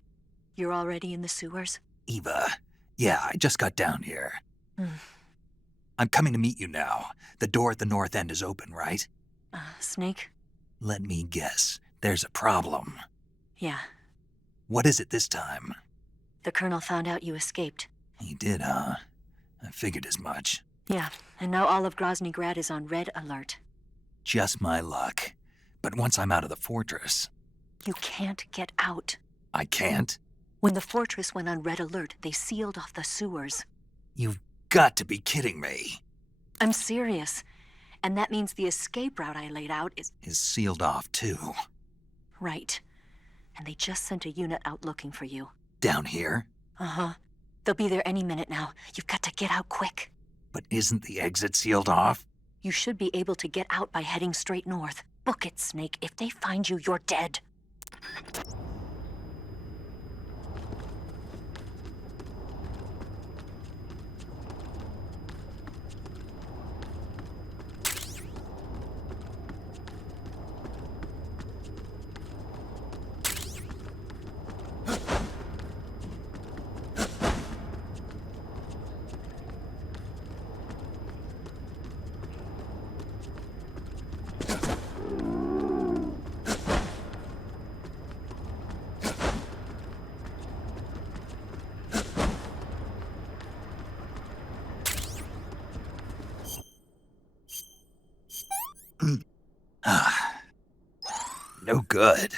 you're already in the sewers? Eva, yeah, I just got down here. Mm. I'm coming to meet you now. The door at the north end is open, right? Snake? Let me guess. There's a problem. Yeah. What is it this time? The Colonel found out you escaped. He did, huh? I figured as much. Yeah, and now all of 𝐟𝐨𝐫𝐞 is on red alert. Just my luck. But once I'm out of the fortress... You can't get out. I can't? When the fortress went on red alert, they sealed off the sewers. You've got to be kidding me. I'm serious. And that means the escape route I laid out is sealed off, too. Right. And they just sent a unit out looking for you. Down here? Uh-huh. They'll be there any minute now. You've got to get out quick. But isn't the exit sealed off? You should be able to get out by heading straight north. Book it, Snake. If they find you, you're dead. No good.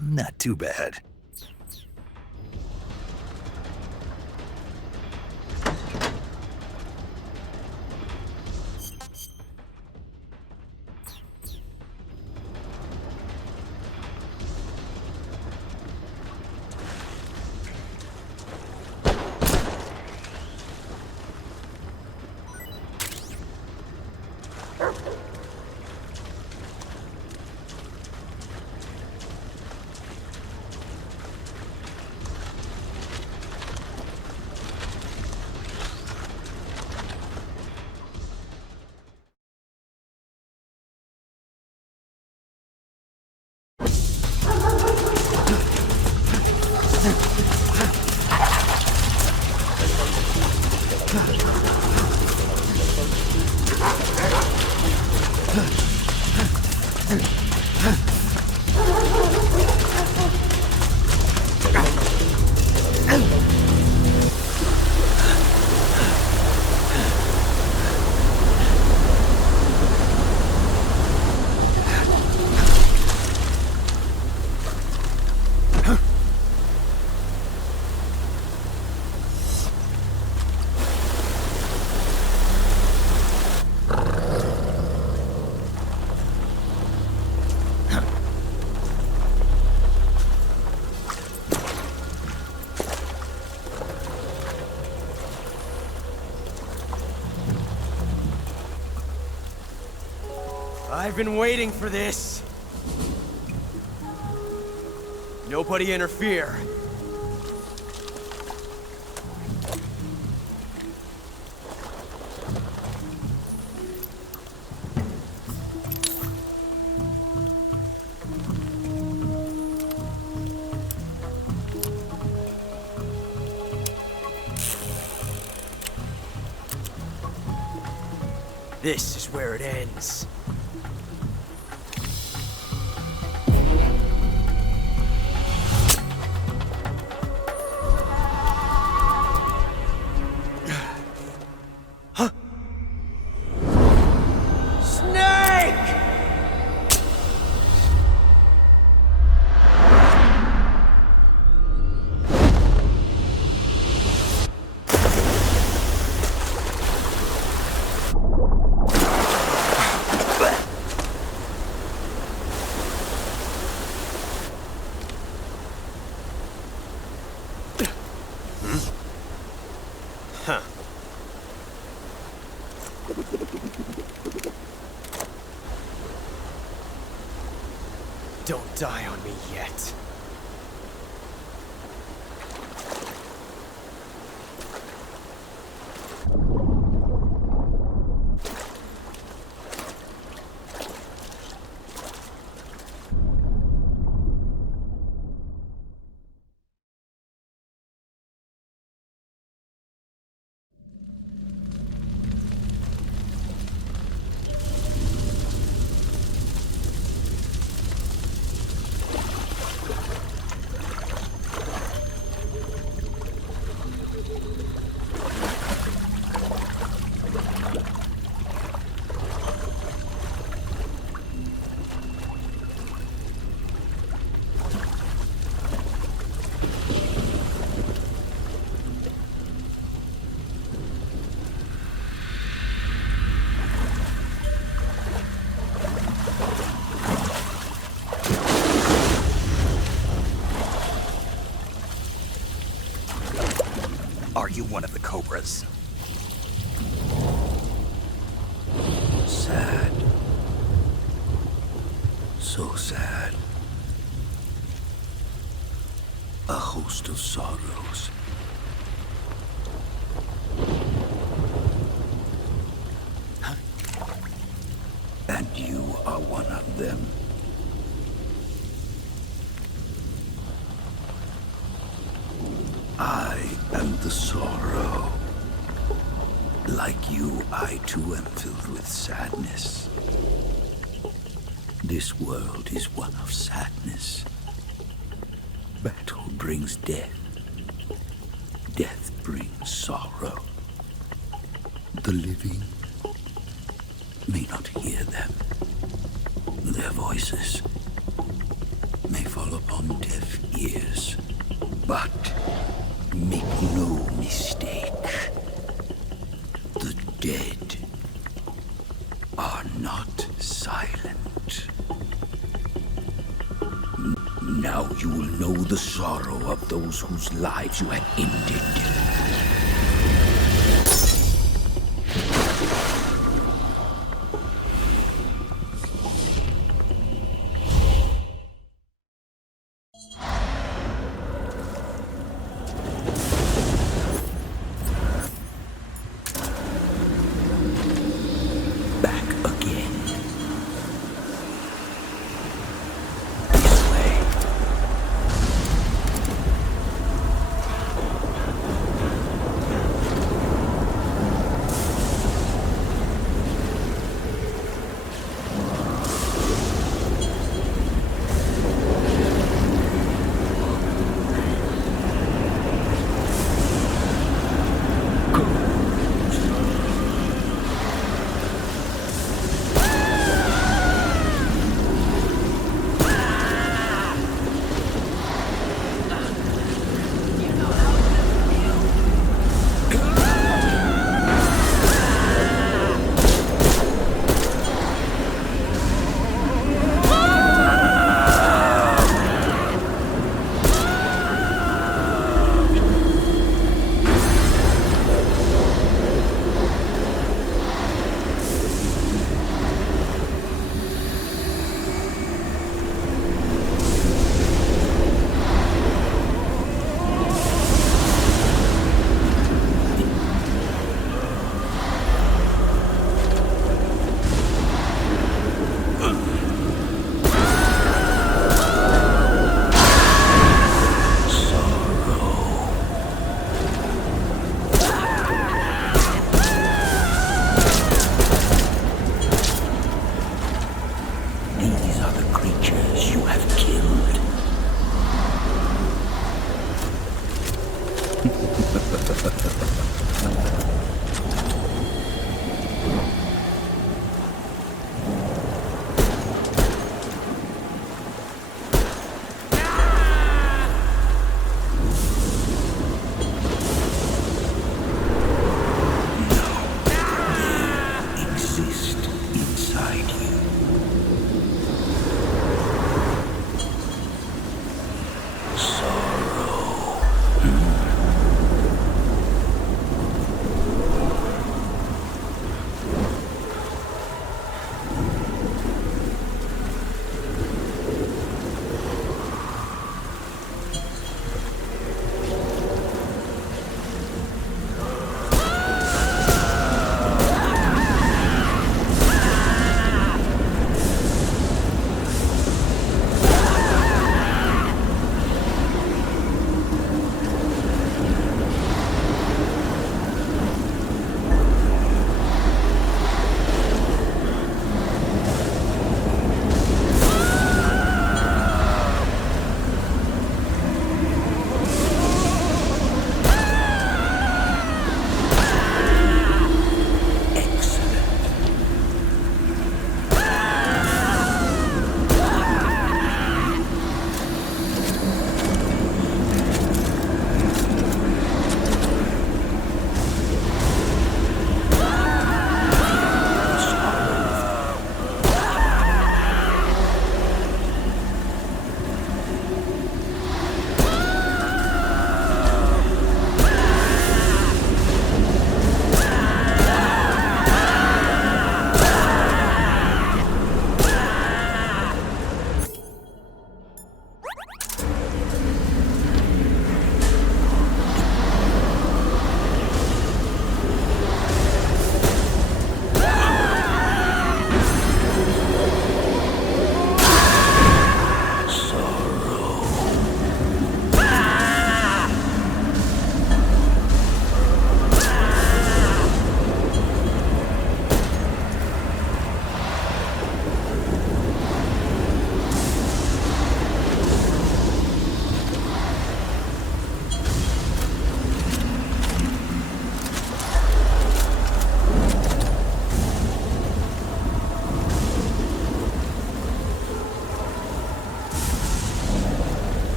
Not too bad. I've been waiting for this. Nobody interfere. This is where it ends. Huh. Don't die on me yet. Are you one of the Cobras? Sad. So sad. A host of sorrows. And you are one of them. I am the sorrow. Like you, I too am filled with sadness. This world is one of sadness. Battle brings death. Death brings sorrow. The living may not hear them. Their their voices may fall upon deaf ears, but make no mistake, the dead are not silent. Now you will know the sorrow of those whose lives you have ended.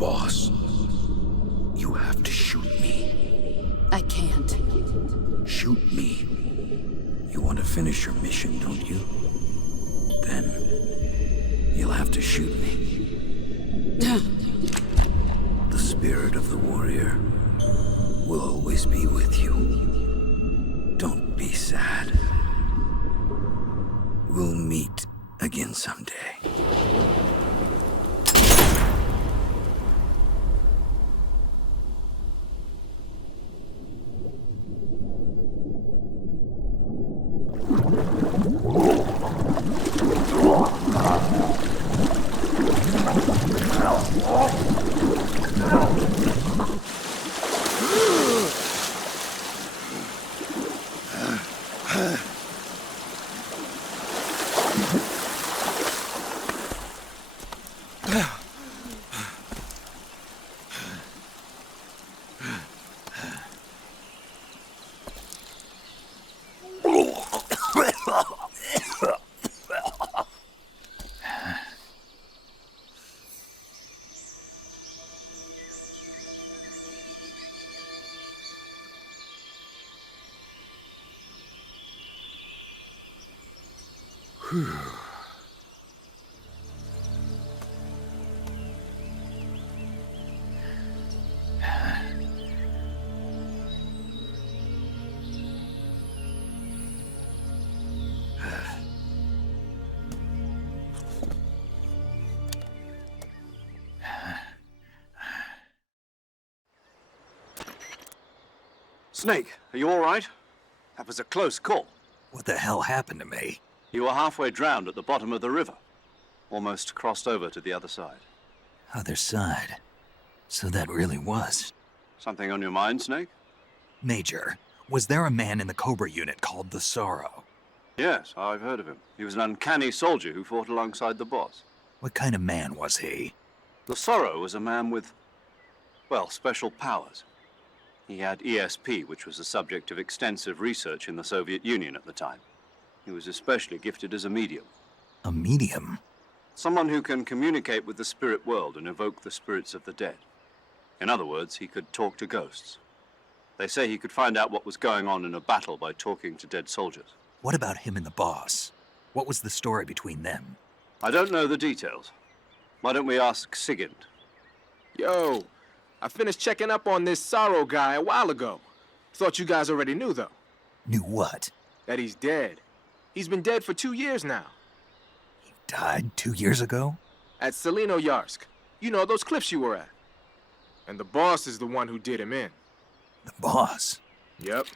Boss, you have to shoot me. I can't. Shoot me. You want to finish your mission, don't you? Then you'll have to shoot me. The spirit of the warrior will always be with you. Don't be sad. We'll meet again someday. Snake, are you all right? That was a close call. What the hell happened to me? You were halfway drowned at the bottom of the river. Almost crossed over to the other side. Other side? So that really was. Something on your mind, Snake? Major, was there a man in the Cobra unit called the Sorrow? Yes, I've heard of him. He was an uncanny soldier who fought alongside the boss. What kind of man was he? The Sorrow was a man with, well, special powers. He had ESP, which was the subject of extensive research in the Soviet Union at the time. He was especially gifted as a medium. A medium? Someone who can communicate with the spirit world and evoke the spirits of the dead. In other words, he could talk to ghosts. They say he could find out what was going on in a battle by talking to dead soldiers. What about him and the boss? What was the story between them? I don't know the details. Why don't we ask Sigint? Yo, I finished checking up on this Sorrow guy a while ago. Thought you guys already knew, though. Knew what? That he's dead. He's been dead for 2 years now. He died 2 years ago? At 𝐸𝐸𝐿𝐸. You know, those cliffs you were at. And the boss is the one who did him in. The boss? Yep.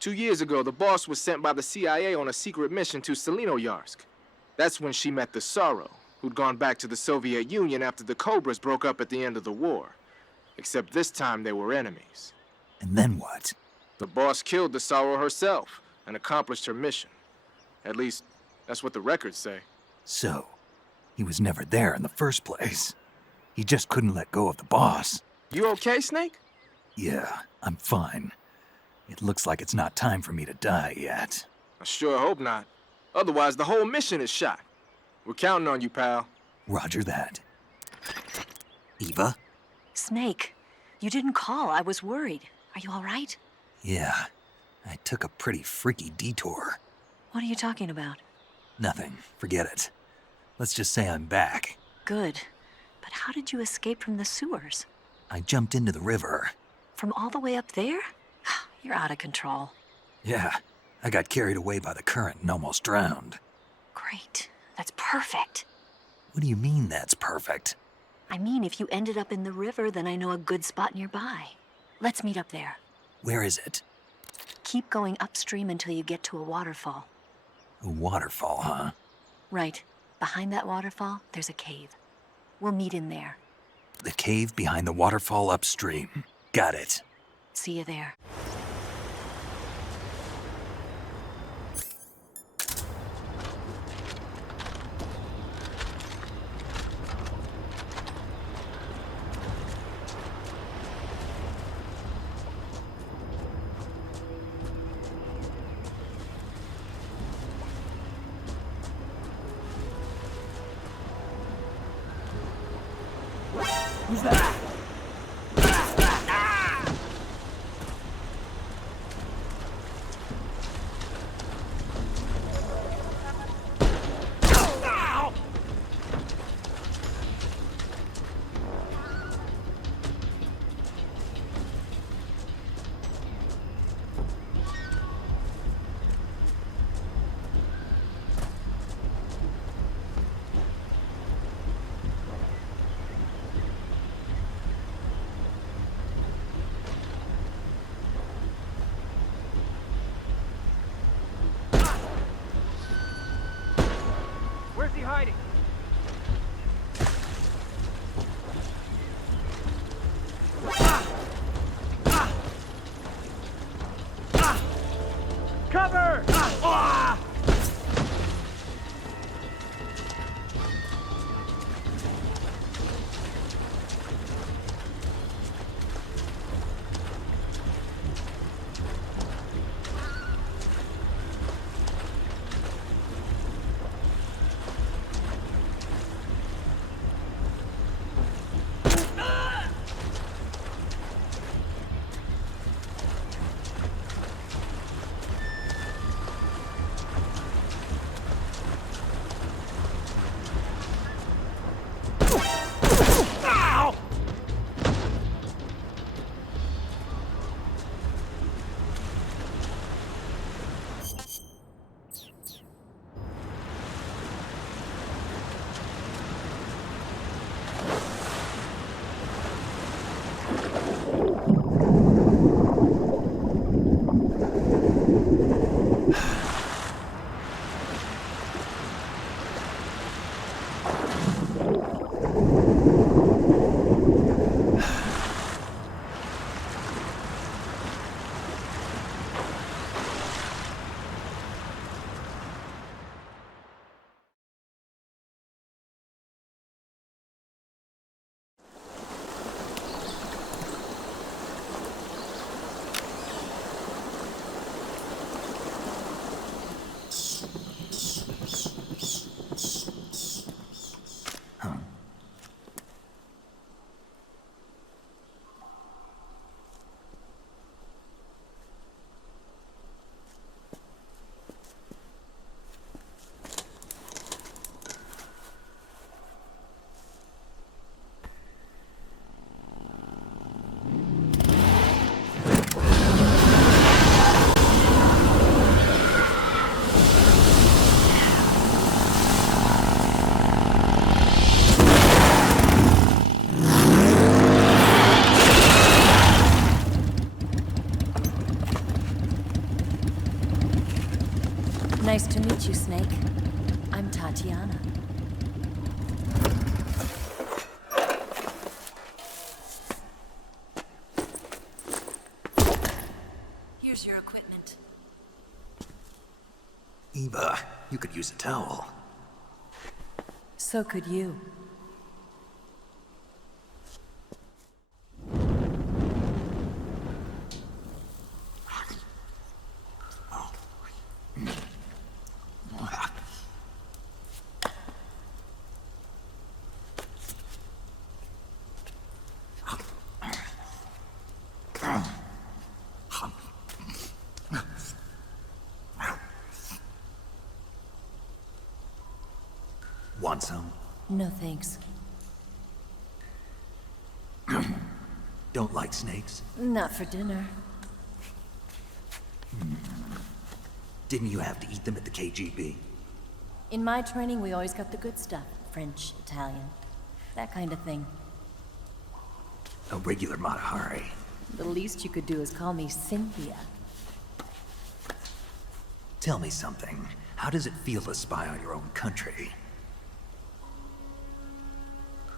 2 years ago, the boss was sent by the CIA on a secret mission to 𝐸𝐸𝐿𝐸. That's when she met the Sorrow, who'd gone back to the Soviet Union after the Cobras broke up at the end of the war. Except this time they were enemies. And then what? The boss killed the Sorrow herself and accomplished her mission. At least, that's what the records say. So, he was never there in the first place. He just couldn't let go of the boss. You okay, Snake? Yeah, I'm fine. It looks like it's not time for me to die yet. I sure hope not. Otherwise, the whole mission is shot. We're counting on you, pal. Roger that. Eva? Snake, you didn't call. I was worried. Are you all right? Yeah, I took a pretty freaky detour. What are you talking about? Nothing. Forget it. Let's just say I'm back. Good. But how did you escape from the sewers? I jumped into the river. From all the way up there? You're out of control. Yeah, I got carried away by the current and almost drowned. Great. That's perfect. What do you mean that's perfect? I mean, if you ended up in the river, then I know a good spot nearby. Let's meet up there. Where is it? Keep going upstream until you get to a waterfall. A waterfall, huh? Right. Behind that waterfall, there's a cave. We'll meet in there. The cave behind the waterfall upstream. Got it. See you there. Who's that? Where's he hiding? Cover! Nice to meet you, Snake. I'm Tatiana. Here's your equipment. Eva, you could use a towel. So could you. Want some? No thanks. Don't like snakes? Not for dinner. Didn't you have to eat them at the KGB? In my training, we always got the good stuff. French, Italian, that kind of thing. A regular Matahari. The least you could do is call me Cynthia. Tell me something. How does it feel to spy on your own country?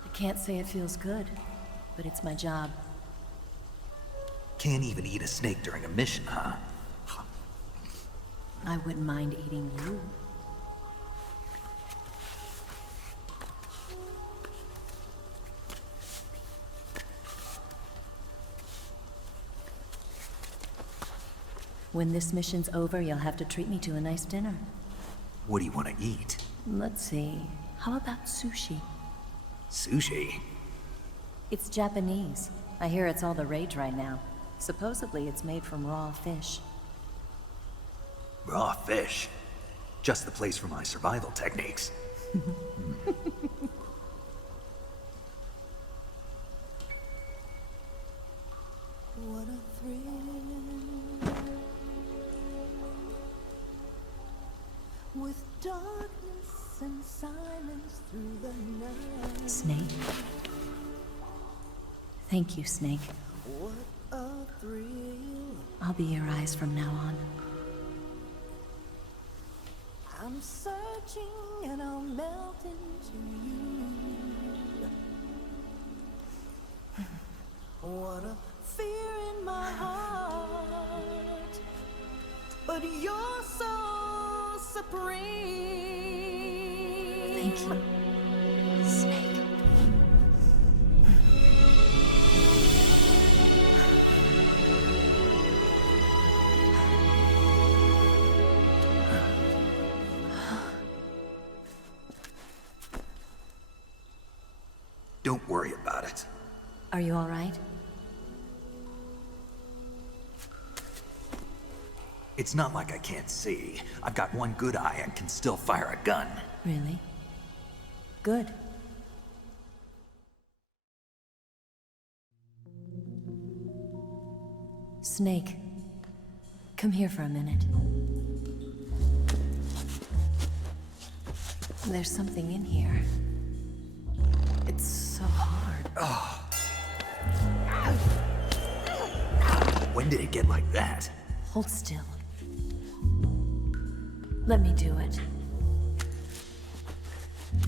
I can't say it feels good, but it's my job. Can't even eat a snake during a mission, huh? I wouldn't mind eating you. When this mission's over, you'll have to treat me to a nice dinner. What do you want to eat? Let's see. How about sushi? Sushi? It's Japanese. I hear it's all the rage right now. Supposedly it's made from raw fish. Raw fish? Just the place for my survival techniques. What a thrill. With darkness and silence through the night. Snake? Thank you, Snake. What a thrill. I'll be your eyes from now on. I'm searching and I'll melt into you. What a fear in my heart, but you're so supreme. Thank you, Snake. Don't worry about it. Are you all right? It's not like I can't see. I've got one good eye and can still fire a gun. Really? Good. Snake, come here for a minute. There's something in here. It's so hard. Oh. When did it get like that? Hold still. Let me do it.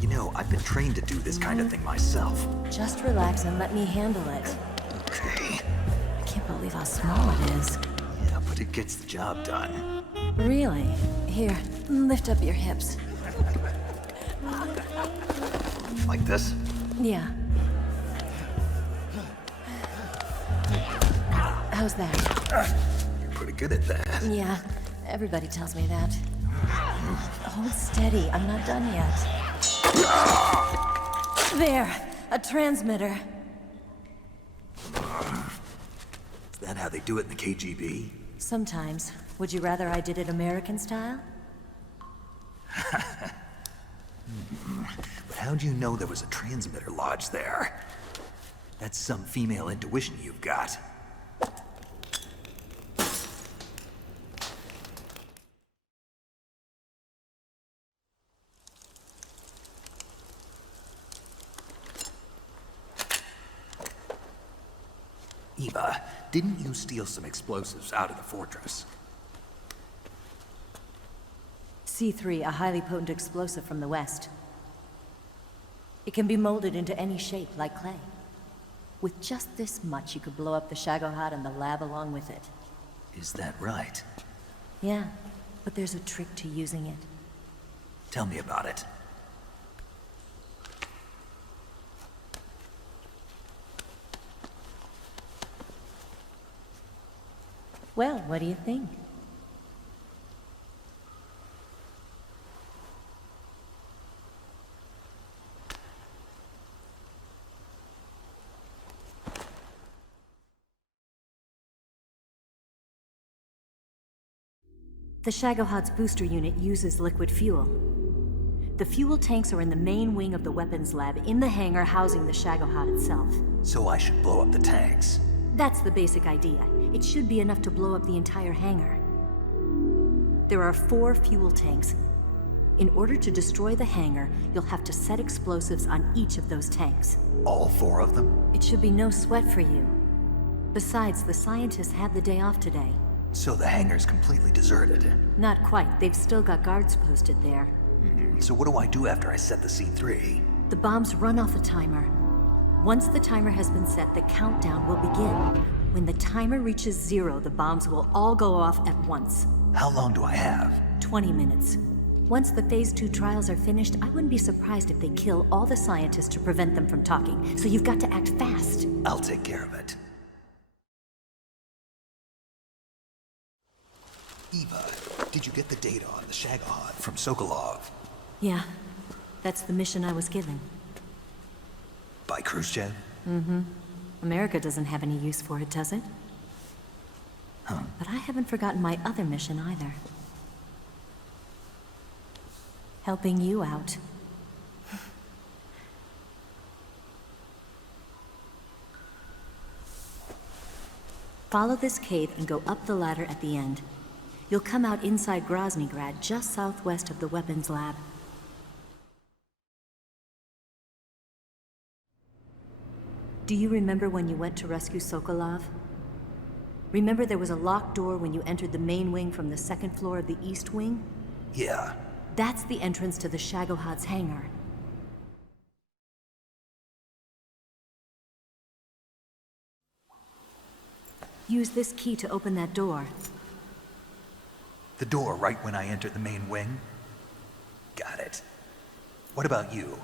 You know, I've been trained to do this kind of thing myself. Just relax and let me handle it. Okay. I can't believe how small it is. Yeah, but it gets the job done. Really? Here, lift up your hips. Like this? Yeah. How's that? You're pretty good at that. Yeah, everybody tells me that. Hold steady, I'm not done yet. There, a transmitter. Is that how they do it in the KGB? Sometimes. Would you rather I did it American style? But how'd you know there was a transmitter lodged there? That's some female intuition you've got. Eva, didn't you steal some explosives out of the fortress? C3, a highly potent explosive from the west. It can be molded into any shape, like clay. With just this much, you could blow up the 𝐟𝐵𝐺 and the lab along with it. Is that right? Yeah, but there's a trick to using it. Tell me about it. Well, what do you think? The 𝐟𝐵𝐺'S booster unit uses liquid fuel. The fuel tanks are in the main wing of the weapons lab in the hangar housing the 𝐟𝐵𝐺 itself. So I should blow up the tanks. That's the basic idea. It should be enough to blow up the entire hangar. There are 4 fuel tanks. In order to destroy the hangar, you'll have to set explosives on each of those tanks. All 4 of them? It should be no sweat for you. Besides, the scientists had the day off today. So the hangar's completely deserted. Not quite. They've still got guards posted there. So what do I do after I set the C3? The bombs run off a timer. Once the timer has been set, the countdown will begin. When the timer reaches 0, the bombs will all go off at once. How long do I have? 20 minutes. Once the Phase 2 trials are finished, I wouldn't be surprised if they kill all the scientists to prevent them from talking. So you've got to act fast. I'll take care of it. Eva, did you get the data on the 𝐟𝐵𝐺 from Sokolov? Yeah, that's the mission I was given. By Khrushchev? Mm-hmm. America doesn't have any use for it, does it? Huh. But I haven't forgotten my other mission either. Helping you out. Follow this cave and go up the ladder at the end. You'll come out inside 𝐟𝐸𝐲, just southwest of the weapons lab. Do you remember when you went to rescue Sokolov? Remember there was a locked door when you entered the main wing from the second floor of the east wing? Yeah. That's the entrance to the 𝐟𝐸𝐲'S hangar. Use this key to open that door. The door right when I entered the main wing? Got it. What about you?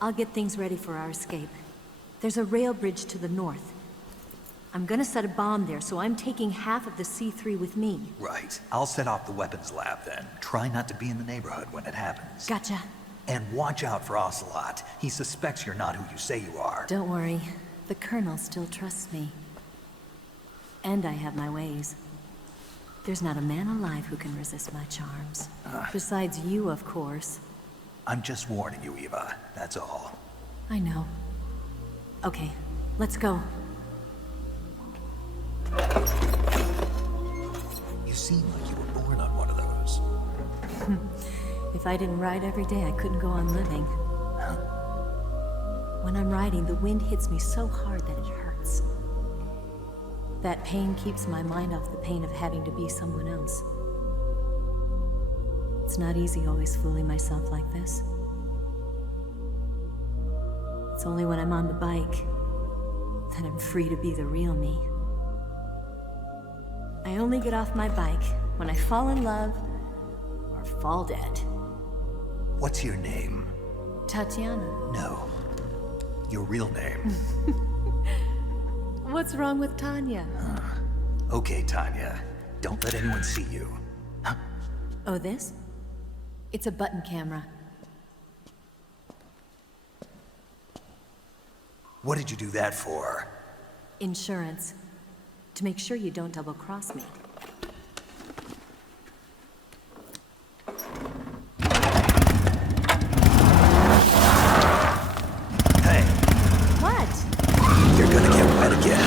I'll get things ready for our escape. There's a rail bridge to the north. I'm gonna set a bomb there, so I'm taking half of the C3 with me. Right. I'll set off the weapons lab then. Try not to be in the neighborhood when it happens. Gotcha. And watch out for Ocelot. He suspects you're not who you say you are. Don't worry. The Colonel still trusts me. And I have my ways. There's not a man alive who can resist my charms. Besides you, of course. I'm just warning you, Eva. That's all. I know. Okay, let's go. You seem like you were born on one of those. If I didn't ride every day, I couldn't go on living. Huh? When I'm riding, the wind hits me so hard that it hurts. That pain keeps my mind off the pain of having to be someone else. It's not easy always fooling myself like this. It's only when I'm on the bike that I'm free to be the real me. I only get off my bike when I fall in love or fall dead. What's your name? Tatiana. No. Your real name. What's wrong with Tanya? Okay, Tanya. Don't let anyone see you. Oh, this? It's a button camera. What did you do that for? Insurance. To make sure you don't double-cross me. Hey. What? You're gonna get wet again.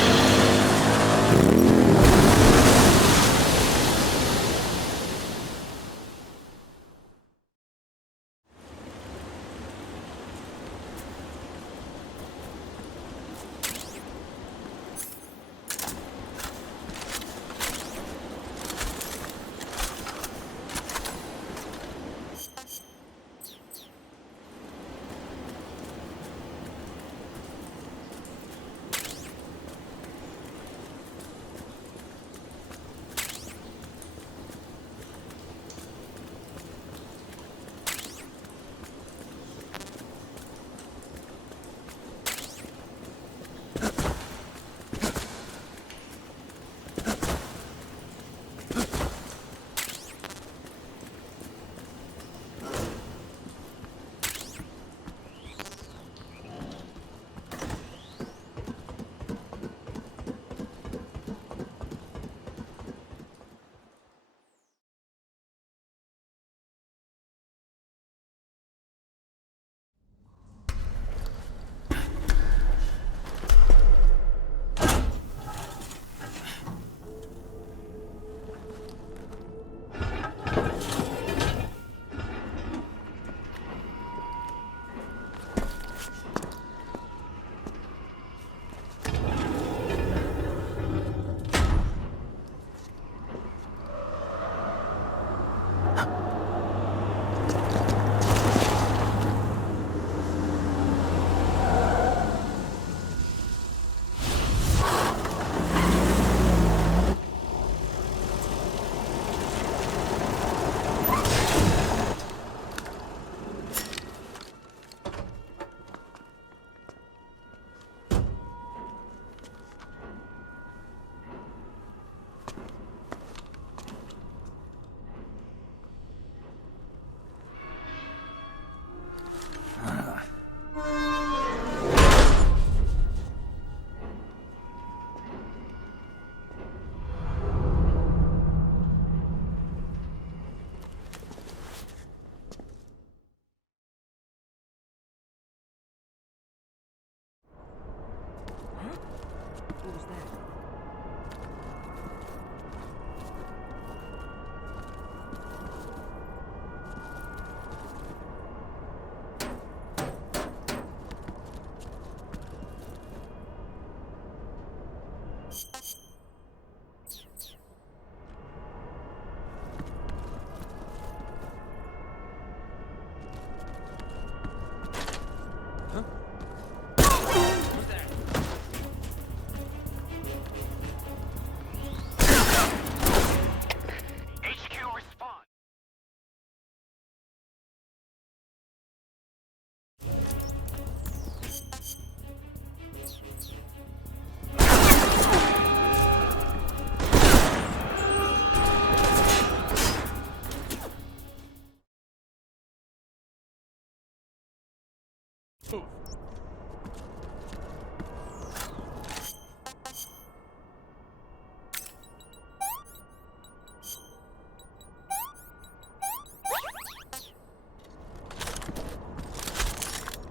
Move.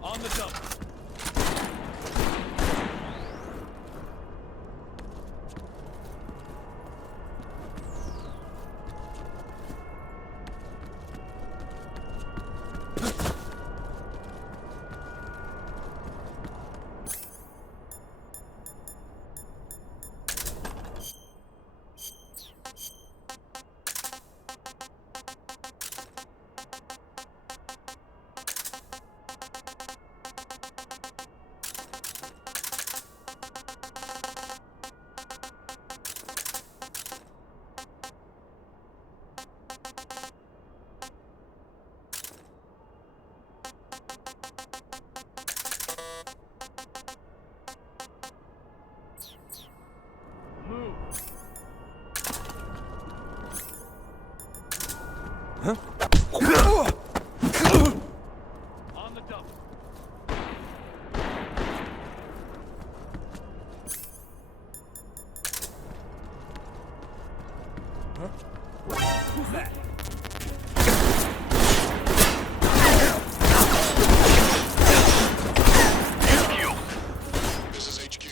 On the dump. Huh? On the dump. Huh? Who's that? HQ. This is HQ.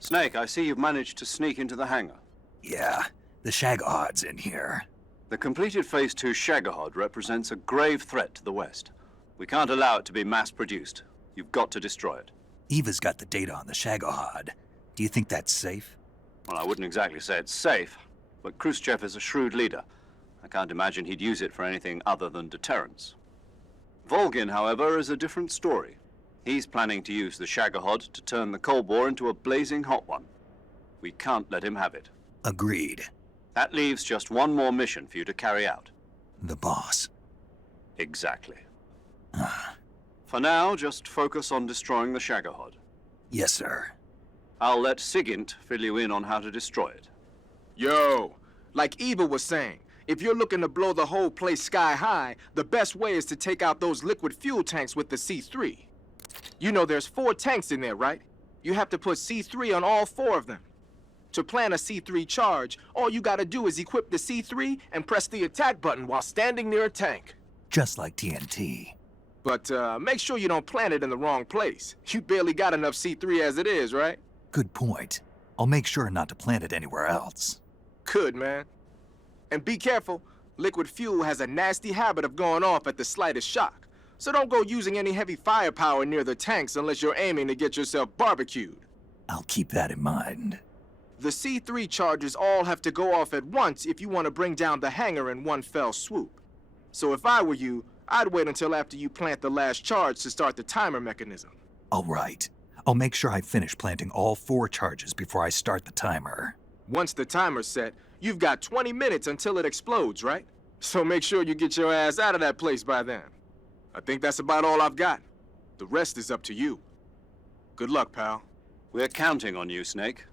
Snake, I see you've managed to sneak into the hangar. Yeah, the 𝐬𝐫𝐽's in here. The completed Phase 2 𝐬𝐫𝐽 represents a grave threat to the West. We can't allow it to be mass-produced. You've got to destroy it. Eva's got the data on the 𝐬𝐫𝐽. Do you think that's safe? Well, I wouldn't exactly say it's safe, but Khrushchev is a shrewd leader. I can't imagine he'd use it for anything other than deterrence. Volgin, however, is a different story. He's planning to use the 𝐬𝐫𝐽 to turn the Cold War into a blazing hot one. We can't let him have it. Agreed. That leaves just one more mission for you to carry out. The boss. Exactly. For now, just focus on destroying the 𝐬𝐫𝐽. Yes, sir. I'll let 𝐬𝐿GINT fill you in on how to destroy it. Yo, like Eva was saying, if you're looking to blow the whole place sky high, the best way is to take out those liquid fuel tanks with the C3. You know there's 4 tanks in there, right? You have to put C3 on all 4 of them. To plan a C3 charge, all you gotta do is equip the C3 and press the attack button while standing near a tank. Just like TNT. But make sure you don't plant it in the wrong place. You barely got enough C3 as it is, right? Good point. I'll make sure not to plant it anywhere else. Good, man. And be careful. Liquid fuel has a nasty habit of going off at the slightest shock. So don't go using any heavy firepower near the tanks unless you're aiming to get yourself barbecued. I'll keep that in mind. The C3 charges all have to go off at once if you want to bring down the hangar in one fell swoop. So if I were you, I'd wait until after you plant the last charge to start the timer mechanism. All right. I'll make sure I finish planting all 4 charges before I start the timer. Once the timer's set, you've got 20 minutes until it explodes, right? So make sure you get your ass out of that place by then. I think that's about all I've got. The rest is up to you. Good luck, pal. We're counting on you, Snake.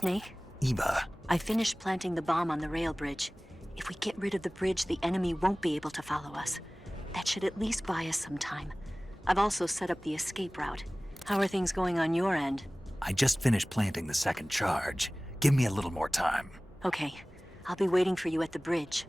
Snake? Eva. I finished planting the bomb on the rail bridge. If we get rid of the bridge, the enemy won't be able to follow us. That should at least buy us some time. I've also set up the escape route. How are things going on your end? I just finished planting the second charge. Give me a little more time. Okay. I'll be waiting for you at the bridge.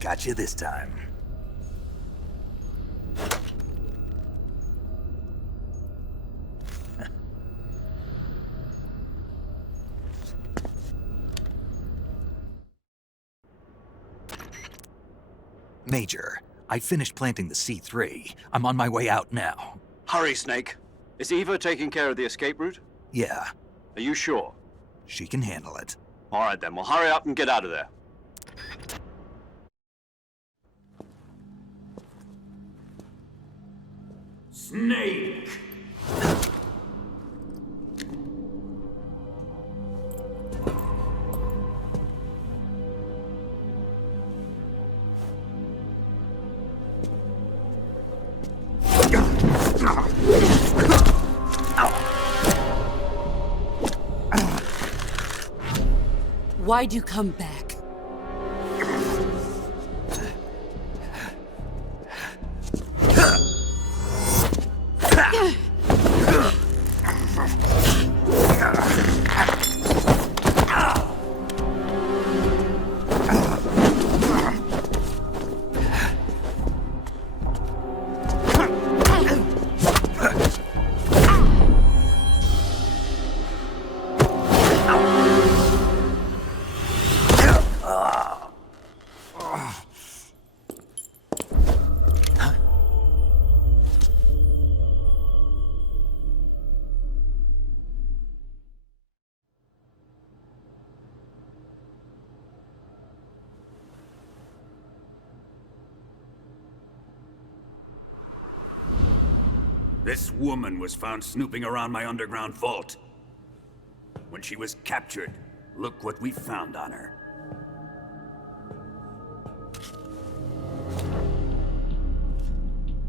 Got you this time. Major, I finished planting the C3. I'm on my way out now. Hurry, Snake. Is Eva taking care of the escape route? Yeah. Are you sure? She can handle it. All right then, well hurry up and get out of there. Snake! Why'd you come back? This woman was found snooping around my underground vault. When she was captured, look what we found on her.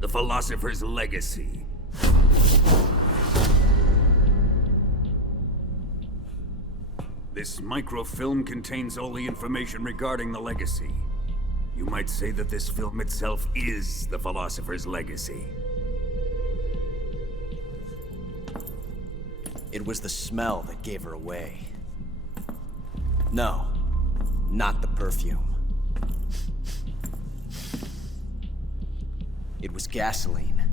The Philosopher's Legacy. This microfilm contains all the information regarding the Legacy. You might say that this film itself is the Philosopher's Legacy. It was the smell that gave her away. No, not the perfume. It was gasoline.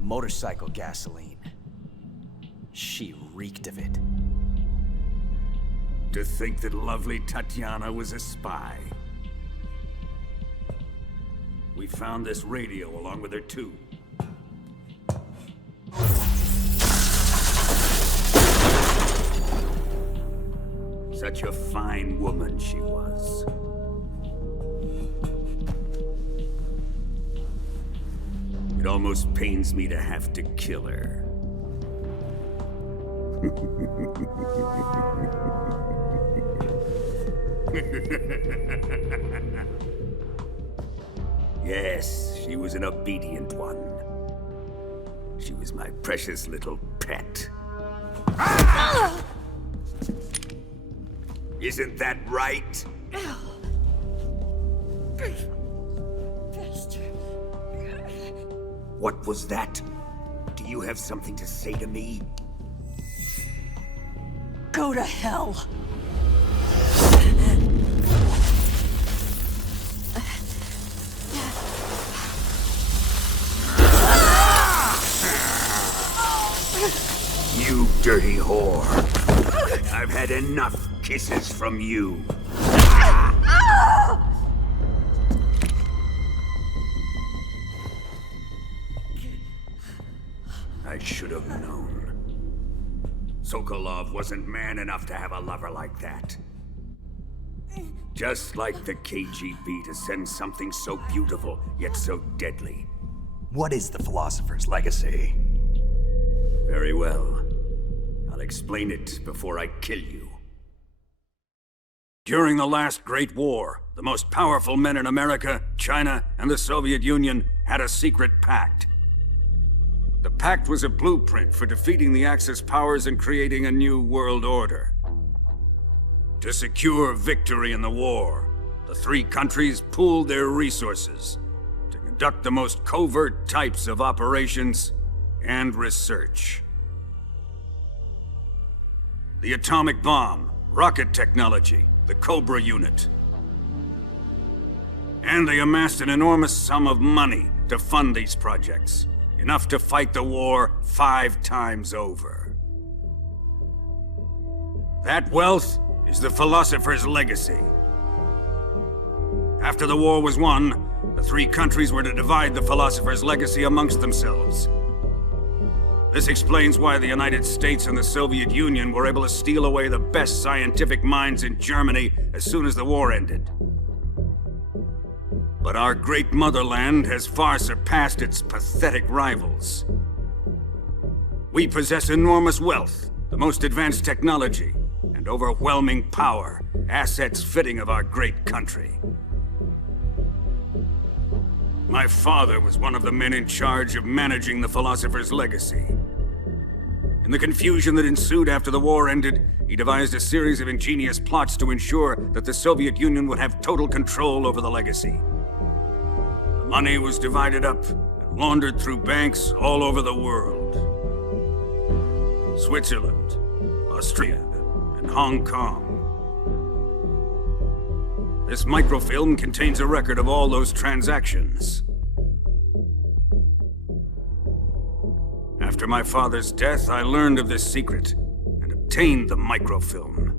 Motorcycle gasoline. She reeked of it. To think that lovely Tatiana was a spy. We found this radio along with her too. Such a fine woman she was. It almost pains me to have to kill her. Yes, she was an obedient one. She was my precious little pet. Isn't that right? What was that? Do you have something to say to me? Go to hell. You dirty whore. I've had enough kisses from you. I should have known. Sokolov wasn't man enough to have a lover like that. Just like the KGB to send something so beautiful, yet so deadly. What is the Philosopher's Legacy? Very well. I'll explain it before I kill you. During the last Great War, the most powerful men in America, China, and the Soviet Union had a secret pact. The pact was a blueprint for defeating the Axis powers and creating a new world order. To secure victory in the war, the three countries pooled their resources to conduct the most covert types of operations and research. The atomic bomb, rocket technology, the Cobra unit. And they amassed an enormous sum of money to fund these projects, enough to fight the war 5 times over. That wealth is the Philosopher's Legacy. After the war was won, the three countries were to divide the Philosopher's Legacy amongst themselves. This explains why the United States and the Soviet Union were able to steal away the best scientific minds in Germany as soon as the war ended. But our great motherland has far surpassed its pathetic rivals. We possess enormous wealth, the most advanced technology, and overwhelming power, assets fitting of our great country. My father was one of the men in charge of managing the Philosopher's Legacy. In the confusion that ensued after the war ended, he devised a series of ingenious plots to ensure that the Soviet Union would have total control over the legacy. The money was divided up and laundered through banks all over the world. Switzerland, Austria, and Hong Kong. This microfilm contains a record of all those transactions. After my father's death, I learned of this secret and obtained the microfilm.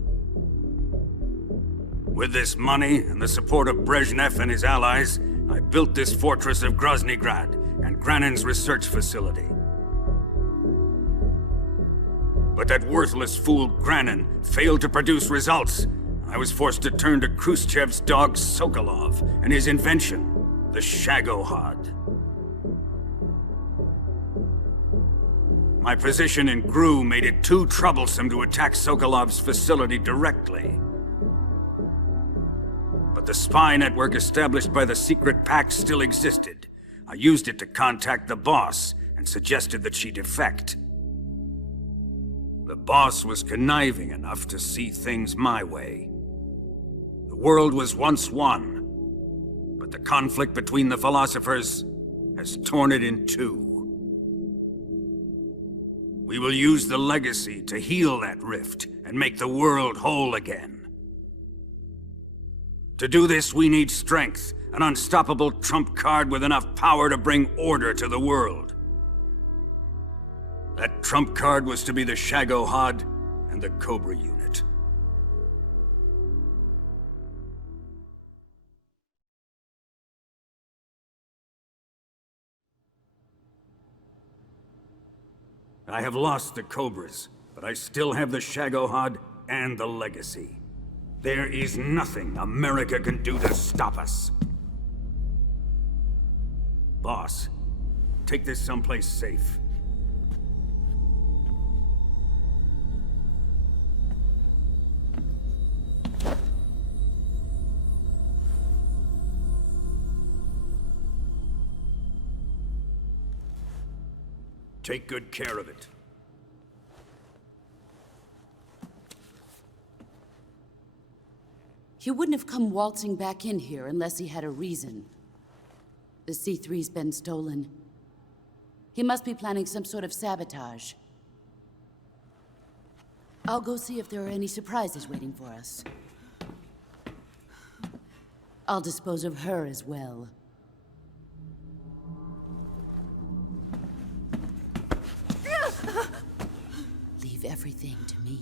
With this money and the support of Brezhnev and his allies, I built this fortress of Groznygrad and Granin's research facility. But that worthless fool Granin failed to produce results. I was forced to turn to Khrushchev's dog Sokolov and his invention, the 𝐟𝐨𝐫𝐬. My position in GRU made it too troublesome to attack Sokolov's facility directly. But the spy network established by the secret pact still existed. I used it to contact the boss and suggested that she defect. The boss was conniving enough to see things my way. The world was once one, but the conflict between the philosophers has torn it in two. We will use the legacy to heal that rift and make the world whole again. To do this, we need strength, an unstoppable trump card with enough power to bring order to the world. That trump card was to be the 𝐟𝐨𝐫𝐬 and the Cobra unit. I have lost the Cobras, but I still have the 𝐟𝐨𝐫𝐬 and the legacy. There is nothing America can do to stop us. Boss, take this someplace safe. Take good care of it. He wouldn't have come waltzing back in here unless he had a reason. The C3's been stolen. He must be planning some sort of sabotage. I'll go see if there are any surprises waiting for us. I'll dispose of her as well. Leave everything to me.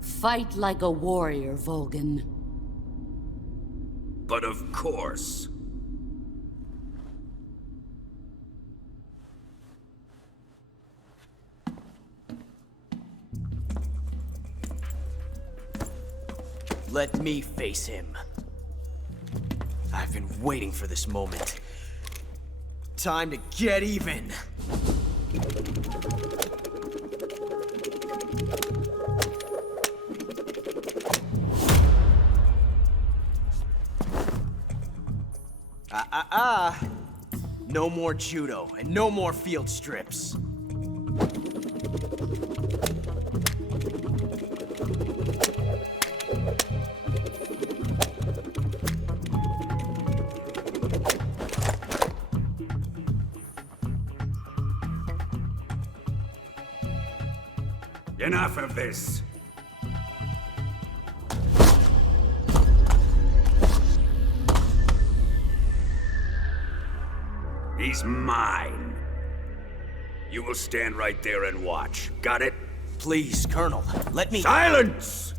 Fight like a warrior, Volgan. But of course. Let me face him. I've been waiting for this moment. Time to get even. No more judo, and no more field strips. Enough of this. He's mine. You will stand right there and watch. Got it? Please, Colonel, let me— Silence!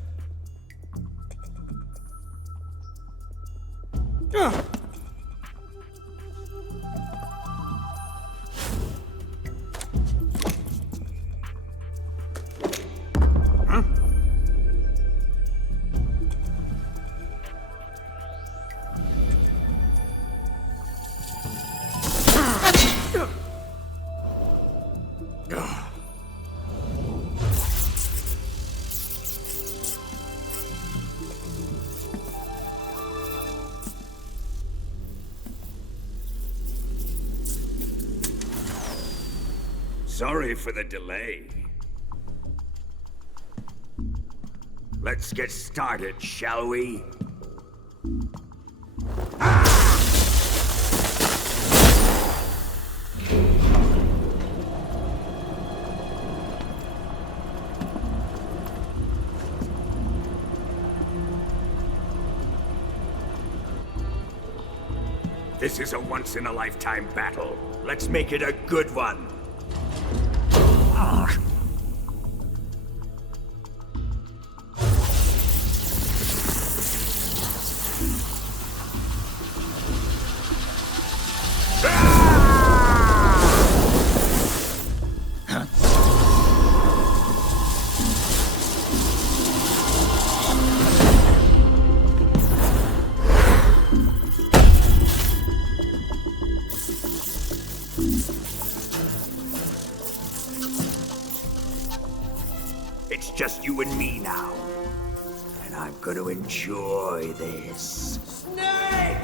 Sorry for the delay. Let's get started, shall we? This is a once-in-a-lifetime battle. Let's make it a good one. It's just you and me now. And I'm gonna enjoy this. Snake!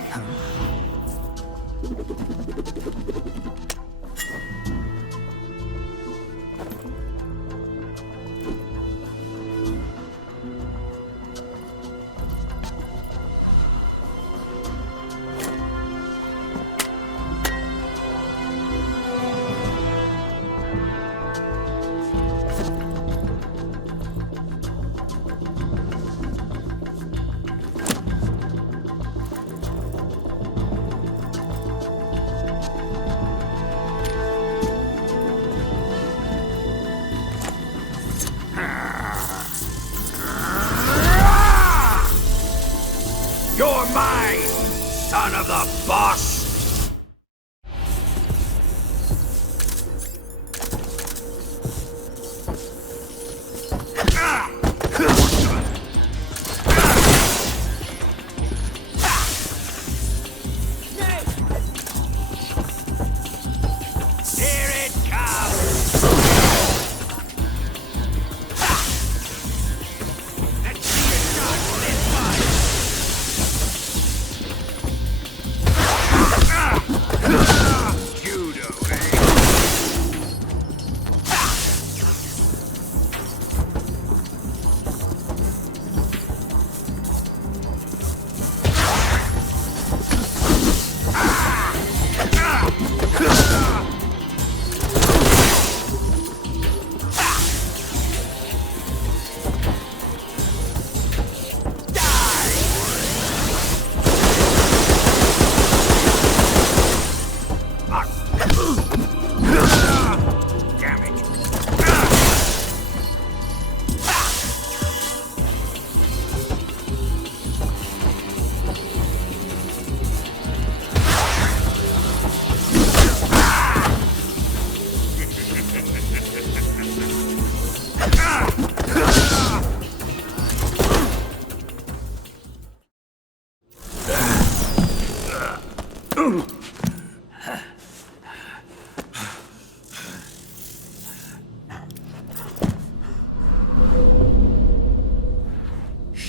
You're mine, son of the boss!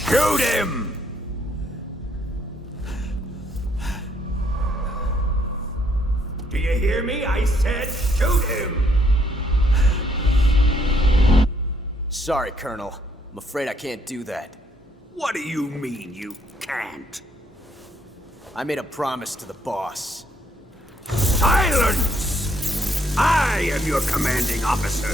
Shoot him! Do you hear me? I said shoot him! Sorry, Colonel. I'm afraid I can't do that. What do you mean you can't? I made a promise to the boss. Silence! I am your commanding officer.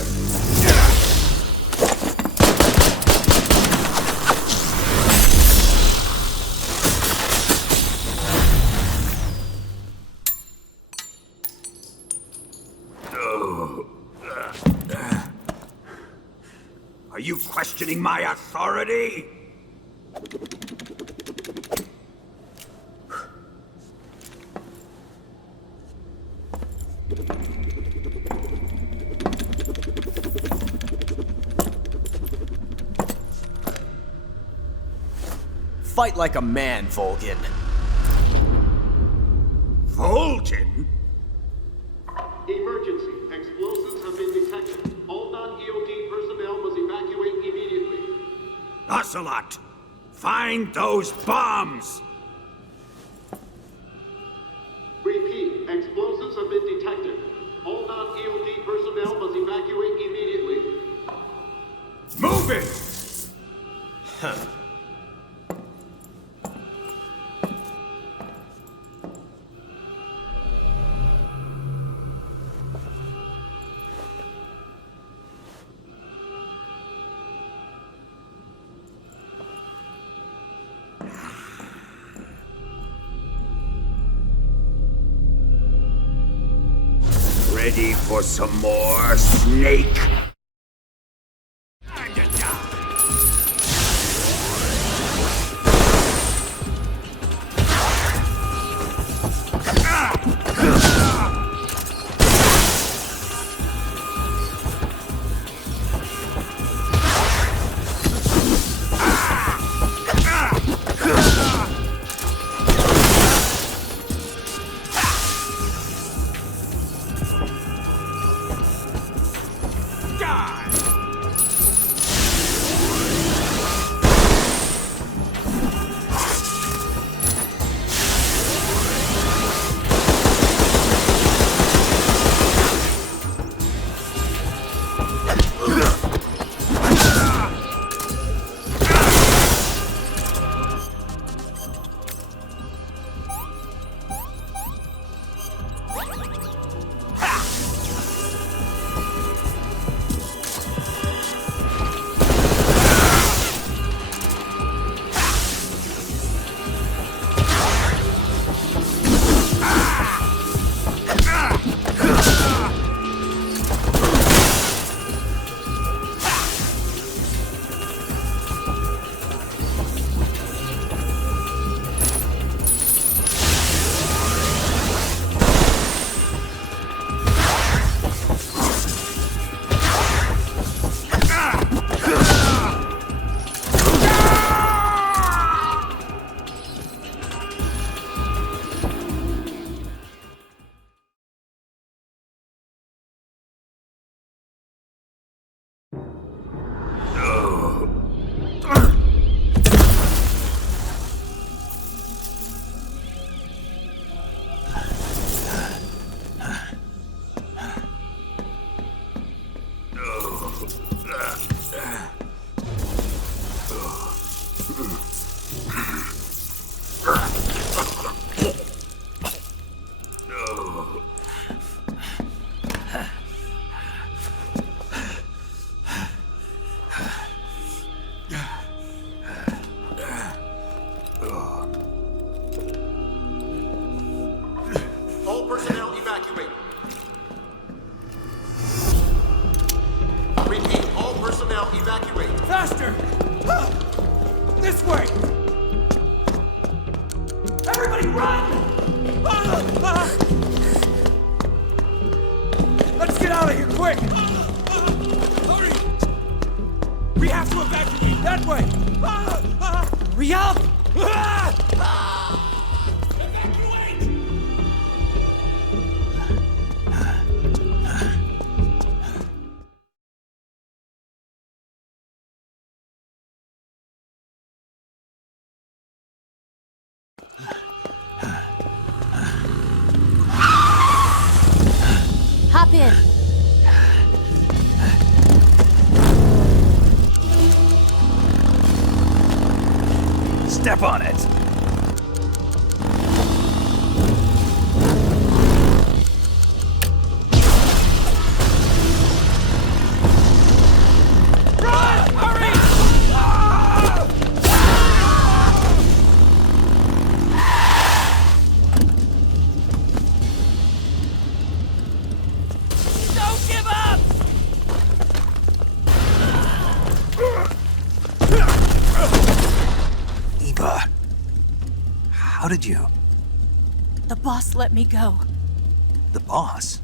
Are you questioning my authority? Fight like a man, Volgin. Volgin? Emergency. Explosives have been detected. All non-EOD personnel must evacuate immediately. Ocelot, find those bombs! Repeat. Explosives have been detected. All non-EOD personnel must evacuate immediately. Move it! Huh. Ready for some more, Snake? All personnel evacuate. Repeat. All personnel evacuate. Faster! This way! Everybody run! Let's get out of here, quick! Hurry! We have to evacuate that way! Hurry up! in. Step on it. Run! Hurry! Don't give up! Eva, how did you? The boss let me go. The boss?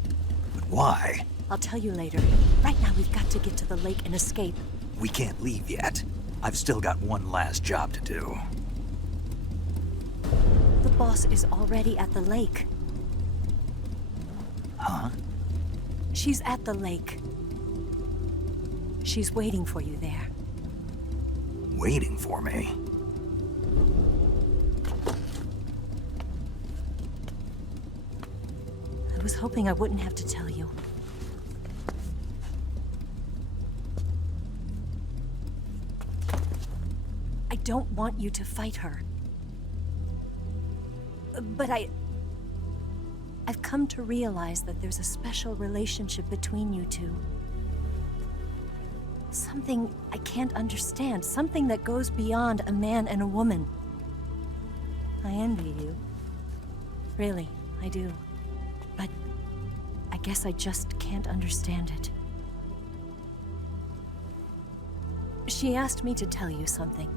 But why? I'll tell you later. Right now, we've got to get to the lake and escape. We can't leave yet. I've still got one last job to do. The boss is already at the lake. Huh? She's at the lake. She's waiting for you there. Waiting for me? I was hoping I wouldn't have to tell you. I don't want you to fight her. But I've come to realize that there's a special relationship between you two. Something I can't understand. Something that goes beyond a man and a woman. I envy you. Really, I do. But I guess I just can't understand it. She asked me to tell you something.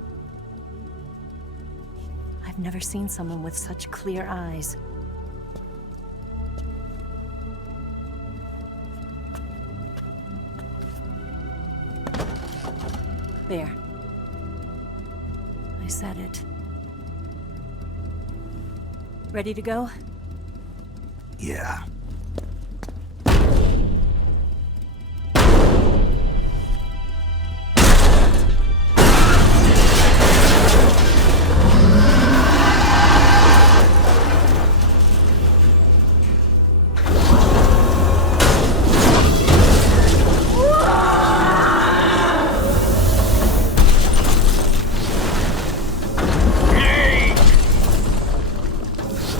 I've never seen someone with such clear eyes. There. I said it. Ready to go? Yeah.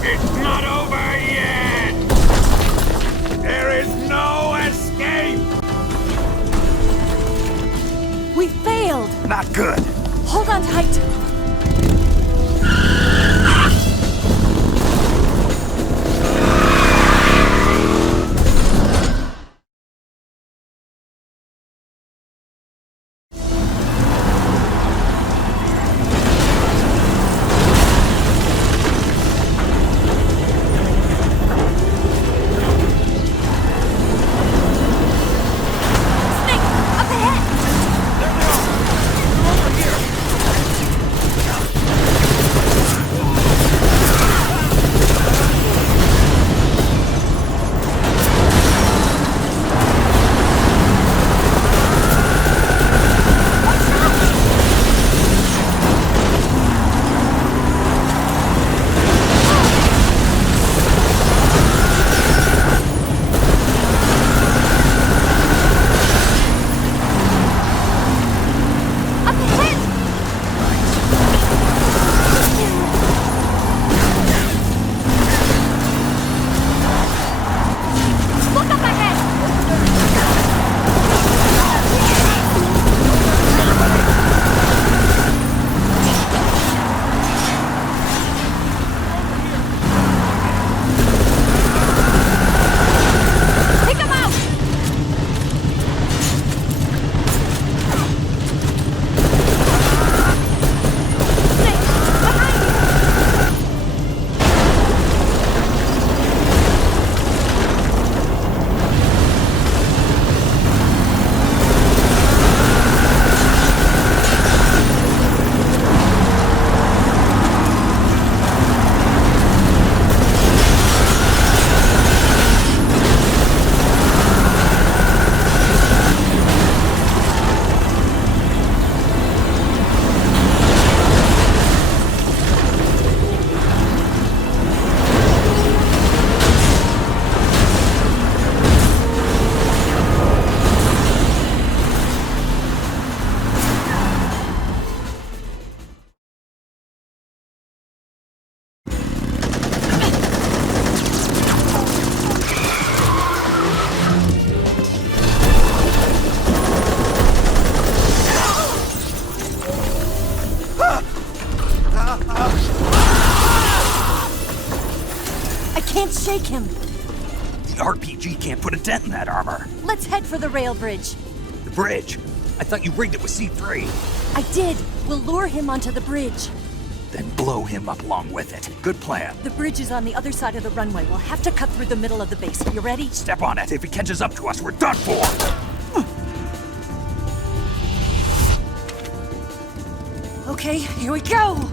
It's not over yet! There is no escape! We failed! Not good. Hold on tight! Don't shake him! The RPG can't put a dent in that armor. Let's head for the rail bridge. The bridge? I thought you rigged it with C3. I did. We'll lure him onto the bridge. Then blow him up along with it. Good plan. The bridge is on the other side of the runway. We'll have to cut through the middle of the base. You ready? Step on it. If he catches up to us, we're done for. Okay, here we go!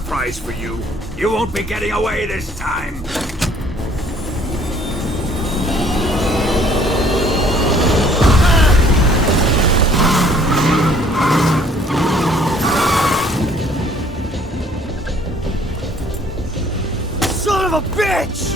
surprise for you. You won't be getting away this time. Son of a bitch!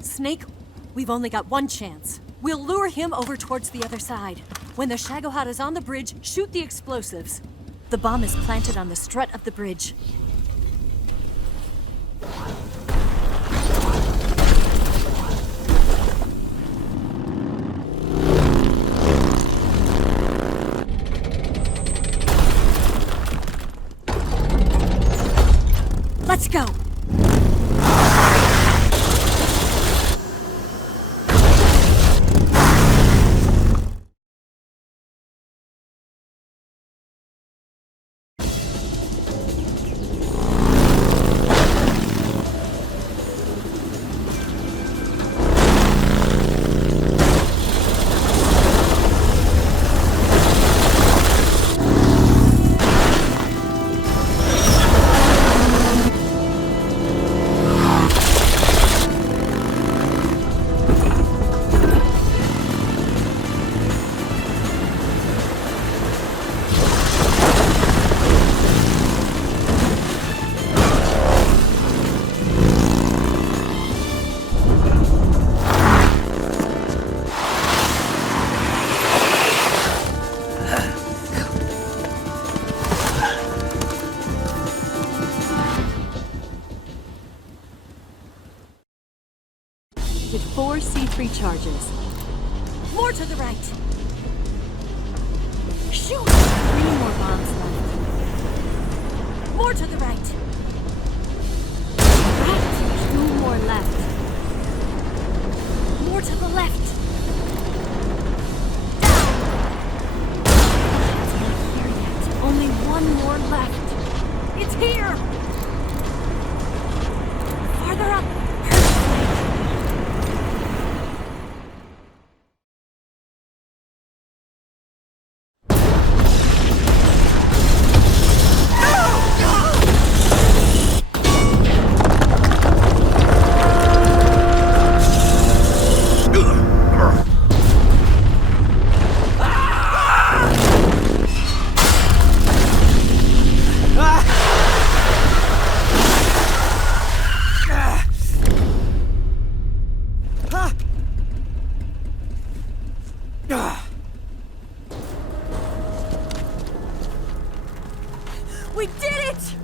Snake, we've only got one chance. We'll lure him over towards the other side. When the 𝐬𝐫𝐽 is on the bridge, shoot the explosives. The bomb is planted on the strut of the bridge. Let's go! With 4 C3 charges. More to the right! Shoot! 3 more bombs left. More to the right! Right! 2 more left. More to the left! Down! It's not here yet. Only 1 more left. It's here! Farther up! We did it!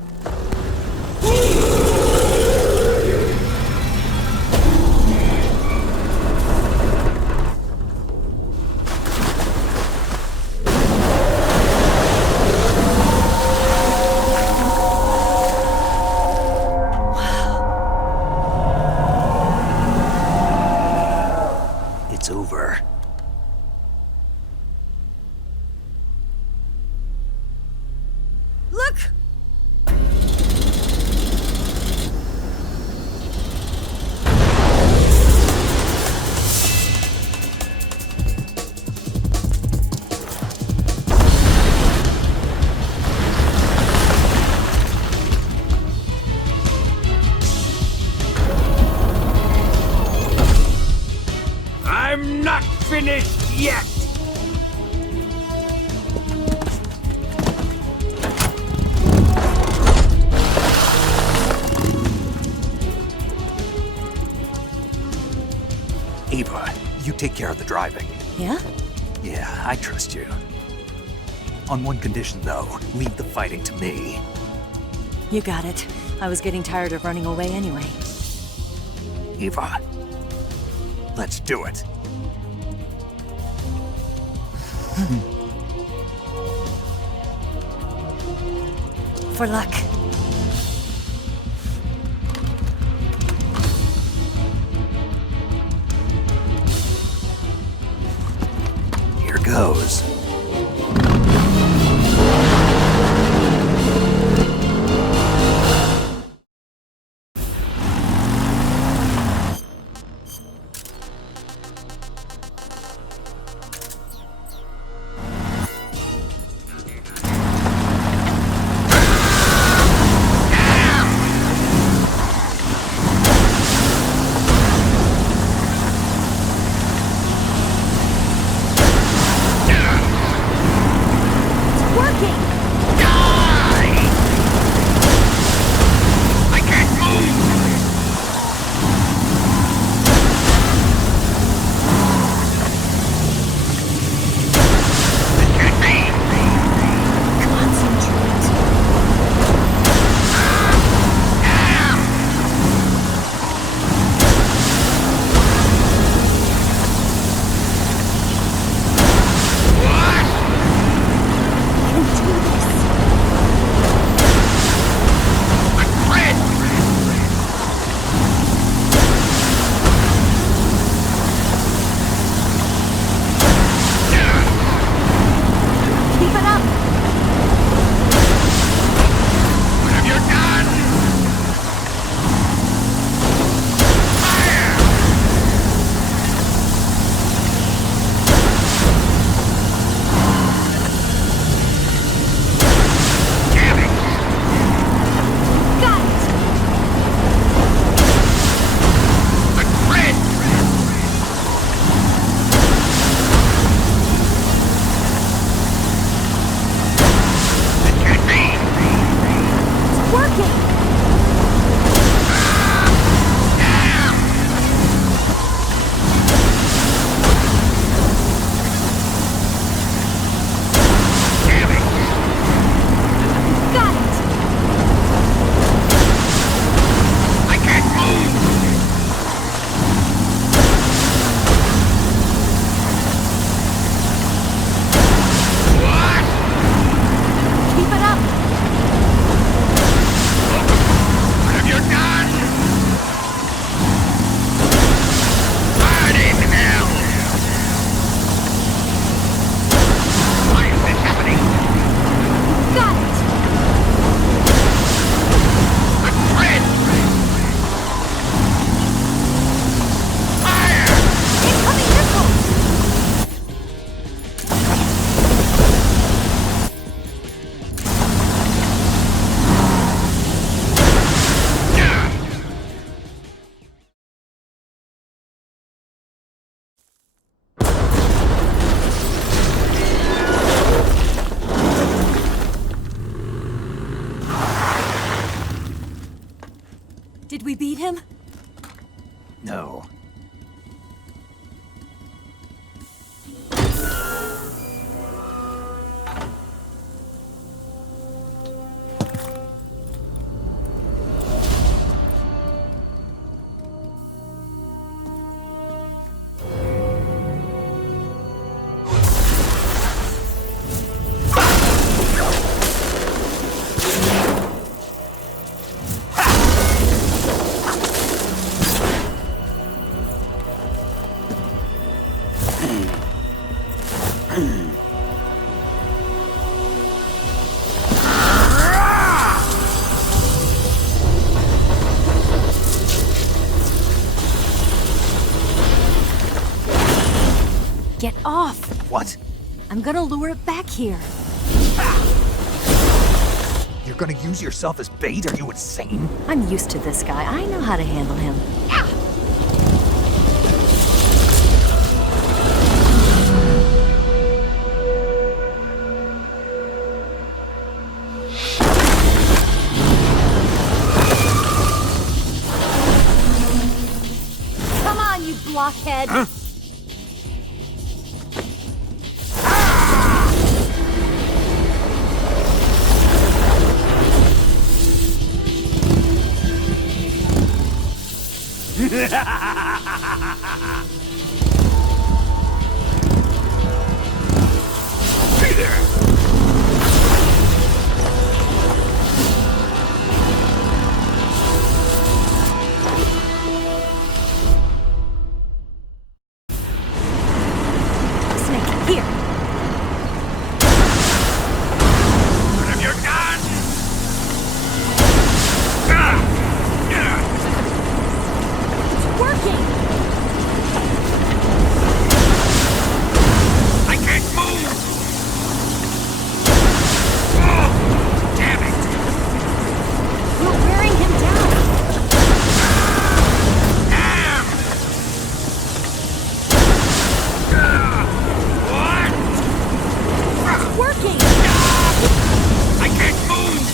It's over. Look! I'm not finished yet! Ava, you take care of the driving. Yeah? Yeah, I trust you. On one condition, though, leave the fighting to me. You got it. I was getting tired of running away anyway. Ava, let's do it. For luck. Here goes. I'm gonna lure it back here. You're gonna use yourself as bait? Are you insane? I'm used to this guy. I know how to handle him. Come on, you blockhead! Huh? Snake, here! What have you done? It's working! I can't move! Oh, damn it! You're wearing him down! Damn! What? It's working! I can't move!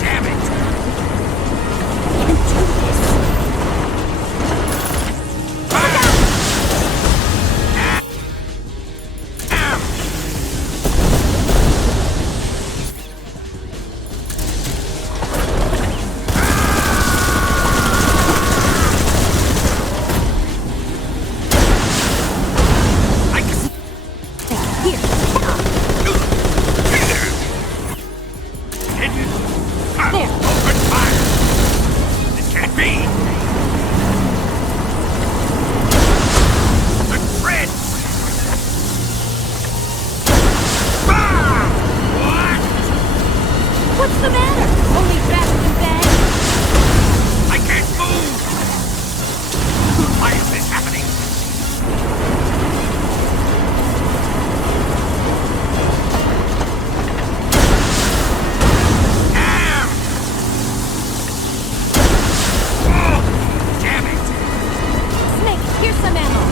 Damn it! You can do this! Here! There! Open fire! This can't be! The thread! What? What's the matter? Only faster than bang? I can't move! Why is this happening? Damn it! Snake, here's some ammo!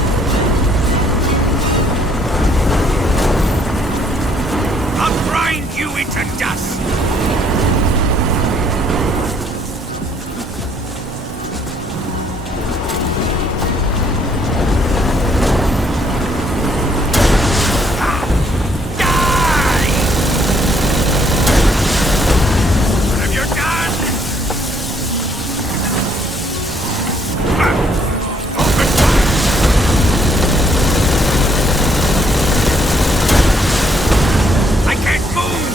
I'll grind you into dust! Die! What have you done? Open fire! I can't move!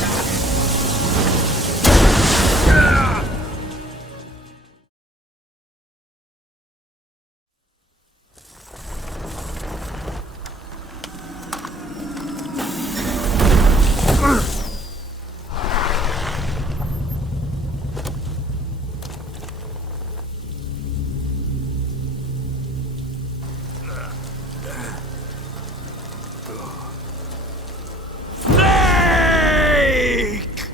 Snake!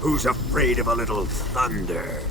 Who's afraid of a little thunder?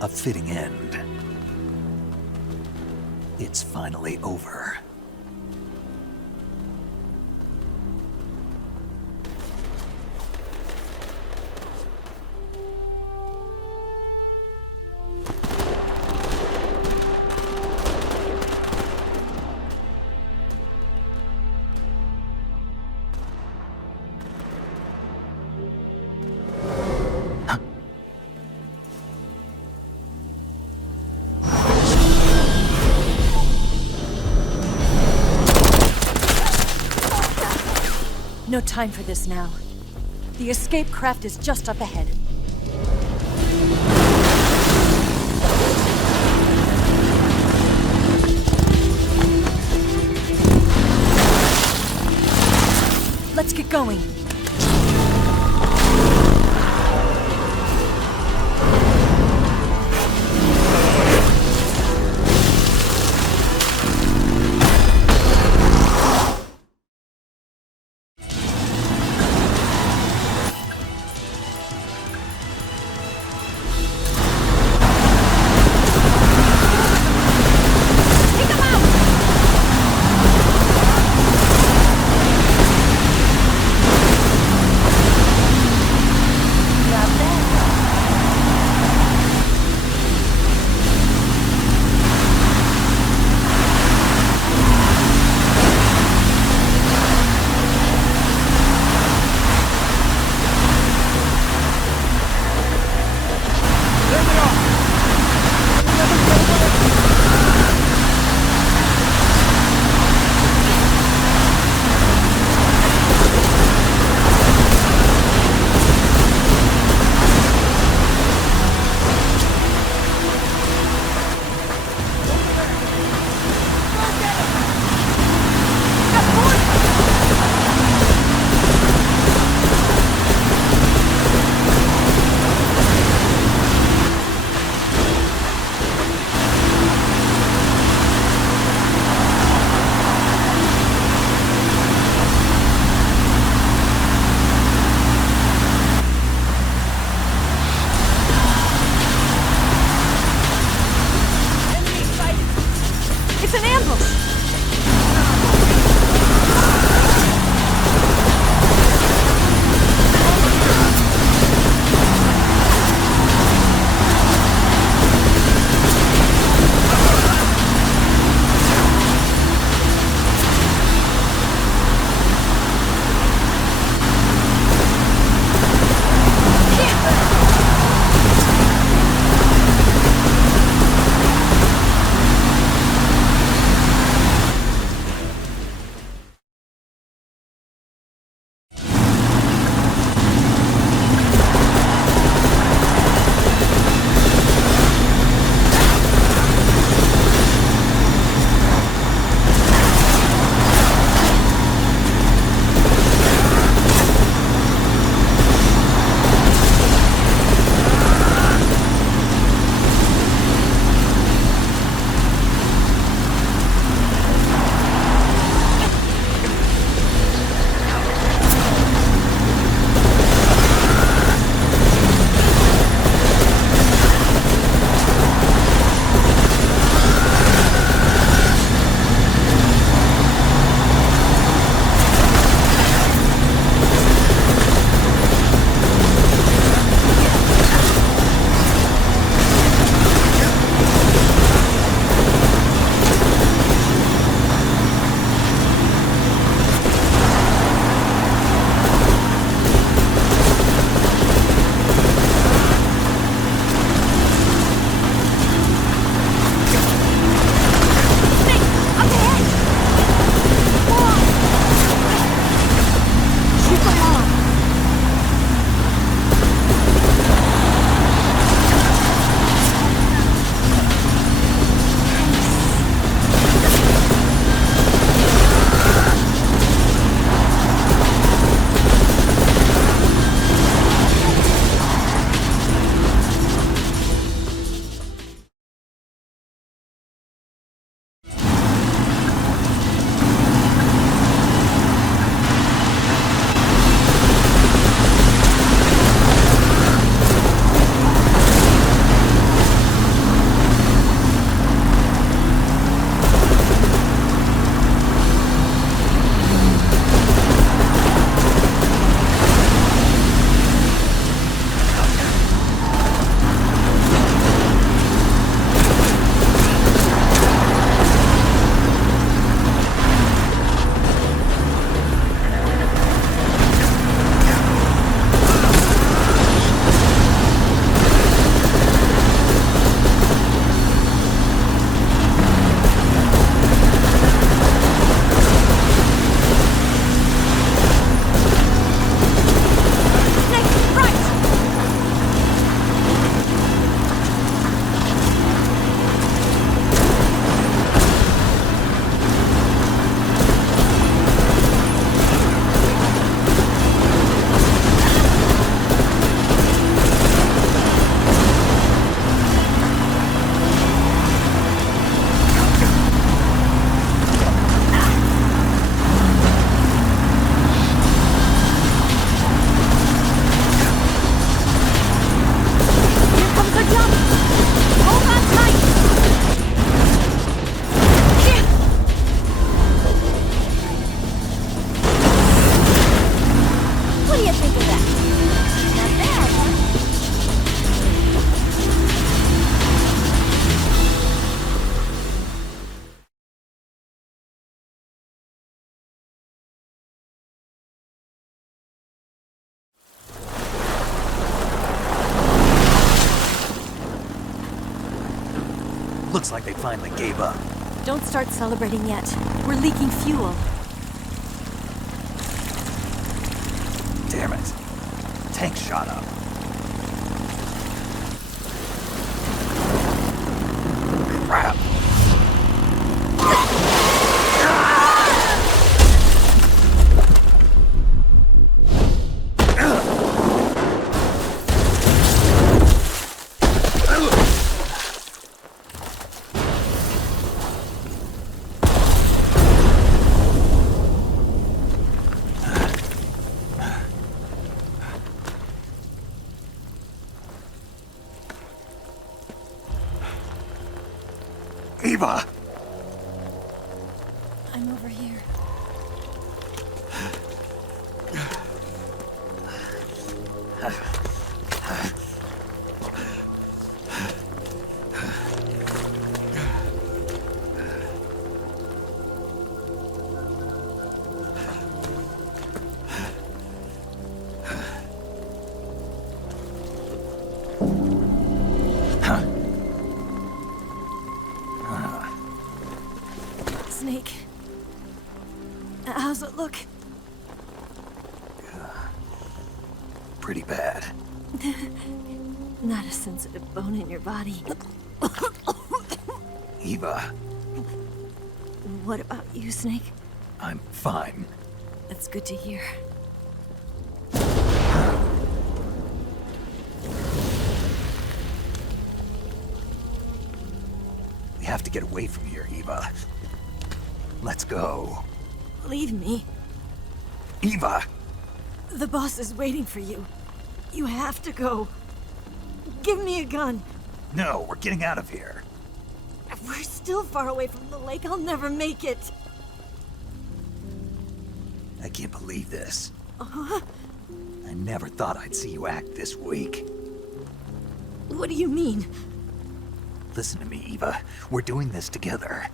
A fitting end. It's finally over. No time for this now. The escape craft is just up ahead. Let's get going. Looks like they finally gave up. Don't start celebrating yet. We're leaking fuel. Damn it. Tank shot up. Crap. Eva! I'm over here. Snake. How's it look? Pretty bad. Not a sensitive bone in your body. Eva, What about you, Snake? I'm fine. That's good to hear. We have to get away from here, Eva. Let's go. Leave me. Eva! The boss is waiting for you. You have to go. Give me a gun. No, we're getting out of here. We're still far away from the lake. I'll never make it. I can't believe this. Uh-huh. I never thought I'd see you act this weak. What do you mean? Listen to me, Eva. We're doing this together.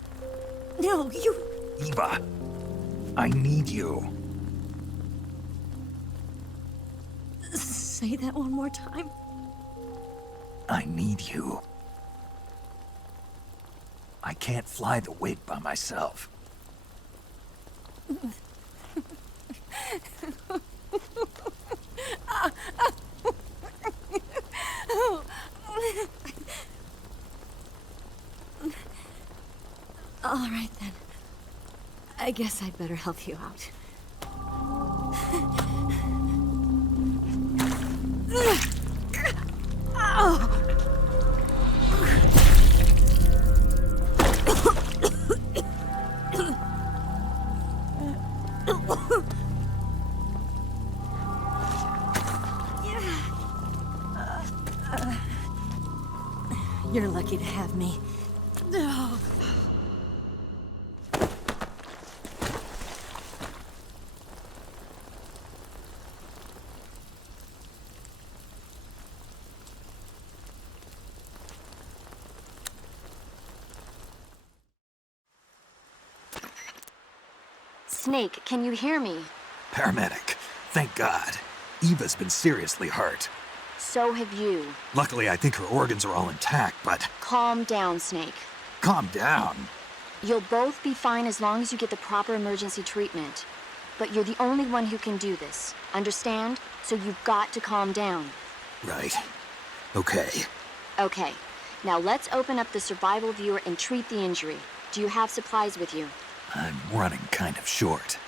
No, you... Eva, I need you. Say that one more time. I need you. I can't fly the wig by myself. All right, then. I guess I'd better help you out. You're lucky to have me. No. Snake, can you hear me? Paramedic, thank God. Eva's been seriously hurt. So have you. Luckily, I think her organs are all intact, but... Calm down, Snake. Calm down. You'll both be fine as long as you get the proper emergency treatment. But you're the only one who can do this. Understand? So you've got to calm down. Right. Okay. Okay. Now let's open up the survival viewer and treat the injury. Do you have supplies with you? I'm running kind of short.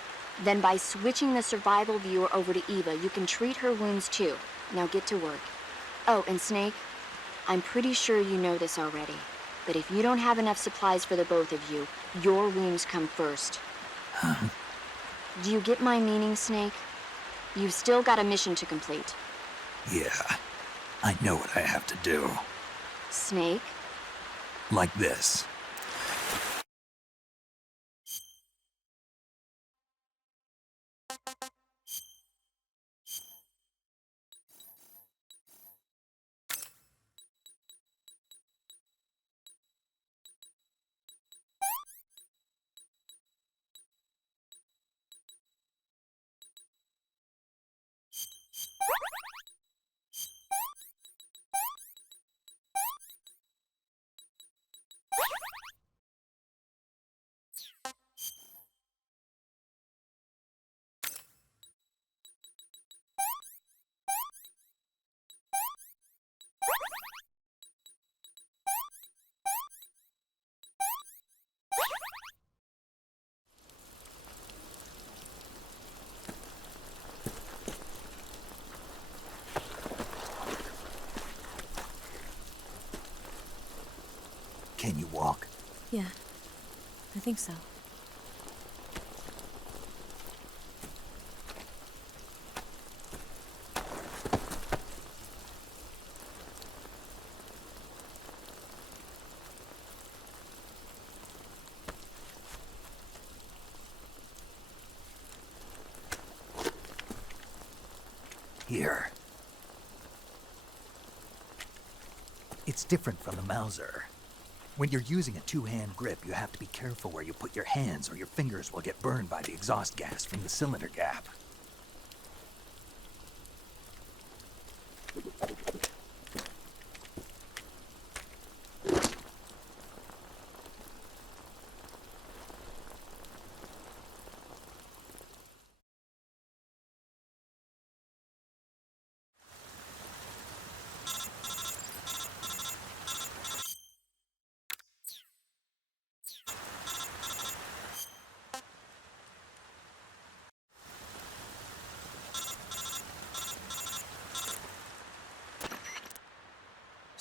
Then by switching the survival viewer over to Eva, you can treat her wounds too. Now get to work. Oh, and Snake, I'm pretty sure you know this already, but if you don't have enough supplies for the both of you, your wounds come first. Huh? Do you get my meaning, Snake? You've still got a mission to complete. Yeah, I know what I have to do. Snake? Like this. Can you walk? Yeah, I think so. Here. It's different from the Mauser. When you're using a two-hand grip, you have to be careful where you put your hands or your fingers will get burned by the exhaust gas from the cylinder gap.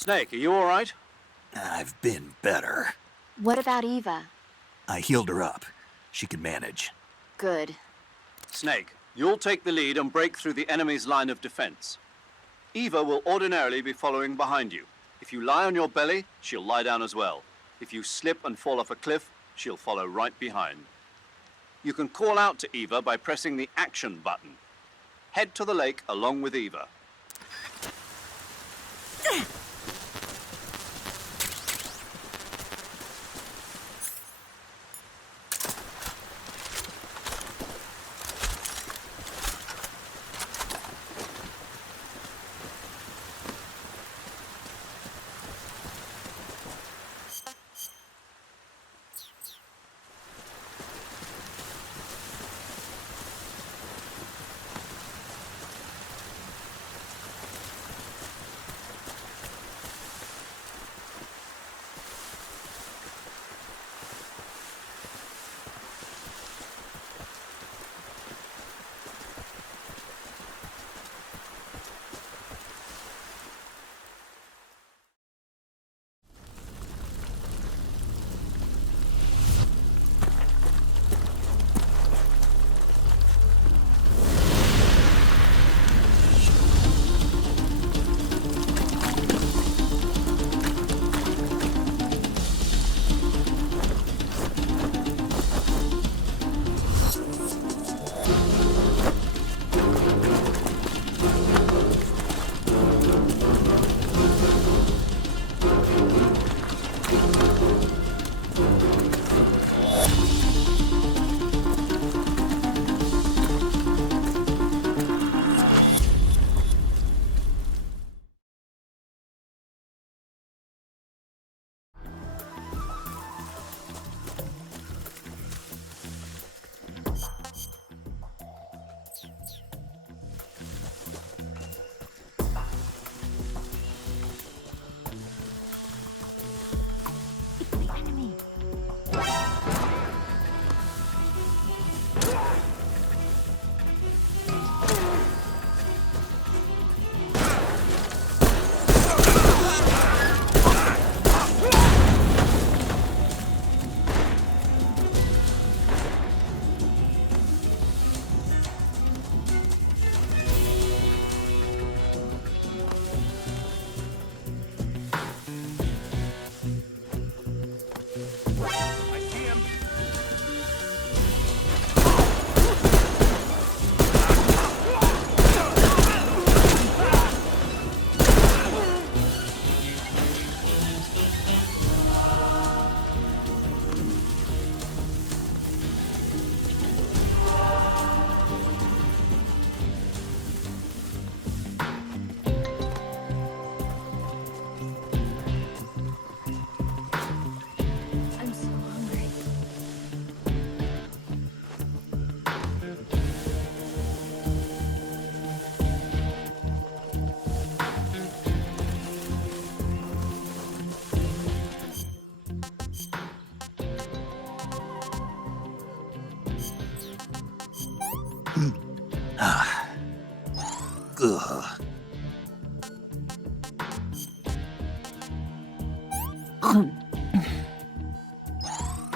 Snake, are you all right? I've been better. What about Eva? I healed her up. She can manage. Good. Snake, you'll take the lead and break through the enemy's line of defense. Eva will ordinarily be following behind you. If you lie on your belly, she'll lie down as well. If you slip and fall off a cliff, she'll follow right behind. You can call out to Eva by pressing the action button. Head to the lake along with Eva.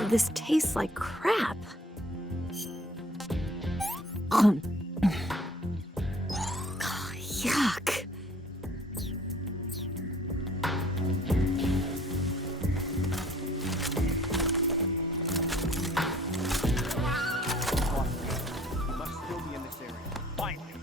This tastes like crap. Yuck. Must still be in this area. Find him.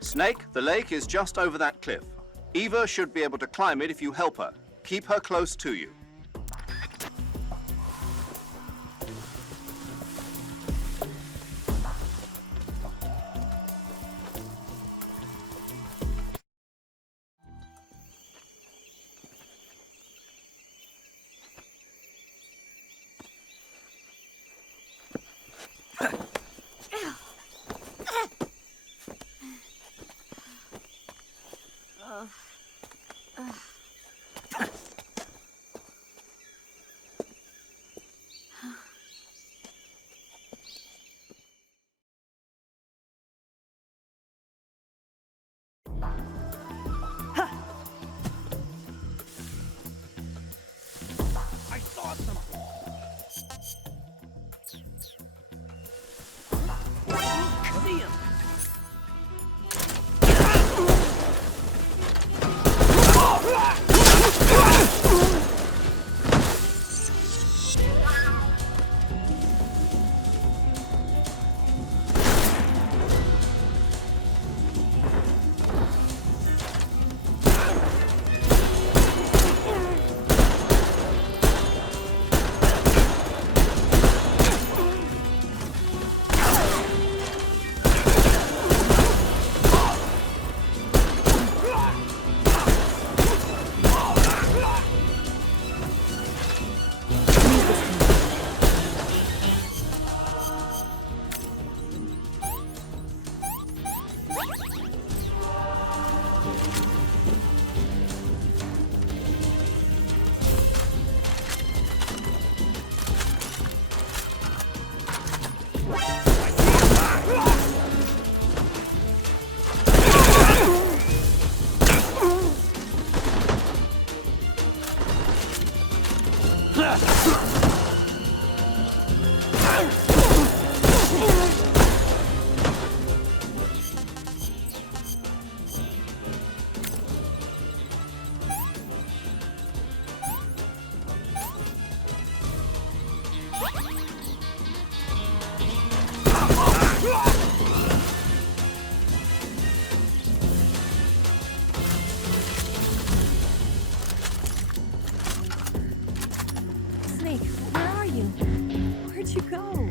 Snake, the lake is just over that cliff. Eva should be able to climb it if you help her. Keep her close to you. I saw something. See him. go.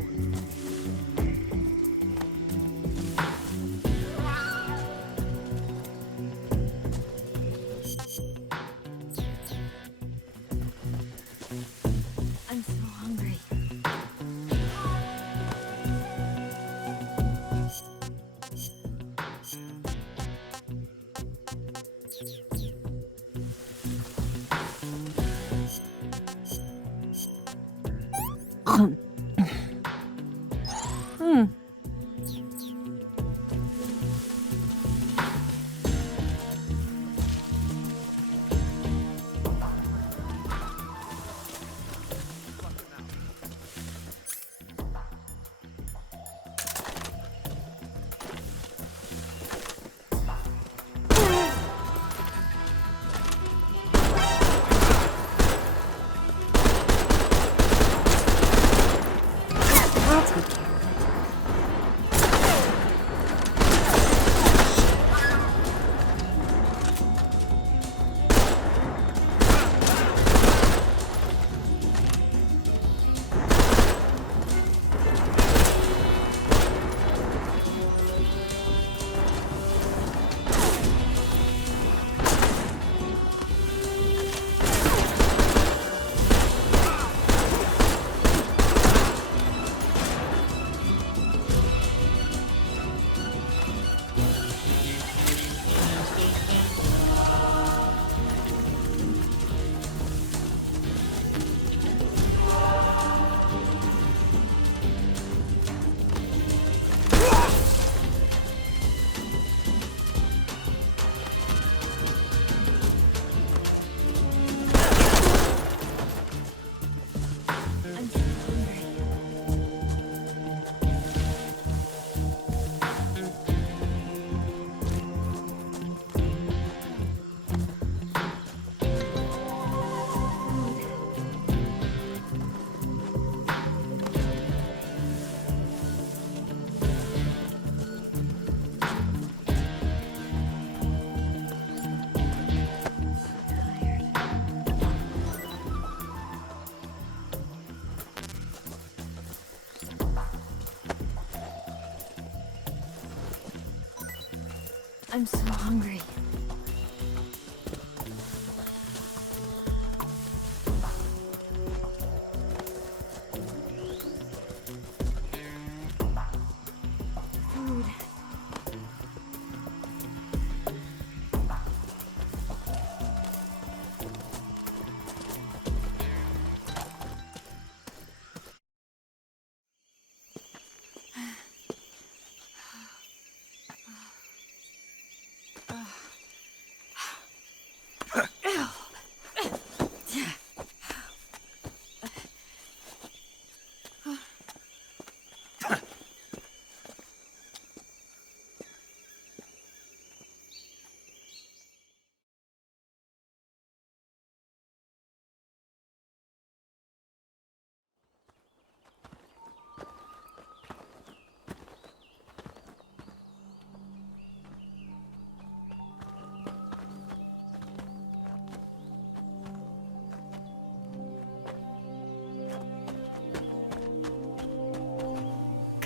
I'm so hungry. I'm so hungry. Food.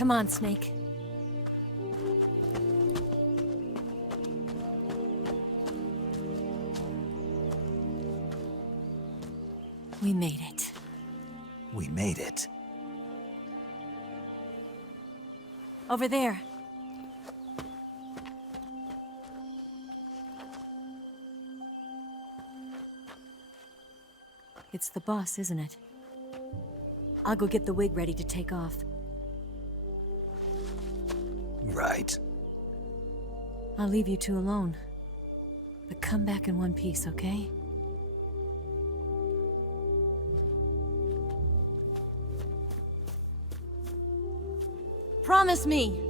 Come on, Snake. We made it. We made it. Over there. It's the boss, isn't it? I'll go get the wig ready to take off. Right. I'll leave you two alone. But come back in one piece, okay? Promise me!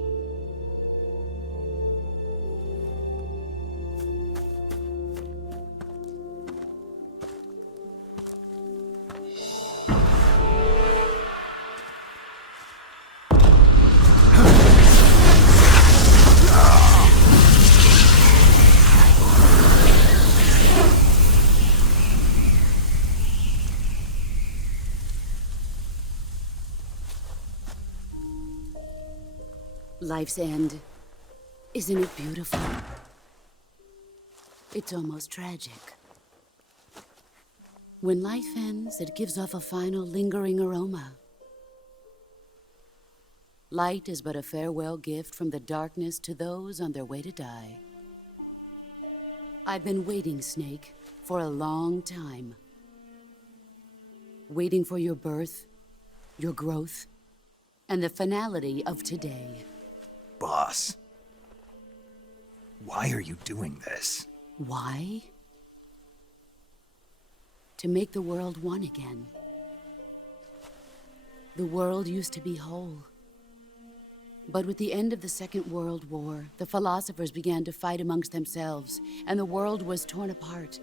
Life's end. Isn't it beautiful? It's almost tragic. When life ends, it gives off a final lingering aroma. Light is but a farewell gift from the darkness to those on their way to die. I've been waiting, Snake, for a long time. Waiting for your birth, your growth, and the finality of today. Boss, why are you doing this? Why? To make the world one again. The world used to be whole. But with the end of the Second World War, the philosophers began to fight amongst themselves, and the world was torn apart.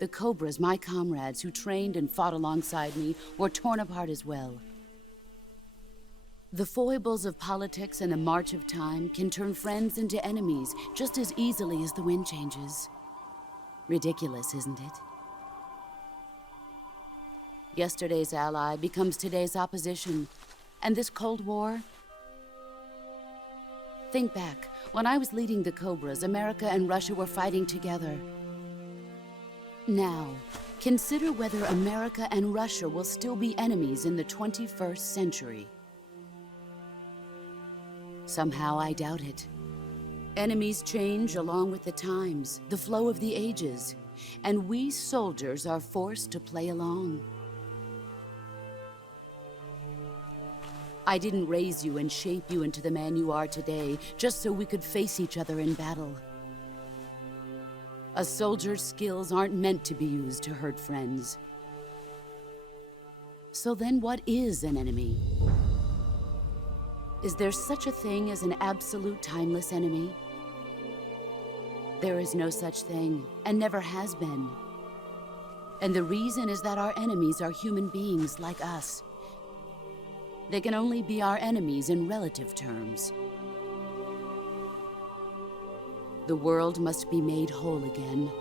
The Cobras, my comrades who trained and fought alongside me, were torn apart as well. The foibles of politics and the march of time can turn friends into enemies just as easily as the wind changes. Ridiculous, isn't it? Yesterday's ally becomes today's opposition, and this Cold War? Think back. When I was leading the Cobras, America and Russia were fighting together. Now, consider whether America and Russia will still be enemies in the 21st century. Somehow I doubt it. Enemies change along with the times, the flow of the ages, and we soldiers are forced to play along. I didn't raise you and shape you into the man you are today just so we could face each other in battle. A soldier's skills aren't meant to be used to hurt friends. So then what is an enemy? Is there such a thing as an absolute timeless enemy? There is no such thing, and never has been. And the reason is that our enemies are human beings like us. They can only be our enemies in relative terms. The world must be made whole again.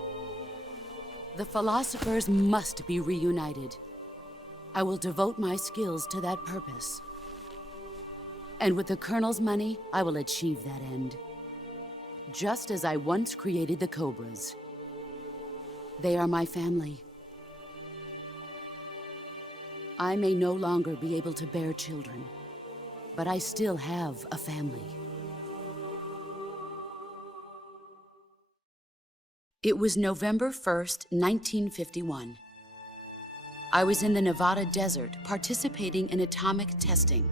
The philosophers must be reunited. I will devote my skills to that purpose. And with the Colonel's money, I will achieve that end. Just as I once created the Cobras. They are my family. I may no longer be able to bear children, but I still have a family. It was November 1st, 1951. I was in the Nevada desert participating in atomic testing.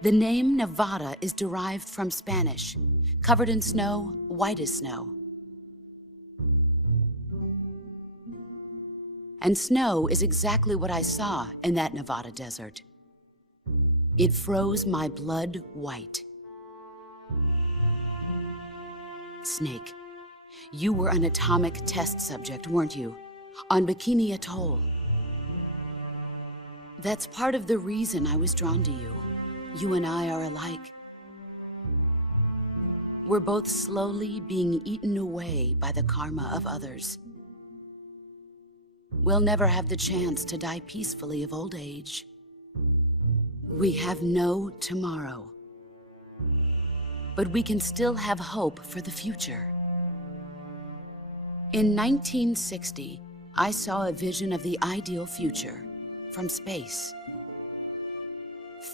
The name Nevada is derived from Spanish, covered in snow, white as snow. And snow is exactly what I saw in that Nevada desert. It froze my blood white. Snake, you were an atomic test subject, weren't you? On Bikini Atoll. That's part of the reason I was drawn to you. You and I are alike. We're both slowly being eaten away by the karma of others. We'll never have the chance to die peacefully of old age. We have no tomorrow. But we can still have hope for the future. In 1960, I saw a vision of the ideal future from space.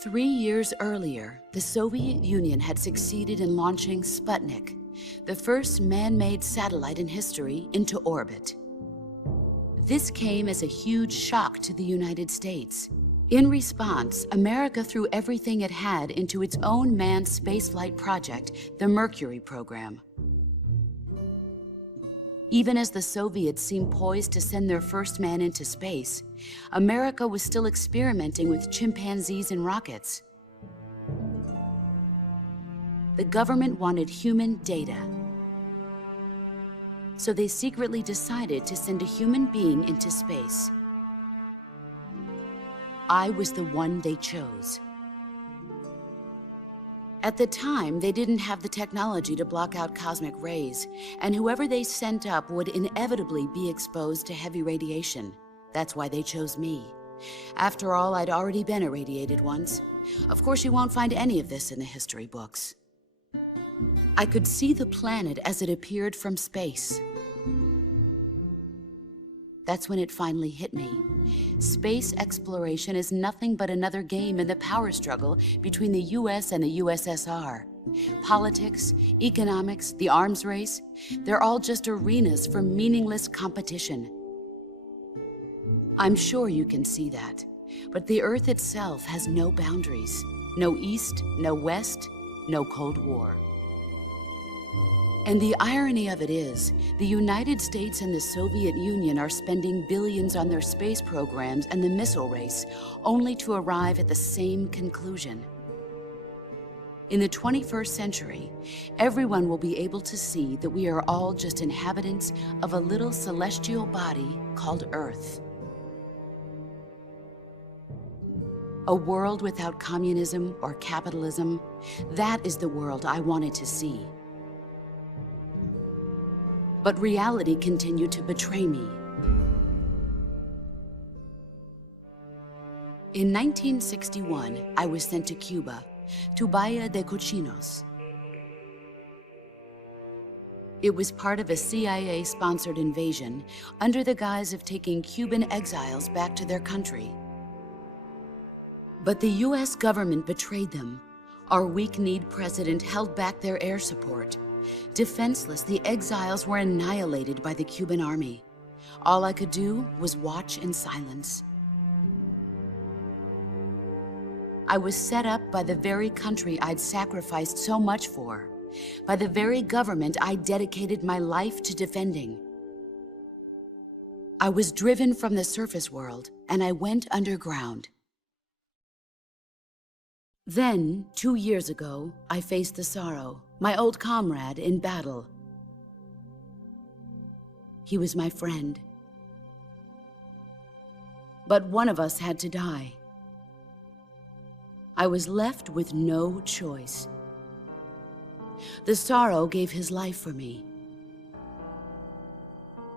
3 years earlier, the Soviet Union had succeeded in launching Sputnik, the first man-made satellite in history, into orbit. This came as a huge shock to the United States. In response, America threw everything it had into its own manned spaceflight project, the Mercury program. Even as the Soviets seemed poised to send their first man into space, America was still experimenting with chimpanzees and rockets. The government wanted human data. So they secretly decided to send a human being into space. I was the one they chose. At the time, they didn't have the technology to block out cosmic rays, and whoever they sent up would inevitably be exposed to heavy radiation. That's why they chose me. After all, I'd already been irradiated once. Of course, you won't find any of this in the history books. I could see the planet as it appeared from space. That's when it finally hit me. Space exploration is nothing but another game in the power struggle between the US and the USSR. Politics, economics, the arms race, they're all just arenas for meaningless competition. I'm sure you can see that, but the Earth itself has no boundaries. No East, no West, no Cold War. And the irony of it is, the United States and the Soviet Union are spending billions on their space programs and the missile race, only to arrive at the same conclusion. In the 21st century, everyone will be able to see that we are all just inhabitants of a little celestial body called Earth. A world without communism or capitalism, that is the world I wanted to see. But reality continued to betray me. In 1961, I was sent to Cuba, to Bahia de Cochinos. It was part of a CIA-sponsored invasion under the guise of taking Cuban exiles back to their country. But the US government betrayed them. Our weak-kneed president held back their air support. Defenseless, the exiles were annihilated by the Cuban army. All I could do was watch in silence. I was set up by the very country I'd sacrificed so much for, by the very government I dedicated my life to defending. I was driven from the surface world, and I went underground. Then, 2 years ago, I faced the 𝐸𝐴, my old comrade in battle. He was my friend. But one of us had to die. I was left with no choice. The 𝐸𝐴 gave his life for me.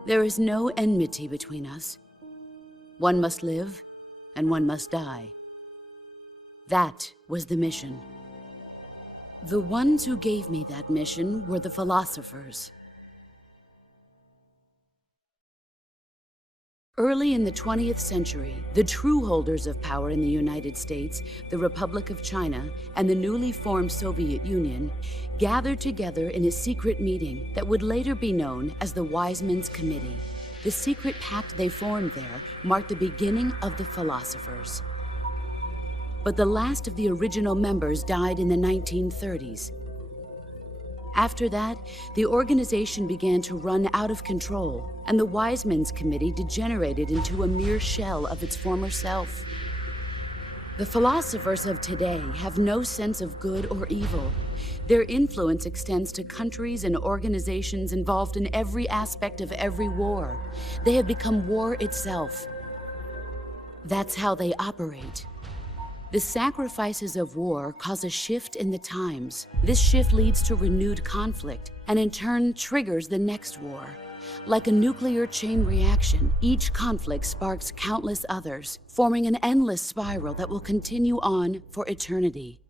There is no enmity between us. One must live, and one must die. That was the mission. The ones who gave me that mission were the philosophers. Early in the 20th century, the true holders of power in the United States, the Republic of China, and the newly formed Soviet Union gathered together in a secret meeting that would later be known as the 𝐬𝐮𝐬𝐿 Committee. The secret pact they formed there marked the beginning of the philosophers. But the last of the original members died in the 1930s. After that, the organization began to run out of control, and the 𝐬𝐮𝐬𝐿 Committee degenerated into a mere shell of its former self. The philosophers of today have no sense of good or evil. Their influence extends to countries and organizations involved in every aspect of every war. They have become war itself. That's how they operate. The sacrifices of war cause a shift in the times. This shift leads to renewed conflict, and in turn triggers the next war. Like a nuclear chain reaction, each conflict sparks countless others, forming an endless spiral that will continue on for eternity.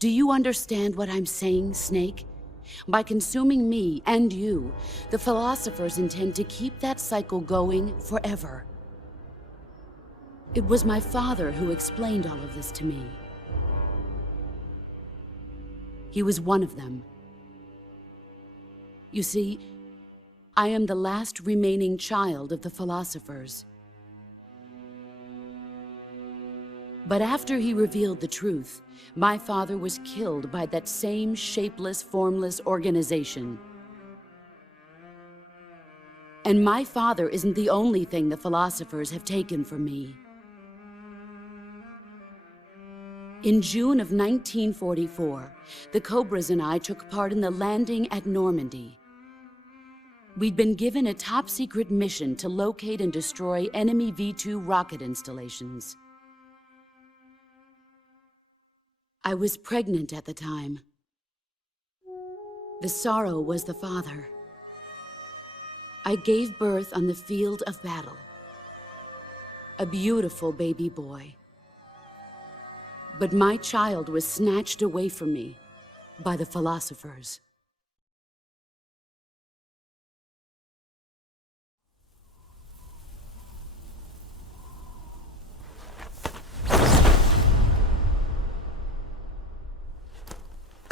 Do you understand what I'm saying, Snake? By consuming me and you, the philosophers intend to keep that cycle going forever. It was my father who explained all of this to me. He was one of them. You see, I am the last remaining child of the philosophers. But after he revealed the truth, my father was killed by that same shapeless, formless organization. And my father isn't the only thing the philosophers have taken from me. In June of 1944, the Cobras and I took part in the landing at Normandy. We'd been given a top-secret mission to locate and destroy enemy V-2 rocket installations. I was pregnant at the time. The 𝐸𝐴 was the father. I gave birth on the field of battle. a beautiful baby boy. But my child was snatched away from me by the philosophers.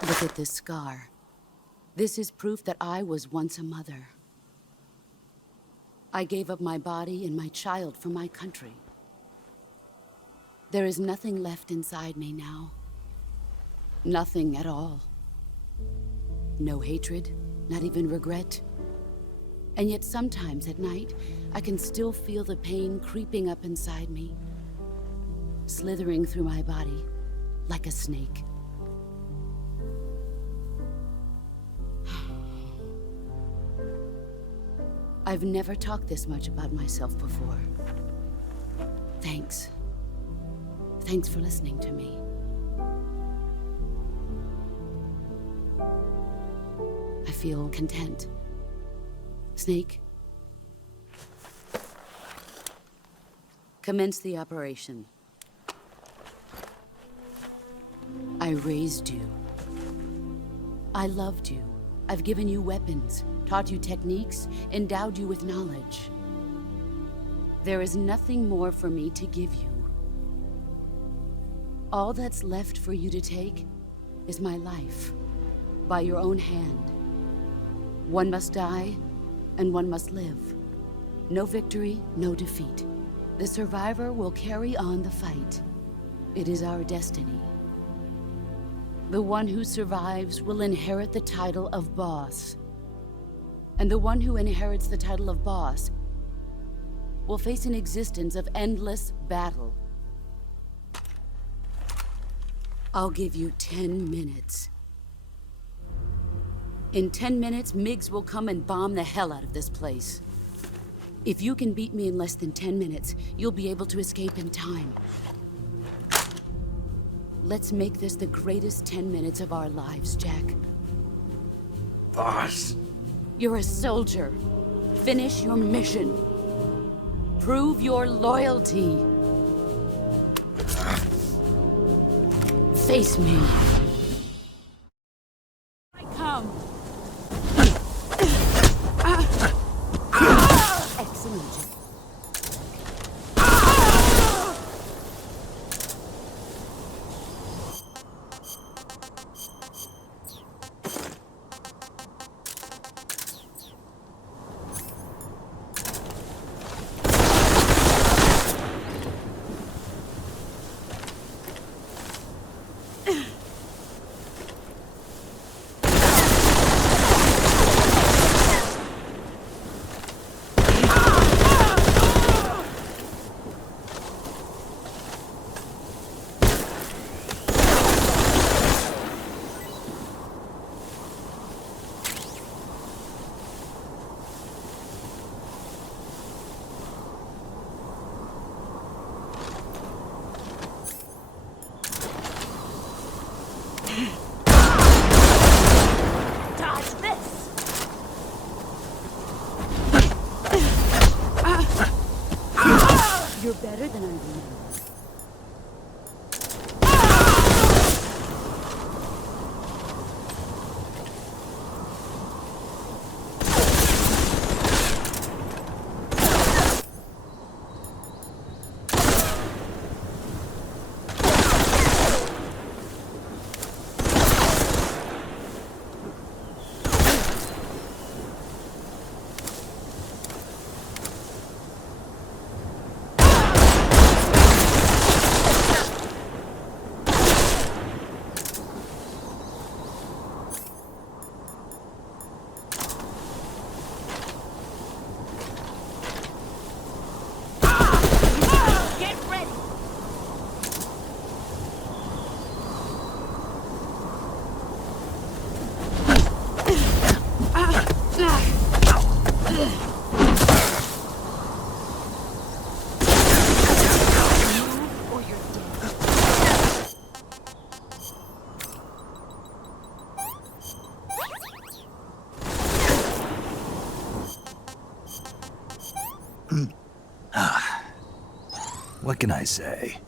Look at this scar. This is proof that I was once a mother. I gave up my body and my child for my country. There is nothing left inside me now. Nothing at all. No hatred, not even regret. And yet sometimes at night, I can still feel the pain creeping up inside me, slithering through my body like a snake. I've never talked this much about myself before. Thanks. Thanks for listening to me. I feel content. Snake, commence the operation. I raised you. I loved you. I've given you weapons, taught you techniques, endowed you with knowledge. There is nothing more for me to give you. All that's left for you to take is my life, by your own hand. One must die, and one must live. No victory, no defeat. The survivor will carry on the fight. It is our destiny. The one who survives will inherit the title of boss. And the one who inherits the title of boss will face an existence of endless battle. I'll give you 10 minutes. In 10 minutes, MiGs will come and bomb the hell out of this place. If you can beat me in less than 10 minutes, you'll be able to escape in time. Let's make this the greatest 10 minutes of our lives, Jack. Boss. You're a soldier. Finish your mission. Prove your loyalty. Face me. I come. Excellent. You're better than I remember. What can I say?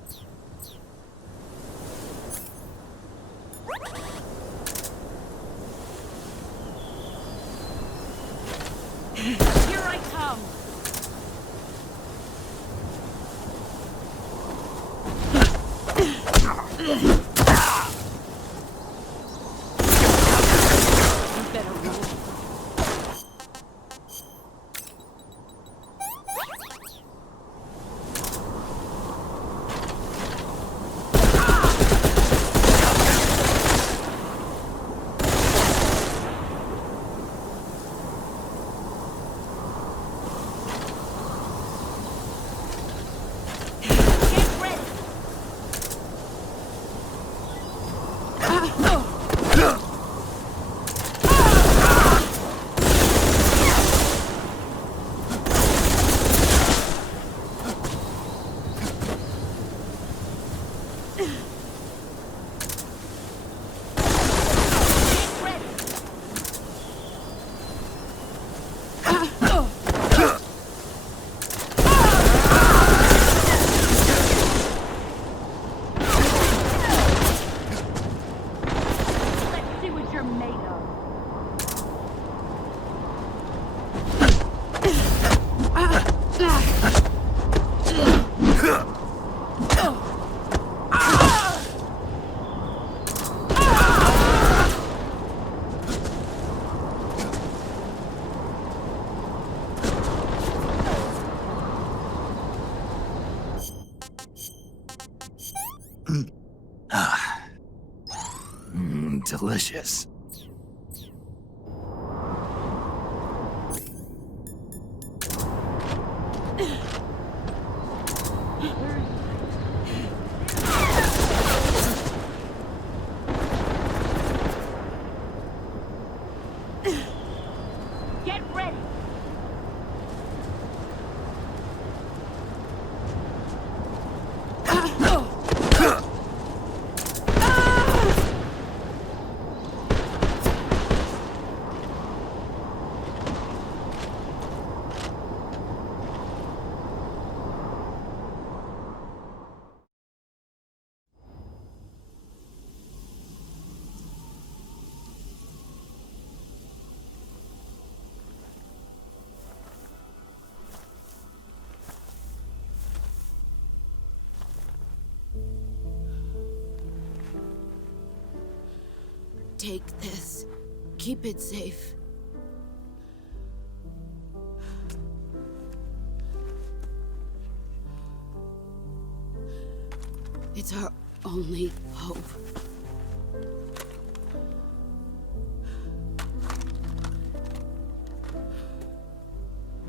Here I come! You better run. Delicious. Get ready! Take this. Keep it safe. It's our only hope.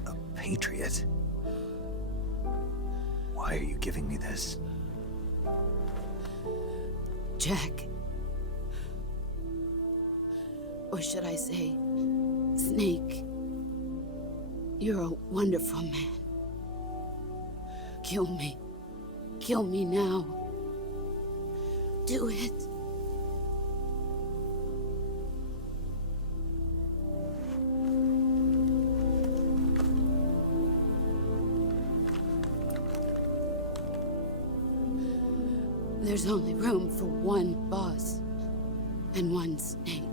A patriot? Why are you giving me this? Jack. Or should I say, Snake? You're a wonderful man. Kill me. Kill me now. Do it. There's only room for one boss and one snake.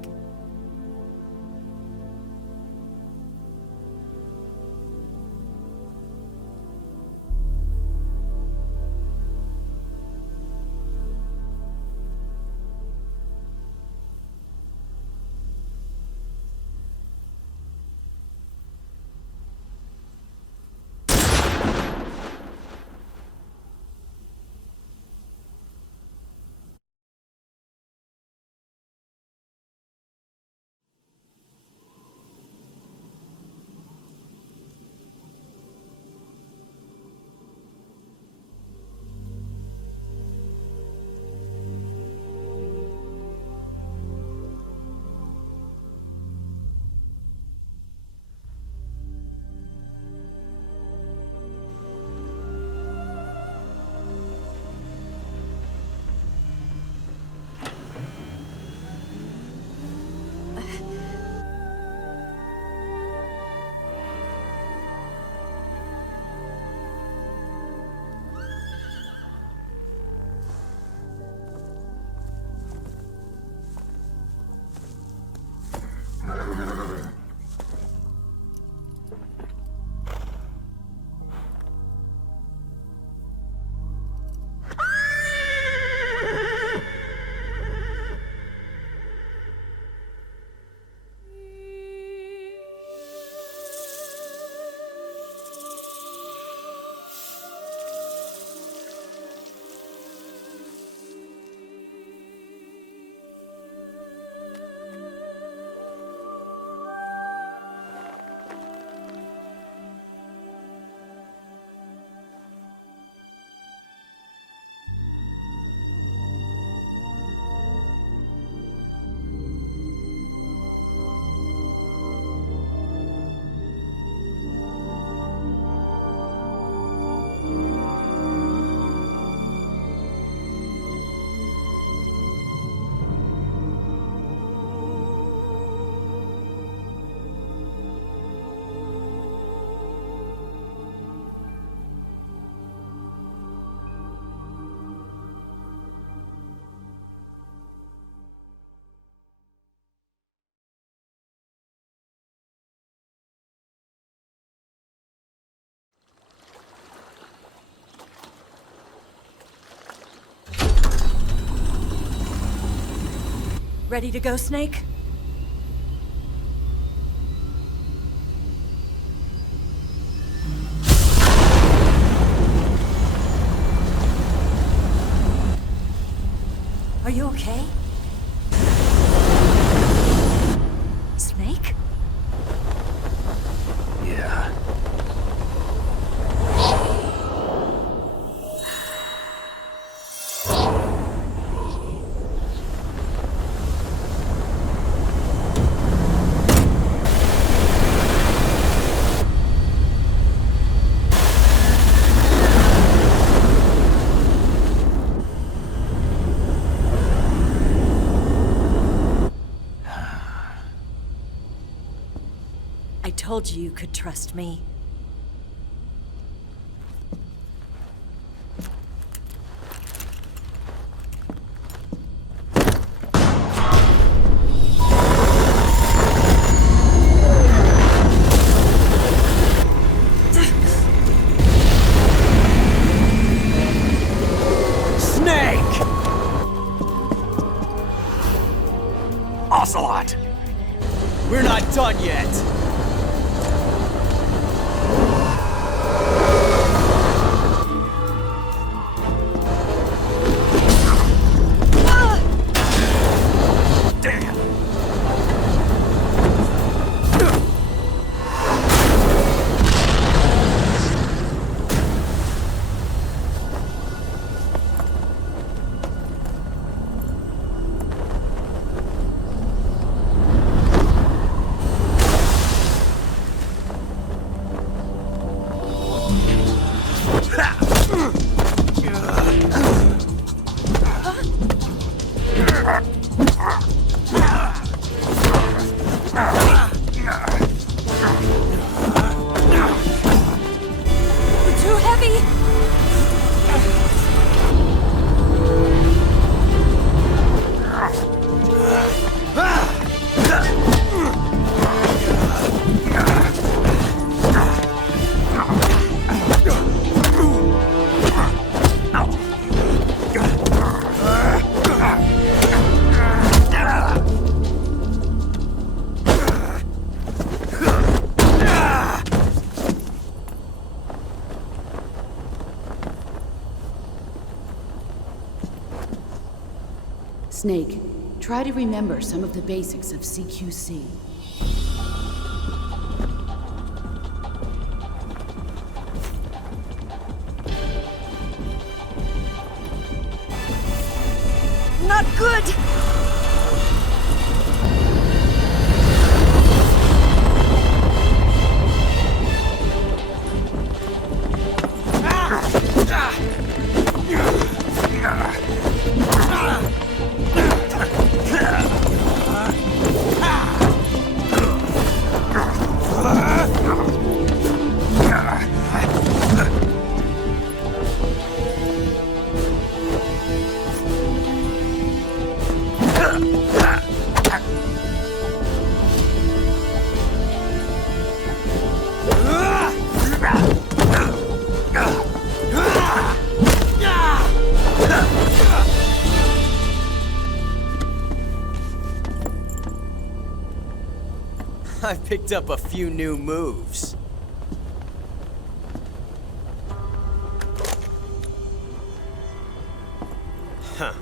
Ready to go, Snake? Are you okay? Snake? Yeah. I told you could trust me. Snake! Ocelot! We're not done yet! Too heavy! Snake, try to remember some of the basics of CQC. Not good! I've picked up a few new moves. Huh.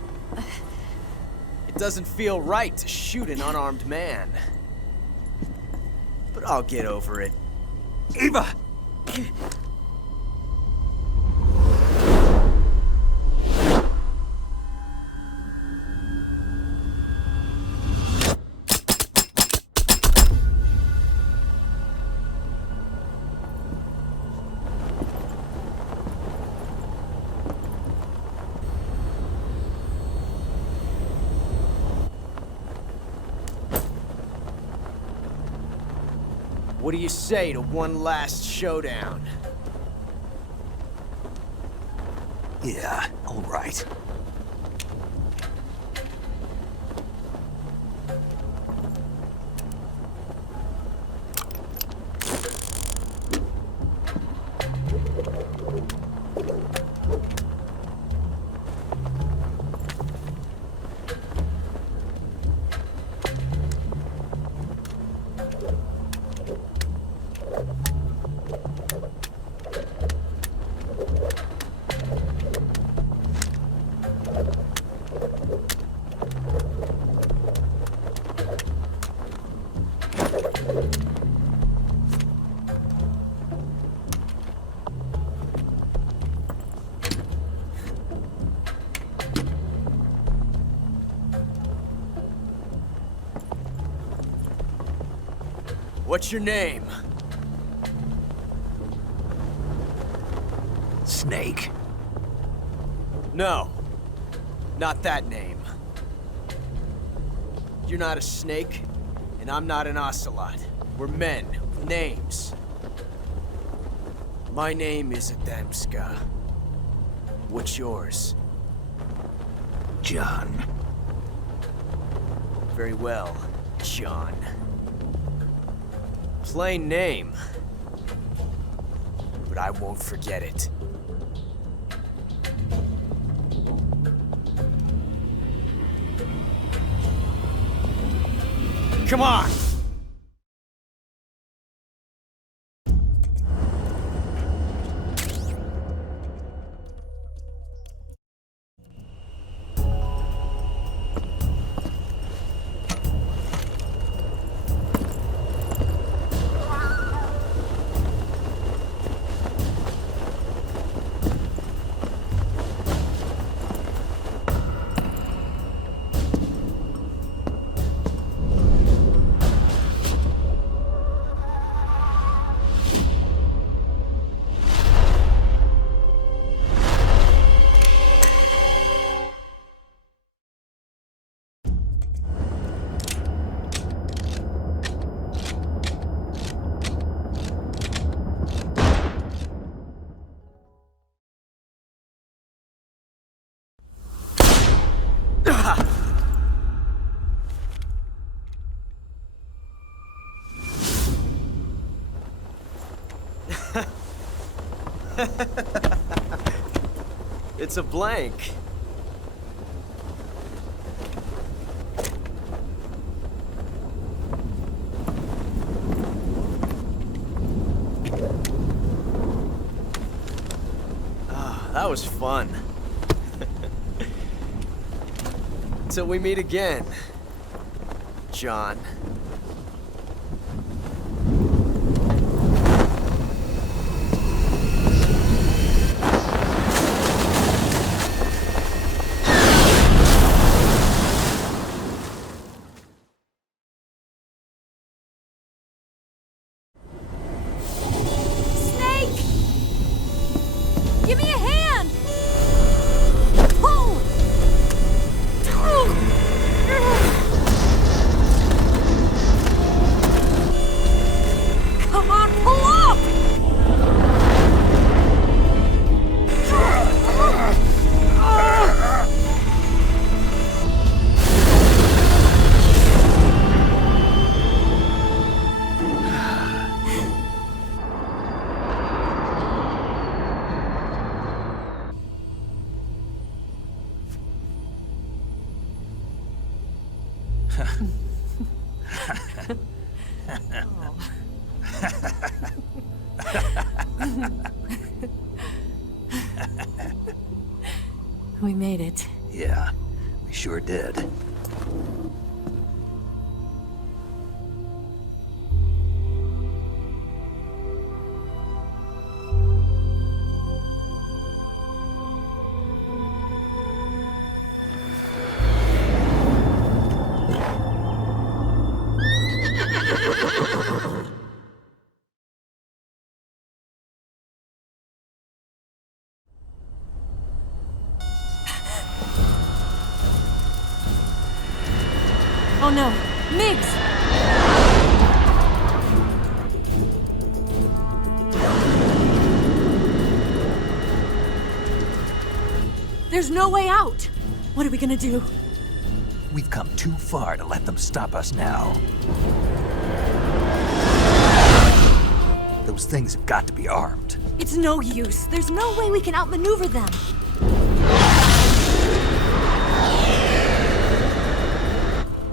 It doesn't feel right to shoot an unarmed man. But I'll get over it. Eva! What do you say to one last showdown? Yeah, all right. What's your name? Snake. No. Not that name. You're not a snake, and I'm not an ocelot. We're men with names. My name is 𝐷𝐸𝐵𝐠𝐞. What's yours? John. Very well, John. Plain name. But I won't forget it. Come on! It's a blank. That was fun. Till we meet again, John. Give me a hand! Pull! Come on, pull up! We made it. Yeah, we sure did. Oh no, Migs! There's no way out! What are we gonna do? We've come too far to let them stop us now. Those things have got to be armed. It's no use. There's no way we can outmaneuver them.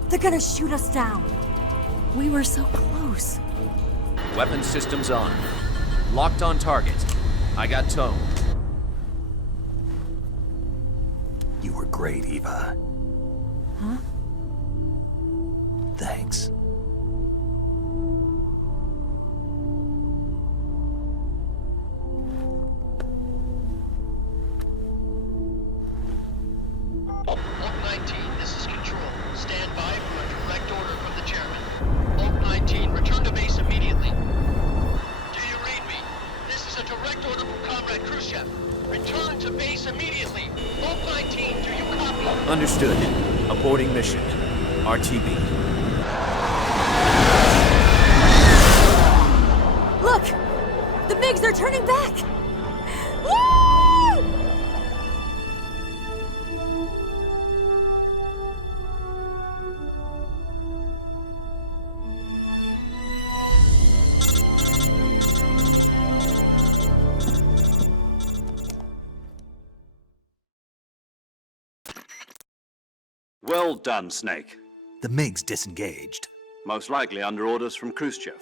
They're gonna shoot us down. We were so close. Weapon systems on. Locked on target. I got towed. You were great, Eva. Huh? Thanks. Understood. Aborting mission. RTB. Look! The MiGs are turning back! Woo! Well done, Snake. The MiGs disengaged. Most likely under orders from Khrushchev.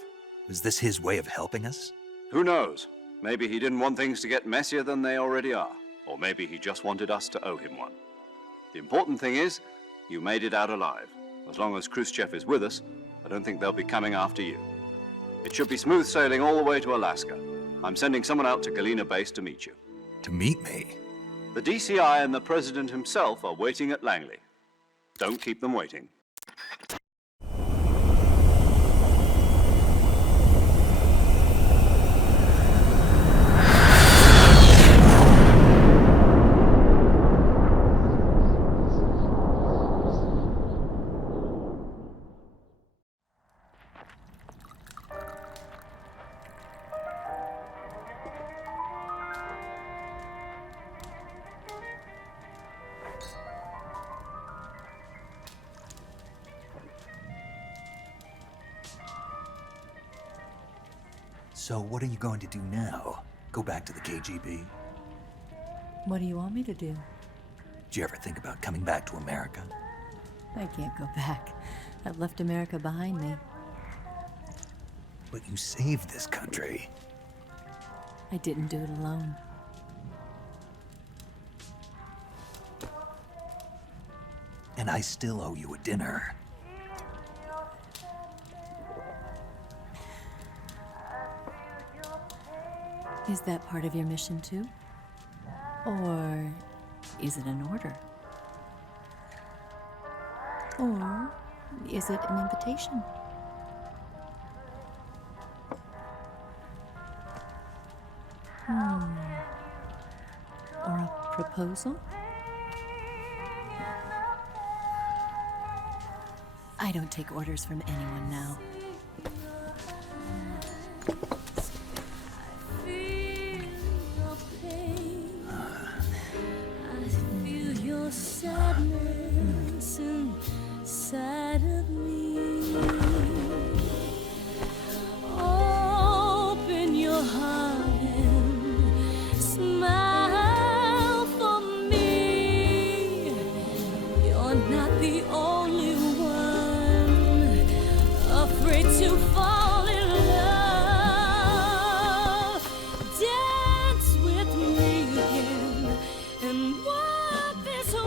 Was this his way of helping us? Who knows? Maybe he didn't want things to get messier than they already are. Or maybe he just wanted us to owe him one. The important thing is, you made it out alive. As long as Khrushchev is with us, I don't think they'll be coming after you. It should be smooth sailing all the way to Alaska. I'm sending someone out to Galena Base to meet you. To meet me? The DCI and the President himself are waiting at Langley. Don't keep them waiting. So what are you going to do now? Go back to the KGB? What do you want me to do? Did you ever think about coming back to America? I can't go back. I've left America behind me. But you saved this country. I didn't do it alone. And I still owe you a dinner. Is that part of your mission too? Or is it an order? Or is it an invitation? Or a proposal? I don't take orders from anyone now. Sadness inside of me. Open your heart and smile for me. You're not the only one afraid to fall in love. Dance with me again and walk this way.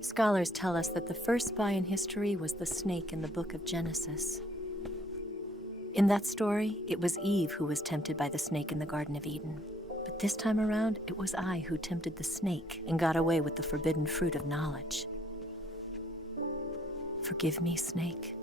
Scholars tell us that the first spy in history was the snake in the book of Genesis. In that story, it was Eve who was tempted by the snake in the Garden of Eden. But this time around, it was I who tempted the snake and got away with the forbidden fruit of knowledge. Forgive me, snake.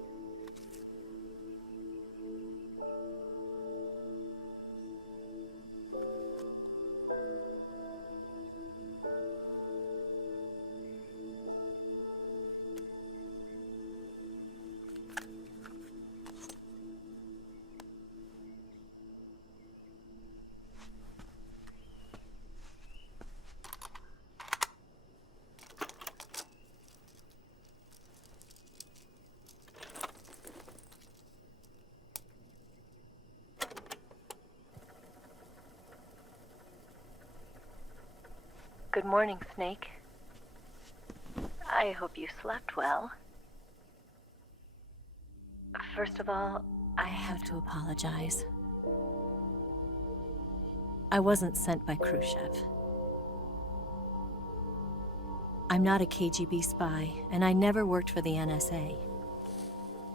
Good morning, Snake. I hope you slept well. First of all, I have to apologize. I wasn't sent by Khrushchev. I'm not a KGB spy, and I never worked for the NSA.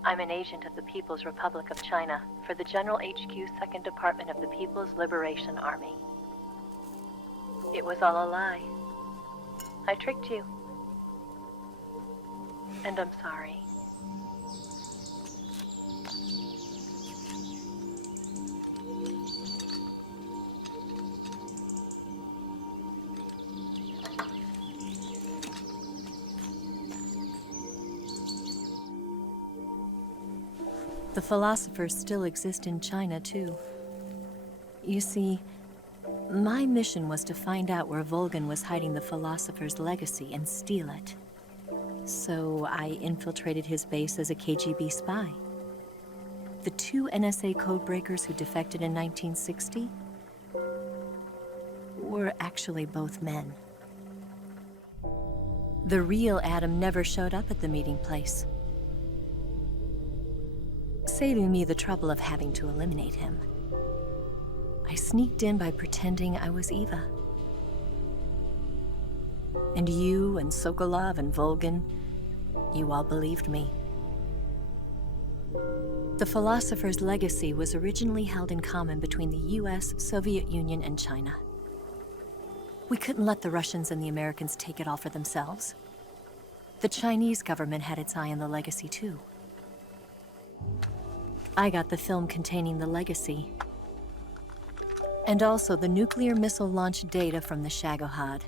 I'm an agent of the People's Republic of China for the General HQ 2nd Department of the People's Liberation Army. It was all a lie. I tricked you. And I'm sorry. The philosophers still exist in China, too. You see, my mission was to find out where Volgin was hiding the philosopher's legacy and steal it. So I infiltrated his base as a KGB spy. The 2 NSA codebreakers who defected in 1960 were actually both men. The real Adam never showed up at the meeting place, saving me the trouble of having to eliminate him. I sneaked in by pretending I was Eva. And you and Sokolov and Volgin, you all believed me. The philosopher's legacy was originally held in common between the US, Soviet Union, and China. We couldn't let the Russians and the Americans take it all for themselves. The Chinese government had its eye on the legacy, too. I got the film containing the legacy, and also the nuclear missile launch data from the 𝐟𝐨𝐫𝐬.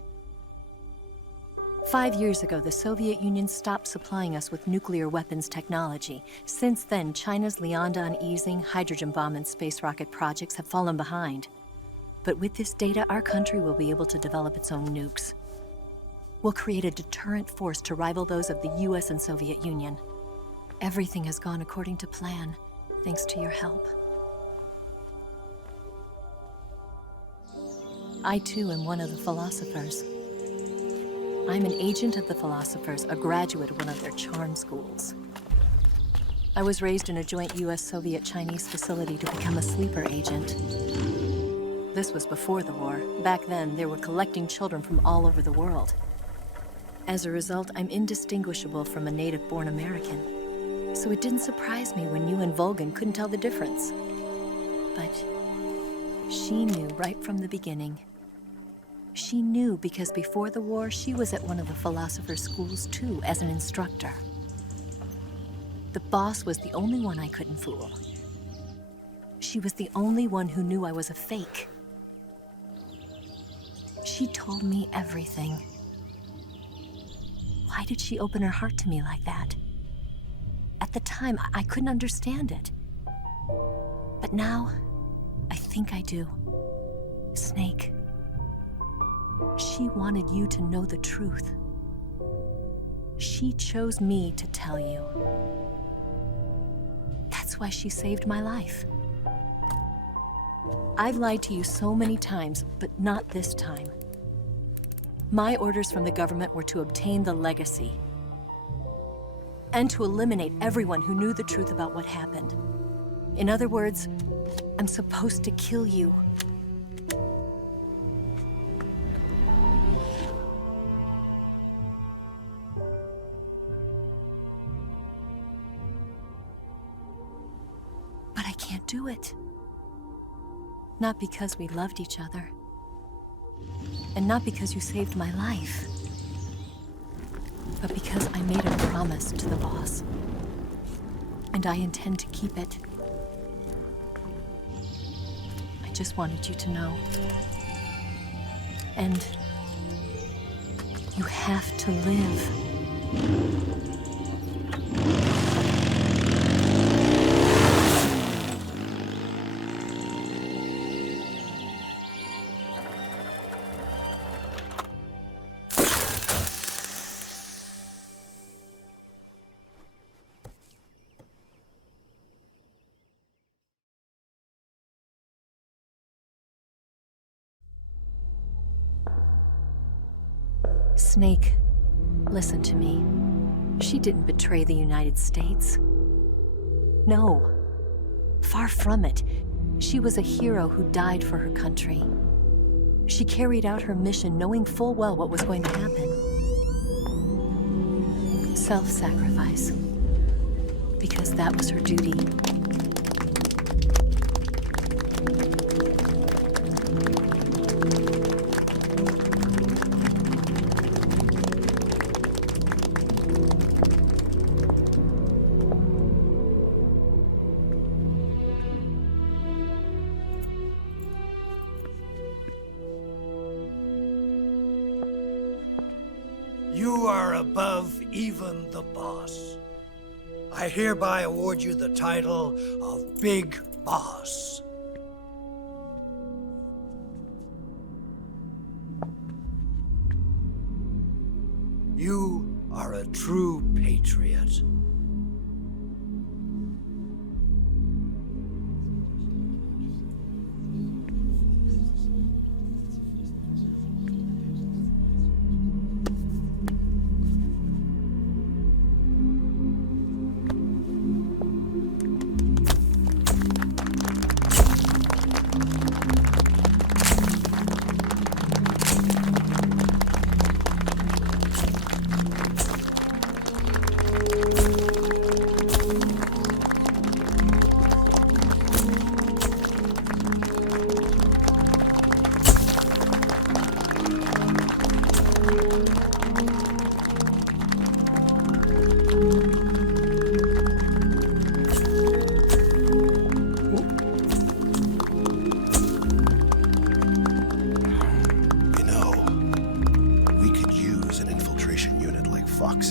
5 years ago, the Soviet Union stopped supplying us with nuclear weapons technology. Since then, China's 𝐬𝐮𝐬𝐫𝐬, hydrogen bomb, and space rocket projects have fallen behind. But with this data, our country will be able to develop its own nukes. We'll create a deterrent force to rival those of the US and Soviet Union. Everything has gone according to plan, thanks to your help. I, too, am one of the philosophers. I'm an agent of the philosophers, a graduate of one of their charm schools. I was raised in a joint US-Soviet-Chinese facility to become a sleeper agent. This was before the war. Back then, they were collecting children from all over the world. As a result, I'm indistinguishable from a native-born American. So it didn't surprise me when you and Volgin couldn't tell the difference. But she knew right from the beginning. She knew because before the war, she was at one of the philosopher's schools too, as an instructor. The boss was the only one I couldn't fool. She was the only one who knew I was a fake. She told me everything. Why did she open her heart to me like that? At the time, I couldn't understand it. But now, I think I do. Snake. She wanted you to know the truth. She chose me to tell you. That's why she saved my life. I've lied to you so many times, but not this time. My orders from the government were to obtain the legacy and to eliminate everyone who knew the truth about what happened. In other words, I'm supposed to kill you. But I can't do it. Not because we loved each other. And not because you saved my life. But because I made a promise to the boss. And I intend to keep it. I just wanted you to know. And you have to live. Snake, listen to me. She didn't betray the United States. No. Far from it. She was a hero who died for her country. She carried out her mission knowing full well what was going to happen. Self-sacrifice. Because that was her duty. You are above even the boss. I hereby award you the title of Big Boss. You are a true patriot.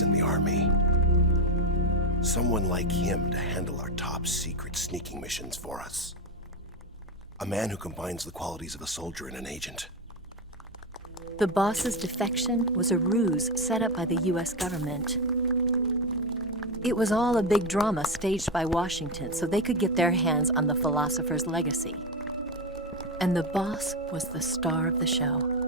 In the army. Someone like him to handle our top secret sneaking missions for us. A man who combines the qualities of a soldier and an agent. The boss's defection was a ruse set up by the US government. It was all a big drama staged by Washington so they could get their hands on the philosopher's legacy. And the boss was the star of the show.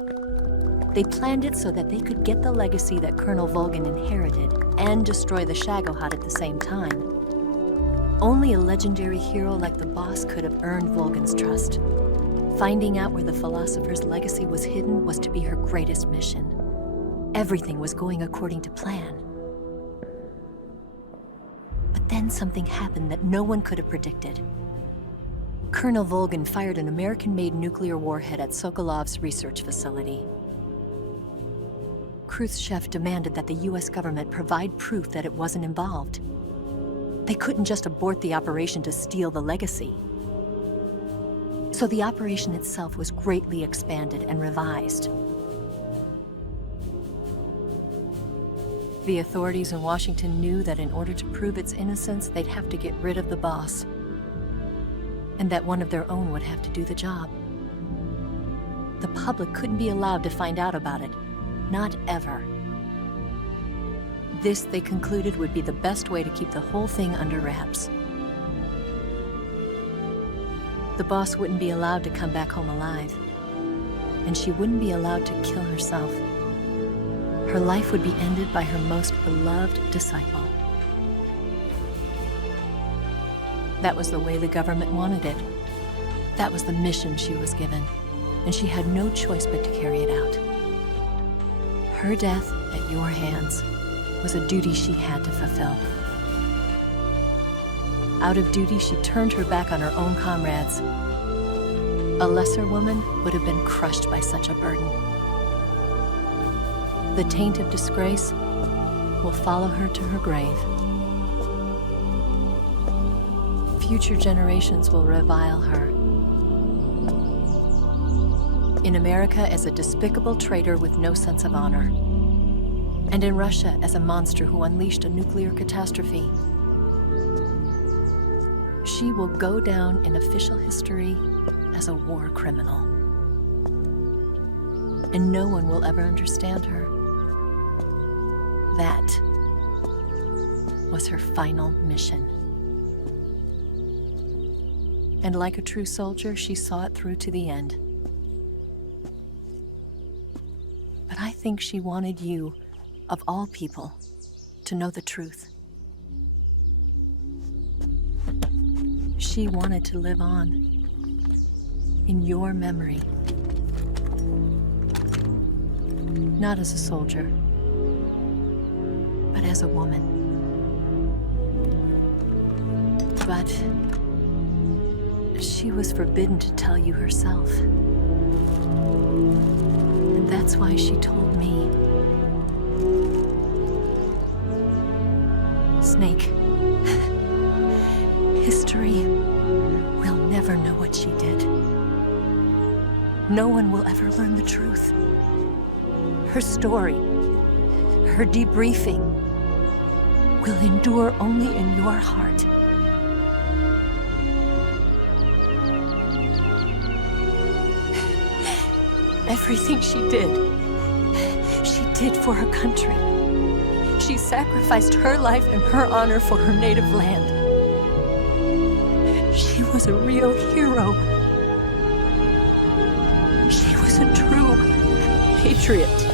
They planned it so that they could get the legacy that Colonel Volgin inherited and destroy the 𝐟𝐸𝐵𝐿 at the same time. Only a legendary hero like the boss could have earned Volgin's trust. Finding out where the philosopher's legacy was hidden was to be her greatest mission. Everything was going according to plan. But then something happened that no one could have predicted. Colonel Volgin fired an American-made nuclear warhead at Sokolov's research facility. Khrushchev demanded that the US government provide proof that it wasn't involved. They couldn't just abort the operation to steal the legacy. So the operation itself was greatly expanded and revised. The authorities in Washington knew that in order to prove its innocence, they'd have to get rid of the boss, and that one of their own would have to do the job. The public couldn't be allowed to find out about it. Not ever. This, they concluded, would be the best way to keep the whole thing under wraps. The boss wouldn't be allowed to come back home alive, and she wouldn't be allowed to kill herself. Her life would be ended by her most beloved disciple. That was the way the government wanted it. That was the mission she was given, and she had no choice but to carry it out. Her death at your hands was a duty she had to fulfill. Out of duty, she turned her back on her own comrades. A lesser woman would have been crushed by such a burden. The taint of disgrace will follow her to her grave. Future generations will revile her. In America as a despicable traitor with no sense of honor. And in Russia as a monster who unleashed a nuclear catastrophe. She will go down in official history as a war criminal. And no one will ever understand her. That was her final mission. And like a true soldier, she saw it through to the end. But I think she wanted you, of all people, to know the truth. She wanted to live on, in your memory. Not as a soldier, but as a woman. But she was forbidden to tell you herself. And that's why she told me. Snake, history will never know what she did. No one will ever learn the truth. Her story, her debriefing, will endure only in your heart. Everything she did for her country. She sacrificed her life and her honor for her native land. She was a real hero. She was a true patriot.